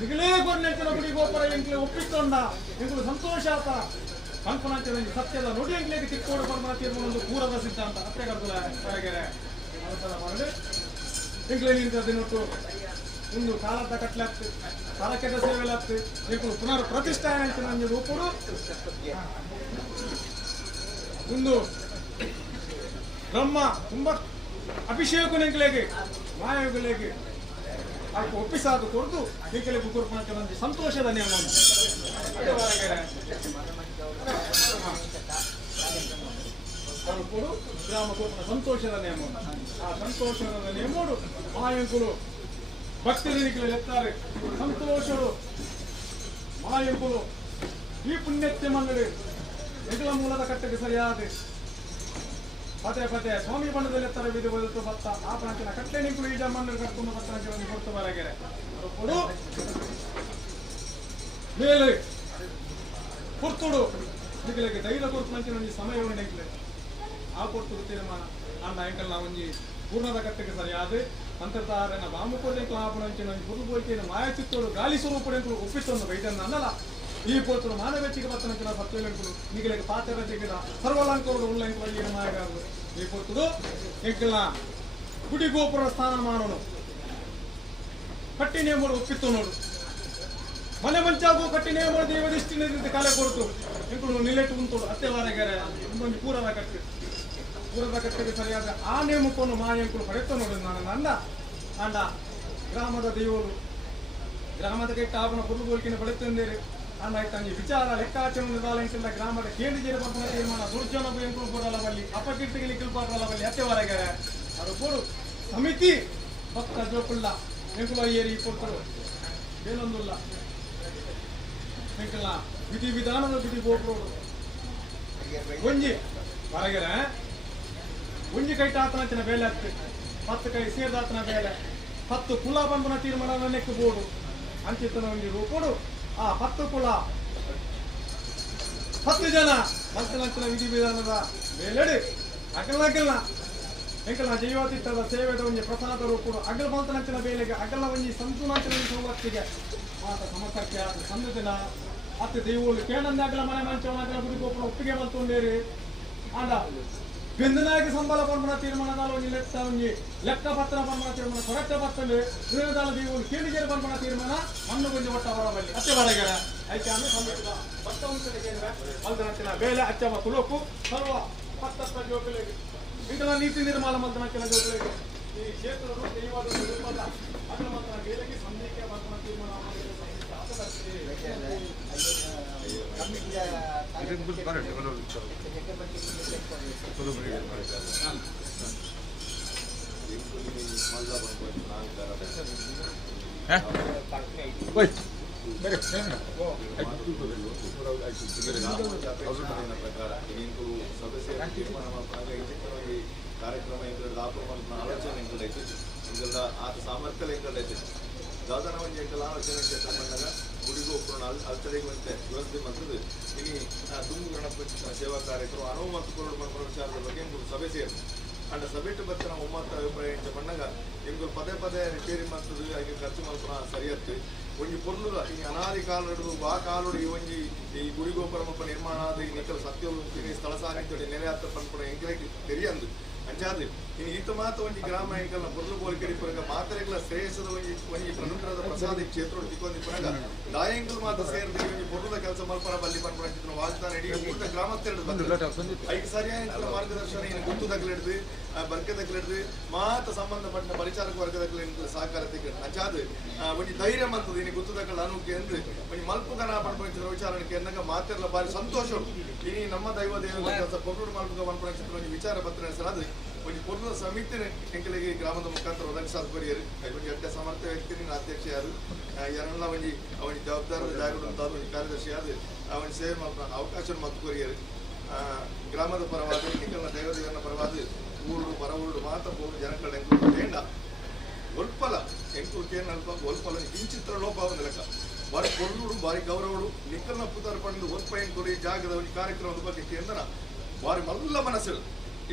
ನಿಗಲೇ ಗೊಂಡೆಂಚಿನ ಗುಡಿ ಗೋಪುರ ಎಂಕ್ಲೆ ಒಪ್ಪಿಕೊಂಡ ಎಂಕುಳು ಸಂತೋಷ ಆತ ಕಂಕುನಂಚಿನ ಸತ್ಯದ ನುಡಿ ಎಂಕ್ಲೆಗೆ ತಿಕ್ಕೋಡು ಬರ್ಮ ತೀರ್ಮಾನ ಪೂರದ ಸಿದ್ಧಾಂತ ಅತ್ತೆಗರ್ದಲ ಹೊರಗೆರೆ ಅವಸರ ಮಾಡಿ ಎಂಕ್ಲೆ ನಿಂತದಿನೊಟ್ಟು ಒಂದು ಕಾಲದ ಕಟ್ಲಾಗ್ತದೆ ಕಾಲಕ್ಕೆದ ಸೇವೆಲಾಗ್ತದೆ ಎಂಕುಳು ಪುನರ್ ಪ್ರತಿಷ್ಠಾನ ರೂಪಡು ಒಂದು ಬ್ರಹ್ಮ ತುಂಬಾ ಅಭಿಷೇಕ ಎಂಕ್ಲೆಗೆ ಮಾಯಗಳಿಗೆ ಆಯ್ತು ಒಪ್ಪಿಸಾದ ಕೊಡ್ದು ಈಗಲೇ ಕುಕುರ್ಪಣಕ್ಕೆ ಬಂದು ಸಂತೋಷದ ನಿಯಮವನ್ನು ಕೊಡು ಗ್ರಾಮ ಕೂರ್ಪಣ ಸಂತೋಷದ ನಿಯಮವನ್ನು ಆ ಸಂತೋಷದ ನಿಯಮೋಡು ಮಾಯಂಕುಲು ಭಕ್ತಿ ನಿರಿಕಲು ಎತ್ತಾರೆ ಸಂತೋಷರು ಮಾಯಂಕುಲು ಈ ಪುಣ್ಯತ್ಯ ಮನ್ನಡೆ ನಿಗಲ ಮೂಲದ ಕಟ್ಟೆಗೆ ಸರಿಯಾದ ಪದೇ ಪದೇ ಸ್ವಾಮಿ ಬಣ್ಣದಲ್ಲಿ ಎತ್ತರ ವಿಧಿ ಬದುಕು ಭತ್ತ ಆ ಪ್ರಾಂತಿನ ಕಟ್ಟೆ ನಿಂಕುಳು ಈಜ ಮಣ್ಣು ಕಟ್ಕೊಂಡು ಭತ್ತನ ಕೊಡ್ತು ಬರಗೆರೆ ಕೊಡು ಮೇಲೆ ಕುರ್ತುಡು ನಿಗಲಿಗೆ ಧೈರ್ಯ ಕೊಡ್ತಂಚಿನ ಒಂಜಿ ಸಮಯವನ್ನು ನೆಗ್ಲೆ ಆ ಕೊಡ್ತು ತೀರ್ಮಾನ ಅನ್ನ ಎಂಕಲ್ ನಾ ಒಂಜಿ ಪೂರ್ಣದ ಕಟ್ಟೆಗೆ ಸರಿಯಾದ ಅಂತರ್ಧಾರನ ಬಾಮುಕೋದೆಂಕಲು ಆಪಣಂಚಿನ ಒಂಜಿ ಬದುಕೋಯ್ಕೆಯನ್ನು ಮಾಯ ಚಿತ್ತೋಡು ಗಾಲಿ ಸ್ವರೂಪಡೆಂಕಲು ಒಪ್ಪಿತ್ತೊಂದು ಬೈದನ್ನ ಅನ್ನಲ್ಲ ಈ ಪೋತರು ಮಾನವೆಚ್ಚಿಗೆ ಬತ್ತನಕ್ಕಿನ ಸತ್ಯವೆಂಕಲು ನಿಗಲಿಗೆ ಪಾತ್ರ ತೆಗೆದ ಸರ್ವಲಂಕರು ಉಳ್ಳಂಕಲು ಏನು ಮಾಯಗಾರರು ಈ ಪೋತರು ಎಂಕಲ್ನ ಗುಡಿ ಗೋಪುರ ಸ್ಥಾನ ಮಾಡೋನು ಕಟ್ಟಿ ನೇಮೋಡು ಒಪ್ಪಿತ್ತು ನೋಡು ಮನೆ ಮಂಚಾಗು ಕಟ್ಟಿ ನೇಮೋಡು ದೇವದಿಷ್ಟಿನ ಕಲೆ ಕೊಡ್ತು ಎಂಕಲು ನಿಲೆಟ್ಟು ಉಂಟೋಡು ಅತ್ತೆ ವಾರಗೆರೆ ಒಂದು ಪೂರದ ಕಟ್ಟಿ ಊರದ ಕಟ್ಟೆಗೆ ಸರಿಯಾದ ಆ ನೇಮಕವನ್ನು ಮಾಯಂಕುಲು ಪಡೆತ ನೋಡಿ ನನ್ನ ಅಂಡ ಗ್ರಾಮದ ದೈವಲು ಗ್ರಾಮದ ಕೆಟ್ಟ ಆಪಣ ಪುರುಗೋಲ್ಕಿನ ಪಡೆತಂದೇರಿ ಅಂಡ ಆಯ್ತು ವಿಚಾರ ಲೆಕ್ಕಾಚಾರ ನಿರ್ಧಾರ ಗ್ರಾಮದ ಕೇಂದ್ರೀಯ ಪಂಪನ ತೀರ್ಮಾನ ದುರ್ಜನ ಎಂಕುಲು ಕೊಡಲ್ಲ ಬಲ್ಲಿ ಅಪಕೀರ್ತಿಗೆ ಕಿಲ್ಪಾಡಲ್ಲ ಬಲ್ಲಿ ಅತ್ಯವರೆಗೆ ಅದು ಕೊಡು ಸಮಿತಿ ಭಕ್ತ ಜೋಕುಳ್ಳ ಎಂಕುಲ ಏರಿ ಕೊಡ್ತರು ಏನೊಂದುಲ್ಲ ಎಂಕಲ್ಲ ವಿಧಿ ವಿಧಾನದ ವಿಧಿ ಗೋಪುರೋಡು ಒಂಜಿ ಹೊರಗೆರೆ ಒಂಜಿ ಕೈ ಟಾತನಂಚಿನ ಬೇಲೆ ಹತ್ತಿ 10 ಕೈ ಸೇರ್ದಾತನ ಬೇಲೆ 10 ಕುಲ ಪಂಪನ ತೀರ್ಮಾನ ನೆಕ್ಕು ಬೋಡು ಅಂಚಿತನ ಒಂದು ರೂಪಡು ಆ 10 ಕುಲ 10 ಜನ ಮಲ್ತನಂಚಿನ ವಿಧಿ ವಿಧಾನದ ಬೇಲೆಡಿ ಅಗಲ ಎಂಕಲ ಜೈವತಿತ್ತದ ಸೇವೆದ ಒಂಜಿ ಪ್ರಸಾದ ರೂಪಡು ಅಗಲ ಮಲ್ತನಂಚಿನ ಬೇಲೆಗೆ ಅಗಲ ಒಂಜಿ ಸಂತುನಂಚಿನ ಸೌವತ್ತಿಗೆ ಮಾತ ಸಮಸಕ್ಕೆ ಸಂದಿನ ಅತ್ತೆ ದೇವುಲು ಕೇಳಂದಾಗಲ ಮನೆ ಮಂಚವನಾಗಲ ಗುಡಿ ಗೋಪುರ ಒಪ್ಪಿಗೆ ಮಲ್ತೊಂಡೇರಿ ಆಂಡ ಬೆಂದನಾಗಿ ಸಂಬಳ ಪಂಪನ ತೀರ್ಮಾನದಾಲ ಒಂಜಿ ಲೆಕ್ಕ ಪತ್ರ ಪಂಪನ ತೀರ್ಮಾನ ಕೊರಟ ಪತ್ತಲು ವಿರೋಧಾಲ ದೇವುಲು ಕೇಳಿಗೆರೆ ಪಂಪನ ತೀರ್ಮಾನ ಮಣ್ಣು ಗೊಂಜಿ ಒಟ್ಟ ಹೊರಬಲ್ಲಿ ಅತ್ತೆ ಹೊರಗೆರ ಐಕೆ ಆಮೇಲೆ ಸಂಬಳ ಭತ್ತ ಉಂಟೆ ಮಲ್ತನಂಚಿನ ಬೇಲೆ ಅಚ್ಚವ ಕುಲೋಕು ಸರ್ವ ಪತ್ತ ಜೋಕಲಿಗೆ ಇಂಕಲ ನೀತಿ ನಿರ್ಮಾಣ ಮಲ್ತನಂಚಿನ ಜೋಕಲಿಗೆ ಈ ಕ್ಷೇತ್ರರು ದೈವಾದ ರೂಪದ ಅಗಲ ಮಲ್ತನ ಬೇಲೆಗೆ ಸಂದೇಹ ಪಂಪನ ತೀರ್ಮಾನ ಕಾರ್ಯಕ್ರಮ ಆಲೋಚನೆ ಎಂಕಲ್ದೈತೆ ಆತ ಸಾಮರ್ಥ್ಯ ಎಂಕಲ್ದೈತೆ ದಾದನ ಒಂಜಿ ಎಂಕಲ್ ಆಲೋಚನೆ ಬಂದಾಗ ಗುಡಿಗೋಪುರ ಅಲ್ತಡೆಗೆ ಒಂತೆ ವ್ಯವಸ್ಥೆ ಮಾಡ್ತದೆ ಇನ್ನು ದುಂಬು ಗಣಪತಿ ಸೇವಾ ಕಾರ್ಯಕ್ರಮ ಅನುವು ಮತ್ತು ಕೊರಡು ಮಕ್ಕಳ ವಿಚಾರದ ಬಗ್ಗೆ ಸಭೆ ಸೇರಿ ಅಂಡ ಸಭೆಟ್ಟು ಬರ್ತಾನ ಒಮ್ಮತ್ತ ಅಭಿಪ್ರಾಯ ಬಂದಾಗ ನಿಮ್ಗೆ ಪದೇ ಪದೇ ರಿಪೇರಿ ಮಾಡ್ತದೆ ಹಾಗೆ ಖರ್ಚು ಮಾಡ್ತಾನ ಸರಿಯತ್ತು ಒಂಜಿ ಪೊರ್ಲುಗ ಈ ಅನಾದಿ ಕಾಲಡು ಬಾ ಕಾಲಡು ಈ ಒಂಜಿ ಈ ಗುಡಿಗೋಪುರ ನಿರ್ಮಾಣ ಆದ ಈ ನಿಕ್ಕಲು ಸತ್ಯಲು ಸ್ಥಳ ಸಾನಿಧ್ಯ ನೆಲೆ ಹತ್ತ ಪಂಪಣ ಎಂಕಲಿಗೆ ತೆರಿಯಂದು ಅಂಚಾದು ಇನ್ನು ಈತ ಮಾತ ಒಂಜಿ ಗ್ರಾಮ ಎಂಕಲ್ನ ಪೊರ್ಲು ಬೋಲಿಕರಿ ಪರಗ ಮಾತ್ರೆಗಳ ಶ್ರೇಯಸದ ಒಂಜಿ ಅನುಗ್ರಹದ ಪ್ರಸಾದ ಕ್ಷೇತ್ರ ತಿಕ್ಕೊಂಡಿ ಪರಗ ದಾಯಂಕಲ್ ಮಾತ ಸೇರಿದ ಒಂಜಿ ಪೊರ್ಲುದ ಕೆಲಸ ಮಲ್ಪರ ಬಲ್ಲಿ ಪಂಪಣ ಚಿತ್ರ ವಾಗ್ದಾನ ಇಡೀ ಊಟ ಗ್ರಾಮಸ್ಥರ ಐದು ಸರಿಯಾದ ಮಾರ್ಗದರ್ಶನ ಇನ್ನು ಗುತ್ತು ದಕ್ಕಲಿಡ್ದು ಬರ್ಕೆ ದಕ್ಕಲಿಡ್ದು ಮಾತ ಸಂಬಂಧಪಟ್ಟ ಪರಿಚಾರಕ ವರ್ಗದ ಸಹಕಾರ ತೆಗೆದು ಅಂಚಾದು ಒಂಜಿ ಧೈರ್ಯ ಮಾಡ್ತದೆ ಇನ್ನು ಗುತ್ತು ದಕ್ಕಲ ಅನುಕೆ ಎಂದು ಒಂಜಿ ಮಲ್ಪುಗನ ಪಂಪಣ ಚಿತ್ರ ವಿಚಾರಣೆ ಎಂದಾಗ ಮಾತೆಲ್ಲ ಬಾರಿ ಸಂತೋಷ ಇನ್ನು ನಮ್ಮ ದೈವ ದೇವರ ಕೆಲಸ ಪೊರ್ಲೂರು ಮಲ್ಪುಗ ಪಂಪಣ ಚಿತ್ರ ಒಂದು ವಿಚಾರ ಪತ್ರ ನಡೆಸಲಾದ ಒಂದು ಪೊರ್ಲುದ ಸಮಿತಿ ಎಂಕಲಿಗೆ ಗ್ರಾಮದ ಮುಖಾಂತರ ಒದಗಿಸಾದ ಕೊರಿಯರು ಒಂದು ಎಡ್ಡ ಸಮರ್ಥ ವ್ಯಕ್ತಿ ಅಧ್ಯಕ್ಷ ಯಾರು ಯಾರೆಲ್ಲ ಒಂಜಿ ಅವನಿಗೆ ಜವಾಬ್ದಾರದ ಜಾಗದಂತ ಒಂದು ಕಾರ್ಯದರ್ಶಿ ಯಾರು ಅವನ ಸೇವೆ ಅವಕಾಶ ಮತ್ತು ಕೊರಿಯರು ಗ್ರಾಮದ ಪರವಾದ ನಿಖಲ್ನ ದೈವದೇವನ ಪರವಾದ ಊರು ಪರ ಊರು ಮಾತ್ರ ಹೋಗಿ ಜನಗಳ ಎಂಕುಲು ತೇಂಡ ಒಲ್ಪಲ ಎಂಕುಲು ಕೇನ್ ಅಲ್ಪ ಒಲ್ಪಲ ಕಿಂಚಿತ್ರ ಲೋಪ ಒಂದು ಲೆಕ್ಕ ಬಾರಿ ಕೊಲ್ಲೂರು ಬಾರಿ ಗೌರವಡು ನಿಖಲ್ನ ಪುತಾರ ಪಂಡು ಒಲ್ಪ ಎಂಕುಲು ಈ ಜಾಗದ ಒಂದು ಕಾರ್ಯಕ್ರಮದ ಬಗ್ಗೆ ಕೇಂದ್ರ ಬಾರಿ ಮಲ್ಲ ಮನಸ್ಸು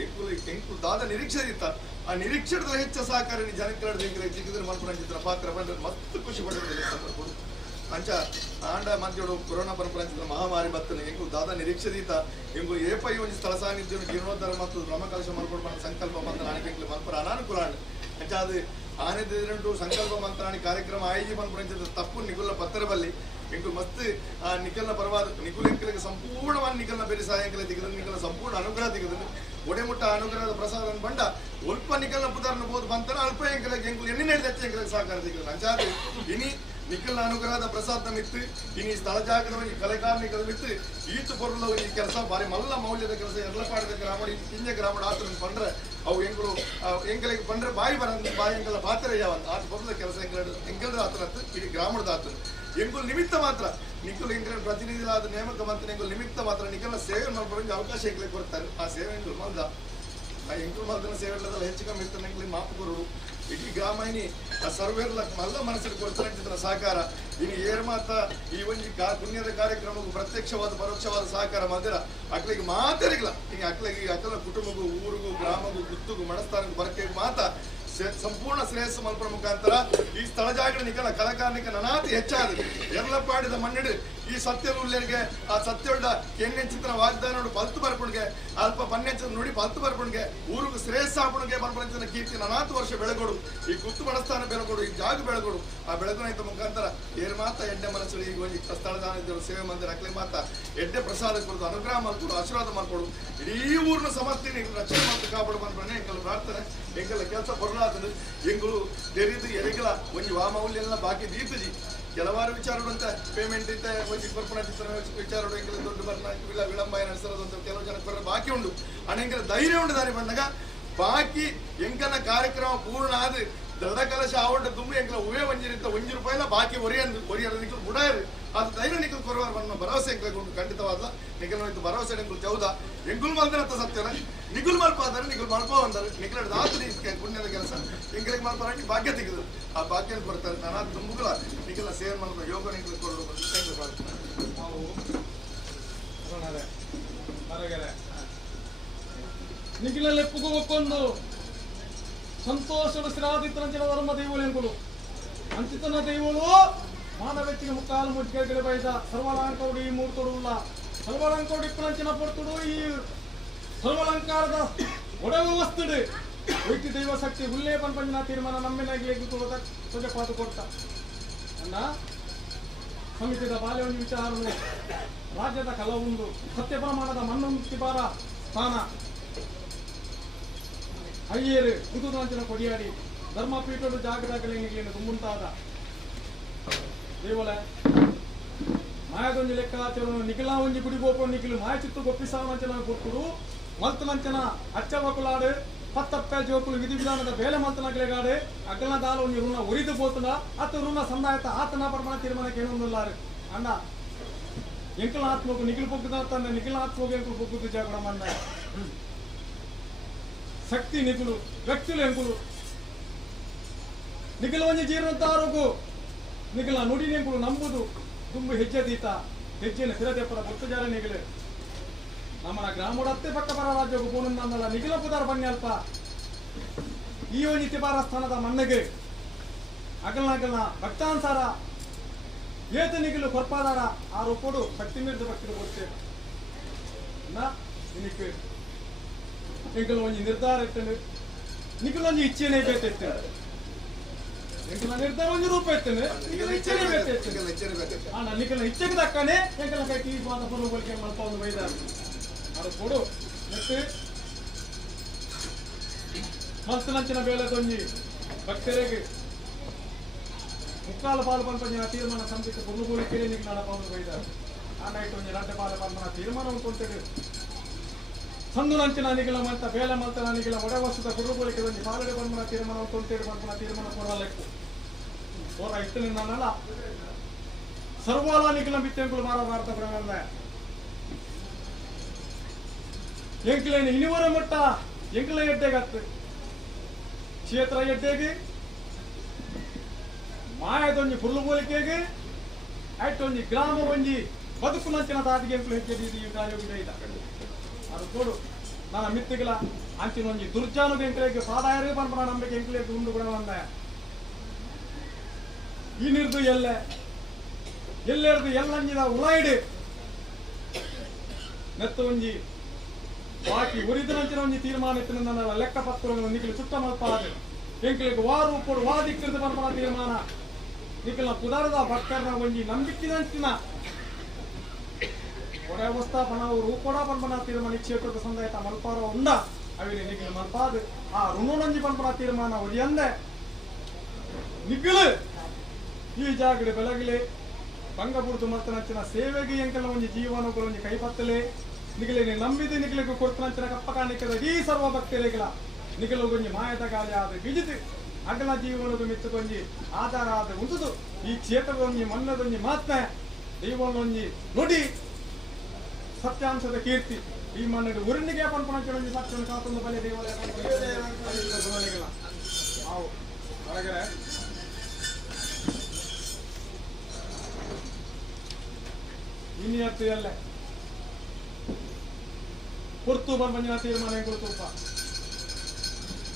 ಎಂಕುಲು ದಾದ ನಿರೀಕ್ಷೆ ಇತ್ತ ಆ ನಿರೀಕ್ಷೆದ ಹೆಚ್ಚು ಸಹಕಾರ ಜನಕ್ಕೆ ಜಿಗಿದ್ರೆ ಮಲ್ಪನ ಪಾತ್ರ ಬಂದ್ರೆ ಮಸ್ತ್ ಖುಷಿ ಪಡೆದಿದೆ ಸಂದರ್ಭ ಅಂಚ ಆಂಡ ಮಧ್ಯಡು ಕೊರೋನಾ ಪರಂಪರೆ ಮಹಾಮಾರಿ ಬರ್ತನೆ ಎಂಕು ದಾದ ನಿರೀಕ್ಷೆದೀತ ಎಂಕು ಏಪೈ ಒಂದು ಸ್ಥಳ ಸಾನ್ನಿಧ್ಯ ಜೀರ್ಣೋದ್ಧಾರ ಮತ್ತು ಬ್ರಹ್ಮಕಲಶ ಮಲ್ಪಡ ಸಂಕಲ್ಪ ಮಂತ್ರಾಣಿಕೆ ಮಲ್ಪರ ಅನಾನುಕೂಲ ಅಂಚ ಅದು ಆನೆದಿರಂಟು ಸಂಕಲ್ಪ ಮಂತ್ರಾಣಿ ಕಾರ್ಯಕ್ರಮ ಆಯ್ಕೆ ಮಲ್ಪಡ ತಪ್ಪು ನಿಗುಲ ಪತ್ತರ ಬಲ್ಲಿ ಎಂಕು ಮಸ್ತ್ ನಿಖಲ್ನ ಪರವಾದ ನಿಖುಲ್ ಎಂಕಲಿಗೆ ಸಂಪೂರ್ಣವಾಗಿ ನಿಖಲ್ನ ಬೇರೆ ಸಹಾಯಕಲೆ ತೆಗೆದು ನಿಖಲ್ನ ಸಂಪೂರ್ಣ ಅನುಗ್ರಹ ತೆಗೆದು ಒಡೆಮುಟ್ಟ ಅನುಗ್ರಹದ ಪ್ರಸಾದ ಬಂಡ ಒಲ್ಪ ನಿಖಲ್ನ ಪುತಾರನ ಬೋದು ಬಂತನ ಅಲ್ಪ ಎಂಕಲಿಗೆ ಎಂಕು ಎಣ್ಣೆ ನಡೆದ ಎಂಕಲಿಗೆ ಸಹಕಾರ ತೆಗೆದು ಅಂಚಾದು ಇನಿ ನಿಖಲ್ನ ಅನುಗ್ರಹದ ಪ್ರಸಾದ ಮಿತ್ತು ಇನ್ನು ಸ್ಥಳ ಜಾಗದ ಕಲೆಕಾರ್ಮಿಕದ ಮಿತ್ತು ಈತು ಬರಲ ಈ ಕೆಲಸ ಬಾರಿ ಮಲ್ಲ ಮೌಲ್ಯದ ಕೆಲಸ ಎರಲಪಾಡದ ಗ್ರಾಮ ಕಿಂಜ ಗ್ರಾಮ ಆತನ ಪಂಡ್ರೆ ಅವು ಎಂಕಲಿಗೆ ಪಂಡ್ರೆ ಬಾಯಿ ಬರಂದು ಬಾಯಿ ಎಂಕಲ ಪಾತ್ರ ಯಾವ ಆತ ಬರಲ ಕೆಲಸ ಎಂಕಲ್ದ ಆತನತ್ತು ಇಡೀ ಗ್ರಾಮದ ಆತನು ಎಂಕುಲ್ ನಿಮಿತ್ತ ಮಾತ್ರ ನಿಖುಲ್ ಎಂಕಲ್ ಪ್ರತಿನಿಧಿಗಳಾದ ನೇಮಕ ಮಂತ್ರಿ ಎಂಕುಲ್ ನಿಮಿತ್ತ ಮಾತ್ರ ನಿಖಲ್ನ ಸೇವೆ ಮಾಡ್ಕೊಳ್ಳೋಕೆ ಅವಕಾಶ ಎಂಕಲಿಗೆ ಕೊಡ್ತಾರೆ ಆ ಸೇವೆ ಎಂಕುಲ್ ಮಲ್ದ ಆ ಎಂಕುಲ್ ಮಲ್ದನ ಸೇವೆ ಹೆಚ್ಚು ಕಮ್ಮಿ ಇರ್ತಾನೆ ಎಂಕಲಿಗೆ ಮಾಪು ಕೊರೋಡು ಇಡೀ ಗ್ರಾಮನಿ ಸರ್ವೇರ್ಲ ಮಲ್ಲ ಮನಸ್ಸಿಗೆ ಕೊಡ್ತಾನೆ ಸಹಕಾರ ಇನ್ನು ಏರ್ ಮಾತ ಈ ಒಂದು ಪುಣ್ಯದ ಕಾರ್ಯಕ್ರಮಕ್ಕೂ ಪ್ರತ್ಯಕ್ಷವಾದ ಪರೋಕ್ಷವಾದ ಸಹಕಾರ ಮಂದಿರ ಅಕ್ಲಿಗೆ ಮಾತಾರಿಲ್ಲ ಈಗ ಅಕ್ಲಿಗೆ ಅಕಲ ಕುಟುಂಬಗೂ ಊರಿಗೂ ಗ್ರಾಮಗೂ ಗುತ್ತುಗೂ ಮನಸ್ಥಾನಕ್ಕೂ ಬರಕೆ ಮಾತ ಸಂಪೂರ್ಣ ಶ್ರೇಯಸ್ಸು ಮಲ್ಪರ ಮುಖಾಂತರ ಈ ಸ್ಥಳ ಜಾಗಡ ನಿಖಲ ಕಲಾಕಾರ್ಮಿಕ ನನಾತಿ ಹೆಚ್ಚಾದ ಎರಲಪಾಡಿದ ಮಣ್ಣಿಡು ಈ ಸತ್ಯ ಉಳ್ಳೇರಿಗೆ ಆ ಸತ್ಯೊಳ್ಳ ಹೆಂಗೆಂಚಿತ್ರ ವಾಗ್ದಾನ ಪಲ್ತು ಬರ್ಪುಣ್ಗೆ ಅಲ್ಪ ಪನ್ನೆಂಚ ನುಡಿ ಪಲ್ತು ಬರ್ಪುಣ್ಗೆ ಊರಿಗೆ ಶ್ರೇಯಸ್ಸ ಹಾಪುಣ್ಗೆ ಬರ್ಪಂಚಿನ ಕೀರ್ತಿ 40 ವರ್ಷ ಬೆಳಗೋಡು ಈ ಗುತ್ತು ಬಡಸ್ಥಾನ ಬೆಳಗೋಡು ಈ ಜಾಗ ಬೆಳಗೋಡು ಆ ಬೆಳಗುನೈತ ಮುಖಾಂತರ ಏರ್ ಮಾತ ಎಡ್ಡೆ ಮನಸ್ಸು ಈಗ ಒಂದು ಸ್ಥಳದಾನ ಸೇವೆ ಮಂದಿರ ಅಕ್ಲೆ ಮಾತ ಎಡ್ಡೆ ಪ್ರಸಾದ ಕೊಡೋದು ಅನುಗ್ರಹ ಮಾಡ್ಕೊಡು ಆಶೀರ್ವಾದ ಮಾಡ್ಕೊಡು ಇಡೀ ಊರಿನ ಸಮಸ್ಯೆ ರಕ್ಷಣೆ ಮಾಡ್ತಾ ಕಾಪಾಡು ಮಾಡ್ಬಾನೆ ಎಂಕಲ್ ಪ್ರಾರ್ಥನೆ ಎಂಕಲ್ ಕೆಲಸ ಬರಲಾತದು ಎಂಗಳು ತೆರೀದು ಎರೆಗಲ ಒಂದು ವಾಮೌಲ್ಯ ಬಾಕಿ ದೀತಜಿ ಕೆಲವಾರು ವಿಚಾರಗಳು ಅಂತ ಪೇಮೆಂಟ್ ಇತ್ತೆ ಒಂದು ಕೊರ್ಪಣ ವಿಚಾರಗಳು ಎಂಕಲ್ ದೊಡ್ಡ ಬರ್ನ ವಿಳಂಬ ನಡೆಸಿರೋದು ಕೆಲವು ಜನಕ್ಕೆ ಬರೋ ಬಾಕಿ ಉಂಟು ಅನೆಂಕಲ ಧೈರ್ಯ ಉಂಟು ದಾರಿ ಬಂದಾಗ ಬಾಕಿ ಎಂಕನ ಕಾರ್ಯಕ್ರಮ ಪೂರ್ಣ ಆದ ದೃಢ ಕಲಶ ಆವಡ್ಡ ತುಂಬಿ ಎಂಕಲ ಉವೆ ಒಂಜಿರಿತ್ತ ₹1 ಬಾಕಿ ಒರಿಯರ ನಿಖಲ್ ಬುಡಾಯರು ಅದು ಧೈರ್ಯ ನಿಖಲ್ ಕೊರುವಾರ ಬನ್ನ ಭರವಸೆ ಎಂಕಲ್ ಉಂಟು ಖಂಡಿತವಾದ ನಿಖಲ್ ಹೋಯ್ತು ಭರವಸೆ ಎಂಕಲ್ ಚೌದ ಎಂಕುಲ್ ಮಲ್ದನತ್ತ ಸತ್ಯನ ನಿಗುಲ್ ಮಲ್ಪಾದರೆ ನಿಗುಲ್ ಮಲ್ಪೋ ಅಂತಾರೆ ನಿಖಲ ದಾತರಿ ಪುಣ್ಯದ ಕೆಲಸ ಎಂಕಲಿಗೆ ಮಲ್ಪಾರಿ ಭಾಗ್ಯ ತೆಗೆದು ಆ ಭಾಗ್ಯ ಕೊಡ್ತಾರೆ ನಾನು ತುಂಬುಗಳ ನಿಖಲ ಸೇರ್ ಮಲ್ಪ ಯೋಗ ನಿಖಲ್ ಕೊರಡು ನಿಖಿಲಲ್ಲಿ ಪುಗುವಕ್ಕೊಂದು ಸಂತೋಷದ ಶ್ರೀರಾದಿತ್ಯಂಚಿನ ಧರ್ಮ ದೈವಗಳು ಎಂಬುದು ಅಂಚಿತನ ದೈವಗಳು ಮಾನವೆಚ್ಚಿನ ಮುಕ್ಕಾಲು ಮುಚ್ಚಿಗೆ ಬಯಸ ಸರ್ವಲಂಕೋಡಿ ಈ ಮೂರ್ತುಡುಲ್ಲ ಸರ್ವಲಂಕೋಡಿ ಇಪ್ಪನಂಚಿನ ಪೊರ್ತುಡು ಈ ಸರ್ವಲಂಕಾರದ ಒಡವೆ ವಸ್ತುಡು ವೈದ್ಯ ದೈವ ಶಕ್ತಿ ಹುಲ್ಲೇ ಪಂಪಂಜಿನ ತೀರ್ಮಾನ ನಮ್ಮೆನಾಗಿ ಎಗ್ಗುತ್ತುಳದ ಸ್ವಜಪಾತು ಕೊಟ್ಟ ಅನ್ನ ಸಮಿತಿದ ಬಾಲ್ಯವನ್ನಿ ವಿಚಾರವು ರಾಜ್ಯದ ಕಲವೊಂದು ಸತ್ಯ ಪ್ರಮಾಣದ ಮಣ್ಣುಂತಿಬಾರ ಸ್ಥಾನ ಅಯ್ಯರು ಉದುರಾಂಚನ ಕೊಡಿಯಾಡಿ ಧರ್ಮಪೀಠದ ಜಾಗದಾಗಲೇನಿಗೆ ಮುಂತಾದ ದೇವಲ ಮಾಯದೊಂದು ಲೆಕ್ಕಾಚಾರ ನಿಖಿಲ ಒಂಜಿ ಗುಡಿಗೋಪ ನಿಖಿಲು ಮಾಯ ಚಿತ್ತು ಗೊಪ್ಪಿಸಾವಂಚನ ಕೊಟ್ಟರು ಮಲ್ತನಂಚನ ಅಚ್ಚವಕುಲಾಡು ಪತ್ತಪ್ಪ ಜೋಕುಲು ವಿಧಿ ವಿಧಾನದ ಬೇಲೆ ಮಲ್ತನಗಳೆಗಾಡು ಅಗ್ಗಲ ದಾಲ ಒಂಜಿ ಋಣ ಒರಿದು ಪೋತುನ ಅತ್ತ ಋಣ ಸಂದಾಯತ ಆತನ ಪ್ರಮಾಣ ತೀರ್ಮಾನಕ್ಕೆ ಏನೊಂದುಲ್ಲಾರು ಅಣ್ಣ ಎಂಕಲ ಆತ್ಮೋಗು ನಿಖಿಲು ಪೊಗ್ಗುದ ತನ್ನ ನಿಖಿಲ ಆತ್ಮೋಗು ಎಂಕಲು ಪೊಗ್ಗುದು ಜಾಗಡ ಮಂದ ಶಕ್ತಿ ನಿಖುಲು ವ್ಯಕ್తులు ಎಂಕುಲು ನಿಖಿಲ ಒಂಜಿ ಜೀರ್ಣದ ಆರೋಗು ನಿಖಿಲ ನುಡಿ ನೆಂಕುಲು ನಂಬುದು ತುಂಬು ಹೆಜ್ಜೆ ದೀತ ಹೆಜ್ಜೆನ ಸ್ಥಿರತೆಪ್ಪದ ಗುರ್ತಜಾರ ನಿಖಿಲು ನಮ್ಮನ ಗ್ರಾಮದ ಅತ್ತೆ ಪಕ್ಕ ಬರ ರಾಜ್ಯಕ್ಕೂ ಪೋನಂದಲ್ಲ ನಿಖಿಲ ಪುದಾರ ಬನ್ಯಲ್ಪ ಈ ಒಂಜಿ ತಿಬಾರ ಸ್ಥಾನದ ಮಣ್ಣಗೆ ಅಗಲ್ನ ಭಕ್ತಾನ್ಸಾರ ಏತ ನಿಖಿಲು ಕೊರ್ಪಾದಾರ ಆರೋಪಡು ಶಕ್ತಿ ಮೀರಿದ ಭಕ್ತರು ಗೊತ್ತೇ ನಿನಕ್ಕೆ ಎಂಕಲ್ ಒಂಜಿ ನಿರ್ಧಾರ ಇತ್ತೇನೆ ನಿಖಿಲ್ ಒಂಜಿ ಇಚ್ಛೆನೇ ಬೇತಿತ್ತು ಎಂಕಲ ನಿರ್ಧಾರ ಒಂಜಿ ರೂಪ ಇತ್ತೇನೆ ನಿಖಿಲ್ ಇಚ್ಛೆನೇ ಬೇತಿತ್ತು ಅಣ್ಣ ನಿಖಿಲ್ ಇಚ್ಛೆಗೆ ದಕ್ಕನೆ ಎಂಕಲ ಕೈ ಟಿ ಮಾತ ಬರೋಬಳಿಕೆ ಮಲ್ಪ ಒಂದು ಬೈದಾರ ಅದು ಕೊಡು ಮತ್ತೆ ಮಲ್ತನಂಚಿನ ಬೇಲದೊಂಜಿ ಭಕ್ತರಿಗೆ ಮುಕ್ಕಾಲ ಪಾಲು ಪಂಪಂಜಿನ ತೀರ್ಮಾನ ಸಂಪಿತ ಬುರುಗೋಳಿಕೆ ನಿಖಿಲ್ ನಡಪ ಒಂದು ಬೈದಾರ ಆ ನೈಟ್ ಒಂಜಿ ರಡ್ಡೆ ಪಾಲು ಪಂಪನ ತೀರ್ಮಾನ ಉಂಟು ಸಂದುನಂಚಿನ ನಿಖಿಲ ಮಲ್ತ ಬೇಲ ಮಲ್ತನ ನಿಖಿಲ ಒಡೆ ವರ್ಷದ ಬುರುಗೋಳಿಕೆ ಒಂದು ಪಾಲಡೆ ಪಂಪನ ತೀರ್ಮಾನ ಉಂಟು ಪಂಪನ ತೀರ್ಮಾನ ಕೊಡಲೆಕ್ಕು ಹೋರ ಇತ್ತು ನಾನಲ್ಲ ಸರ್ವಾಲ ನಿಖಿಲ ಬಿತ್ತೆಂಕುಲು ಮಾರ ಭಾರತ ಪ್ರಮಾಣ ಎಂಕ್ಲೇನು ಇನಿವರ ಮಟ್ಟ ಎಂಕ್ಲ ಎಡ್ಡೆಗತ್ತು ಕ್ಷೇತ್ರ ಎಡ್ಡೆಗೆ ಮಾಯದೊಂಜಿ ಬುರುಗೋಳಿಕೆಗೆ ಆಯ್ತೊಂಜಿ ಗ್ರಾಮ ಒಂಜಿ ಬದುಕುನಂಚಿನ ತಾದಿಗೆ ಎಂಕ್ಲು ಹೆಚ್ಚಿದ ಅದು ಕೊಡು ನನ್ನ ಮಿತ್ತಿಗಳ ಅಂಚಿನ ಒಂಜಿ ದುರ್ಜಾನು ಎಂಕ್ಲೆಗೆ ಸಾದಾಯರೇ ಪಂಪನ ನಂಬಿಕೆ ಎಂಕ್ಲೆಗೆ ಉಂಡು ಕೂಡ ಬಂದ ಈ ನಿರ್ದು ಎಲ್ಲೆರ್ದು ಎಲ್ಲಂಜಿದ ಉಳಾಯಿಡು ನೆತ್ತ ಒಂಜಿ ಬಾಕಿ ಉರಿದನಂಚಿನ ಒಂಜಿ ತೀರ್ಮಾನ ಇತ್ತು ನನ್ನ ಲೆಕ್ಕ ಪತ್ರವನ್ನು ನಿಖಿಲು ಸುಟ್ಟ ಮಲ್ಪ ಎಂಕ್ಲೆಗೆ ವಾರು ಕೊಡು ವಾದಿಕ್ಕಿರಿದ ಪಂಪನ ತೀರ್ಮಾನ ನಿಖಿಲ್ನ ಪುದಾರದ ಭಕ್ತರನ ಒಂಜಿ ನಂಬಿಕೆದಂಚಿನ ಒಡೆ ವ್ಯವಸ್ಥಾಪನ ರೂಪಡ ಪಂಪನ ತೀರ್ಮಾನ ಕ್ಷೇತ್ರದ ಸಂದಾಯತ ಮಲ್ಪಾರ ಉಂಡ ಅವಿನ ನಿಖಿಲ್ ಮಲ್ಪಾದ ಆ ಋಣನಂಜಿ ಪಂಪನ ತೀರ್ಮಾನ ಒಲಿಯಂದೆ ನಿಖಿಲ್ ಈ ಜಾಗಡೆ ಬೆಳಗಿಲೆ ಭಂಗಪುರದು ಮರ್ತನಂಚಿನ ಸೇವೆಗೆ ಎಂಕಲ ಒಂಜಿ ಜೀವನಗಳು ಒಂಜಿ ಕೈಪತ್ತಲೆ ನಿಖಿಲಿನ ನಂಬಿದೆ ನಿಖಿಲಿಗೆ ಕೊಡ್ತನಂಚಿನ ಕಪ್ಪಕಾಣಿಕದ ಈ ಸರ್ವ ಭಕ್ತರಿಗಳ ನಿಖಿಲು ಒಂಜಿ ಮಾಯದ ಗಾಳಿ ಆದ ಬಿಜಿತು ಅಗಲ ಜೀವನದ ಮಿತ್ತುಕೊಂಜಿ ಆಧಾರ ಆದ ಉಂಟುದು ಈ ಕ್ಷೇತ್ರದೊಂಜಿ ಮನ್ನದೊಂಜಿ ಮಾತ್ನೆ ದೈವನೊಂಜಿ ನುಡಿ ಸತ್ಯಾಂಶದ ಕೀರ್ತಿ ಈ ಮಣ್ಣಿಗೆ ಉರುಣಿಗೆ ಪಂಪಣಿ ಸತ್ಯ ಕಾತೊಂದು ಬಲೆ ದೇವಾಲಯ ಹೊರಗಡೆ ಇನ್ನಿಯತ್ತು ಎಲ್ಲ ಕೊರ್ತು ಪಂಪಂಜಿನ ತೀರ್ಮಾನ ಕೊಡ್ತುಪ್ಪ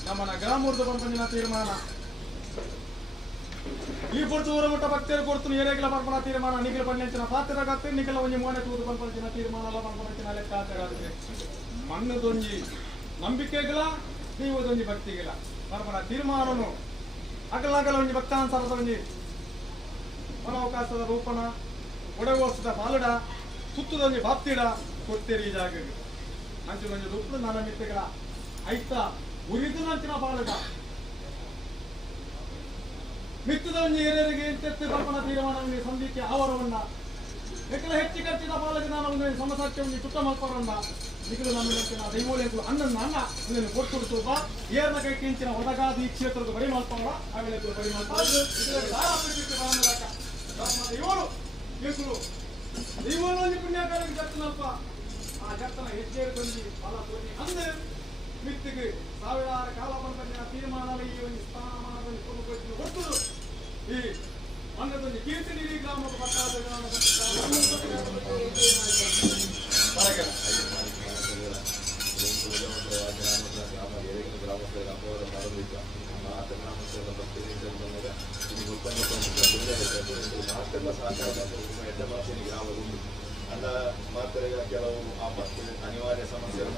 ನಮ್ಮನ ಗ್ರಾಮೂರ್ದ ಪಂಪಂಜಿನ ತೀರ್ಮಾನ ಈ ಕೊಡ್ತು ಊರ ಮುಟ್ಟ ಭಕ್ತಿಯರು ಕೊಡ್ತು ಏರೆಗಳ ಬರ್ಪಣ ತೀರ್ಮಾನ ನಿಖಿಲ ಪಂಡಿಂಚಿನ ಪಾತ್ರರಾಗತ್ತೆ ನಿಖಿಲ ಒಂಜಿ ಮೋನೆ ತೂದು ಪಂಪಂಚಿನ ತೀರ್ಮಾನ ಎಲ್ಲ ಪಂಪಂಚಿನ ಲೆಕ್ಕಾಚಾರಕ್ಕೆ ಮಣ್ಣದೊಂಜಿ ನಂಬಿಕೆಗಳ ದೈವದೊಂಜಿ ಭಕ್ತಿಗಳ ಬರ್ಪಣ ತೀರ್ಮಾನನು ಅಗಲ ಒಂಜಿ ಭಕ್ತಾನುಸಾರದ ಒಂಜಿ ಮನೋವಕಾಶದ ರೂಪಣ ಒಡಗೋಸ್ತದ ಪಾಲಡ ಸುತ್ತದೊಂಜಿ ಬಾಪ್ತಿಡ ಕೊಡ್ತೇರಿ ಈ ಜಾಗಗೆ ಅಂಚಿನ ಒಂಜಿ ರೂಪದ ನನ್ನ ಮಿತ್ತೆಗಳ ಐತ ಉರಿದು ನಂಚಿನ ಪಾಲಡ ಮಿತ್ತದ ಒಂಜಿ ಹಿರಿಯರಿಗೆ ಎಂತೆತ್ತು ಬರ್ಪಣ ತೀರ್ಮಾನ ಸಂಧಿಕೆ ಆವರವನ್ನ ನಿಖಿಲ ಹೆಚ್ಚು ಖರ್ಚಿನ ಪಾಲಕ ನಾನು ಒಂದು ಸಮಸತ್ಯ ಒಂದು ತುಟ್ಟ ಮಲ್ಪರನ್ನ ನಿಖಿಲ ನಮ್ಮ ದೈವೋಲೆಂದು ಅಣ್ಣನ ಅಣ್ಣ ಇದನ್ನು ಕೊಟ್ಟು ಬಾ ಏರ್ನ ಕೈ ಕಿಂಚಿನ ಒದಗಾದ ಈ ಕ್ಷೇತ್ರದ ಬರಿ ಮಲ್ಪವ ಆಮೇಲೆ ಬರಿ ಮಲ್ಪವ ದೈವೋಳು ಕೇಸುಲು ದೈವೋಳು ಒಂದು ಪುಣ್ಯಕಾರಿಗೆ ಜರ್ತನಲ್ಪ ಆ ಜರ್ತನ ಹೆಜ್ಜೆ ಬಂದು ಫಲ ತೋರಿ ಅಂದು ಮಿತ್ತಿಗೆ ಸಾವಿರಾರು ಕಾಲ ಬಂದ ತೀರ್ಮಾನ ಈ ಒಂದು ಸ್ಥಾನಮಾನದಲ್ಲಿ ಕೊಟ್ಟು ಈ ಅಂಗದೊಂದು ಕೀರ್ತಿ ನೀಡಿ ಗ್ರಾಮದ ಅಂಡ ಮಾತ್ರ ಕೆಲವು ಆಪತ್ತು ಅನಿವಾರ್ಯ ಸಮಸ್ಯೆಗಳು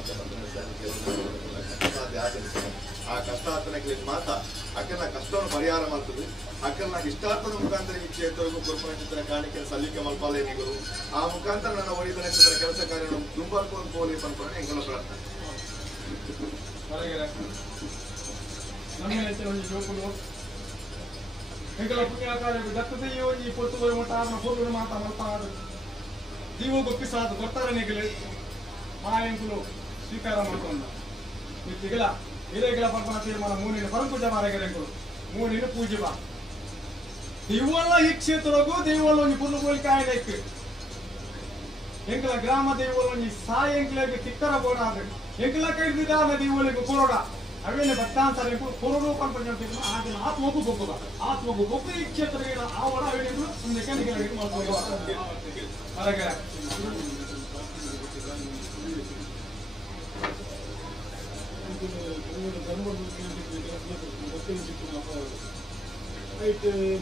ಆ ಕಷ್ಟ ಆತನಕ್ಕೆ ಮಾತ್ರ ಅಕ್ಕನ ಕಷ್ಟವನ್ನು ಪರಿಹಾರ ಮಾಡ್ತದೆ ಅಕ್ಕನ ಇಷ್ಟಾರ್ಥದ ಮುಖಾಂತರ ಈ ಕ್ಷೇತ್ರಕ್ಕೂ ಗುರುಪುರ ಚಿತ್ರ ಕಾಣಿಕೆ ಸಲ್ಲಿಕೆ ಮಲ್ಪಾಲೇನಿಗಳು ಆ ಮುಖಾಂತರ ನನ್ನ ಒಳಿದ ನಕ್ಷತ್ರ ಕೆಲಸ ಕಾರ್ಯಗಳನ್ನು ತುಂಬಾರ್ಕೊಂಡು ಪೋಲಿ ಪಂಪನೆ ಎಂಕಲ ಪ್ರಾರ್ಥನೆ ಎಂಕಲ ಪುಣ್ಯಕಾರ್ಯ ದತ್ತದ ಈ ಪೊತ್ತು ಮಟ್ಟ ಪೂರ್ವ ಮಾತಾ ಮಲ್ಪಾಡು ನೀವು ಗೊಪ್ಪಿಸಾದ ಗೊತ್ತಾರೆ ನಿಗಲಿ ಮಾಯಂಕುಲು ಸ್ವೀಕಾರ ಮಾಡ್ಕೊಂಡ ಮಿತ್ತಿಗಳ ಹಿರೇಗಳ ಪಂಪನ ತೀರ್ಮಾನ ಮೂನಿನ ಪರಂಪೂಜ ಮಾರಗೆರೆಂಕುಲು ಮೂನಿನ ಪೂಜೆ ಬಾ ದೈವಲ್ಲ ಈ ಕ್ಷೇತ್ರಗೂ ದೈವಲ್ಲ ಒಂದು ಪುಲ್ಲು ಬೋಲಿಕೆ ಆಯ್ದಕ್ಕೆ ಎಂಕಲ ಗ್ರಾಮ ದೈವಲ್ಲ ಒಂದು ಸಾಯಂಕಲಿಗೆ ಕಿಕ್ಕರ ಬೋಡ ಆದ ಎಂಕಲ ಕೈದಿದ್ದಾನ ದೈವಲಿಗೆ ಕೊರೋಡ ಅವೇನೆ ಭಕ್ತಾಂತರ ಕೊರೋಡು ಪಂಪನ ಆಗಿನ ಆತ್ಮಗೂ ಬೊಬ್ಬುಗ ಆತ್ಮಗೂ ಬೊಬ್ಬು ಈ ಕ್ಷೇತ್ರಕ್ಕೆ ಆವಡ ಅವೇನೆಗಳು ಒಂದು ಕೆನಿಗೆ ಮಾಡ್ಕೊಂಡು ಹೊರಗೆ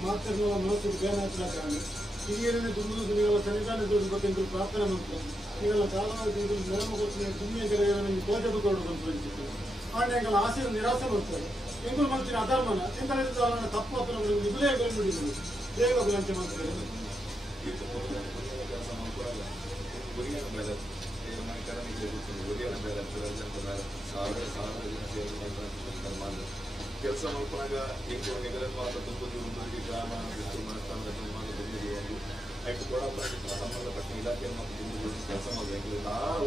ಮಾತೃ ಮನಸ್ಸು ಬೇನಾಚರಾಗ ಹಿರಿಯರನ್ನೇ ದುಡಿದು ನೀವೆಲ್ಲ ಸನ್ನಿಧಾನ ದುಡ್ಡು ಬೇಕೆಂದು ಪ್ರಾರ್ಥನೆ ಮಾಡ್ತಾರೆ ನೀವೆಲ್ಲ ಕಾಲಾವಧಿ ನೇಮ ಕೊಡ್ತೀನಿ ತುಮ್ಮಿಗೆ ತೋಜದು ಕೊಡು ಬಂತು ಆನೆಗಳ ಆಸೆ ನಿರಾಸೆ ಮಾಡ್ತಾರೆ ಎಂಗುಳು ಮನಸ್ಸಿನ ಅಧರ್ಮನ ಎಂಕಲಿದ್ದ ತಪ್ಪು ಅಪ್ಪನ ಇದುಲೇ ಬೆಳೆಬಿಡಿದ್ರು ಬೇಗ ಬೆಳಂಚೆ ಮಾಡ್ತಾರೆ ಕೆಲಸ ಮಲ್ಪನಾಗ ಇಂಕೋ ನಿಗಲ ಮಾತ್ರ ತುಂಬುದು ಗ್ರಾಮ ಮನಸ್ಥಾನದ ಆಯ್ತು ಕೊಡಪ್ಪ ಸಂಬಂಧಪಟ್ಟ ಇಲಾಖೆ ಮತ್ತು ಕೆಲಸ ಮಾಡಬೇಕು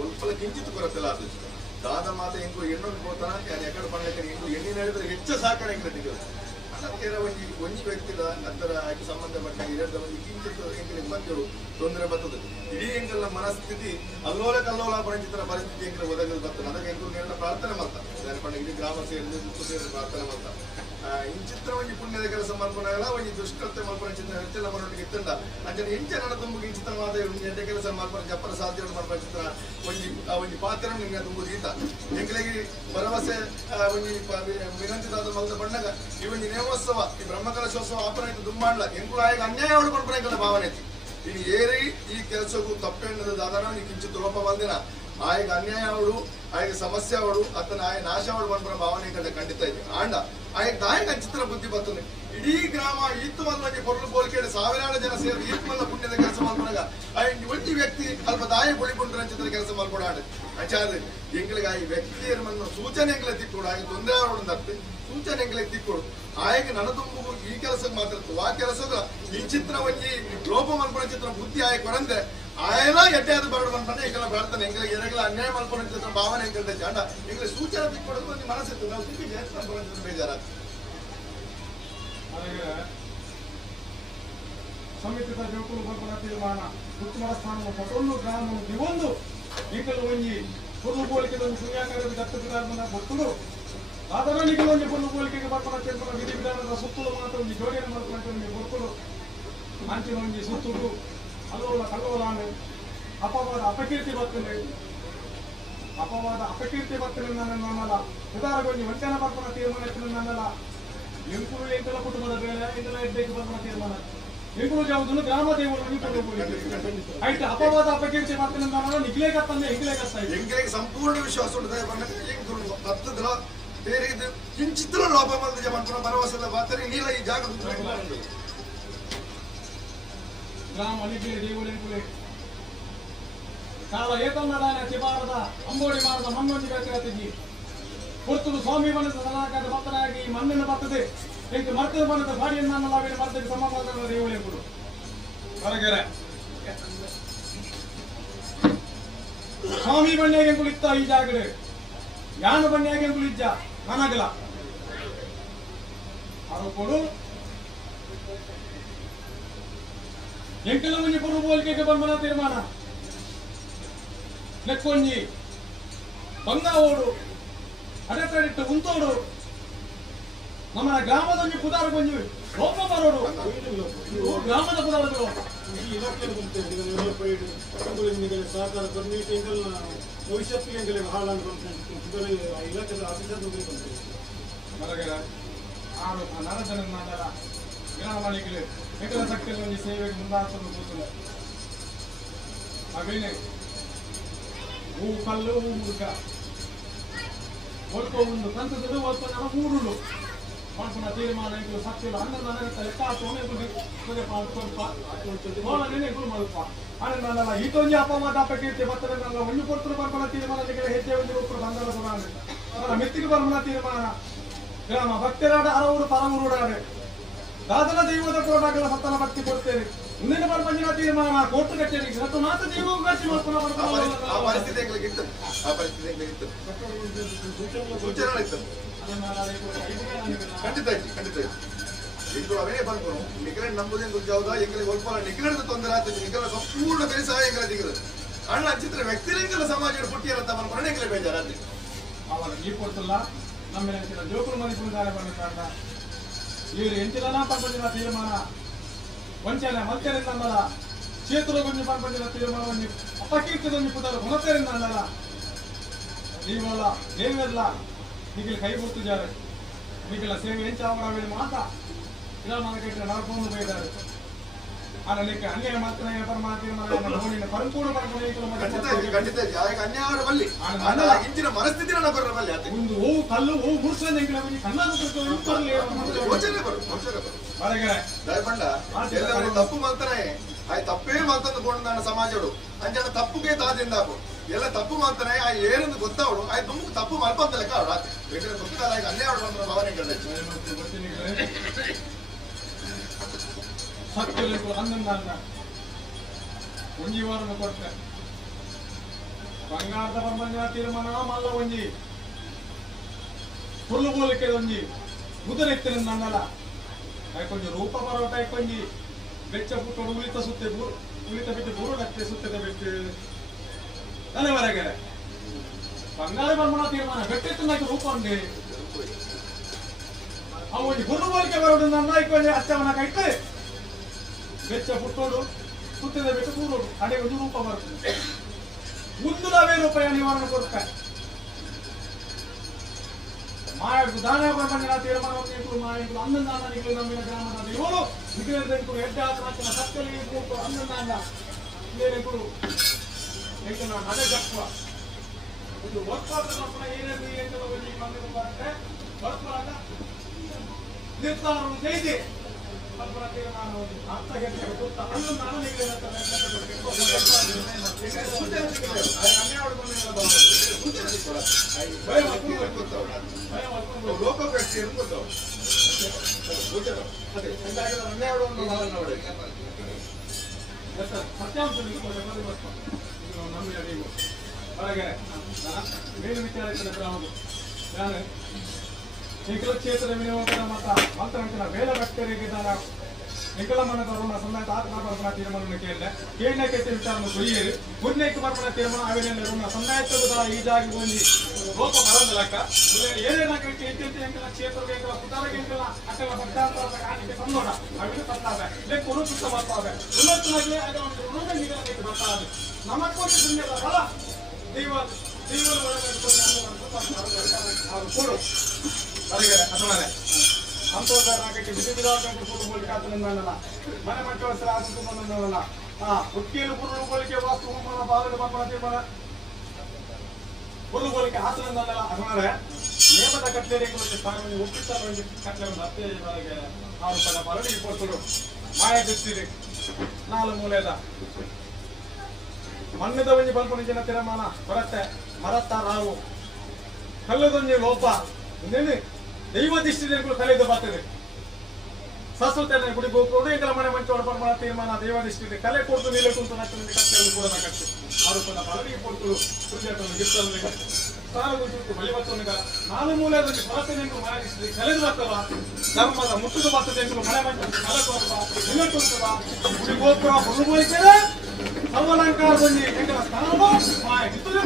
ಒಲ್ಪಲ ಕಿಂಚಿತ್ ಕೊರತೆಲ್ಲ ಅದು ದಾದ ಮಾತ ಇಂಕೋ ಎಣ್ಣೊಂದು ಹೋತಾನ ಎಕಡೆ ಪಂಡಕ್ಕೆ ಇಂಕೋ ಎಣ್ಣೆ ನಡೆದ್ರೆ ಹೆಚ್ಚು ಸಾಕಣೆ ಹೆಂಗೆ ಅದರ ಒಂಜಿ ವ್ಯಕ್ತಿದ ಅದರ ಆಯ್ಕೆ ಸಂಬಂಧಪಟ್ಟ ಹಿರಿಯದ ಒಂದು ಕಿಂಚಿತ್ ಎಂಕಲಿಗೆ ಮಕ್ಕಳು ತೊಂದರೆ ಬರ್ತದೆ ಇಡೀ ಎಂಕಲ ಮನಸ್ಥಿತಿ ಅಲ್ಲೋಲ ಕಲ್ಲೋಲ ಪಂಚಿತರ ಪರಿಸ್ಥಿತಿ ಎಂಕಲ ಒದಗಲು ಬರ್ತದೆ ಅದಕ್ಕೆ ಎಂಕಲು ನೇರ ಪ್ರಾರ್ಥನೆ ಮಾಡ್ತಾರೆ ಪಂಡ ಇಡೀ ಗ್ರಾಮ ಸೇರಿ ಪ್ರಾರ್ಥನೆ ಮಾಡ್ತಾರೆ ಇಂಚಿತ್ರ ಒಂಜಿ ಪುಣ್ಯದ ಕೆಲಸ ಮಲ್ಪನಾಗಲ್ಲ ಒಂಜಿ ದುಷ್ಕೃತ್ಯ ಮಲ್ಪನ ಚಿತ್ರ ಹೆಚ್ಚೆಲ್ಲ ಮನೊಟ್ಟಿಗೆ ಇತ್ತಂಡ ಅಂಚನೆ ಎಂಚ ನನ್ನ ತುಂಬುಗೆ ಇಂಚಿತ್ರ ಮಾದ ಎಂಟೆ ಕೆಲಸ ಮಲ್ಪನ ಜಪ್ಪರ ಸಾಧ್ಯ ಮಲ್ಪನ ಚಿತ್ರ ಒಂಜಿ ಪಾತ್ರ ನಿಮ್ಗೆ ತುಂಬುದು ಈತ ಎಂಕಲಿಗೆ ಭರವಸೆ ಒಂಜಿ ವಿನಂತಿದಾದ ಮಲ್ದ ಬಣ್ಣಗ ಈ ಒಂಜಿ ನೇಮೋತ್ಸವ ಈ ಬ್ರಹ್ಮಕಲಶೋತ್ಸವ ಆಪನ ದುಂಬಾಡ್ಲ ಎಂಕುಳು ಆಯ್ಕೆ ಅನ್ಯಾಯ ಹೊಡ್ಕೊಂಡ್ರೆ ಎಂಕಲ ಭಾವನೆ ಐತಿ ಇನ್ನು ಏರಿ ಈ ಕೆಲಸಕ್ಕೂ ತಪ್ಪೆಣ್ಣದ ದಾದನ ನೀ ಕಿಂಚಿತ್ ಲೋಪ ಬಂದಿನ ಆಯ್ಗೆ ಅನ್ಯಾಯ ಅವಳು ಆಯ್ಗೆ ಸಮಸ್ಯೆ ಅವಳು ಅತನ ಆಯ ನಾಶ ಅವಳು ಬಂದ್ರ ಭಾವನೆ ಖಂಡಿತ ಇದೆ ಆಂಡ ಆಯ್ಗೆ ದಾಯಕ ಚಿತ್ರ ಬುದ್ಧಿ ಬರ್ತದೆ ಇಡೀ ಗ್ರಾಮ ಈತ್ ಮಲ್ಲಕ್ಕೆ ಕೊರಲು ಬೋಲ್ಕೆ ಸಾವಿರಾರು ಜನ ಸೇರಿ ಈತ್ ಮಲ್ಲ ಪುಣ್ಯದ ಕೆಲಸ ಮಾಡ್ಕೊಂಡಾಗ ಒಂಟಿ ವ್ಯಕ್ತಿ ಅಲ್ಪ ದಾಯ ಬಳಿಕೊಂಡ್ರೆ ಚಿತ್ರ ಕೆಲಸ ಮಾಡ್ಕೊಡಾಡ ಅಂಚಾದ ಎಂಗಳಿಗೆ ಆ ವ್ಯಕ್ತಿಯರನ್ನು ಸೂಚನೆ ಎಂಗ್ಲೆ ತಿಕ್ಕೊಡು ಆಯ್ಕೆ ತೊಂದರೆ ಅವಳು ಸೂಚನೆ ಎಂಗ್ಲೆ ತಿಕ್ಕೊಡು ಆಯ್ಕೆ ನನ್ನ ತುಂಬು ಈ ಕೆಲಸಕ್ಕೆ ಮಾತ್ರ ಆ ಕೆಲಸದ ಈ ಚಿತ್ರ ಒಂಜಿ ಲೋಪ ಮಲ್ಪನ ಚಿತ್ರ ಬುದ್ಧಿ ಆಯ್ಕೆ ಬರಂದ್ರೆ ಆಯನ ಎಡ್ಡೆಯಾದ ಬರಡು ಬಂದ್ರೆ ಈಗೆಲ್ಲ ಪ್ರಾರ್ಥನೆ ಎಂಗಳಿಗೆ ಎರಗಲ ಅನ್ಯಾಯ ಮಲ್ಪನ ಚಿತ್ರ ಭಾವನೆ ಎಂಕಂತ ಜಾಂಡ ಎಂಗ್ಲೆ ಸೂಚನೆ ತಿಕ್ಕೊಡೋದು ಒಂದು ಮನಸ್ಸಿತ್ತು ನಾವು ತಿಂಗಿ ಬೇಜಾರ ಸಮಿತಿದ ಜೋಕುಲು ಬರ್ಪನ ತೀರ್ಮಾನ ಉತ್ತಮ ಸ್ಥಾನ ಪಟೊಂದು ಗ್ರಾಮ ದಿವೊಂದು ಈಗಲೂ ಒಂಜಿ ಪುರ್ಲು ಬೋಲಿಕೆ ಪುಣ್ಯಾಕಾರದ ದತ್ತದ ಗೊತ್ತುಡು ಅದರ ನಿಗಲು ಒಂಜಿ ಪುರ್ಲು ಬೋಲಿಕೆಗೆ ಬರ್ಪನ ತೀರ್ಮಾನ ವಿಧಿ ವಿಧಾನದ ಸುತ್ತಲು ಮಾತ್ರ ಒಂದು ಜೋಡಿಯನ್ನು ಮಾಡ್ಕೊಂಡು ಗೊತ್ತುಡು ಅಂಚಿನ ಒಂಜಿ ಸುತ್ತುಡು ಅಲ್ಲೋಲ ಕಲ್ಲೋಲಾಂಡು ಅಪವಾದ ಅಪಕೀರ್ತಿ ಬರ್ತದೆ ಅಪವಾದ ಅಪಕೀರ್ತಿ ಬರ್ತದೆ ನನ್ನಲ್ಲ ಉದಾಹರಣೆ ಒಂಜಿ ವಂಚನ ಬರ್ಪನ ತೀರ್ಮಾನ ನನ್ನಲ್ಲ ಎಂಕುಲು ಎಂಕಲ ಕುಟುಂಬದ ಬೇಳೆ ಎಂಕಲ ಎಡ್ಡೆಗೆ ಬಂದ ತೀರ್ಮಾನ ಎಂಕುಲು ಯಾವುದನ್ನು ಗ್ರಾಮ ದೇವರು ಆಯ್ತು ಅಪವಾದ ಅಪಕೀರ್ತಿ ಮಾಡ್ತಾನೆ ನಾನು ನಿಗ್ಲೇಗತ್ತಂದ್ರೆ ಹೆಂಗ್ಲೇಗತ್ತ ಎಂಗ್ಲೆಗೆ ಸಂಪೂರ್ಣ ವಿಶ್ವಾಸ ಉಂಟು ಹತ್ತದ್ರ ಬೇರೆ ಇದು ಕಿಂಚಿತ್ತಲ ಲೋಪ ಬಂದ ಮಾಡ್ತಾರ ಭರವಸೆ ಮಾತ್ರ ನೀಲ ಈ ಜಾಗ ಗ್ರಾಮ ನಿಗ್ಲೆ ದೇವರು ಎಂಕುಲೆ ಕಾಲ ಏಕನ್ನದಾನ ಚಿಬಾರದ ಅಂಬೋಡಿ ಮಾರದ ಮಣ್ಣೊಂದಿ ಬೇಕಾಗಿ ಪುರ್ತುಲು ಸ್ವಾಮಿ ಬಣ್ಣದ ಸದಾಕಾರದ ಭಕ್ತನಾಗಿ ಮಣ್ಣಿನ ಬರ್ತದೆ ಎಂಟು ಮರ್ತದ ಬಣ್ಣದ ಬಾಡಿಯನ್ನು ಲಾವಿನ ಮರ್ತಕ್ಕೆ ಸಮಪಾದ ದೇವಳೆಂಬುದು ಹೊರಗೆರೆ ಸ್ವಾಮಿ ಬಣ್ಣಿಯಾಗೆ ಕುಳಿತ ಈ ಜಾಗಡೆ ಯಾನ ಬಣ್ಣಿಯಾಗೆ ಕುಳಿಜ್ಜ ನನಗಲ ಆರೋಪಗಳು ಎಂಕಲ ಮುಂಜಿ ಪುರು ಬೋಲ್ಕೆಗೆ ಬಂದ ತೀರ್ಮಾನ ನೆಕ್ಕೊಂಜಿ ಬಂಗಾವೋಡು ಅಡೆತಡಿಟ್ಟು ಉಂತೋಡು ನಮ್ಮ ಗ್ರಾಮದಲ್ಲಿ ಪುದಾರ ಬಂಜು ಲೋಪ ಬರೋಡು ಗ್ರಾಮದ ಪುದಾರಗಳು ಈ ಇಲಾಖೆಯಲ್ಲಿ ಸಹಕಾರ ಕೊರ್ಮೀಟಿ ಭವಿಷ್ಯತ್ತಿಗೆ ಹಾಳಾಗಿ ಇಲಾಖೆದ ಆಫೀಸರ್ ಹೊರಗಡೆ ಆರು ನರಜನ ಮಾಡಾರ ಗ್ರಾಮಗಳಿಗೆ ಹೆಗಲ ಶಕ್ತಿಯಲ್ಲಿ ಸೇವೆಗೆ ಮುಂದಾಗ್ತದೆ ಕೂತಲು ಅವೇನೆ ಹೂ ಕಲ್ಲು ಹೂ ಮುರುಕ ಒಳ್ಕೊ ಒಂದು ಕಂತದ್ದು ಒಳ್ಕೊ ಜನ ಮೂರುಳು ಮಾಡ್ಕೊಂಡ ತೀರ್ಮಾನ ಇದು ಸತ್ಯಲ್ಲ ಹನ್ನೊಂದು ನನಗೆ ಲೆಕ್ಕ ಮಲ್ಪ ಹನ್ನೊಂದಲ್ಲ ಈತೊಂದು ಅಪವಾದ ಅಪಕೀರ್ತಿ ಬರ್ತದಲ್ಲ ಒಂದು ಕೊಟ್ಟರು ಬರ್ಮಣ ತೀರ್ಮಾನಕ್ಕೆ ಹೆಜ್ಜೆ ಒಂದು ಒಬ್ಬರು ಬಂದರ ಬರ ಮೆತ್ತಿಗೆ ಬರ್ಮಣ ತೀರ್ಮಾನ ಗ್ರಾಮ ಭಕ್ತರಾಡ ಅರವರು ಪರಮರುಡಾಡೆ ದಾದನ ದೈವದ ಕೋಟಾಗಲ ಸತ್ತನ ಭಕ್ತಿ ಕೊಡ್ತೇವೆ ಮುಂದಿನ ಬರ್ಮಂಜಿನ ತೀರ್ಮಾನ ಕೋರ್ಟ್ ಕಚೇರಿಗೆ ಮತ್ತು ಮಾತ್ರ ದೈವ ಗಟ್ಟಿ ಮಾಡ್ಕೊಂಡು ಖಂಡಿತ ಎಂಗಳು ಅವೇ ಬಂದ್ಕೊಂಡು ನಿಖಿಲನ್ ನಂಬುದೇನು ಗುಜ್ಜಾವುದ ಎಂಗಳಿಗೆ ಒಲ್ಪ ನಿಖಿಲದ ತೊಂದರೆ ಆಗ್ತದೆ ನಿಖಿಲ ಸಂಪೂರ್ಣ ಬೆರೆಸಾಯ ಎಂಗಳ ದಿಗದು ಅಣ್ಣ ಚಿತ್ರ ವ್ಯಕ್ತಿಲಿಂಗಲ ಸಮಾಜ ಪುಟ್ಟಿಯರಂತ ಬಂದ್ಕೊಂಡು ಎಂಗಲೇ ಬೇಜಾರಾದ್ರೆ ಅವರ ಈ ಕೊಡ್ತಲ್ಲ ನಮ್ಮ ಜೋಕುಲು ಮನಿಪುರ ಬಂದ ಇವರು ಎಂಚಿನ ಪಂಪಂಜಿನ ತೀರ್ಮಾನ ವಂಚನೆ ಮಂಚರಿಂದ ಅನ್ನಲ್ಲ ಚೇತುಲಗೊಂಜಿ ಪಂಪಂಜಿನ ತೀರ್ಮಾನವನ್ನು ಅಪಕೀರ್ತಿದೊಂದು ಪುದರ ಗುಣತರಿಂದ ಅನ್ನಲ್ಲ ನೀವಲ್ಲ ದೇವೆಲ್ಲ ನಿಖಿಲ್ ಕೈ ಗುರ್ತಿದ್ದಾರೆ ನಿಖಿಲ ಸೇವೆ ಎಂಚಾವರ ಮಾತ ಇಲ್ಲ ನನಗೆ ನಡ್ಕೊಂಡು ಹೋಗಿದ್ದಾರೆ ಅದಕ್ಕೆ ಅನ್ಯಾಯ ಮಾತ್ರ ಪರಮಾತ್ಮ ಪರಿಪೂರ್ಣ ಖಂಡಿತ ಅನ್ಯಾಯ ಬಲ್ಲಿ ಇಂಚಿನ ಮನಸ್ಥಿತಿ ಬರಬಲ್ಲಿ ಒಂದು ಹೂವು ಕಲ್ಲು ಹೂವು ಗುರ್ಸಂದ ದಯಪಂಡ ಎಲ್ಲರೂ ತಪ್ಪು ಮಾಡ್ತಾನೆ ಆಯ್ ತಪ್ಪೇ ಮಾತಂದು ಕೊಂಡ ಸಮಾಜಗಳು ಅಂಜನ ತಪ್ಪುಗೆ ತಾದಿಂದ ಎಲ್ಲ ತಪ್ಪು ಮಾಡ್ತಾನೆ ಆ ಏನಂದು ಗೊತ್ತಾವಡು ಆಯ್ ತುಂಬ ತಪ್ಪು ಮಲ್ಪಂತ ಲೆಕ್ಕ ಅವಳು ಗೊತ್ತಾಗ ಅನ್ಯಾಯ ಭಾವನೆ ಸತ್ಯಗಳು ಹನ್ನೊಂದು ಒಂಜಿ ವಾರನ ಕೊಡ್ತೆ ಬಂಗಾರದ ಪಂಪಂಜಿನ ತೀರ್ಮಾನ ಮಲ್ಲ ಒಂಜಿ ಫುಲ್ಲು ಬೋಲಿಕೆ ಒಂಜಿ ಮುದರೆತ್ತಿನ ನನ್ನಲ್ಲ ಕೊಂಚ ರೂಪ ಪರೋಟ ಕೊಂಜಿ ಬೆಚ್ಚ ಪುಟ್ಟು ಉಳಿತ ಸುತ್ತೆ ಉಳಿತ ಬಿಟ್ಟು ಬುರುಡಕ್ಕೆ ಸುತ್ತದ ಬಿಟ್ಟು ತಲೆವರೆಗೆ ಬಂಗಾರ ಪಂಪನ ತೀರ್ಮಾನ ಬೆಟ್ಟಿತ್ತು ರೂಪ ಉಂಡೆ ಅವು ಫುಲ್ಲು ಬೋಲಿಕೆ ಬರೋದು ನನ್ನ ಕೊಂಚ ಅಚ್ಚವನ ಕೈತೆ ಬೆಚ್ಚ ಪುಟ್ಟೋಡು ಸುತ್ತದ ಬಿಟ್ಟು ಕೂರೋಡು ಅಡೆ ಒಂದು ರೂಪ ಬರ್ತದೆ ಒಂದು 1,000 ರೂಪಾಯಿ ನಿವಾರಣೆ ಕೊಡ್ತಾರೆ ಮಾಯಡು ದಾನ ಪಂಪಂಜಿನ ತೀರ್ಮಾನವನ್ನು ಮಾಯಡು ಹನ್ನೊಂದು ನಿಗಳು ನಮ್ಮಿನ ಗ್ರಾಮದ ಇವರು ನಿಖಿಲರು ಹೆಡ್ಡಾತ್ರ ಸತ್ಯಲಿ ಹನ್ನೊಂದು ಇಲ್ಲೇನೆಗಳು ಏಕನ ಅಡೆ ಜಪ್ಪ ಒಂದು ಒಟ್ಟಾದ ಏನೇನು ಎಂಟು ಬರುತ್ತೆ ಬರ್ತವಾಗ ನಿರ್ಧಾರ ಜೈದೆ ಮೇಲು ವಿಚಾರ ನಾನು ನಿಖಿಲ ಕ್ಷೇತ್ರದ ವಿನಿಯೋಗದ ಮಂತ್ರ ವೇಲ ಭಕ್ತರಿಗೆ ನಿಖಲಮ್ಮನ ಬರೋಣ ಸಮಯ ಆತ್ಮಪರ್ಪಣ ತೀರ್ಮಾನ ಕೇಳಕ್ಕೆ ವಿಚಾರ ಕೊಯ್ಯರು ಮುನ್ನೆಕ್ಕೆ ಬರ್ಪಣ ತೀರ್ಮಾನ ಅವೆಲ್ಲ ಸಮಯದ ಈ ಜಾಗಿ ಬಂದು ಲೋಪ ಬರೋದ ಲೆಕ್ಕ ಏನೇನಾಗಿ ಕ್ಷೇತ್ರದ ಪುಟಾರಗೆ ಅಕ್ಕಲ ಭಕ್ತಾಂತರ ಕಾಣಿಕೆ ಸಂದೋಣ ಅವಿಗೆ ಬರ್ತಾವೆ ಲೆಕ್ಕ ಒಂದು ಸುತ್ತ ಬರ್ತಾವೆ ಉನ್ನತನಾಗಿ ಅದನ್ನು ನಿಗಲಕ್ಕೆ ಬರ್ತಾವೆ ನಮ್ಮ ಕೋಟಿ ಸುಂದರ ಫಲ ದೈವ ದೈವದ ಕೊಡು ಹೊರಗೆ ಅಥವಾ ಅಂತರ್ಧಾರಣಕ್ಕೆ ಬಿಸಿ ಬಿಡಾಟಕ್ಕೆ ಪುರು ಬೋಲಿಕೆ ಆತನಲ್ಲ ಮನೆ ಮಂಚ ಆಸನಲ್ಲ ಉಕ್ಕಿಯಲ್ಲಿ ಪುರು ಬೋಲಿಕೆ ವಾಸ್ತು ಹೋಮನ ಬಾಲದ ಮಕ್ಕಳ ತೀರ್ಮಾನ ಪುರು ಬೋಲಿಕೆ ಆಸನಲ್ಲ ಅದರ ನೇಮದ ಕಟ್ಟಳೆಗಳಿಗೆ ಸ್ಥಾನವನ್ನು ಒಪ್ಪಿಸಲು ಕಟ್ಟಳೆಯನ್ನು ಹತ್ಯೆವರೆಗೆ ಆರೋಪದ ಮರಳಿ ಕೊಟ್ಟರು ಮಾಯ ದೃಷ್ಟಿರಿ ನಾಲು ಮೂಲೆದ ಮಣ್ಣದ ಒಂಜಿ ಬಲ್ಪುಣಿಜಿನ ತೀರ್ಮಾನ ಹೊರತೆ ಮರತ್ತ ರಾವು ಕಲ್ಲದೊಂಜಿ ಲೋಪ ಇನ್ನೇನು ದೈವ ದೃಷ್ಟಿಗಳು ಕಲೆದು ಬರ್ತದೆ ಸಸ್ವತೆ ಗುಡಿ ಗೋಪುರ ಮನೆ ಮಂಚೋಡ ಪರಮಾಣ ತೀರ್ಮಾನ ದೈವ ದೃಷ್ಟಿ ಕಲೆ ಕೊಡ್ತು ನೀಲೆ ಕುಂತು ನಕ್ಕಲ್ಲಿ ಕಟ್ಟೆಯನ್ನು ಕೂಡ ಕಟ್ಟೆ ಆರೋಪದ ಮರಳಿ ಕೊಟ್ಟು ಸುಳ್ಳಿಯನ್ನು ಗಿರ್ತದೆ ಸಾಲುಗುಟ್ಟು ಬಲಿವತ್ತೊಂದು ನಾಲು ಮೂಲೆಯಲ್ಲಿ ಹೊರತನೆಂದು ಮನೆಗಿಸಿ ಕಲೆದು ಬರ್ತವ ಧರ್ಮದ ಮುಟ್ಟುದು ಬರ್ತದೆ ಎಂದು ಮನೆ ಮಂಚ ಕಲೆ ಕೊಡುವ ನಿಲೆ ಕುಂತವ ಗುಡಿ ಗೋಪುರ ಹುಡುಗೋಯ್ತೇವೆ ಸರ್ವಲಂಕಾರದಲ್ಲಿ ಹೆಂಗಲ ಸ್ಥಾನವ ಮಾಯ ಗಿತ್ತನೆ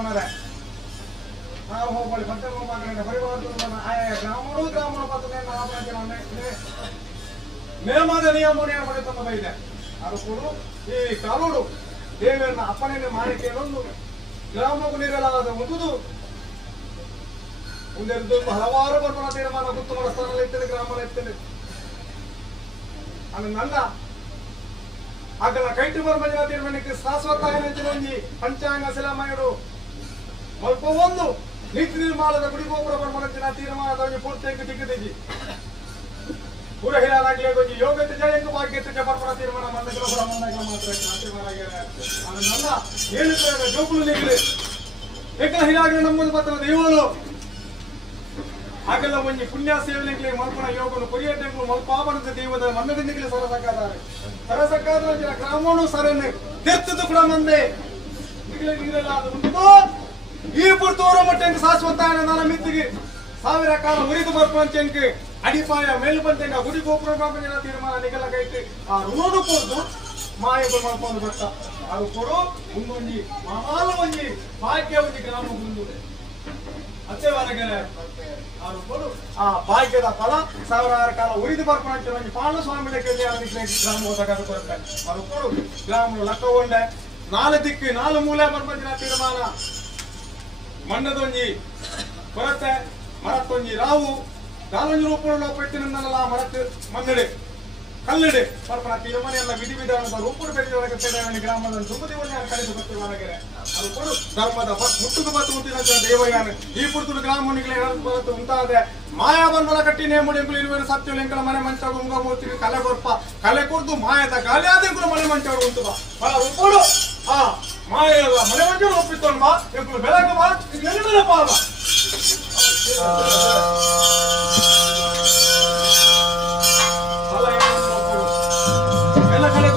ನಮ್ಮದೆ ನಾವು ಹೋಗ್ಬಳಿ ಮತ್ತೆ ಪರಿವಾರ ಆಯಾ ಗ್ರಾಮಗಳ ಪತ್ರನೇ ನೇಮದ ನಿಯಮವನ್ನು ಏರ್ಪಡಿ ತಮ್ಮ ಇದೆ ಅದು ಕೂಡ ಈ ಕಾನೂನು ದೇವರನ್ನ ಅಪ್ಪಣೆ ಮಾಡಿ ಕೇಳೊಂದು ಗ್ರಾಮಕ್ಕೂ ನೀಡಲಾದ ಒಂದು ಮುಂದೆ ಹಲವಾರು ಬರ್ಮಣ ತೀರ್ಮಾನ ಗುತ್ತುಮಡ ಸ್ಥಾನ ಇರ್ತದೆ ಗ್ರಾಮ ಇರ್ತದೆ ಅದು ನನ್ನ ಆಗಲ್ಲ ಕೈಟು ಬರ್ಮಜನ ತೀರ್ಮಾನಕ್ಕೆ ಶಾಶ್ವತ ಒಂಜಿ ಪಂಚಾಂಗ ಶಿಲಾಮಯರು ಸ್ವಲ್ಪ ಒಂದು ನೀತಿ ನಿರ್ಮಾಣದ ಗುಡಿಗೋಪುರ ಬರ್ಮಣಜಿನ ತೀರ್ಮಾನದ ಪೂರ್ತಿ ದಿಗ್ಗದಿಗಿ ಪೂರ ಹಿರಾನಾಗ್ಲಿ ಒಂಜಿ ಯೋಗ್ಯತೆ ಜಯಂಗ ಭಾಗ್ಯತೆ ಬರ್ಮಣ ತೀರ್ಮಾನ ಮಂದಗಳ ಬ್ರಹ್ಮನಾಗ ಮಾತ್ರ ತೀರ್ಮಾನ ಅದು ನನ್ನ ಹೇಳಿದ್ರೆ ಜೋಗುಲು ನಿಗಲಿ ಏಕಲ ಹಿರಾಗ್ಲಿ ನಮ್ಮದು ಮಾತ್ರ ದೇವಳು ಹಾಗೆಲ್ಲ ಒಂಜಿ ಪುಣ್ಯ ಸೇವನೆಗೆ ಮಲ್ಪನ ಯೋಗನು ಪರ್ಯಟಕರು ಮಲ್ಪಾವಣದ ದೇವದ ಮನ್ನದಿಂದಿಗೆ ಸರಸಕ್ಕಾದ ಗ್ರಾಮನು ಸರನೆ ತೆತ್ತದು ಕೂಡ ಮಂದೆ ಈ ಪುರ್ತೂರ ಮಟ್ಟಂಗೆ ಶಾಶ್ವತ ನನ್ನ ಮಿತ್ತಿಗೆ ಸಾವಿರ ಕಾಲ ಉರಿದು ಬರ್ಪಂಚಂಗೆ ಅಡಿಪಾಯ ಮೇಲ್ಪಂಚಂಗ ಗುಡಿ ಗೋಪುರ ತೀರ್ಮಾನ ನಿಗಲ ಕೈತಿ ಆ ಋಣನು ಕೊಡ್ದು ಮಾಯಗಳು ಮಾಡ್ಕೊಂಡು ಬರ್ತ ಅದು ಕೊಡು ಮುಂದೊಂಜಿ ಮಹಾಲ ಒಂಜಿ ಭಾಗ್ಯ ಒಂಜಿ ಗ್ರಾಮ ಮುಂದುಡೆ ಅದೇ ಹೊರಗಡೆ ಅವರು ಕೊಡು ಆ ಭಾಗ್ಯದ ಫಲ ಸಾವಿರಾರು ಕಾಲ ಉರಿದು ಬರ್ಕೊಂಡು ಪಾಂಡಸ್ವಾಮಿ ಗ್ರಾಮ ಹೋದಾಗ ಬರುತ್ತೆ ಅದು ಕೊಡು ಗ್ರಾಮ ಲಕ್ಕಗೊಂಡೆ ನಾಲ್ ದಿಕ್ಕು ನಾಲ್ ಮೂಲೆ ಬರ್ಬಂದಿನ ತೀರ್ಮಾನ ಮಣ್ಣದೊಂಜಿ ಕೊರತೆ ಮರತ್ತೊಂಜಿ ರಾವು ಗಾಲೊಂಜಿ ರೂಪಗಳು ಪೆಟ್ಟಿನಲ್ಲ ಮರಕ್ಕೆ ಮನ್ನಡೆ ಕಲ್ಲಡೆ ಬರ್ಪನ ತೀರ್ಮಾನ ಎಲ್ಲ ವಿಧಿ ವಿಧಾನದ ರೂಪುಡು ಬೆಳೆದ ಗ್ರಾಮದ ಸುಮದಿವನ್ನ ಕಳೆದು ಬರ್ತಿವರೆಗೆ ಅದು ಕೊಡು ಧರ್ಮದ ಮುಟ್ಟುಕು ಬತ್ತು ಮುಂದಿನ ದೇವಯಾನ ಈ ಪುರ್ತುಡು ಗ್ರಾಮನಿಗೆ ಬತ್ತು ಉಂಟಾದೆ ಮಾಯಾ ಬಂಧನ ಕಟ್ಟಿ ನೇಮುಡಿಗಳು ಇರುವರು ಸತ್ಯ ಲೆಂಕಲ ಮನೆ ಮಂಚಾಡು ಉಂಗಮೂರ್ತಿಗೆ ಕಲೆ ಕೊರ್ಪ ಕಲೆ ಕೊರ್ದು ಮಾಯದ ಗಾಲಿಯಾದ ಮನೆ ಮಂಚಾಡು ಉಂಟು ಬಾ ರೂಪುಡು ಆ ಮಾಯದ ಮನೆ ಮಂಚಾಡು ಒಪ್ಪಿಕೊಂಡು ಬಾ ಎಂಕುಲು ಬೆಳಗ್ಗೆ ಬಾ ನೆನಪಿನ ಪಾವ ಎಲ್ಲ ಕಡೆ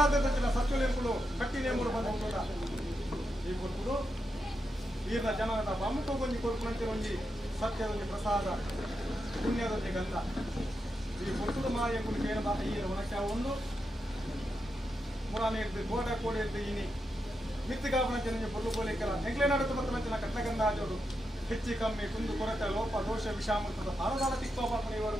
ಸತ್ಯಾದಂಚಿನ ಸತ್ಯಲೆಂಬುಡು ಕಟ್ಟಿನೆಂಬುಡು ಬಂದ ಈ ಕೊಟ್ಟು ಈರ್ನ ಜನದ ಪ್ರಮುಖಗೊಂದು ಕೊಡುಕುನಂತೆ ಒಂಜಿ ಸತ್ಯದೊಂದು ಪ್ರಸಾದ ಪುಣ್ಯದೊಂದು ಗಂಧ ಈ ಕೊಟ್ಟು ಮಾಯ ಕುಡಿ ಕೇಳದ ಈರ ಒಣಕ್ಯ ಒಂದು ಮುರಾನೆ ಇದ್ದು ಗೋಡ ಕೋಡೆ ಇದ್ದು ಇನಿ ಮಿತ್ತಿಗಾಪನಂತೆ ನಿಮಗೆ ಪೊರ್ಲು ಬೋಲಿಕಲ್ಲ ಹೆಗ್ಲೆ ನಡುತ್ತ ಮತ್ತು ಕಟ್ಟಗಂಧ ಆಜೋಡು ಹೆಚ್ಚು ಕಮ್ಮಿ ಕುಂದು ಕೊರತೆ ಲೋಪ ದೋಷ ವಿಷಾಮೃತದ ಭಾರತಾಲ ತಿಕ್ಕೋಪಾಪನ ಇವರು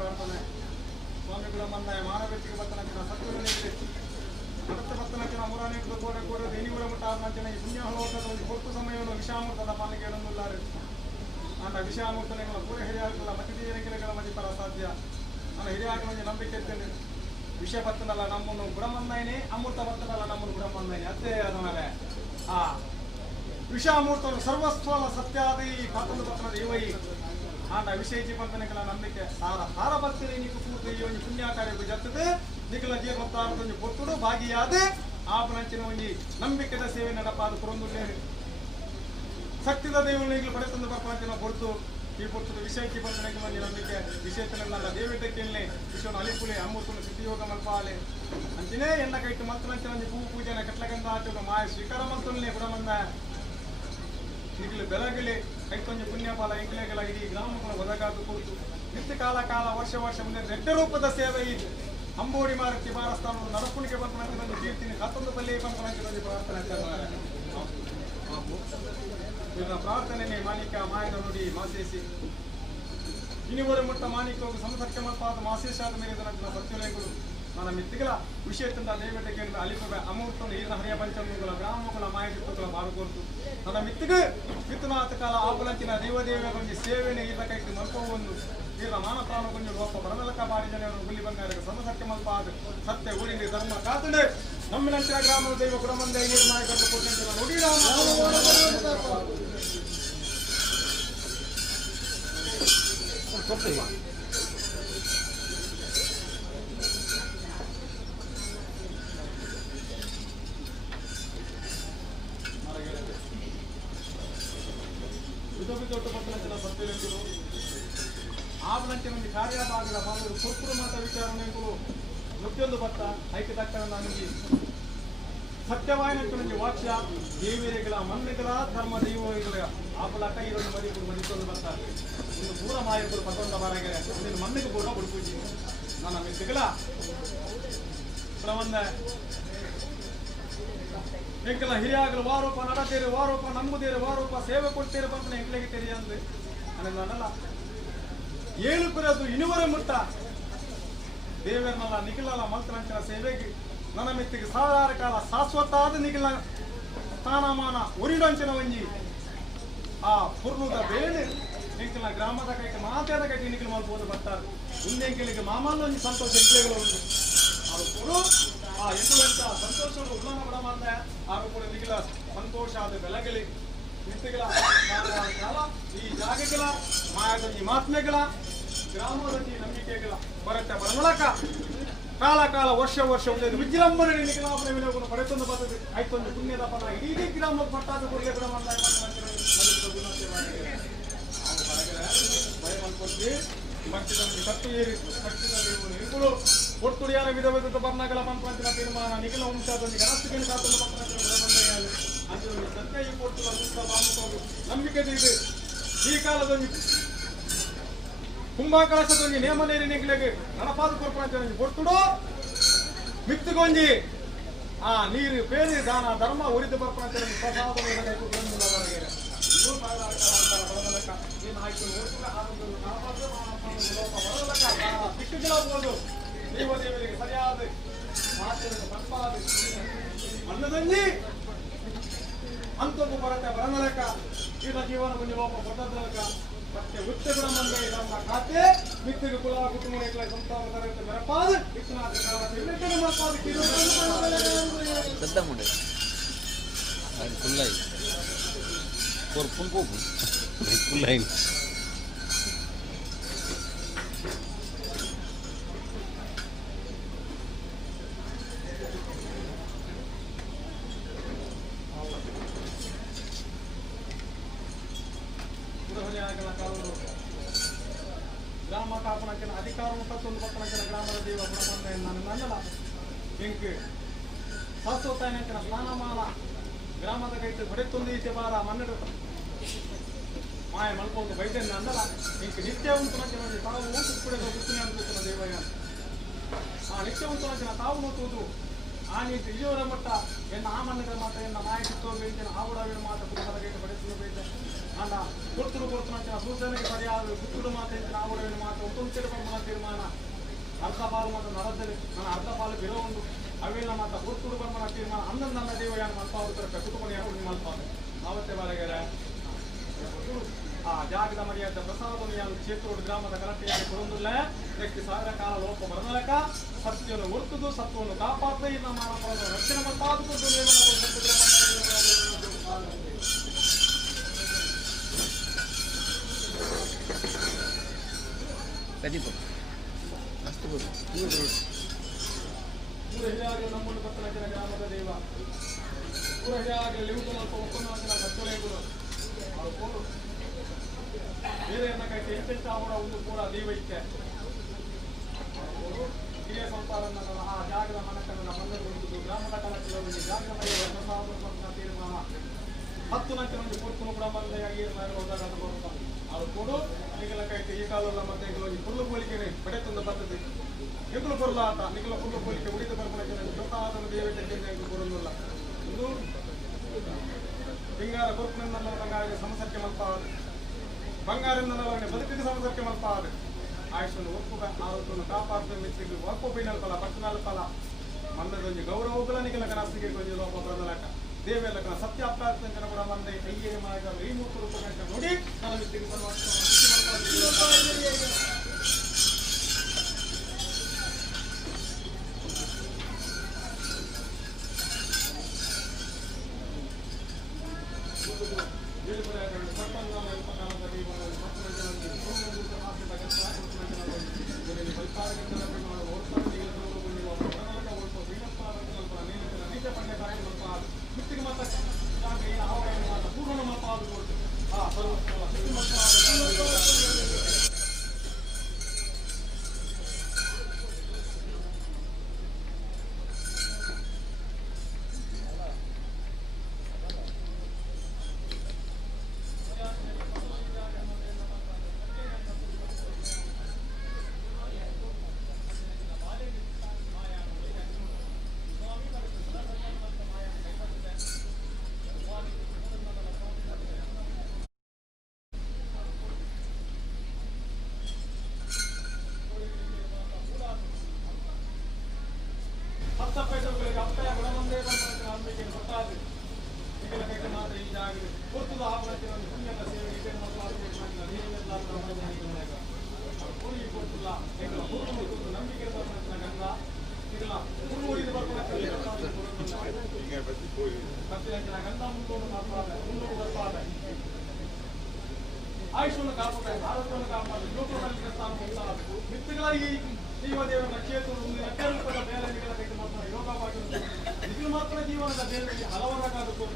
ಪ್ರಾರ್ಥನೆ ಸ್ವಾಮಿಗಳ ಮಂದಾಯ ಮಾನವೀಯತೆಗೆ ಬರ್ತನಂಚಿನ ಸತ್ಯದಲ್ಲಿ ಭಕ್ತ ಭಕ್ತನಂಚಿನ ಮುರಾನೆ ಕೋಡೆ ಕೋಡೆ ದೇನಿಗುಳ ಮುಟ್ಟ ಆದಂಚಿನ ಈ ಪುಣ್ಯ ಹಲೋಕದ ಒಂದು ಕೊಟ್ಟು ಸಮಯವನ್ನು ವಿಷಾಮೃತದ ಪಾಲಿಗೆ ಹೇಳುವುದಿಲ್ಲಾರೆ ಅಂಡ ವಿಷಾಮೃತನೆಗಳ ಪೂರ ಹಿರಿಯಾಗಲ್ಲ ಮತಿದೇನಿಕೆಗಳ ಮದಿಪರ ಸಾಧ್ಯ ನನ್ನ ಹಿರಿಯಾಗಲೊಂದು ನಂಬಿಕೆ ಇರ್ತೇನೆ ವಿಷಯ ಬರ್ತನಲ್ಲ ನಮ್ಮನ್ನು ಗುಣಮಂದಾಯನೇ ಅಮೃತ ಬರ್ತನಲ್ಲ ನಮ್ಮನ್ನು ಗುಣಮಂದಾಯನೆ ಅತ್ತೇ ಅದಮೇಲೆ ಆ ವಿಷಾಮೂರ್ತನು ಸರ್ವಸ್ವಲ ಸತ್ಯಾದಿ ಕಾತಂದು ಬರ್ತನ ದೇವೈ ಆಂಡ ವಿಷಯ ಜೀವಂತನೆಗಳ ನಂಬಿಕೆ ಸಾರ ಹಾರ ಬರ್ತೀರಿ ನೀವು ಪೂರ್ತಿ ಈ ಒಂದು ಪುಣ್ಯ ಕಾರ್ಯ ಜತ್ತದೆ ನಿಖಲ ಜೀವನೊಂದು ಕೊಟ್ಟು ಭಾಗಿಯಾದೆ ಆಪನಂಚಿನ ಒಂದು ನಂಬಿಕೆದ ಸೇವೆ ನಡಪಾದ ಪುರಂದುಳ್ಳೇರಿ ಸತ್ಯದ ದೇವನಿಗೆ ಪಡೆತಂದು ಬರ್ಪಂಚಿನ ಹೊರತು ಈ ಪುಸ್ತದ ವಿಷಯ ಜೀವಂತನೆಗಳ ಒಂದು ನಂಬಿಕೆ ವಿಷಯತನೆಲ್ಲ ದೇವಿದ್ದಕ್ಕೆಲ್ಲೇ ವಿಶ್ವನ ಅಲಿಪುಲೆ ಅಮೃತನು ಸಿದ್ಧಿಯೋಗ ಮಲ್ಪಾಲೆ ಅಂಚಿನೇ ಎಲ್ಲ ಕೈಟ್ಟು ಮಂತ್ರನಂಚಿನ ಒಂದು ಭೂ ಪೂಜೆನ ಕಟ್ಲಗಂಧ ಆಚೋಗ ಮಾಯ ಸ್ವೀಕಾರ ಮಂತ್ರನೇ ಗುಣಮಂದ ನಿಖಲು ಬೆಳಗಲಿ ಕೈಕೊಂಜ ಪುಣ್ಯಫಲ ಎಂಕ್ಲೆಗಳ ಇಡೀ ಗ್ರಾಮಗಳ ಒದಗಾದು ಕುರಿತು ನಿತ್ಯ ಕಾಲ ವರ್ಷ ಮುಂದೆ ದೊಡ್ಡ ರೂಪದ ಸೇವೆ ಇದು ಅಂಬೋಡಿ ಮಾರಕ್ಕೆ ಬಾರಸ್ಥಾನದ ನಡಪುಣಿಗೆ ಬಂದು ಕೀರ್ತಿನಿ ಹತ್ತೊಂದು ಬಲ್ಲೆ ಬಂದು ಪ್ರಾರ್ಥನೆ ಪ್ರಾರ್ಥನೆ ಮಾಣಿಕ ಮಾಯದ ನುಡಿ ಮಾಸೇಸಿ ಇನಿವರೆ ಮುಟ್ಟ ಮಾಣಿಕ ಸಮಸತ್ಯ ಮಲ್ಪಾದ ಮಾಸೇಶಾದ ಮೇಲೆ ನನ್ನ ಸತ್ಯಲೇಖಗಳು ನನ್ನ ಮಿತ್ತಿಗಳ ವಿಷಯದಿಂದ ನೈವೇದ್ಯ ಅಲಿಪದ ಅಮೃತ ಈರಿನ ಹರಿಯ ಪಂಚಮಗಳ ಗ್ರಾಮಗಳ ಮಾಯಚಿತ್ತಗಳ ಬಾರುಕೋರ್ತು ನನ್ನ ಮಿತ್ತಿಗೆ ಮಿಥುನಾಥ ಕಾಲ ಆಪುಲಂಚಿನ ದೇವದೇವಗೊಂದು ಸೇವೆನೇ ಈತ ಕೈಗೆ ಮಲ್ಪವನ್ನು ಈರ ಮಾನಪ್ರಾಣಗೊಂಡು ಲೋಪ ಬರದಲಕ ಬಾರಿ ಜನರು ಹುಲಿ ಬಂಗಾರಕ್ಕೆ ಸಮಸತ್ಯ ಮಲ್ಪಾದ ಸತ್ಯ ಊರಿನ ಧರ್ಮ ಕಾತಡೆ ನಮ್ಮಿನಂಚಿನ ಗ್ರಾಮದ ದೈವ ಗುಣಮಂದ ಈರು ನಾಯಕರು ಕೊಟ್ಟಂತಿನ ದೊಡ್ಡ ಪಟ್ಟಣದ ಸತ್ಯಲೆಂದು ಆವಲಂಚನ ಒಂದು ಕಾರ್ಯಭಾಗದ ಭಾಗಗಳು ಕೊಟ್ಟರು ಮಾತ ವಿಚಾರಣೆಗಳು ಪ್ರತಿಯೊಂದು ಭತ್ತ ಐಕ್ಯ ತಕ್ಕ ನನಗೆ ಸತ್ಯವಾಯಿನಂಚ ವಾಕ್ಯ ದೇವಿಯಗಳ ಮನ್ನೆಗಳ ಧರ್ಮ ದೈವಗಳ ಆಪಲ ಕೈ ಇರೋದು ಮದಿಕೊಂಡು ಬರ್ತಾರೆ ಒಂದು ಪೂರ ಮಾಯಗಳು ಪಟ್ಟೊಂದ ಬಾರಾಗೆ ಒಂದು ಮಣ್ಣಿಗೆ ಕೂಡ ಹುಡುಕಿ ನನ್ನ ಮಿತ್ತಿಗಳ ಪ್ರಬಂಧ ಎಂಕಲ ಹಿರಿಯಾಗಲು ವಾರೋಪ ನಡತೇರಿ ವಾರೋಪ ನಂಬುದೇರಿ ವಾರೋಪ ಸೇವೆ ಕೊಡ್ತೇರಿ ಬಂಪನ ಎಂಕ್ಲೆಗೆ ತೆರಿ ಅಂದು ನನ್ನಲ್ಲ ಏಳು ಕುರದು ಇನುವರೆ ಮುಟ್ಟ ದೇವರನಲ್ಲ ನಿಖಿಲಲ್ಲ ಮಂತ್ರಂಚನ ಸೇವೆಗೆ ನನ್ನ ಮಿತ್ತಿಗೆ ಸಾವಿರಾರು ಕಾಲ ಶಾಶ್ವತಾದ ನಿಖಿಲ ಸ್ಥಾನಮಾನ ಉರಿಡಂಚಿನ ಒಂಜಿ ಆ ಪುರ್ಣದ ಬೇಳೆ ಎಂಕಲ ಗ್ರಾಮದ ಕೈಗೆ ಮಾತಾದ ಕೈಗೆ ನಿಖಿಲ್ ಮಲ್ಬೋದು ಬರ್ತಾರೆ ಮುಂದೆಂಕಲಿಗೆ ಮಾಮಲ್ಲ ಒಂದು ಸಂತೋಷ ಎಂಕ್ಲೆಗಳು ಉಂಟು ಅವರು ಆ ಎಂಟುವಂತ ಸಂತೋಷವನ್ನು ಉಲ್ಲಾನ ಮಾಡಬಾರ್ದ ಹಾಗೂ ಕೂಡ ನಿಖಿಲ ಸಂತೋಷ ಆದ ಬೆಳಗಲಿ ಮಿತ್ತಿಗಳ ಕಾಲ ಈ ಜಾಗಗಳ ಮಾಯದ ಈ ಮಹಾತ್ಮೆಗಳ ಗ್ರಾಮದ ನಂಬಿಕೆಗಳ ಬರತ್ತೆ ಬರಮಲಕ ಕಾಲ ವರ್ಷ ಉಳಿದು ವಿಜೃಂಭಣೆ ನಿಖಿಲಾಪನ ವಿನೋಗವನ್ನು ಪಡೆತೊಂದು ಬರ್ತದೆ ಆಯ್ತೊಂದು ಪುಣ್ಯದ ಫಲ ಇಡೀ ಗ್ರಾಮ ಪಟ್ಟಾದ ಕೂಡಲೇ ಕೂಡ ಭಕ್ತಿದಲ್ಲಿ ಸತ್ತು ಏರಿ ಭಕ್ತಿದ ದೇವರು ಇರುಗಳು ಒಟ್ಟುಡಿಯಾರ ವಿಧ ವಿಧದ ಬರ್ಣಗಳ ಪಂಪಂಚಿನ ತೀರ್ಮಾನ ನಿಖಿಲ ವಂಶದಲ್ಲಿ ಗಣಸ್ತಿಗೆ ಕಾತಲು ಪಂಪಂಚಿನ ಸತ್ಯ ಈ ಕೊಟ್ಟು ನಂಬಿಕೆ ಇದೆ ಈ ಕಾಲದಲ್ಲಿ ಕುಂಭಕಳಸದೊಂದು ನೇಮ ನೀರಿ ನಿಖಿಲೆಗೆ ಗಣಪಾದ ಕೊರ್ಪಂಚ ಕೊಟ್ಟುಡು ಮಿತ್ತುಗೊಂಜಿ ಆ ನೀರು ಬೇರೆ ದಾನ ಧರ್ಮ ಉರಿದು ಬರ್ಪಂಚ ಪ್ರಸಾದ ದಿಕ್ಕುಗಳಾಗ್ಬೋದು ದೇವದೇವರಿಗೆ ಸರಿಯಾದ ಅನ್ನದಲ್ಲಿ ಅಂತೊಂದು ಬರತ್ತೆ ಬರನಲಕ ಈತ ಜೀವನ ಒಂದು ಲೋಪ ಕೊಟ್ಟದಲಕ ಮತ್ತೆ ಉಚ್ಚಗುಣ ಮಂದೆ ನಮ್ಮ ಖಾತೆ ಮಿತ್ತಿಗೆ ಕುಲ ಕುಟುಂಬ ಸಂತಾನ ತರಗತಿ ಮೆರಪಾದ ವಿಶ್ವನಾಥ ಕಾಲ ಇಲ್ಲಕ್ಕೆ ಮರಪಾದ పెద్ద ముండే అది ఫుల్ అయి కొరుపుకోకు ఫుల్ అయి ಗ್ರಾಮ ಕಾಪಣಕ್ಕಿನ ಅಧಿಕಾರ ಮುಪ್ಪತ್ತೊಂದು ಪಟ್ಟಣಕ್ಕಿನ ಗ್ರಾಮದ ದೇವ ಗುಣಮಂದ ನನ್ನಲ್ಲ ಇಂಕ್ ಶಾಶ್ವತಾಯನಕ್ಕಿನ ಸ್ನಾನಮಾನ ಗ್ರಾಮದ ಕೈತೆ ಹೊಡೆತೊಂದು ಈಚೆ ಬಾರ ಮನ್ನಡು ಮಾಯ ಮಲ್ಪೊಂದು ಬೈದೆನ್ನ ಅಂದಲ್ಲ ಇಂಕ್ ನಿತ್ಯ ಉಂಟುನಕ್ಕಿನ ತಾವು ಕುಕ್ಕುಡೆದ ಕುತ್ತನೆ ಅನ್ಬೇಕಿನ ದೇವಯ್ಯ ಆ ನಿತ್ಯ ಉಂಟುನಕ್ಕಿನ ತಾವು ನೋತುವುದು ಆ ನೀತಿ ಇಲ್ಲಿಯವರ ಮಟ್ಟ ಎನ್ನ ಆ ಮನ್ನದ ಮಾತ ಎನ್ನ ಮಾಯ ಕಿತ್ತೋರು ಬೈತೇನೆ ಆ ಉಡಾವಿನ ಮಾತ ಕುಟುಂಬದ ಕೈತೆ ಹೊಡೆತೊಂದು ಬೈತೆ ಅಂದ ಕೊಡ್ತುನಂಚಿನ ಸೂಚನೆಗೆ ಸರಿಯಾದ ಕುತ್ತುಡು ಮಾತ ಎಂಚಿನ ಆ ಉಡಾವಿನ ಮಾತ ಉತ್ತುಂಚಿರ ಬಂಧನ ತೀರ್ಮಾನ ಅರ್ಧ ಪಾಲು ಮಾತ್ರ ನಡದಲ್ಲಿ ನನ್ನ ಅರ್ಧ ಪಾಲು ಬಿರೊಂದು ಅವೇನ ಮಾತ ಕೊಡ್ತುಡು ಬಂಧನ ತೀರ್ಮಾನ ಅಂದಂದು ನನ್ನ ದೇವಯಾನ ಮಲ್ಪ ಅವತರ ಕುಟುಂಬ ಯಾರು ಮಲ್ಪ ಆವತ್ತೆ ಬಾರಗೆರೆ ಆ ಜಾಗದ ಮರ್ಯಾದ ಪ್ರಸಾದವನ್ನು ಕ್ಷೇತ್ರೋಡು ಗ್ರಾಮದ ಕಲಟೆಯಾಗಿ ಕೊಡೊಂದಿಲ್ಲ ಇದಕ್ಕೆ ಸಾವಿರ ಕಾಲ ಲೋಪ ಬರದಲಕ ಸತ್ಯವನ್ನು ಒರ್ತುದು ಸತ್ವವನ್ನು ಕಾಪಾಡದೆ ಇನ್ನ ಮಾನವರ ರಕ್ಷಣೆ ಮಟ್ಟಾದುಕೊಂಡು ನಮ್ಮನ್ನು ಪತ್ತನಂಚಿನ ಗ್ರಾಮದ ದೇವ ಪೂರ ಹಿರಿಯಾಗಲಿ ಲಿಂಗು ಸ್ವಲ್ಪ ಒಪ್ಪಂದಿನ ಸತ್ವಲೇಗುರು ಅವರು ಬೇರೆ ಕೈತೆ ಎಂತೆಂಟ ಅವರ ಒಂದು ಪೂರ ದೈವೈತೆ ಹಿರಿಯ ಸಂಸಾರನ್ನ ಆ ಜಾಗದ ಮನಕನ್ನ ಬಂದು ಗ್ರಾಮದ ಕಲಕ್ಕೆ ಜಾಗದ ತೀರ್ಮಾನ 10 ನಂತರ ಒಂದು ಕೊಡ್ತು ಕೂಡ ಬಂದಾಗಿ ಹೋದಾಗ ಅದು ಕೊಡು ನಿಗಲ ಕೈತೆ ಈ ಕಾಲದ ಮತ್ತೆ ಫುಲ್ಲು ಹೋಲಿಕೆ ಪಡೆತಂದ ಪದ್ಧತಿ ನಿಗುಲು ಬರಲ್ಲ ಆಟ ನಿಗುಲ ಫುಲ್ಲು ಹೋಲಿಕೆ ಉಳಿದು ಬರ್ಬೇಕು ಗೊತ್ತಾದ ದೇವತೆ ಬರೋದಿಲ್ಲ ಒಂದು ಬಂಗಾರ ಗುರುಪಿನಿಂದ ಸಂಸರ್ಕೆ ಮಲ್ಪಾದ ಬಂಗಾರದಿಂದ ಬದುಕಿಗೆ ಸಂಸರ್ಕೆ ಮಲ್ಪಾದ ಆಯುಷನ್ನು ಒಪ್ಪುಗ ಆರೋಗ್ಯವನ್ನು ಕಾಪಾಡ್ತ ಮಿತ್ತಿಗೆ ಒಪ್ಪು ಬೈನಲ್ ಫಲ ಪಟ್ಟಣಾಲ ಫಲ ಮನ್ನದೊಂದು ಗೌರವಗಳ ನಿಗಲ ರಾಷ್ಟ್ರೀಯ ಕೊಂಚ ಲೋಪ ಬರದಲಕ ದೇವೆಲ್ಲಕನ ಸತ್ಯ ಅಪ್ರಾರ್ಥನೆ ಕೂಡ ಮಂದೆ ಕೈಯೇ ಮಾಡಿದ ಈ ಮೂರ್ತ ರೂಪಕ್ಕೆ ನೋಡಿ ನನ್ನ ಮಿತ್ತಿಗೆ ಆಯುಷನ್ನು ಕಾಪಾಡ ಆರೋಗ್ಯವನ್ನು ಕಾಪಾಡ ಲೋಕದಲ್ಲಿ ಸ್ಥಾನ ಮಿತ್ರಗಳಾಗಿ ಜೀವದೇವನ ಕ್ಷೇತ್ರ ಅತ್ಯಂತ ಬೇರೆ ಮಾತ್ರ ಯೋಗವಾಗಿರುತ್ತದೆ ಇದು ಮಾತ್ರ ಜೀವನದ ಬೇರೆ ಹಲವರಾಗಬೇಕು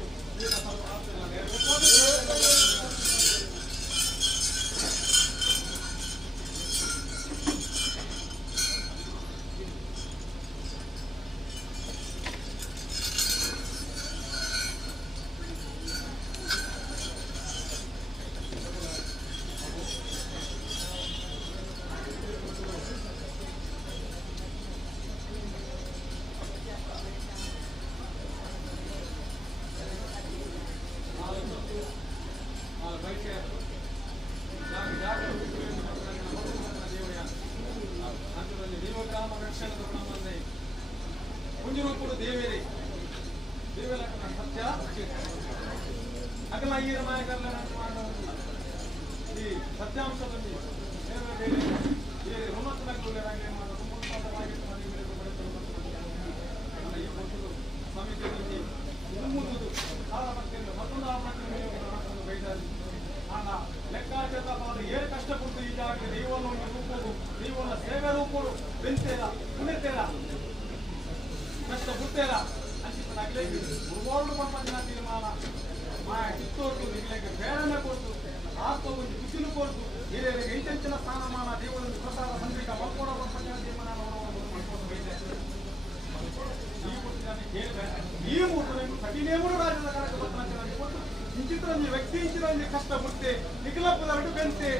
ಕುಂಜುರೂಪುಡು ದೇವೇರಿ ದೇವೇಲಕ್ಕನ ಸತ್ಯ ಅಗಲ ಈರ ಮಾಯಕಲ್ಲ ಈ ಸತ್ಯಾಂಶದಲ್ಲಿ ಈ ಋಣತ್ನಗಳು ಈ ವರ್ಷದ ಸಮಿತಿಯಲ್ಲಿ ಮುನ್ನುವುದು ಮತ್ತೊಂದು ಬೈದಾರಿ ಅಣ್ಣ ಲೆಕ್ಕಾಚಾರ ಏಳು ಕಷ್ಟಪಟ್ಟು ಈಗಾಗಲೇ ನೀವನ್ನು ರೂಪದು ನೀವನ್ನ ಸೇವೆ ರೂಪಡು ಬೆಂತೇರ ಕುಣಿತೇರ ಕಷ್ಟಪುಟ್ಟೇರ ಅಂಚಿತನಾಗಲೇ ಗುರುವಾರು ಪಂಪಂಚಿನ ತೀರ್ಮಾನ ಮಾ ಕಿತ್ತೋರ್ತು ನಿಮಗೆ ಪ್ರೇರಣೆ ಕೊಟ್ಟು ಆತ್ಮವನ್ನು ಬಿಸಿಲು ಕೊಟ್ಟು ಹಿರಿಯರಿಗೆ ಇಂಚೆಂಚಿನ ಸ್ಥಾನಮಾನ ದೇವರನ್ನು ಪ್ರಸಾದ ಸಂದ್ರಿಕ ಮಲ್ಕೋಡ ಪಂಪಂಚಿನ ತೀರ್ಮಾನ ಈ ಮೂರು ಕಠಿಣೇಮೂರು ರಾಜ್ಯದ ಕಾರ್ಯಕ್ರಮ ಕೊಟ್ಟು ಇಂಚಿತ್ರಂಜಿ ವ್ಯಕ್ತಿ ಇಂಚಿರಂಜಿ ಕಷ್ಟಪಟ್ಟೆ ನಿಖಿಲಪ್ಪದ ಅಡ್ಡು ಬೆಂತೆ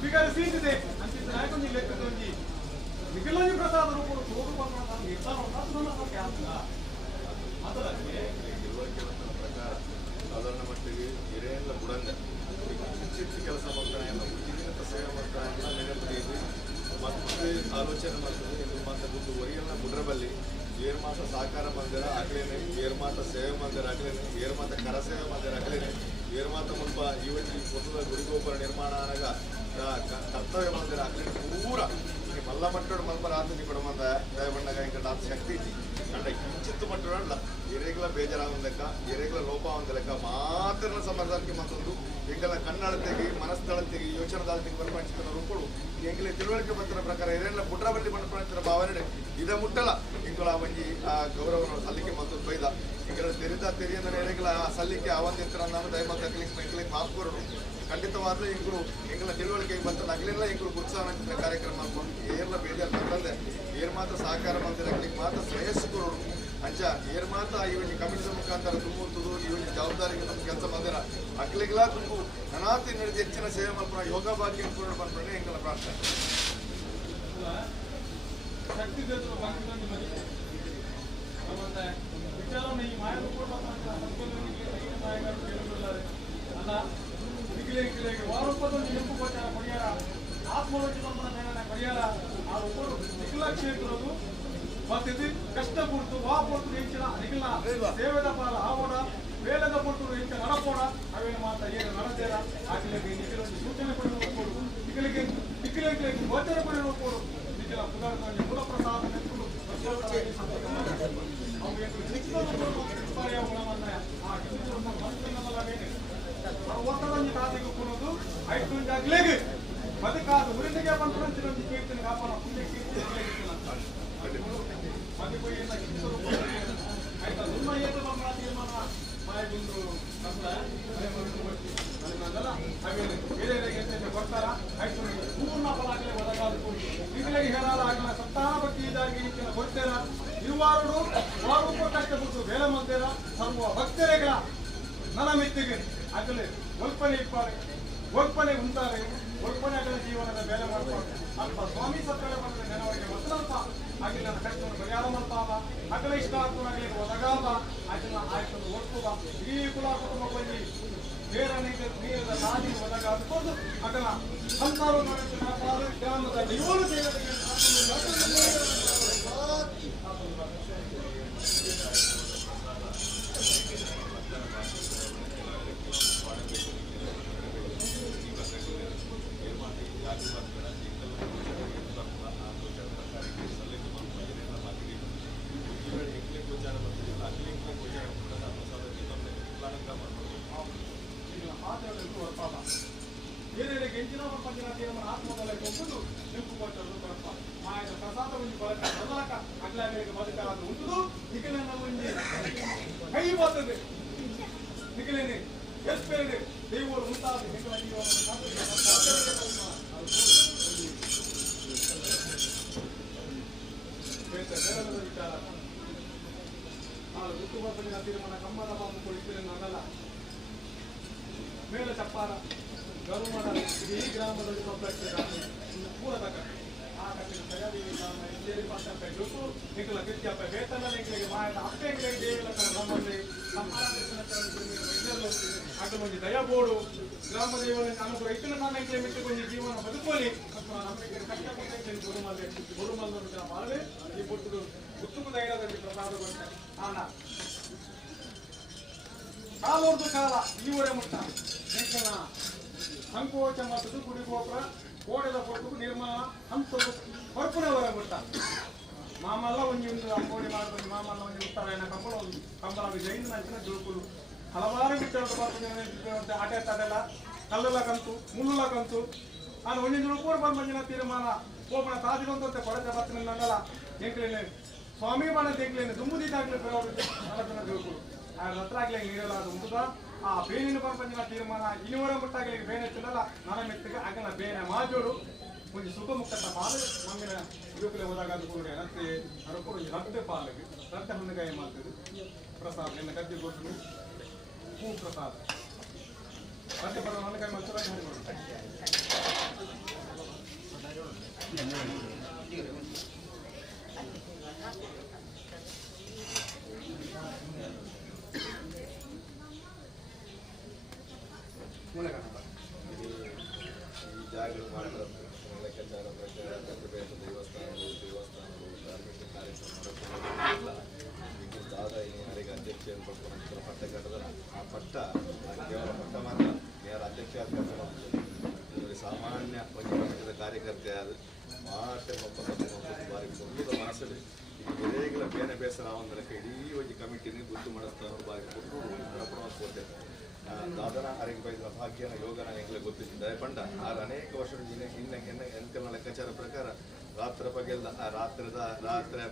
ಬಿಗರ ಸೀಟಿದೆ ಅಂಚಿತ ನಾಯಕೊಂಜಿ ಲೆಕ್ಕದೊಂಜಿ ನಿಖಿಲಂಜಿ ಪ್ರಸಾದ ರೂಪಗಳು ಹೋಗು ಬಂದ ನಿರ್ಧಾರ ಅದರಲ್ಲಿ ಪ್ರಕಾರ ಸಾಧಾರಣ ಮಟ್ಟಿಗೆ ಹಿರಿಯೆಲ್ಲ ಬುಡಂಗ ಚಿಕ್ಕ ಕೆಲಸ ಮಾಡ್ತಾನೆ ಎಲ್ಲ ಉಚಿತ ಸೇವೆ ಮಾಡ್ತಾನೆ ನೆನಪು ಮತ್ತೆ ಆಲೋಚನೆ ಮಾಡ್ತದೆ ಇದು ಮಾತಾಡೋದು ವರಿಯೆಲ್ಲ ಮುಡ್ರಬಲ್ಲಿ ಏರ್ಮಾತ ಸಹಕಾರ ಮಂದಿರ ಆಗ್ಲೇನೆ ಏರ್ಮಾತ ಸೇವೆ ಮಂದಿರ ಆಗ್ಲೇನೆ ಏರ್ಮಾತ ಕರ ಸೇವೆ ಮಂದಿರ ಆಗ್ಲೇನೆ ಏರ್ಮಾತ ಮುಲ್ಪ ಇವತ್ತು ಹೊಸದ ಗುಡಿಗೋಪುರ ನಿರ್ಮಾಣ ಆನಾಗ ಕರ್ತವ್ಯ ಮಂದಿರ ಆಗ್ಲೇನೆ ಪೂರ ಈ ಮಲ್ಲ ಮಟ್ಟೋಡು ಮಲ್ಪ ರಾತ್ರಿ ಕೊಡಮಂದ ದಯಬಣ್ಣಗ ಇಂಕ ನಾಲ್ಕು ಶಕ್ತಿ ಅಂಡ ಕಿಂಚಿತ್ತು ಮಟ್ಟೋಡಲ್ಲ ಎರೆಗಳ ಬೇಜಾರಾಗ ಲೆಕ್ಕ ಎರೆಗಳ ಲೋಪ ಒಂದು ಲೆಕ್ಕ ಮಾತ್ರ ಸಮರ್ಥಕ್ಕೆ ಮತ್ತೊಂದು ಎಂಗೆಲ್ಲ ಕನ್ನಡತೆಗೆ ಮನಸ್ಥಳತೆಗೆ ಯೋಚನದಾಳತೆಗೆ ಬರ್ಪಂಚಿನ ರೂಪಗಳು ಎಂಗೆಲ್ಲ ತಿಳುವಳಿಕೆ ಬಂದಿರ ಪ್ರಕಾರ ಎರೆಲ್ಲ ಪುಟ್ರಬಲ್ಲಿ ಬಂಡಪಂಚಿನ ಭಾವನೆ ಇದ ಮುಟ್ಟಲ್ಲ ಇಂಗಳ ಮಂಜಿ ಆ ಗೌರವ ಸಲ್ಲಿಕೆ ಮತ್ತು ಬೈದ ಇಂಗಳ ತೆರೆದ ತೆರೆಯಂದ್ರೆ ಎರೆಗಳ ಸಲ್ಲಿಕೆ ಆವಂತಿತ್ರ ನಾನು ದಯಮಾತ ಎಂಗಳಿಗೆ ಮಾಪ್ಕೋರು ಖಂಡಿತವಾದ್ರೂ ಇಂಕರು ಎಂಗಳ ತಿಳುವಳಿಕೆಗೆ ಬಂತ ನಗಲೆಲ್ಲ ಇಂಕರು ಉತ್ಸಾಹ ಕಾರ್ಯಕ್ರಮ ಮಾಡ್ಕೊಂಡು ಏರ್ಲ ಬೇಜಾರು ಬಂದಲ್ದೆ ಏರ್ ಮಾತ್ರ ಸಹಕಾರ ಮಂದಿರಗಳಿಗೆ ಮಾತ್ರ ಶ್ರೇಯಸ್ಕರು ಅಂಚ ಏರ್ ಮಾತ್ರ ಇವನಿಗೆ ಕಮಿಟಿ ಮುಖಾಂತರ ತುಂಬುವುದು ಇವನಿಗೆ ಜವಾಬ್ದಾರಿಗೆ ನಮ್ಮ ಕೆಲಸ ಮಂದಿರ ಅಕ್ಲಿಗೆಲ್ಲ ತುಂಬು ನನಾತಿ ನಡೆದು ಹೆಚ್ಚಿನ ಸೇವೆ ಮಾಡ್ಕೊಂಡು ಯೋಗ ಭಾಗ್ಯ ಇಟ್ಕೊಂಡು ಬಂದ್ಕೊಂಡೆ ಎಂಗಳ ಪ್ರಾರ್ಥನೆ ಶಕ್ತಿ ವಿಚಾರವನ್ನು ಈ ಮಾಯ ಅಲ್ಲ ಕಿಳಿಗೆ ವಾರೂಪದಲ್ಲಿ ನೆಂಪು ಗೋಚಾರ ಕೊಡಿಯಾರ ಆತ್ಮರೋಚನ ಮೇಲನೆ ಕೊಡಿಯಾರ ಆ ಒಬ್ಬರು ನಿಖಿಲ ಕ್ಷೇತ್ರದು ಮತ್ತಿದು ಕಷ್ಟ ಪುರ್ತು ವಾ ಪುರ್ತು ಹೆಚ್ಚಿನ ನಿಖಿಲ ಸೇವೆದ ಪಾಲ ಆವೋಣ ವೇಲದ ಪುರ್ತು ಹೆಚ್ಚಿನ ನಡಪೋಣ ಅವೇನು ಮಾತ್ರ ಏನು ನಡದೇರ ಆಗಲಿಗೆ ನಿಖಿಲೊಂದು ಸೂಚನೆ ಪಡೆದು ನಿಖಿಲಿಗೆ ಗೋಚರ ಪಡೆದು ಕೊಡು ನಿಖಿಲ ಪುದಾರ್ಥದಲ್ಲಿ ಮೂಲಪ್ರಸಾದ ನೆನಪು ಕಾದಿಗೆ ಕೊಡೋದು ಐದು ಆಗ್ಲೇಗೆ ಮತ್ತೆ ಕಾದು ಉರಿನಿಗೆ ಬಂದ್ರೆ ಕೀರ್ತನೆ ಕಾಪಾಡ ಪುಣ್ಯ ಕೀರ್ತನೆ ಮತ್ತೆ ಹೋಗಿ ಆಯ್ತಾ ನಿಮ್ಮ ಏನು ನಮ್ಮ ತೀರ್ಮಾನ ಮಾಯಗೊಂಡು ಆಮೇಲೆ ಹಿರಿಯರಿಗೆ ಕೊಡ್ತಾರ ಆಯ್ತು ಪೂರ್ಣ ಫಲಾಗಲೇ ಒದಗಾದು ಈಗಲೇ ಹೇಳಲಾಗಲ ಸತ್ತಾನ ಬಗ್ಗೆ ಇದಾಗಿ ಕೊಡ್ತೇರ ಇರುವಾರು ವಾರೂಪ ಕಷ್ಟಪಟ್ಟು ಬೇರೆ ಮಾಡ್ತೇರ ಸರ್ವ ಭಕ್ತರೆಗಳ ನಲಮಿತ್ತಿಗೆ ಆಗಲೇ ಒಲ್ಪನೆ ಇಪ್ಪಾರೆ ಒಲ್ಪನೆ ಉಂಟಾರೆ ಒಲ್ಪನೆ ಆಗಲ ಜೀವನದ ಬೇರೆ ಮಾಡ್ತಾರೆ ಅಲ್ಪ ಸ್ವಾಮಿ ಸತ್ತಳೆ ಬಂದರೆ ನೆನವರಿಗೆ ಮತ್ತಲ್ಪ ಆಗಿಲ್ಲ ನನ್ನ ಕಷ್ಟವನ್ನು ಪರಿಹಾರ ಮಾಡ್ತಾವ ಅಗಲ ಇಷ್ಟ ಆಗ್ತಾಗಲಿ ಒದಗಾದ ಆಗಿಲ್ಲ ಆಯ್ತು ಒಡ್ಕುವ ಇಡೀ ಕುಲ ಕುಟುಂಬ ಬಂದು ಬೇರೆ ನೀರದ ನಾಡಿ ಒದಗಾದ್ಕೊಂಡು ಅಗಲ ಸಂಸಾರ ಗ್ರಾಮದ ನಿಯೋಗ ಸೇವೆಗೆ ಹಿರಿಯರಿಗೆ ಎಂಚಿನ ಪಂಚಿನ ತೀರ್ಮಾನ ಆತ್ಮದೊಳಗೆ ಹೋಗುದು ನಿಂಪು ಕೊಟ್ಟರು ಕೊಡಪ್ಪ ಮಾಯದ ಪ್ರಸಾದ ಒಂದು ಬಳಕ ಬದಲಕ ಅಗ್ಲಾಗಳಿಗೆ ಬದುಕಾದ ಉಂಟುದು ನಿಖಿಲನ ಮುಂದೆ ಕೈ ಬರ್ತದೆ ನಿಖಿಲೇನೆ ಎಸ್ಪೇರಿದೆ ದೇವರು ಮುಂತಾದ ನಿಖಿಲ ವಿಚಾರ ನಾನು ಋತುಬದ್ಧನ ತೀರ್ಮಾನ ಕಮ್ಮದ ಬಾಬು ಕೊಡಿಸಿದ್ರೆ ನನ್ನಲ್ಲ ಮೇಲೆ ಚಪ್ಪಾರ ಗರುಮಡ ಈ ಗ್ರಾಮದಲ್ಲಿ ಪೂರದ ಕಟ್ಟೆ ಆ ಕಟ್ಟಿನ ಜಗದೇವಿ ಗ್ರಾಮ ಇಂಜೇರಿ ಪಂಚಪೆ ಜೊಟ್ಟು ನಿಖಲ ಕಿತ್ಯಪ್ಪ ವೇತನ ನಿಖಲಿಗೆ ಮಾಯದ ಅಪ್ಪೆಗಳಿಗೆ ದೇವಿಲ ಕರ ನಮ್ಮಲ್ಲಿ ಅಡ್ಡ ಮಂದಿ ದಯಬೋಡು ಗ್ರಾಮ ದೇವರಲ್ಲಿ ಅನುಕೂಲ ಇಟ್ಟಿನ ನಾನು ಎಂಕ್ಲೆ ಮಿಟ್ಟು ಕೊಂಡಿ ಜೀವನ ಬದುಕೋಲಿ ನಮಗೆ ಕಷ್ಟಪಟ್ಟು ಗುರುಮಲ್ಲ ಮಾಡಲಿ ಈ ಪುಟ್ಟು ಉತ್ತಮ ಧೈರ್ಯದಲ್ಲಿ ಪ್ರಸಾದ ಕೊಡ್ತಾರೆ ಆನ ಕಾಲೋರ್ದು ಕಾಲ ಈವರೆ ಮುಟ್ಟ ಸಂಕೋಚ ಮತ್ತು ಗುಡಿ ಗೋಪುರ ಗೋಡೆದ ಕೊಟ್ಟು ನಿರ್ಮಾಣ ಹಂತದ ಹೊರಪುರವರ ಮುಟ್ಟ ಮಾಮಲ್ಲ ಒಂದು ಅಂಗೋಡಿ ಮಾಡ್ಕೊಂಡು ಮಾಮಲ್ಲ ಒಂದು ಉತ್ತರಾಯಣ ಕಂಬಳ ಒಂದು ಕಂಬಳ ಜೈನ ನಂಚಿನ ಜೋಕುಲು ಹಲವಾರು ವಿಚಾರದ ಬರ್ತೀನಿ ಆಟ ತಡೆಲ್ಲ ಕಲ್ಲುಲ ಕಂತು ಮುಳ್ಳುಲ ಕಂತು ನಾನು ಒಂದಿನ ರೂಪಾಯಿ ಬಂದಿನ ತೀರ್ಮಾನ ಹೋಗೋಣ ತಾಜಿಗೊಂದಂತೆ ಕೊಡದೆ ಬರ್ತೀನಿ ನಂಗಲ್ಲ ಎಂಕ್ಲೇನೆ ಸ್ವಾಮಿ ಬಾಣ ತೆಗ್ಲೇನೆ ದುಂಬುದಿದ್ದಾಗ್ಲಿ ನಲಜನ ಜೋಕುಲು ಆ ಹತ್ರ ಆಗ್ಲಿ ನೀರಲ್ಲ ಅದು ಉಂಟುದ ಆ ಬೇನಿನ ಬಂದಿನ ತೀರ್ಮಾನ ಇನ್ನೂರ ಮುಟ್ಟಾಗ್ಲಿ ಬೇನೆ ತಿನ್ನಲ್ಲ ನನ್ನ ಮೆತ್ತಿಗೆ ಆಗಲ್ಲ ಬೇನೆ ಮಾಜೋಡು ಒಂದು ಸುಖ ಮುಕ್ತ ಪಾಲು ನಮ್ಮಿನ ಜೋಕುಲೆ ಹೋದಾಗ ಅಂದ್ಕೊಂಡ್ರೆ ರತ್ತೆ ಅರಕೊಂಡು ರತ್ತೆ ಪಾಲಿಗೆ ರತ್ತೆ ಹಣ್ಣುಗಾಯಿ ಮಾಡ್ತದೆ ಪ್ರಸಾದ ನಿನ್ನ ಗದ್ದೆ ಕೊಟ್ಟು ಹೂ ಪ್ರಸಾದ ರತ್ತೆ ಬರೋ ಹಣ್ಣುಗಾಯಿ ಮಾಡ್ತಾರೆ ಈ ಜಾಗಗಳು ಮಾತ್ರ ಲೆಕ್ಕಾಚಾರ ಪ್ರಚಾರ ದೇವಸ್ಥಾನಗಳು ಧಾರ್ಮಿಕ ಕಾರ್ಯಕ್ರಮ ದಾದ ಯಾರಿಗೆ ಅಧ್ಯಕ್ಷ ಪಟ್ಟ ಕಟ್ಟದ ಆ ಪಟ್ಟ ಕೇವಲ ಪಟ್ಟ ಮಾತ್ರ ಯಾರು ಅಧ್ಯಕ್ಷ ಆದ ಸಾಮಾನ್ಯ ಒಂದು ಪಕ್ಷದ ಕಾರ್ಯಕರ್ತೆ ಆದ ಮಾತ್ರ ಬಾರಿ ಒಂದು ಮನಸ್ಸಲ್ಲಿ ಈಗ ಬೇರೆಗಳ ಬೇನೆ ಬೇಸರ ಅವನ ಇಡೀ ಒಂದು ಕಮಿಟಿನಿ ಗುರ್ತು ಮಾಡಿಸ್ತಾವ್ರು ಬಾರಿ ಕೊಟ್ಟು ಪ್ರಮಾಣ ಕೊಡ್ತೇವೆ ದಾದನ ಅರೆಗೆ ಬೈದ ಭಾಗ್ಯನ ಯೋಗನ ಹೆಂಗ್ಲೆ ಗೊತ್ತಿದ್ದ ಪಂಡ ಆರು ಅನೇಕ ವರ್ಷದ ಎಂಕಲ್ನ ಲೆಕ್ಕಾಚಾರ ಪ್ರಕಾರ ರಾತ್ರಿ ಬಗೆಲ್ದ ಆ ರಾತ್ರಿ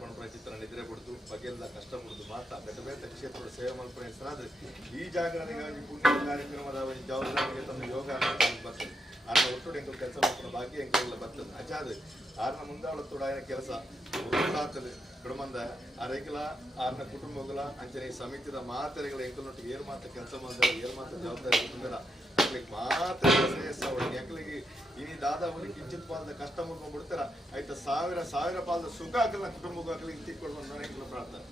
ಪಂಪರ ಚಿತ್ರ ನಿದ್ರೆ ಬಿಡ್ತು ಬಗೆಲ್ದ ಕಷ್ಟ ಬಿಡ್ದು ಮಾತ್ರ ಬೇರೆ ಬೇರೆ ಕ್ಷೇತ್ರದ ಸೇವೆ ಮಲ್ಪನೆ ಹೆಸರಾದ್ರೆ ಈ ಜಾಗರಣೆಗಾಗಿ ಪುಣ್ಯ ಕಾರ್ಯಕ್ರಮದ ಜವಾಬ್ದಾರಿಗೆ ತಂದು ಯೋಗ ಬರ್ತದೆ ಆರ್ನ ಒಟ್ಟು ಎಂಕಲ್ ಕೆಲಸ ಮಾಡ್ಕೊಂಡು ಭಾಗ್ಯ ಎಂಕಲ್ಲ ಬರ್ತದೆ ಅಚಾದ ಆರ್ನ ಮುಂದಾಳತ್ತೋಡ ಕೆಲಸ ಆಗ್ತದೆ ಕುಟುಂಬದ ಅರೆಗಲ ಆರ್ನ ಕುಟುಂಬಗಳ ಅಂಚನೆ ಸಮಿತಿದ ಮಾತರೆಗಳ ಎಂಕಲ್ನೊಟ್ಟಿಗೆ ಏರ್ ಮಾತ್ರ ಕೆಲಸ ಮಾಡಿದ್ರೆ ಏರ್ ಮಾತ್ರ ಜವಾಬ್ದಾರಿ ತುಂಬಿಲ್ಲ ಮಕ್ಳಿಗೆ ಮಾತ್ರ ಶ್ರೇಯಸ್ಸ ಅವಳಿಗೆ ಎಂಕಲಿಗೆ ಇನಿ ದಾದ ಅವರಿಗೆ ಕಿಂಚಿತ್ ಪಾಲದ ಕಷ್ಟ ಮುಡ್ಕೊಂಡು ಬಿಡ್ತಾರ ಆಯ್ತಾ ಸಾವಿರ ಪಾಲದ ಸುಖ ಆಗಲ್ಲ ಕುಟುಂಬಕ್ಕೆ ಆಗಲಿಕ್ಕೆ ತಿಕ್ಕೊಂಡು ನಾನು ಎಂಕಲ ಪ್ರಾರ್ಥನೆ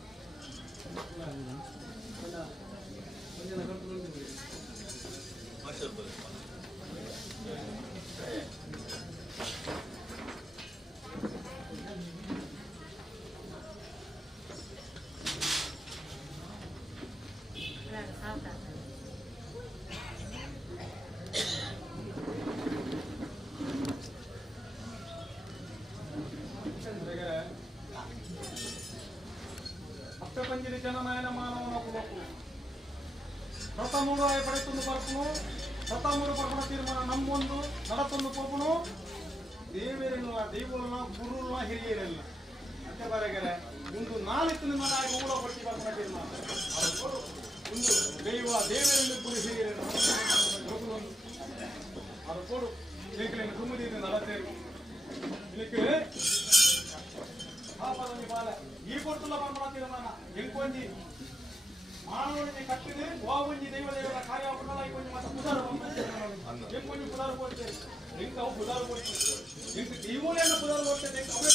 ಅಷ್ಟಪಂಜರಿ ಜನಮಯನ ಮಾನವನ ಕುಲಕು ಪ್ರಥಮೂರು ಪಡೆತೊಂದು ಪರಪುನು ಪ್ರಥಮೂರು ಪರಪುನ ತೀರ್ಮಾನ ನಮ್ಮೊಂದು ನಡತೊಂದು ಪೋಪುನು ದೇವರಿಲ್ಲ ದೈವಲ್ಲ ಗುರುಲ್ಲ ಹಿರಿಯರಿಲ್ಲ ಅಂತ ಬರಗರೆ ಒಂದು ನಾಲ್ಕು ನಿಮ್ಮ ಮೂಲ ಪಟ್ಟಿ ಪರಪುನ ತೀರ್ಮಾನ ಒಂದು ದೈವ ದೇವರಿಂದ ಗುರು ಹಿರಿಯರನ್ನು ಅದು ಕೊಡು ಏಕಲೇನು ತುಮ್ಮದಿದ್ದು ನಡತೇರು ಇದಕ್ಕೆ ಈ ಕೊಡ್ತಲ್ಲ ಪರಪುನ ತೀರ್ಮಾನ ಎಂಕೊಂಜಿ ಮಾನವನಿಗೆ ಕಟ್ಟಿದೆ ಒಂಜಿ ದೈವಗಳ ಕಾರ್ಯ ಕೊಂಚ ಮತ್ತೆ ಪುದಾರ ಎಂಕೊಂಜಿ ಪುದಾರ ಕೊಡ್ತೇವೆ ಎಂಕ ಅವು ಪುದಾರ ಕೊಡ್ತೇವೆ ಎಂಕ ದೈವಗಳನ್ನ ಪುದಾರ ಕೊಡ್ತೇವೆ ಎಂಕ ಅವೇ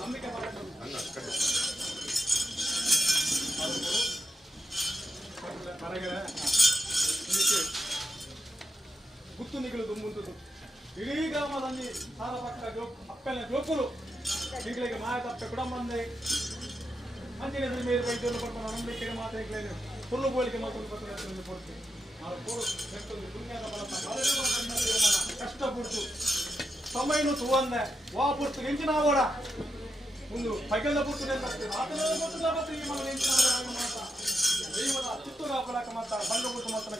ನಂಬಿಕೆ ಹೊರಗಡೆ ಇದಕ್ಕೆ ಗುತ್ತು ನಿಗಳು ಮುಂದುದು ಇಡೀ ಗ್ರಾಮದಲ್ಲಿ ಸಾಲ ಪಕ್ಕ ಅಪ್ಪನ ಜೋಕುರು ಈಗಲಿಗೆ ಮಾಯ ತಪ್ಪೆ ಕೂಡ ಬಂದೆ ಅಂಚಿನ ಮೇಲೆ ವೈದ್ಯರು ಬರ್ಕೊಂಡು ನಂಬಿಕೆ ಮಾತೇನು ಸುಳ್ಳು ಬೋಳಿಕೆ ಮಾತನ್ನು ಕೊಡ್ತೀವಿ ಪುಣ್ಯದ ಕಷ್ಟಪಟ್ಟು ಸಮಯನು ತುವಂದೆ ವಾ ಪುರ್ತು ಎಂಚಿನ ಆಗೋಡ ಒಂದು ಪೈಕದ ಪುರ್ತು ದೈವದ ಚಿತ್ತೂರ ಹಾಕೊಳಕ ಮಾತ ಬಂಡ ಪುಟ್ಟು ಮಾತನ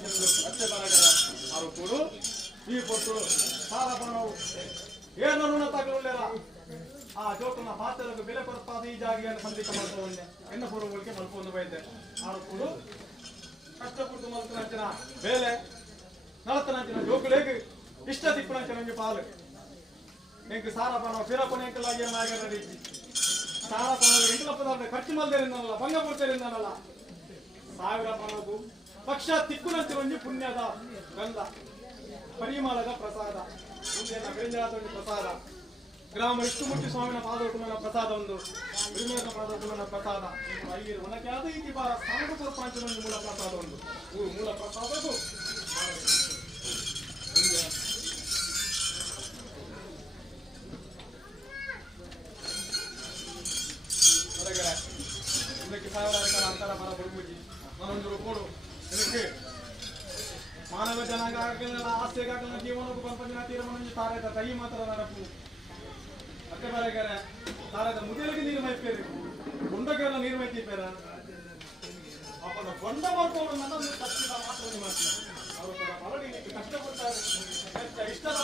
ಅಷ್ಟೇ ಬರಗರ ಅವರು ಕೊಡು ಈ ಪುಟ್ಟು ಸಾಲ ಬಣ್ಣವು ಏನು ಋಣ ತಗೊಳ್ಳೇರ ಆ ಜೋಕನ ಪಾತ್ರೆಗೆ ಬೆಲೆ ಕೊಡ್ತಾದ ಈ ಜಾಗಿಯನ್ನು ಸಂಧಿಕ ಮಾಡ್ಕೊಂಡೆ ಎನ್ನ ಪೂರ್ವಗಳಿಗೆ ಮಲ್ಕೊಂಡು ಬೈದೆ ಅವರು ಕೂಡ ಕಷ್ಟಪಟ್ಟು ಮಲ್ಕನಂಚಿನ ಬೇಲೆ ನಳತನಂಚಿನ ಜೋಕುಲೇಗೆ ಇಷ್ಟ ತಿಪ್ಪಣಂಚಿನ ಪಾಲು ಎಂಕು ಸಾರ ಪಣ ಫಿರಪಣ ಎಂಕಲಾಗಿ ಏನಾಗ ರೀತಿ ಸಾರ ಪಣ ಎಂಕಲ ಪದಾರ್ಥ ಖರ್ಚು ಮಲ್ದರಿಂದನಲ್ಲ ಭಂಗ ಕೊಡ್ತೇರಿಂದನಲ್ಲ ಸಾವಿರ ಪಣಗೂ ಪಕ್ಷ ತಿಕ್ಕುನಂಚಿನ ಒಂಜಿ ಪುಣ್ಯದ ಗಂಧ ಪರಿಮಳದ ಪ್ರಸಾದ ಮುಂದಿನ ಬೆಳೆಂಜಾದ ಒಂದು ಪ್ರಸಾದ ಗ್ರಾಮ ಇಷ್ಟುಮುಟ್ಟಿ ಸ್ವಾಮಿನ ಪಾದೋಟುಮನ ಪ್ರಸಾದ ಒಂದು ಬಿರುಮೇದ ಪಾದೋಟುಮನ ಪ್ರಸಾದ ಐದು ಒನಕ್ಕೆ ಆದ ಈ ಸಾಮೂಹಿಕ ಪಂಚನೊಂದು ಮೂಲ ಪ್ರಸಾದ ಒಂದು ಮೂಲ ಪ್ರಸಾದದು ಹೊರಗಡೆ ಇದಕ್ಕೆ ಸಾವಿರ ಅಂತರ ಮರ ಬರುಬೂಜಿ ನಾನೊಂದು ಕೊಡು ಇದಕ್ಕೆ ಮಾನವ ಜನಾಂಗ ಆಸ್ತಿಗಾಗಲ ಜೀವನಕ್ಕೂ ಪಂಪಂಜಿನ ತೀರ್ಮಾನ ತಾರಾಯ್ತ ತೈ ಮಾತ್ರ ನರಪ್ಪು ಅತ್ತೆ ಬರಗಾರ ತಾರಾಯ್ತ ಮುಗಿಲಿಗೆ ನೀರು ಮೈಪೇರಿ ಗುಂಡಗೆಲ್ಲ ನೀರು ಮೈತಿಪೇರ ಅಪ್ಪನ ಕೊಂಡ ಮಾಡ್ಕೊಂಡು ನನ್ನನ್ನು ತಪ್ಪಿದ ಮಾತ್ರ ಮಾಡ್ತೀನಿ ಅವರು ಕೂಡ ಮರಳಿ ಕಷ್ಟಪಡ್ತಾರೆ ಇಷ್ಟದ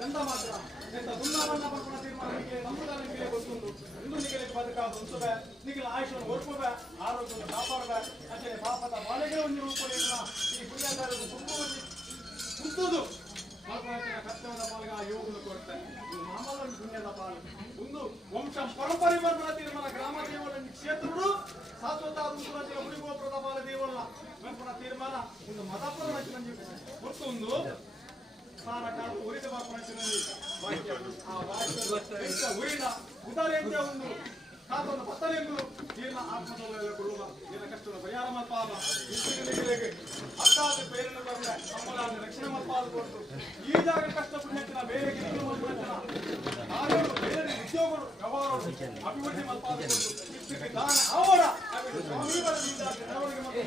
ಗಂಧ ಮಾತ್ರ ಎಂತ ದುನ್ನವನ್ನ ಬರ್ಕೊಂಡ ತೀರ್ಮಾನಕ್ಕೆ ನಮ್ಮದಾರಿಗೆ ಗೊತ್ತುಂಟು ಇಂದು ನಿಗಲಿ ಬದುಕಾದ ಉಂಟುವೆ ನಿಗಲ ಆಯುಷವನ್ನು ಓಡ್ಕೋಬೆ ಆರೋಗ್ಯವನ್ನು ಕಾಪಾಡಬೆ ಅಂಚನೆ ಪಾಪದ ಬಾಳೆಗೆ ಒಂದು ರೂಪದಿಂದ ಈ ಪುಣ್ಯಕಾರರು ತುಂಬುವುದು ಕುಂತುದು ಕರ್ತವ್ಯದ ಪಾಲಿಗೆ ಆ ಯೋಗವನ್ನು ಕೊಡ್ತಾರೆ ಇದು ಮಾಮೂಲು ಪುಣ್ಯದ ಪಾಲು ಒಂದು ವಂಶ ಪರಂಪರೆ ಬರ್ಬರ ತೀರ್ಮಾನ ಗ್ರಾಮ ದೇವರ ಕ್ಷೇತ್ರಗಳು ಶಾಶ್ವತ ಮುಡಿಗೋಪುರದ ಪಾಲ ದೇವರ ವೆಂಪನ ತೀರ್ಮಾನ ಒಂದು ಮತಪುರ ಮತ್ತೊಂದು ಸಾರ ಕಾಲು ಉರಿದ ಬಾಪುರದಲ್ಲಿ ಆ ವಾಕ್ಯ ಉರಿದ ಉದಾಹರಣೆ ಒಂದು ಕಾತೊಂದು ಪತ್ತನೆಂದು ಜೀರ್ಣ ಆತ್ಮದಲ್ಲೆಲ್ಲ ಕೊಡುವ ನಿನ್ನ ಕಷ್ಟದ ಪರಿಹಾರ ಮಲ್ಪಾದ ಹತ್ತಾದ ಬೇರನ್ನು ಬಂದ ಅಮ್ಮಲಾದ ರಕ್ಷಣೆ ಮಲ್ಪಾದ ಕೊಟ್ಟು ಈ ಜಾಗ ಕಷ್ಟ ಪುಣ್ಯತ್ತಿನ ಬೇರೆ ಗಿರಿಗಳು ಮಲ್ಪಂಚನ ಆಗಳು ಬೇರೆ ಉದ್ಯೋಗಗಳು ವ್ಯವಹಾರಗಳು ಅಭಿವೃದ್ಧಿ ಮಲ್ಪಾದ ಕೊಟ್ಟು ಇದಕ್ಕೆ ದಾನ ಅವರ ಸ್ವಾಮಿಗಳ ಮೆರವಣಿಗೆ ಮತ್ತು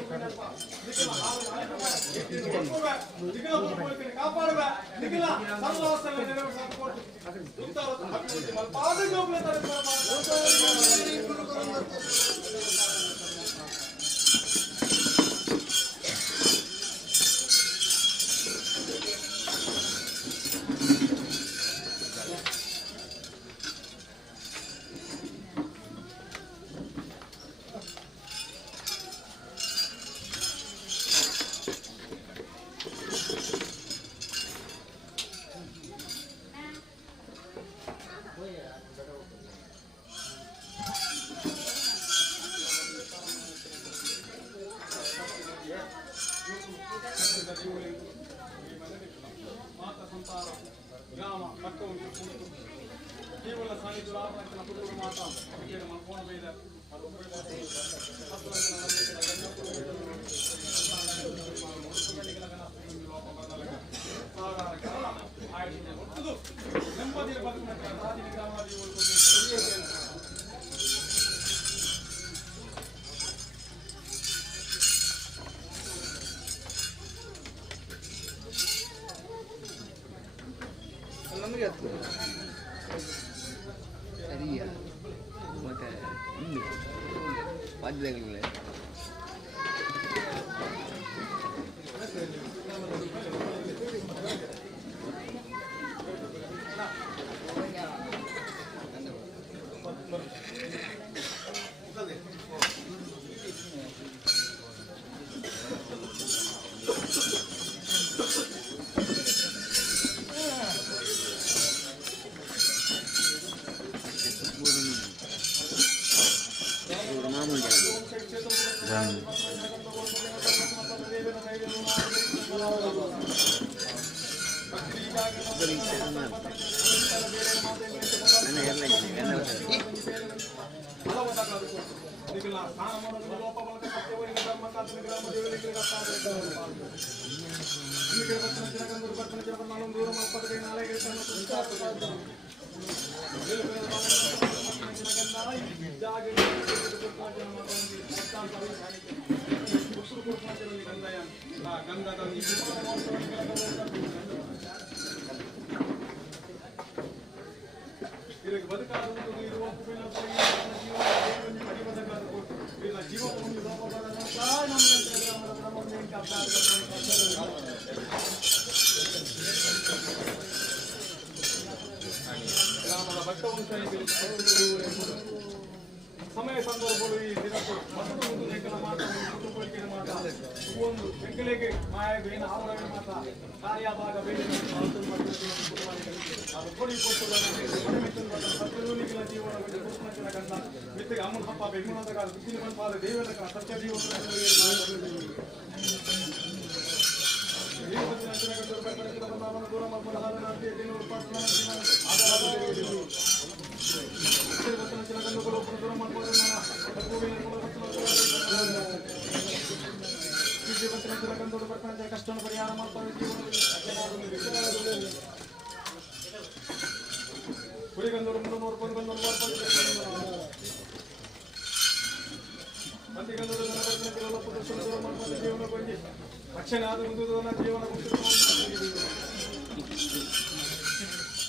ಕಾಪಾಡುವ ನಿಖಿಲ ಸರ್ವೋತ್ಸವ ನೆರವೇರಿಸ ಕೊಟ್ಟು ಅಭಿವೃದ್ಧಿ ಮಲ್ಪಾದ ಮಾತಾ ಸಂತಾನ ಗ್ರಾಮ ಪಕ್ಕವನ್ನು ಕೇವಲ ಸಾನಿಧ್ಯ ಆತ್ಮನ ಕುಟುಂಬ ಮಾತಾ ಮಲ್ಕೋಣ ಬೇದ ಅದು ನೆಮ್ಮದಿಯ ಬದುಕಿನ ಗ್ರಾಮಾದಿ ನಮಗೆ ಸರಿಯಾ ಮತ್ತೆ ವಾದ್ಯಗಳೇ ಸಮಯ ಸಂದರ್ಭಗಳು ಈ ದಿನಕ್ಕೂ ಮತ್ತೊಂದು ಲೇಖನ ಮಾತ್ರ ಒಂದು ಬೆಂಕಲಿಗೆ ಮಾಯವೇನು ಆವರಣ ಮಾತ್ರ ಕಾರ್ಯಭಾಗ ಬೇರೆ ಅದು ಕೊಡಿ ಕೊಟ್ಟು ಜೀವನ ಕಂಡ ಮಿತ್ತಿಗೆ ಅಮ್ಮನ ಹಬ್ಬ ಬೆಂಗುಣದ ಕಾಲ ಬಿಸಿಲು ಮನಪಾದ ದೇವರ ಸತ್ಯ ಜೀವನ ದೂರ ಕಷ್ಟ ಪರಿಹಾರ ಮಾಡ್ತಾರೆ ಹುರಿಗಂದೂರು ನೋಡ್ಕೊಂಡು ಮಂದಿಗಂದೂರು ದೂರ ಮಾಡ್ಕೊಂಡು ಜೀವನ ಬಂದು ರಕ್ಷಣೆ ಆದ ಮುಂದುವರೆದ ಜೀವನ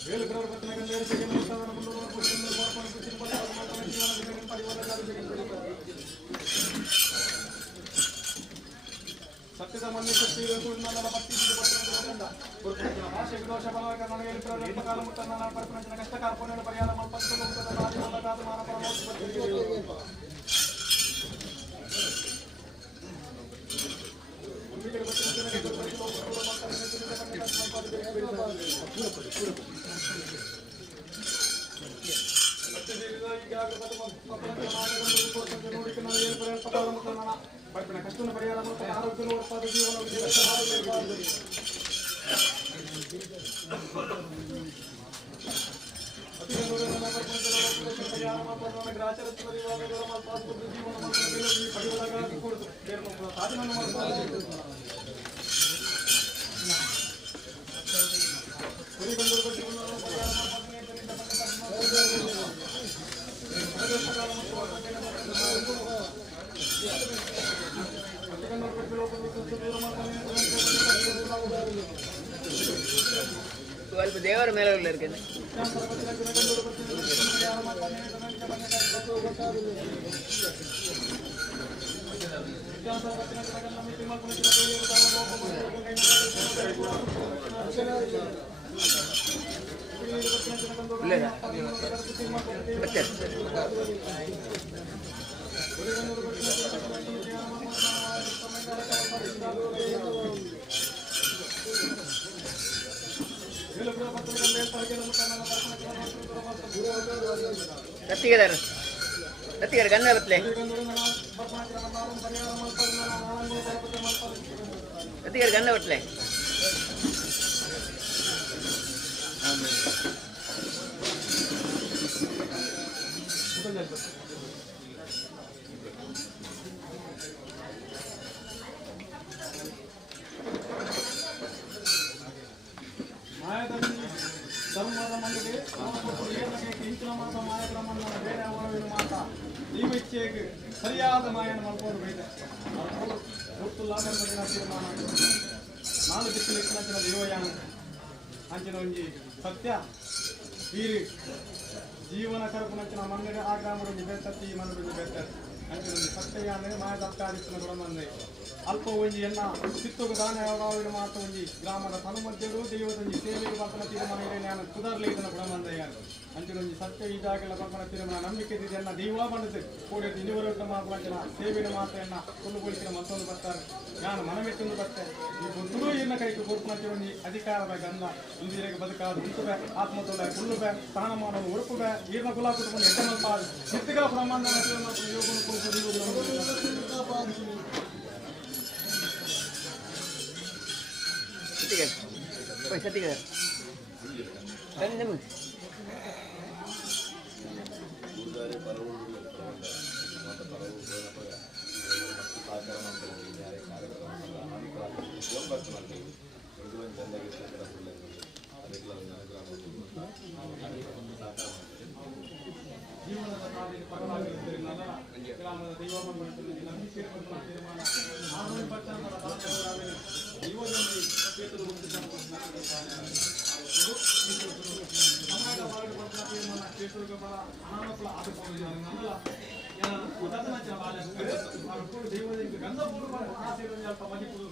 వేలు ప్రవర్తన గంధేరు జగన్ ఉత్తరణ ముందు పురుషుల కోపం పురుషుల పరమాత్మ జీవన జగన్ పరివర్తన జగన్ సత్యద మన్ని శక్తి రోజున్నల భక్తి పట్టణ గురుకుల భాష దోష బలక మనగేలి ప్రవర్తన కాలం ఉత్తరణ పరిపూర్ణ కష్టకార పోనేల పరియాల మల్పంతులు ఉంటద రాజు వల్లగాదు మాన పరమోత్పత్తి కష్టం పరిహారం ఆరోగ్యం ಸ್ವಲ್ಪ ದೇವರ ಮೇಲೆ ಇರ್ಕೇನೆ ಕತ್ತಿಗೆ ಗಂಧ ಬತ್ತಲೆ ಕತ್ತಿಗೆ ಗಂಧ ಬತ್ತಲೆ ಧರ್ಮದ ಮನೆಗೆ ಇಂಚಿನ ಮಾತ ಮಾಯಕ್ರಮನ್ನು ಬೇರೆ ಅವರನ್ನು ಮಾತ ಈ ವ್ಯಕ್ತಿಗೆ ಸರಿಯಾದ ಮಾಯನ ಮಲ್ಕೊಂಡು ಬೇಡ ಗೊತ್ತಿಲ್ಲ ತೀರ್ಮಾನ ನಾನು ದಿಕ್ಕಿನ ದೇವಯಾನ ಅಂಚಿನ ಒಂಜಿ ಸತ್ಯ ವೀರಿ ಜೀವನ ಕರಪುನಂಚಿನ ಮಣ್ಣಗೆ ಆ ಗ್ರಾಮದಲ್ಲಿ ಬೆತ್ತತ್ತಿ ಮನದಲ್ಲಿ ಬೆತ್ತ ಅಂಚಿನ ಸತ್ಯಯಾನ ಮಾಯ ದತ್ತಾದಿತ್ತಿನ ಗುಣಮಂದೆ ಅಲ್ಪ ಒಂಜಿ ಎನ್ನ ಸಿತ್ತುಗು ದಾನ ಯಾವಾಗ ಮಾತ ಒಂಜಿ ಗ್ರಾಮದ ತನುಮಧ್ಯರು ದೈವದೊಂಜಿ ಸೇವೆಗೆ ಬರ್ಪನ ತೀರ್ಮಾನ ನಾನು ಕುದರ್ಲಿ ಇದನ್ನ ಗುಣಮಂದಯ್ಯ ಅಂಚಿನೊಂಜಿ ಸತ್ಯ ಇದಾಗೆಲ್ಲ ಬರ್ಪನ ತೀರ್ಮಾನ ನಂಬಿಕೆ ಇದೆ ಎನ್ನ ದೈವ ಬಂದದ್ದು ಕೂಡ ಇನ್ನೂರ ಮಾತುವಂಚಿನ ಸೇವೆಯ ಮಾತೆಯನ್ನ ಕೊಲ್ಲುಗೊಳಿಸಿನ ಮತ್ತೊಂದು ಬರ್ತಾರೆ ನಾನು ಮನಮೆತ್ತೊಂದು ಬರ್ತೆ ಈ ಗೊತ್ತೂ ಎನ್ನ ಕೈಗೆ ಕೊರ್ಪನಂಚಿ ಒಂಜಿ ಅಧಿಕಾರದ ಗಂಧ ಇಂದಿರೆಗೆ ಬದುಕಾದ ಉಂಟುಬೆ ಆತ್ಮತೊಲೆ ಕುಳ್ಳುಬೆ ಸ್ಥಾನಮಾನವು ಉರುಪುಬೆ ಈರ್ನ ಕುಲ ಕುಟುಂಬ ಎಡ್ಡಮಲ್ಪ ಸಿದ್ಧಿಗ ಪ್ರಮಾಣ ಯೋಗನು ಸತಿಗೆ ಜೀವನದ ಕಾರ್ಯಕ್ಕೆ ಪರವಾಗಿರುತ್ತದೆ ಗ್ರಾಮದ ದೈವ ನಂಬಿಕೆ ತೀರ್ಮಾನ 60% ಸಮಾಜ ಹೊರಗೆ ತೀರ್ಮಾನ ಕ್ಷೇತ್ರಕ್ಕೆ ಬಹಳ ಅನಾನುಕೂಲ ಆಗಬಹುದು ನನ್ನಲ್ಲ ದೈವದಿಂದ ಗಂಧಪೂರ್ವ ಆಸೆಯನ್ನು ಸ್ವಲ್ಪ ಮಣಿಪುರ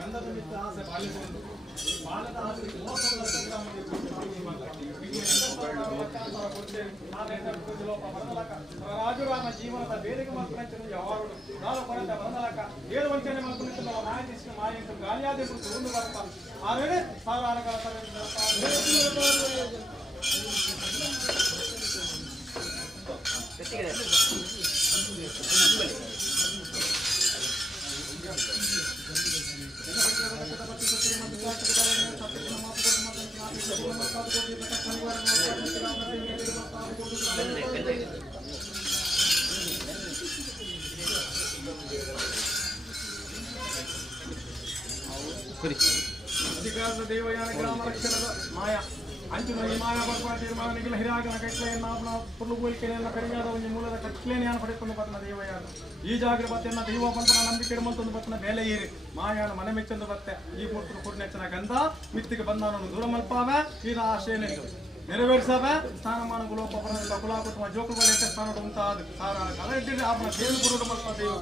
ಗಂಧದ ಮಿತ್ರ ಆಸೆ ಬಾಲ್ಯಗೊಂಡು ಬಾಲದ ಆಸೆ ರಾಜುರಾಮ ಜೀವನದ ಬೇರೆಗೆ ಮಲ್ಪನೆ ಯಾವಾಗ ನಾನು ಕೊಡದ ಬಂದಲಕ ಏಳು ವಂಚನೆ ಮಲ್ಪನೆ ಮಾಯ ತಿಳಿಸಿದ ಮಾಯ ಗಾಳಿಯಾದ ಒಂದು ಬರ್ತ ಆಮೇಲೆ ಸಾವಿರಾರುಗಳ ಅಧಿಕಾರದ ದೇವಯಾನ ಗ್ರಾಮ ರಕ್ಷಣದ ಮಾಯ ಅಂಚಿನ ಈ ಮಾಯ ಬರ್ಪಣ ತೀರ್ಮಾನಗಳ ಹಿರಾಗನ ಕಟ್ಲೆಯನ್ನು ನಾವು ಪುರ್ಲುಗೋಲಿಕೆಯನ್ನು ಕರಿಯಾದ ಒಂದು ಮೂಲದ ಕಟ್ಲೆಯನ್ನು ಪಡೆದುಕೊಂಡು ಬರ್ತನ ದೇವಯಾನ ಈ ಜಾಗ್ರ ಬತ್ತೆಯನ್ನ ದೈವ ಬಂಪನ ನಂಬಿಕೆ ಮಂತೊಂದು ಬತ್ತನ ಬೇಲೆ ಏರಿ ಮಾಯಾನ ಮನೆ ಮೆಚ್ಚೊಂದು ಬತ್ತೆ ಈ ಪುರ್ತರು ಪುರ್ನೆಚ್ಚನ ಗಂಧ ಮಿತ್ತಿಗೆ ಬಂದವನನ್ನು ದೂರ ಮಲ್ಪಾವೆ ಈ ಆಶೆಯನ್ನು ನೆರವೇರಿಸಾವೆ ಸ್ಥಾನಮಾನಗಳು ಒಬ್ಬೊಬ್ಬರನ್ನ ಕುಲಾಕುಟುಂಬ ಜೋಕುಗಳು ಎಷ್ಟೇ ಸ್ಥಾನ ಉಂಟಾದ ಕಾರಣ ಕಲ ಇಟ್ಟಿದ್ರೆ ಆಪನ ದೇವರು ಗುರುಡು ಮಲ್ಪ ದೈವ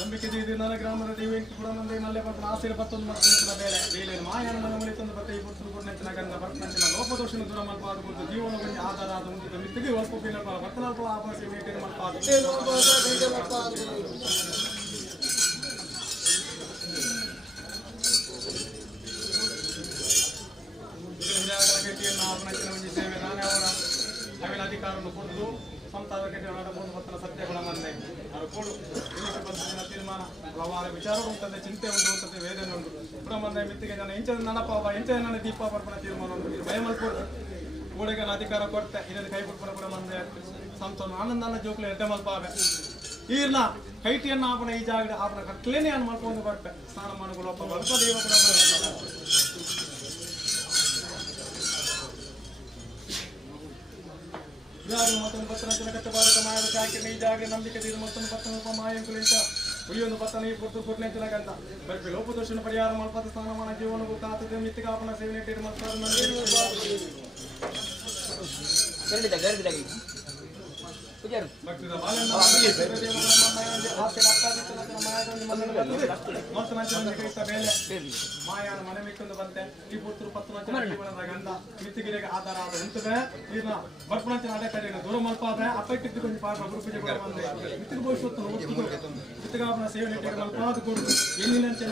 ನಂಬಿಕೆ ಇದು ನನ್ನ ಗ್ರಾಮದ ದೈವಕ್ಕೆ ಕೂಡ ನಂದೇ ನಲ್ಲೇ ಬರ್ತಾನೆ ಆಸೆಯಲ್ಲಿ ಬತ್ತೊಂದು ಮಾಡ್ತಿರ್ತಾನೆ ಬೇಳೆ ಬೇಳೆ ಮಾಯನ ಮನ ಮಳಿತೊಂದು ಬತ್ತೆ ಈ ಪುರ್ತರು ಪುರ್ನೆಚ್ಚನ ಗಂಧ ಬರ್ತನಂಚಿನ ಲೋಪದೋಷನ ದೂರ ಮಲ್ಪಾದ ಜೀವನವನ್ನು ಆಧಾರ ಆದ ಒಂದು ಮಿತ್ತಿಗೆ ಒಲ್ಪ ಬರ್ತನಲ್ಪ ಆಭಾಸಿ ಮೇಟಿನ ಮಲ್ಪಾದ ಗಟ್ಟಿಯನ್ನು ಆಪಣಚಿನ ಒಂದು ಸೇವೆ ನಾನೇ ಅವರ ಅವಿನ ಅಧಿಕಾರವನ್ನು ಕೊಡುದು ಸಂತಾದ ಗಟ್ಟಿ ನಡಬಹುದು ಮತ್ತನ ಸತ್ಯಗಳ ಮಂದೆ ಅವರು ಕೊಡು ಬಂದ ತೀರ್ಮಾನ ಹಲವಾರ ವಿಚಾರಗಳು ಉಂಟಂತೆ ಚಿಂತೆ ಉಂಟು ಅಂತಂತೆ ವೇದನೆ ಉಂಟು ಕುಟುಂಬದ ಮಿತ್ತಿಗೆ ಜನ ಇಂಚದ ನನಪ ಇಂಚದ ನನ್ನ ದೀಪ ಬರ್ಪಣ ತೀರ್ಮಾನ ಉಂಟು ಭಯಮಲ್ಪಡು ಗೋಡೆಗೆ ಅಧಿಕಾರ ಕೊಡ್ತೆ ಇದನ್ನು ಕೈ ಕೊಟ್ಬಿಡ ಕೂಡ ಮಂದೆ ಸಂತೋಷ ಆನಂದನ ಜೋಕ್ಲೆ ಎಡ್ಡೆ ಮಲ್ಪಾವೆ ಈರ್ನ ಕೈಟಿಯನ್ನ ಆಪಣ ಈ ಜಾಗ ಆಪಣ ಕಟ್ಲೇನೆ ಅನ್ನು ಮಾಡ್ಕೊಂಡು ಬರ್ತೆ ಸ್ನಾನ ಮಾಡಗಳು ಒಬ್ಬ ಸ್ವಲ್ಪ ದೇವ ಕೂಡ ಮತ್ತೊಂದು ಪತ್ತನ ಕಟ್ಟಬಾರದ ಮಾಯದ ಜಾಕೆ ಈ ಜಾಗ ನಂಬಿಕೆ ತೀರು ಮತ್ತೊಂದು ಪತ್ತನ ಮಾಯಂಕುಲಿಂತ ಉಳಿಯೊಂದು ಪತ್ತನ ಈ ಪುರ್ತು ಪುರ್ನೆಂಚಿನ ಗಂಧ ಬಲ್ಪಿ ಲೋಪದೋಷನ ಪರಿಹಾರ ಮಲ್ಪದ ಸ್ಥಾನಮಾನ ಜೀವನಗೂ ಕಾತದೆ ಮಿತ್ತಿಗಾಪನ ಸೇವನೆ ಇಟ್ಟಿರು ಮಲ್ಪಾದ ಮಾಯಾನ ಮನೆ ಮಿಕ್ಕೊಂದು ಬಂತೆ ಈ ಪುರ್ತರು ಪತ್ತನ ಜೀವನದ ಗಂಧ ಮಿತ್ತಿಗಿರಿಗೆ ಆಧಾರ ಆದ ಉಂಟದೆ ಇದನ್ನ ಬರ್ಪಣಂಚಿನ ಅಡೆ ಕಡೆಯನ್ನು ದೂರ ಮಲ್ಪಾದ್ರೆ ಅಪ್ಪೈಟಿದ್ದು ಕೊಂಚ ಪಾಠ ಗುರುಪೂಜೆ ಕೂಡ ಬಂದೆ ಮಿತ್ತಿಗೆ ಬೋಯಿಸುತ್ತ ಮಿತ್ತಿಗಾಪನ ಸೇವನೆ ಇಟ್ಟಿಗೆ ಮಲ್ಪಾದ ಕೊಡುದು ಎನ್ನಿನಂಚಿನ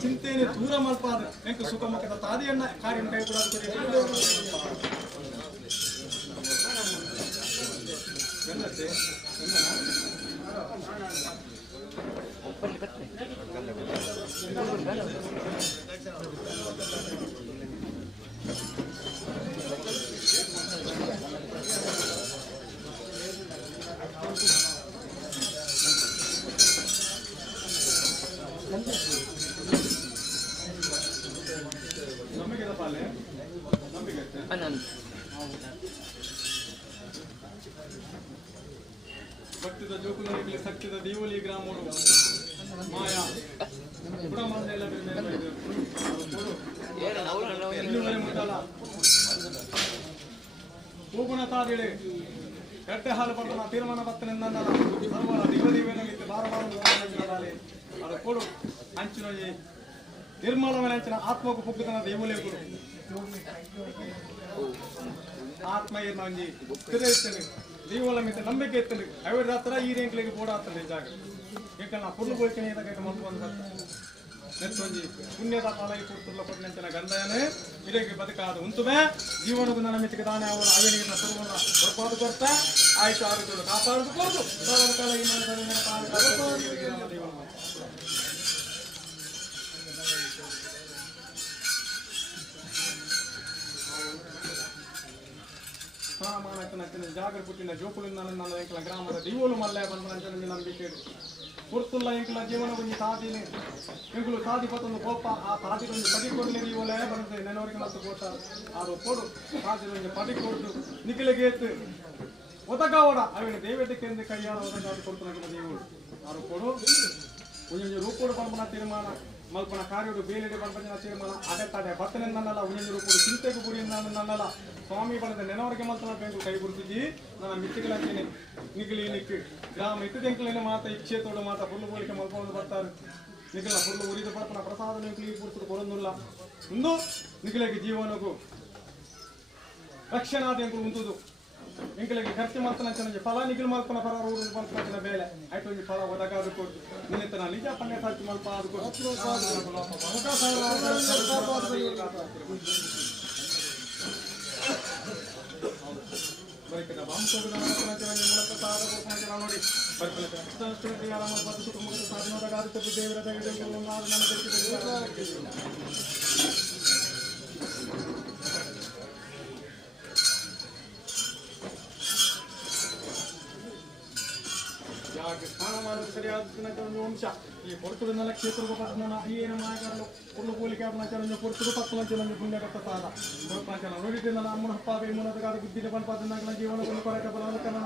ಚಿಂತೆನೆ ದೂರ ಮಲ್ಪಾದ ಎಂಟು ಸುಖ ಮುಖದ ತಾದಿಯನ್ನ ಕಾರ್ಯ ಕೈ ಕೂಡ ನಂಬಿಕೆ ಪಾಲೆ ನಂಬಿಕೆ ಭಕ್ತಿದ ಜೋಕುಲರಿಗೆ ಸತ್ಯದ ದೇವಲಿ ಗ್ರಾಮಗಳು ಮಾಯಾ ಕುಡಮಂದೆಲ್ಲ ಮುಂದಲ್ಲ ಹೂಗುಣ ತಾದಿಳೆ ಗಟ್ಟೆ ಹಾಲು ಬರ್ತನ ತೀರ್ಮಾನ ಬರ್ತನೆ ಸರ್ವರ ದಿವದಿವೇನಿತ್ತು ಬಾರಬಾರದು ಅದು ಕೊಡು ಅಂಚಿನ ನಿರ್ಮಲವನ ಅಂಚಿನ ಆತ್ಮకు ಪುಗ್ಗುತನ ದೇವಲಿಗಳು ಆತ್ಮ ಏನು ಅಂಜಿ ತಿಳಿಸ್ತೇನೆ ದೀವಲ ಮಿತ್ತ ನಂಬಿಕೆ ಎತ್ತಲಿ ಅವರ ಹತ್ರ ಈ ರೇಂಕ್ಲಿಗೆ ಬೋಡ ಆಗ್ತದೆ ಜಾಗ ಏಕಲ್ಲ ಪುರ್ಲು ಬೋಳ್ಕೆನೆ ಇದಕ್ಕೆ ಮಂತ್ಕೊಂಡ್ ಬರ್ತಾರೆ ನೆತ್ತೊಂಜಿ ಪುಣ್ಯದ ಪಾಲಾಗಿ ಕೊಡ್ತಿರ್ಲ ಕೊಟ್ಟಂಚಿನ ಗಂಧಯನೇ ಇದಕ್ಕೆ ಬದುಕಾದ ಉಂಟುವೆ ಜೀವನಕ್ಕೂ ನನ್ನ ಮಿತ್ತಿಗೆ ತಾನೇ ಅವರ ಅವಿನಿಗಿನ ಸರ್ವನ್ನ ಹೊರಪಾದು ಕೊಡ್ತಾ ಆಯ್ತು ಆರೋಗ್ಯಗಳು ಕಾಪಾಡುದು ಕೊಡ್ತು ಕಾಲ ಈ ಸ್ಥಾನಮಾನಕ್ಕೆ ಜಾಗರ ಪುಟ್ಟಿನ ಜೋಕುಲಿಂದ ನನ್ನ ಎಂಕಲ ಗ್ರಾಮದ ದಿವೋಲು ಮಲ್ಲೆ ಬಂದ ನಂಬಿಕೆ ಪುರ್ತುಲ್ಲ ಎಂಕಲ ಜೀವನ ಒಂದು ಸಾಧಿನಿ ಎಂಕಲು ಸಾಧಿ ಪತ್ತೊಂದು ಕೋಪ ಆ ಸಾಧಿಗೊಂದು ಪದಿ ಕೊಡಲಿ ದಿವೋಲೆ ಬರ್ತದೆ ನೆನವರಿಗೆ ಮತ್ತು ಕೊಡ್ತಾರೆ ಅದು ಕೊಡು ಸಾಧಿಗೊಂದು ಪದಿ ಕೊಡು ನಿಖಿಲಿಗೆ ಎತ್ತು ಒದಗಾವಡ ಅವಿನ ದೈವತೆಕೆಂದು ಕೈಯಾಳ ಒದಗಾಡು ಕೊಡ್ತಾನೆ ದೇವರು ಅದು ಕೊಡು ಒಂದೊಂದು ರೂಪೋಡು ಪಂಪನ ತೀರ್ಮಾನ ಮಲ್ಪನ ಕಾರ್ಯಡು ಬೇಲೆಡೆ ಪಂಪನ ತೀರ್ಮಾನ ಅಡೆತಡೆ ಬತ್ತನೆ ನನ್ನಲ್ಲ ಒಂದೊಂದು ರೂಪೋಡು ಚಿಂತೆಗೂ ಗುರಿಯಿಂದ ನನ್ನಲ್ಲ ಸ್ವಾಮಿ ಬಲದ ನೆನವರಿಗೆ ಮಾತ್ರ ಬೇಕು ಕೈ ಗುರುತಿಜಿ ನನ್ನ ಮಿತ್ತಿಗಳಂತೇನೆ ನಿಖಿಲಿ ನಿಕ್ಕಿ ಗ್ರಾಮ ಇತ್ತದೆಂಕಲೇನೆ ಮಾತ ಇಚ್ಛೆತೋಡು ಮಾತ ಫುಲ್ಲು ಬೋಲಿಕೆ ಮಲ್ಕೊಂಡು ಬರ್ತಾರೆ ನಿಖಿಲ ಫುಲ್ಲು ಉರಿದು ಪಡಪನ ಪ್ರಸಾದ ನಿಖಿಲಿ ಪೂರ್ತಿ ಕೊಡೊಂದಿಲ್ಲ ಒಂದು ನಿಖಿಲಿಗೆ ಜೀವನಗೂ ರಕ್ಷಣಾದ ಎಂಕಲು ಉಂಟುದು ಎಂಕಲಿಗೆ ಖರ್ಚು ಮಾಡ್ತಾನೆ ಫಲ ನಿಖಿಲ್ ಮಲ್ಪನ ಪರ ಊರು ಮಲ್ಪನ ಬೇಳೆ ಆಯ್ತು ಒಂದು ಫಲ ಒದಗಾದು ಕೊಟ್ಟು ನಿನ್ನಿತ್ತ ನಿಜ ಪಣ್ಯ ಖರ್ಚು ಮಲ್ಪ ಅದು ಕೊಟ್ಟು ಬರೀಕಿದ ಬಾಂಸೋದು ಮೂಲಕ ಸಾಧ ನೋಡಿ ಬರ್ಕಲಿಕ್ಕೆ ಆರಾಮ ಬದು ಕುಟುಂಬದ ಸಾಧನೋದಗಾದ ದೇವರ ದಯವಿಟ್ಟು ಸ್ಥಾನಮಾನ ಸರಿಯಾದ ಒಂದು ವಂಶ ಈ ಪೊರ್ತುಡು ನಲಕ್ಷೇತ್ರ ಪಟ್ಟಣ ಏನು ಮಾಯಗಾರಲು ಪುಳ್ಳು ಪೋಲಿಕೆ ಅಪನಾಚಾರ ಪೊರ್ತುಡು ಪತ್ತಲಂಚಲಂಜ ಪುಣ್ಯಕತ್ತ ಸಾಧ ಪೊರ್ಪಾಂಚಲ ನೋಡಿದ್ದ ಅಮ್ಮನ ಹಪ್ಪಾಬೆ ಮೂಲಕ ಬುದ್ಧಿನ ಪಂಪಾದ ಜೀವನವನ್ನು ಕೊರಕ ಬಲಕನ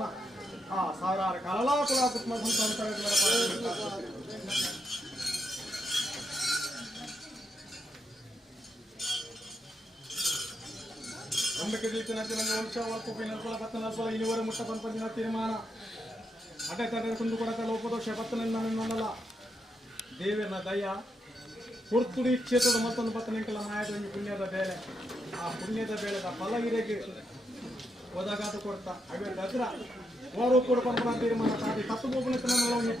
ಆ ಸಾವಿರಾರು ಕಲಲಾ ಕುಲ ಪುತ್ಮ ನಂಬಿಕೆ ದೀಪಿನ ವಂಶ ಒಳಪುಪಿ ನಲ್ಪಲ ಪತ್ತ ನಲ್ಪಲ ಇಳುವರೆ ಮುಟ್ಟ ಪಂಪಂಚಿನ ತೀರ್ಮಾನ ಅಡ್ಡ ತಡೆ ಕುಂದು ಕೊಡಕ ಲೋಪದೋಷ ಪತ್ತನಲ್ಲ ದೇವರ ದಯ ಪುರ್ತುಡಿ ಕ್ಷೇತ್ರದ ಮತ್ತೊಂದು ಪತ್ತನೆಂಕಲ ಮಾಯದ ಪುಣ್ಯದ ಬೇಳೆ ಆ ಪುಣ್ಯದ ಬೇಳೆದ ಫಲಗಿರೆಗೆ ಒದಗಾದ ಕೊಡ್ತಾ ಅವೇ ದದ್ರ ಓರು ಕೂಡ ಪಂಪನ ತೀರ್ಮಾನ ತಾದಿ ತತ್ತು ಬೋಪನ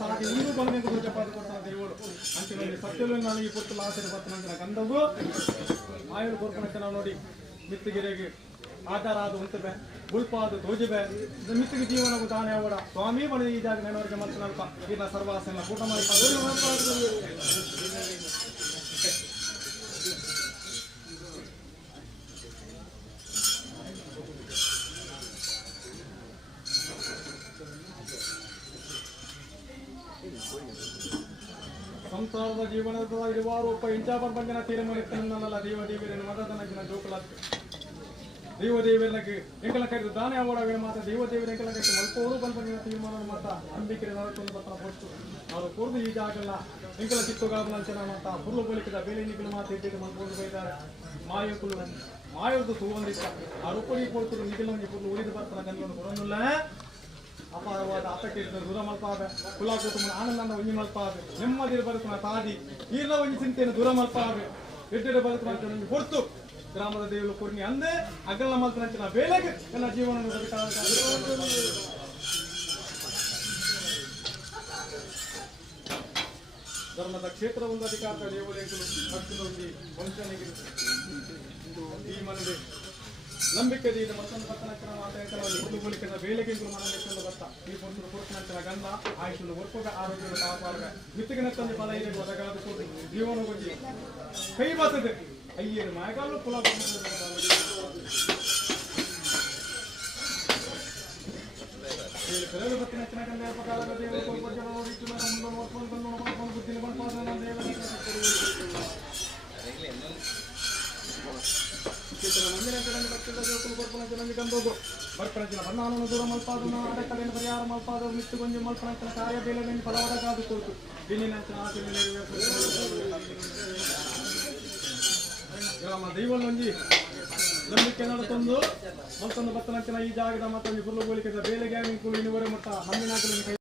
ತಾದಿ ಇನ್ನೂ ಬಲನೆಂದು ಜಪಾದ ಕೊಡ್ತಾನೆ ದೇವರು ಅಂಚಿನಲ್ಲಿ ಸತ್ಯಲು ನಾನು ಈ ಪುರ್ತಲ ಆಸರೆ ಪತ್ತನಂಚಿನ ಗಂಧವು ಆಯುಳು ಕೊರ್ಪಣಕ್ಕೆ ನಾವು ನೋಡಿ ಮಿತ್ತಿಗಿರೆಗೆ ಆಧಾರ ಅದು ಉಂಟಬೆ ಉಲ್ಪಾದು ತೋಜಿಬೆ ಮಿತ್ತಿಗೆ ಜೀವನವು ತಾನೇ ಅವಡ ಸ್ವಾಮಿ ಬಳಿ ಈ ಜಾಗ ನೆನವರಿಗೆ ಮಾತನಾಡ್ಪ ಇನ್ನ ಸರ್ವಾಸನ ಕೂಟ ಮಾಡಿ ಸಂಸಾರದ ಜೀವನದ ಇರುವಾರೂಪ ಇಂಚಾಪರ್ ಬಂದಿನ ತೀರ್ಮಾನಿತನಲ್ಲ ದೇವದೇವಿಯರನ್ನು ಮದದನಗಿನ ಜೋಕಲಾಗ್ತದೆ ದೇವದೇವರಿಗೆ ಎಂಕಲ ಕರೆದು ದಾನೆ ಅವಡವೇ ಮಾತ್ರ ದೇವದೇವರ ಎಂಕಲ ಕರೆದು ಮಲ್ಪೋರು ಬಂದಿನ ತೀರ್ಮಾನ ಮಾತ್ರ ಅಂಬಿಕೆ ನರಕೊಂಡು ಬರ್ತಾ ಹೊತ್ತು ಅವರು ಕೂರ್ದು ಈ ಜಾಗಲ್ಲ ಎಂಕಲ ಚಿತ್ತುಗಾಬಲಂಚನ ಮಾತ ಹುಲ್ಲು ಬಲಿಕದ ಬೇಲೆ ನಿಖಿಲು ಮಾತು ಇದ್ದಿದ್ದು ಮಲ್ಕೊಂಡು ಬೈದಾರೆ ಮಾಯಕುಲು ಮಾಯದ್ದು ಸುವಂದಿತ್ತ ಆ ರೂಪಡಿ ಕೊಡ್ತು ನಿಖಿಲೊಂದು ಪುಲ್ಲು ಉಳಿದು ಬರ್ತಾನೆ ಗಂಗೊಂಡು ಕೊಡೋದಿಲ್ಲ ಅಪಾರವಾದ ಆತಕ್ಕೆ ದೂರ ಮಲ್ಪಾವೆ ಕುಲ ಕುಟುಂಬ ಆನಂದ ಒಂಜಿ ಮಲ್ಪಾವೆ ನೆಮ್ಮದಿ ಬದುಕಿನ ತಾದಿ ಈರ್ನ ಒಂಜಿ ಚಿಂತೆಯನ್ನು ದೂರ ಮಲ್ಪಾವೆ ಎಡ್ಡೆ ಬದುಕಿನ ಹೊರ್ತು ಗ್ರಾಮದ ದೇವರು ಕೊರ್ನಿ ಅಂದೆ ಅಗಲ ಮಲ್ಪನಂಚಿನ ಬೇಲೆಗೆ ನನ್ನ ಜೀವನ ಧರ್ಮದ ಕ್ಷೇತ್ರ ಒಂದು ಅಧಿಕಾರದ ದೇವತೆಗಳು ಭಕ್ತರೊಂದಿ ವಂಶನಿಗೆ ಈ ಮನದೆ ನಂಬಿಕೆ ಇದೆ ಮತ್ತೊಂದು ಪತ್ತನಕ್ಕನ ಮಾತಾಡ್ತಾರೆ ಹುಲ್ಲು ಗೋಲಿಕದ ಬೇಲೆಗೆ ಮನಸ್ಸನ್ನು ಬರ್ತಾ ಈ ಪುರುಷರು ಪುರುಷನಂತರ ಗಂಧ ಆಯುಷನ್ನು ಒರ್ಪೋಗ ಆರೋಗ್ಯದ ಕಾಪಾಡುವ ಮಿತ್ತಿಗೆ ತಂದೆ ಫಲ ಇದೆ ಒದಗಾದ ಕೂಡಿ ಜೀವನ ಬಗ್ಗೆ ಕೈ ಬರ್ತದೆ ಅಯ್ಯೇನು ಮಾಯಗಾಲು ಕುಲ ಬರ್ಪಣಚಿನ ಬಣ್ಣಾನನ್ನು ದೂರ ಮಲ್ಪಾದನ ಅಡಕಡೆಯನ್ನು ಪರಿಹಾರ ಮಲ್ಪಾದ ಮಿತ್ತುಗೊಂಜಿ ಮಲ್ಪಣಚಿನ ಕಾರ್ಯ ಬೇಲೆ ಫಲವದಗಾದು ಕೊಟ್ಟು ಬಿನ್ನಿನಂಚಿನ ಗ್ರಾಮ ದೈವಲ್ಲೊಂಜಿ ನಂಬಿಕೆ ನಡತೊಂದು ಮತ್ತೊಂದು ಬತ್ತನಂಚಿನ ಈ ಜಾಗದ ಮತ್ತೊಂದು ಹುಲ್ಲು ಗೋಲಿಕೆ ಬೇಲೆಗೆ ಕುಲು ಇನ್ನುವರೆ ಮಟ್ಟ ಹಮ್ಮಿನಾಗಲು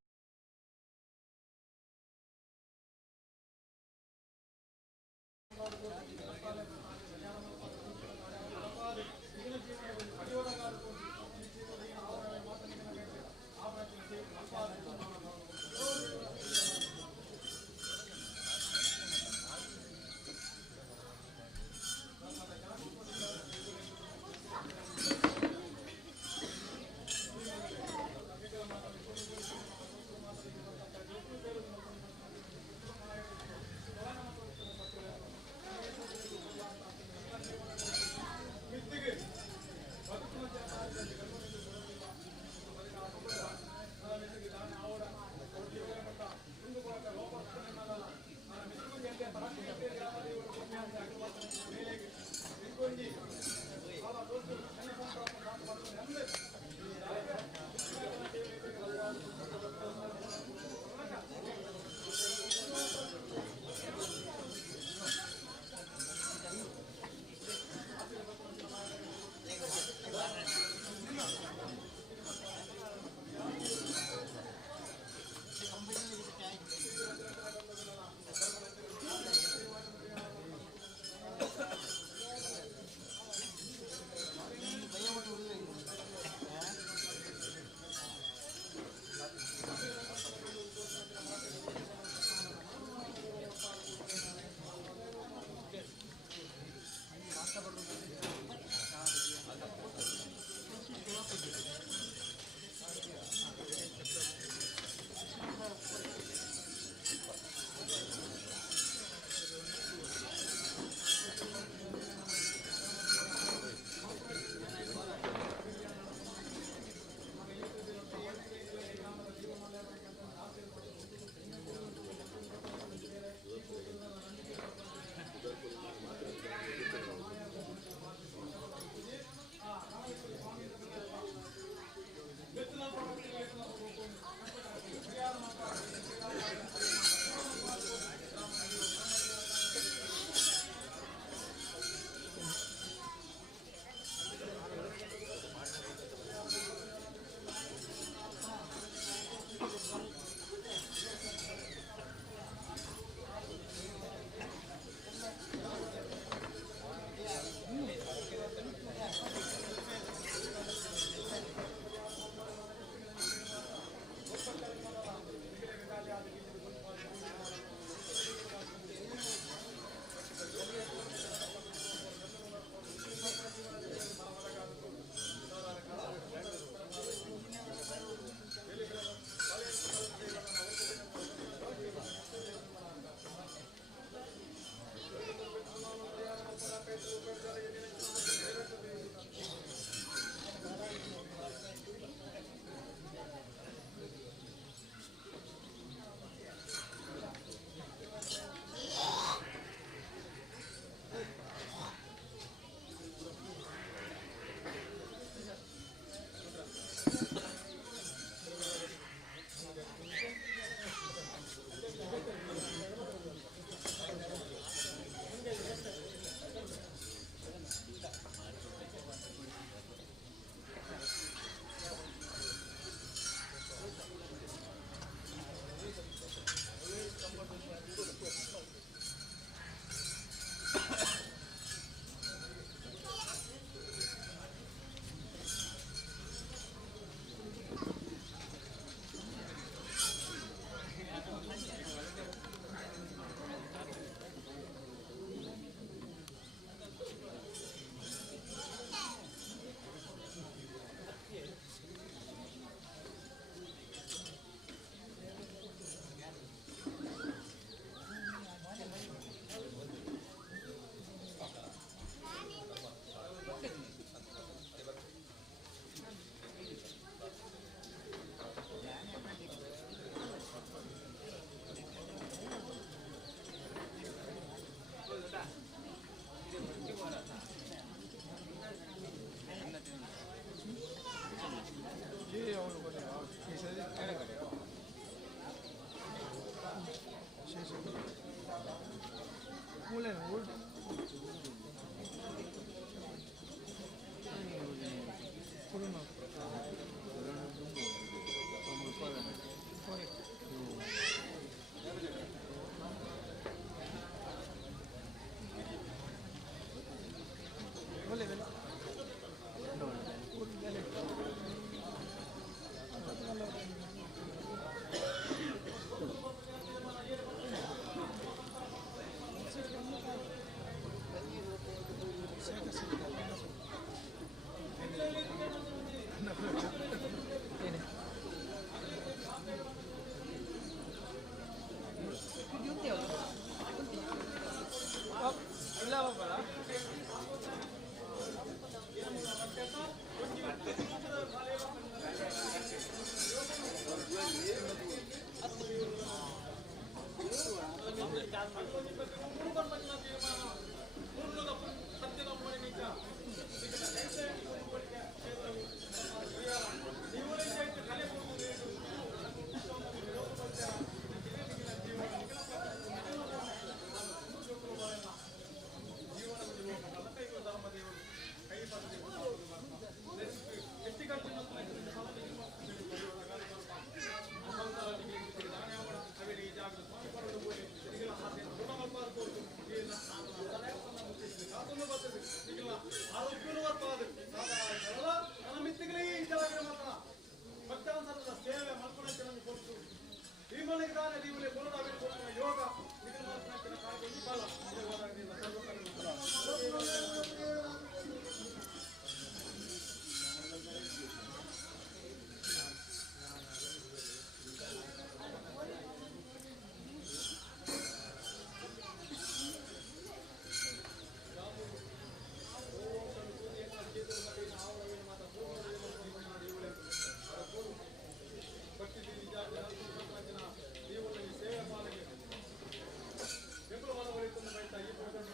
ಸೇವೆ ಮಕ್ಕಳಂತೆ ನಮಗೆ ಕೊಟ್ಟು ಶ್ರೀಮಲಿಗೆ ದಾನ ದೀವಲೆ ಬೋಲಾಗಿ ಕೊಡುವ ಯೋಗ ಇದರ ಮಾತನಾಡಿನ ಕಾರ್ಯ ಬಲ ಇದರಿಂದ ಸೇವೆ ಪಾಲಿಗೆ ಬೆಂಬಲ ಬಲವರಿತನ್ನು ಬಯತ ಈ ಜೀವನ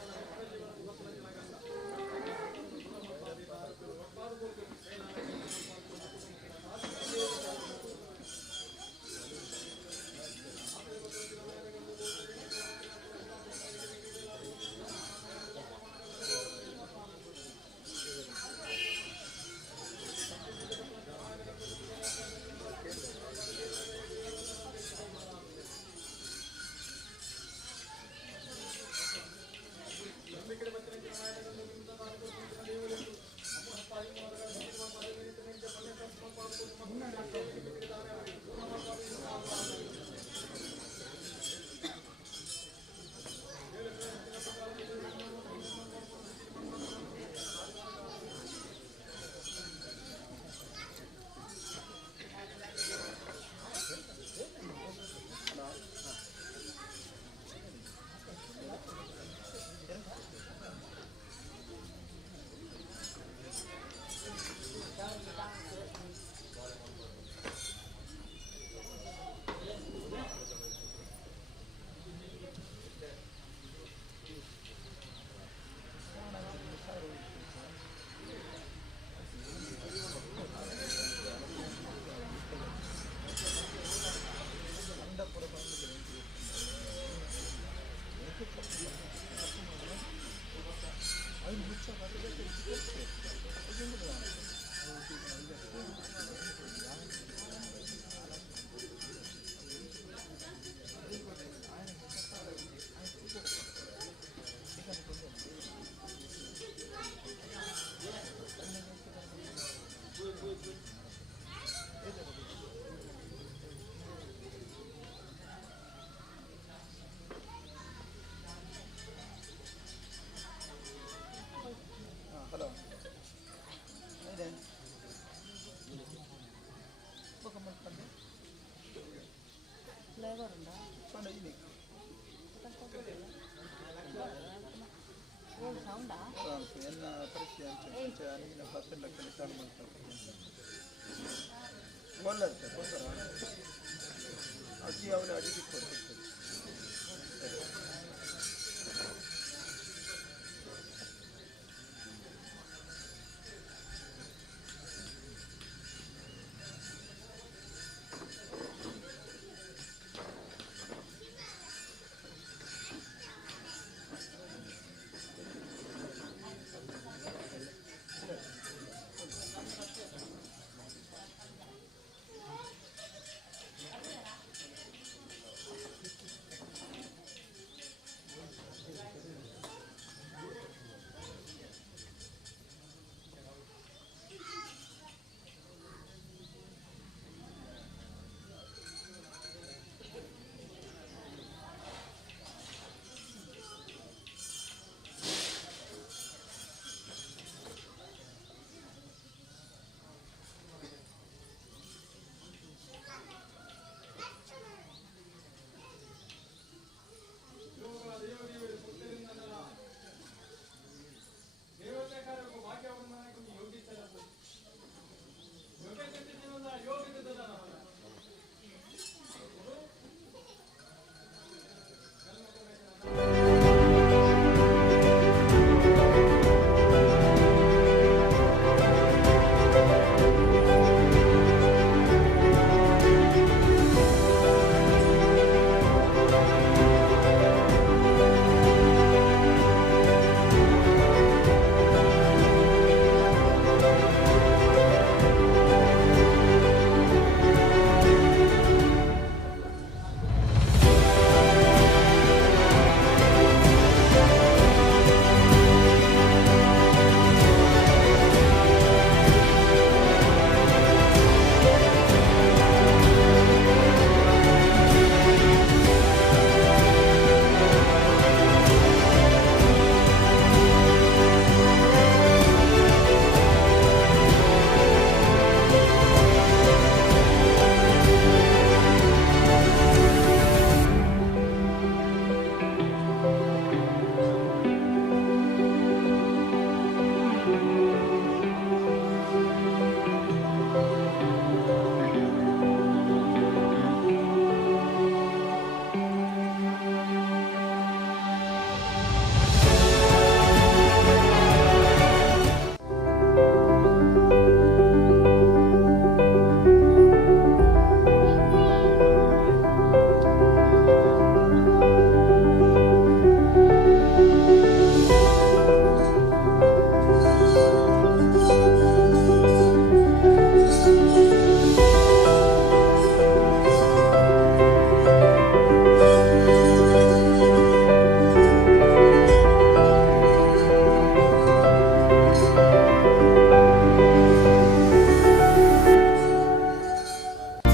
హలో ఫ్లేవర్ ఉందా పండుగ సౌండా ಎಲ್ಲ ಪರಿಚಯ ಅನಿಗಿನ ಪರ್ಸೆಂಟ್ ಲೆಕ್ಕದಲ್ಲಿ ಕಾಲ್ ಮಾಡ್ತಾರೆ ಒಳ್ಳೆದು ಕೊಡ್ತಾರ ಅಕ್ಕಿ ಅವಳು ಅಡಿಗೆ ಕೊಡ್ತಾರೆ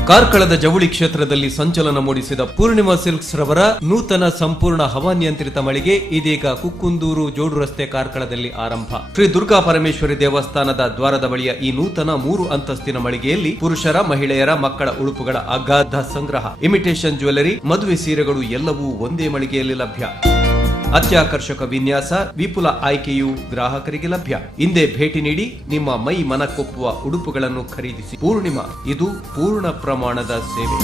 ಕಾರ್ಕಳದ ಜವಳಿ ಕ್ಷೇತ್ರದಲ್ಲಿ ಸಂಚಲನ ಮೂಡಿಸಿದ ಪೂರ್ಣಿಮಾ ಸಿಲ್ಕ್ಸ್ ರವರ ನೂತನ ಸಂಪೂರ್ಣ ಹವಾನಿಯಂತ್ರಿತ ಮಳಿಗೆ ಇದೀಗ ಕುಕ್ಕುಂದೂರು ಜೋಡು ರಸ್ತೆ ಕಾರ್ಕಳದಲ್ಲಿ ಆರಂಭ. ಶ್ರೀ ದುರ್ಗಾ ಪರಮೇಶ್ವರಿ ದೇವಸ್ಥಾನದ ದ್ವಾರದ ಬಳಿಯ ಈ ನೂತನ 3 ಅಂತಸ್ತಿನ ಮಳಿಗೆಯಲ್ಲಿ ಪುರುಷರ, ಮಹಿಳೆಯರ, ಮಕ್ಕಳ ಉಡುಪುಗಳ ಅಗಾಧ ಸಂಗ್ರಹ, ಇಮಿಟೇಷನ್ ಜ್ಯುವೆಲರಿ, ಮದುವೆ ಸೀರೆಗಳು ಎಲ್ಲವೂ ಒಂದೇ ಮಳಿಗೆಯಲ್ಲಿ ಲಭ್ಯ. ಅತ್ಯಾಕರ್ಷಕ ವಿನ್ಯಾಸ, ವಿಪುಲ ಆಯ್ಕೆಯು ಗ್ರಾಹಕರಿಗೆ ಲಭ್ಯ. ಹಿಂದೆ ಭೇಟಿ ನೀಡಿ ನಿಮ್ಮ ಮೈ ಮನಕ್ಕೊಪ್ಪುವ ಉಡುಪುಗಳನ್ನು ಖರೀದಿಸಿ. ಪೂರ್ಣಿಮಾ, ಇದು ಪೂರ್ಣ ಪ್ರಮಾಣದ ಸೇವೆ.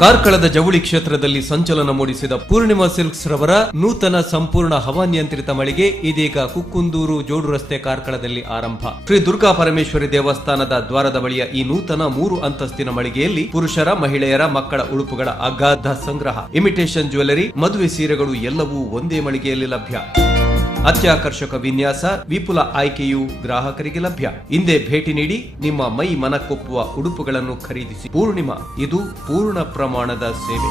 ಕಾರ್ಕಳದ ಜವಳಿ ಕ್ಷೇತ್ರದಲ್ಲಿ ಸಂಚಲನ ಮೂಡಿಸಿದ ಪೂರ್ಣಿಮಾ ಸಿಲ್ಕ್ಸ್ ರವರ ನೂತನ ಸಂಪೂರ್ಣ ಹವಾನಿಯಂತ್ರಿತ ಮಳಿಗೆ ಇದೀಗ ಕುಕ್ಕುಂದೂರು ಜೋಡು ರಸ್ತೆ ಕಾರ್ಕಳದಲ್ಲಿ ಆರಂಭ. ಶ್ರೀ ದುರ್ಗಾ ಪರಮೇಶ್ವರಿ ದೇವಸ್ಥಾನದ ದ್ವಾರದ ಬಳಿಯ ಈ ನೂತನ 3 ಅಂತಸ್ತಿನ ಮಳಿಗೆಯಲ್ಲಿ ಪುರುಷರ, ಮಹಿಳೆಯರ, ಮಕ್ಕಳ ಉಡುಪುಗಳ ಅಗಾಧ ಸಂಗ್ರಹ, ಇಮಿಟೇಷನ್ ಜ್ಯುವೆಲರಿ, ಮದುವೆ ಸೀರೆಗಳು ಎಲ್ಲವೂ ಒಂದೇ ಮಳಿಗೆಯಲ್ಲಿ ಲಭ್ಯ. ಅತ್ಯಾಕರ್ಷಕ ವಿನ್ಯಾಸ, ವಿಪುಲ ಆಯ್ಕೆಯು ಗ್ರಾಹಕರಿಗೆ ಲಭ್ಯ. ಹಿಂದೆ ಭೇಟಿ ನೀಡಿ ನಿಮ್ಮ ಮೈ ಮನಕ್ಕೊಪ್ಪುವ ಉಡುಪುಗಳನ್ನು ಖರೀದಿಸಿ. ಪೂರ್ಣಿಮಾ, ಇದು ಪೂರ್ಣ ಪ್ರಮಾಣದ ಸೇವೆ.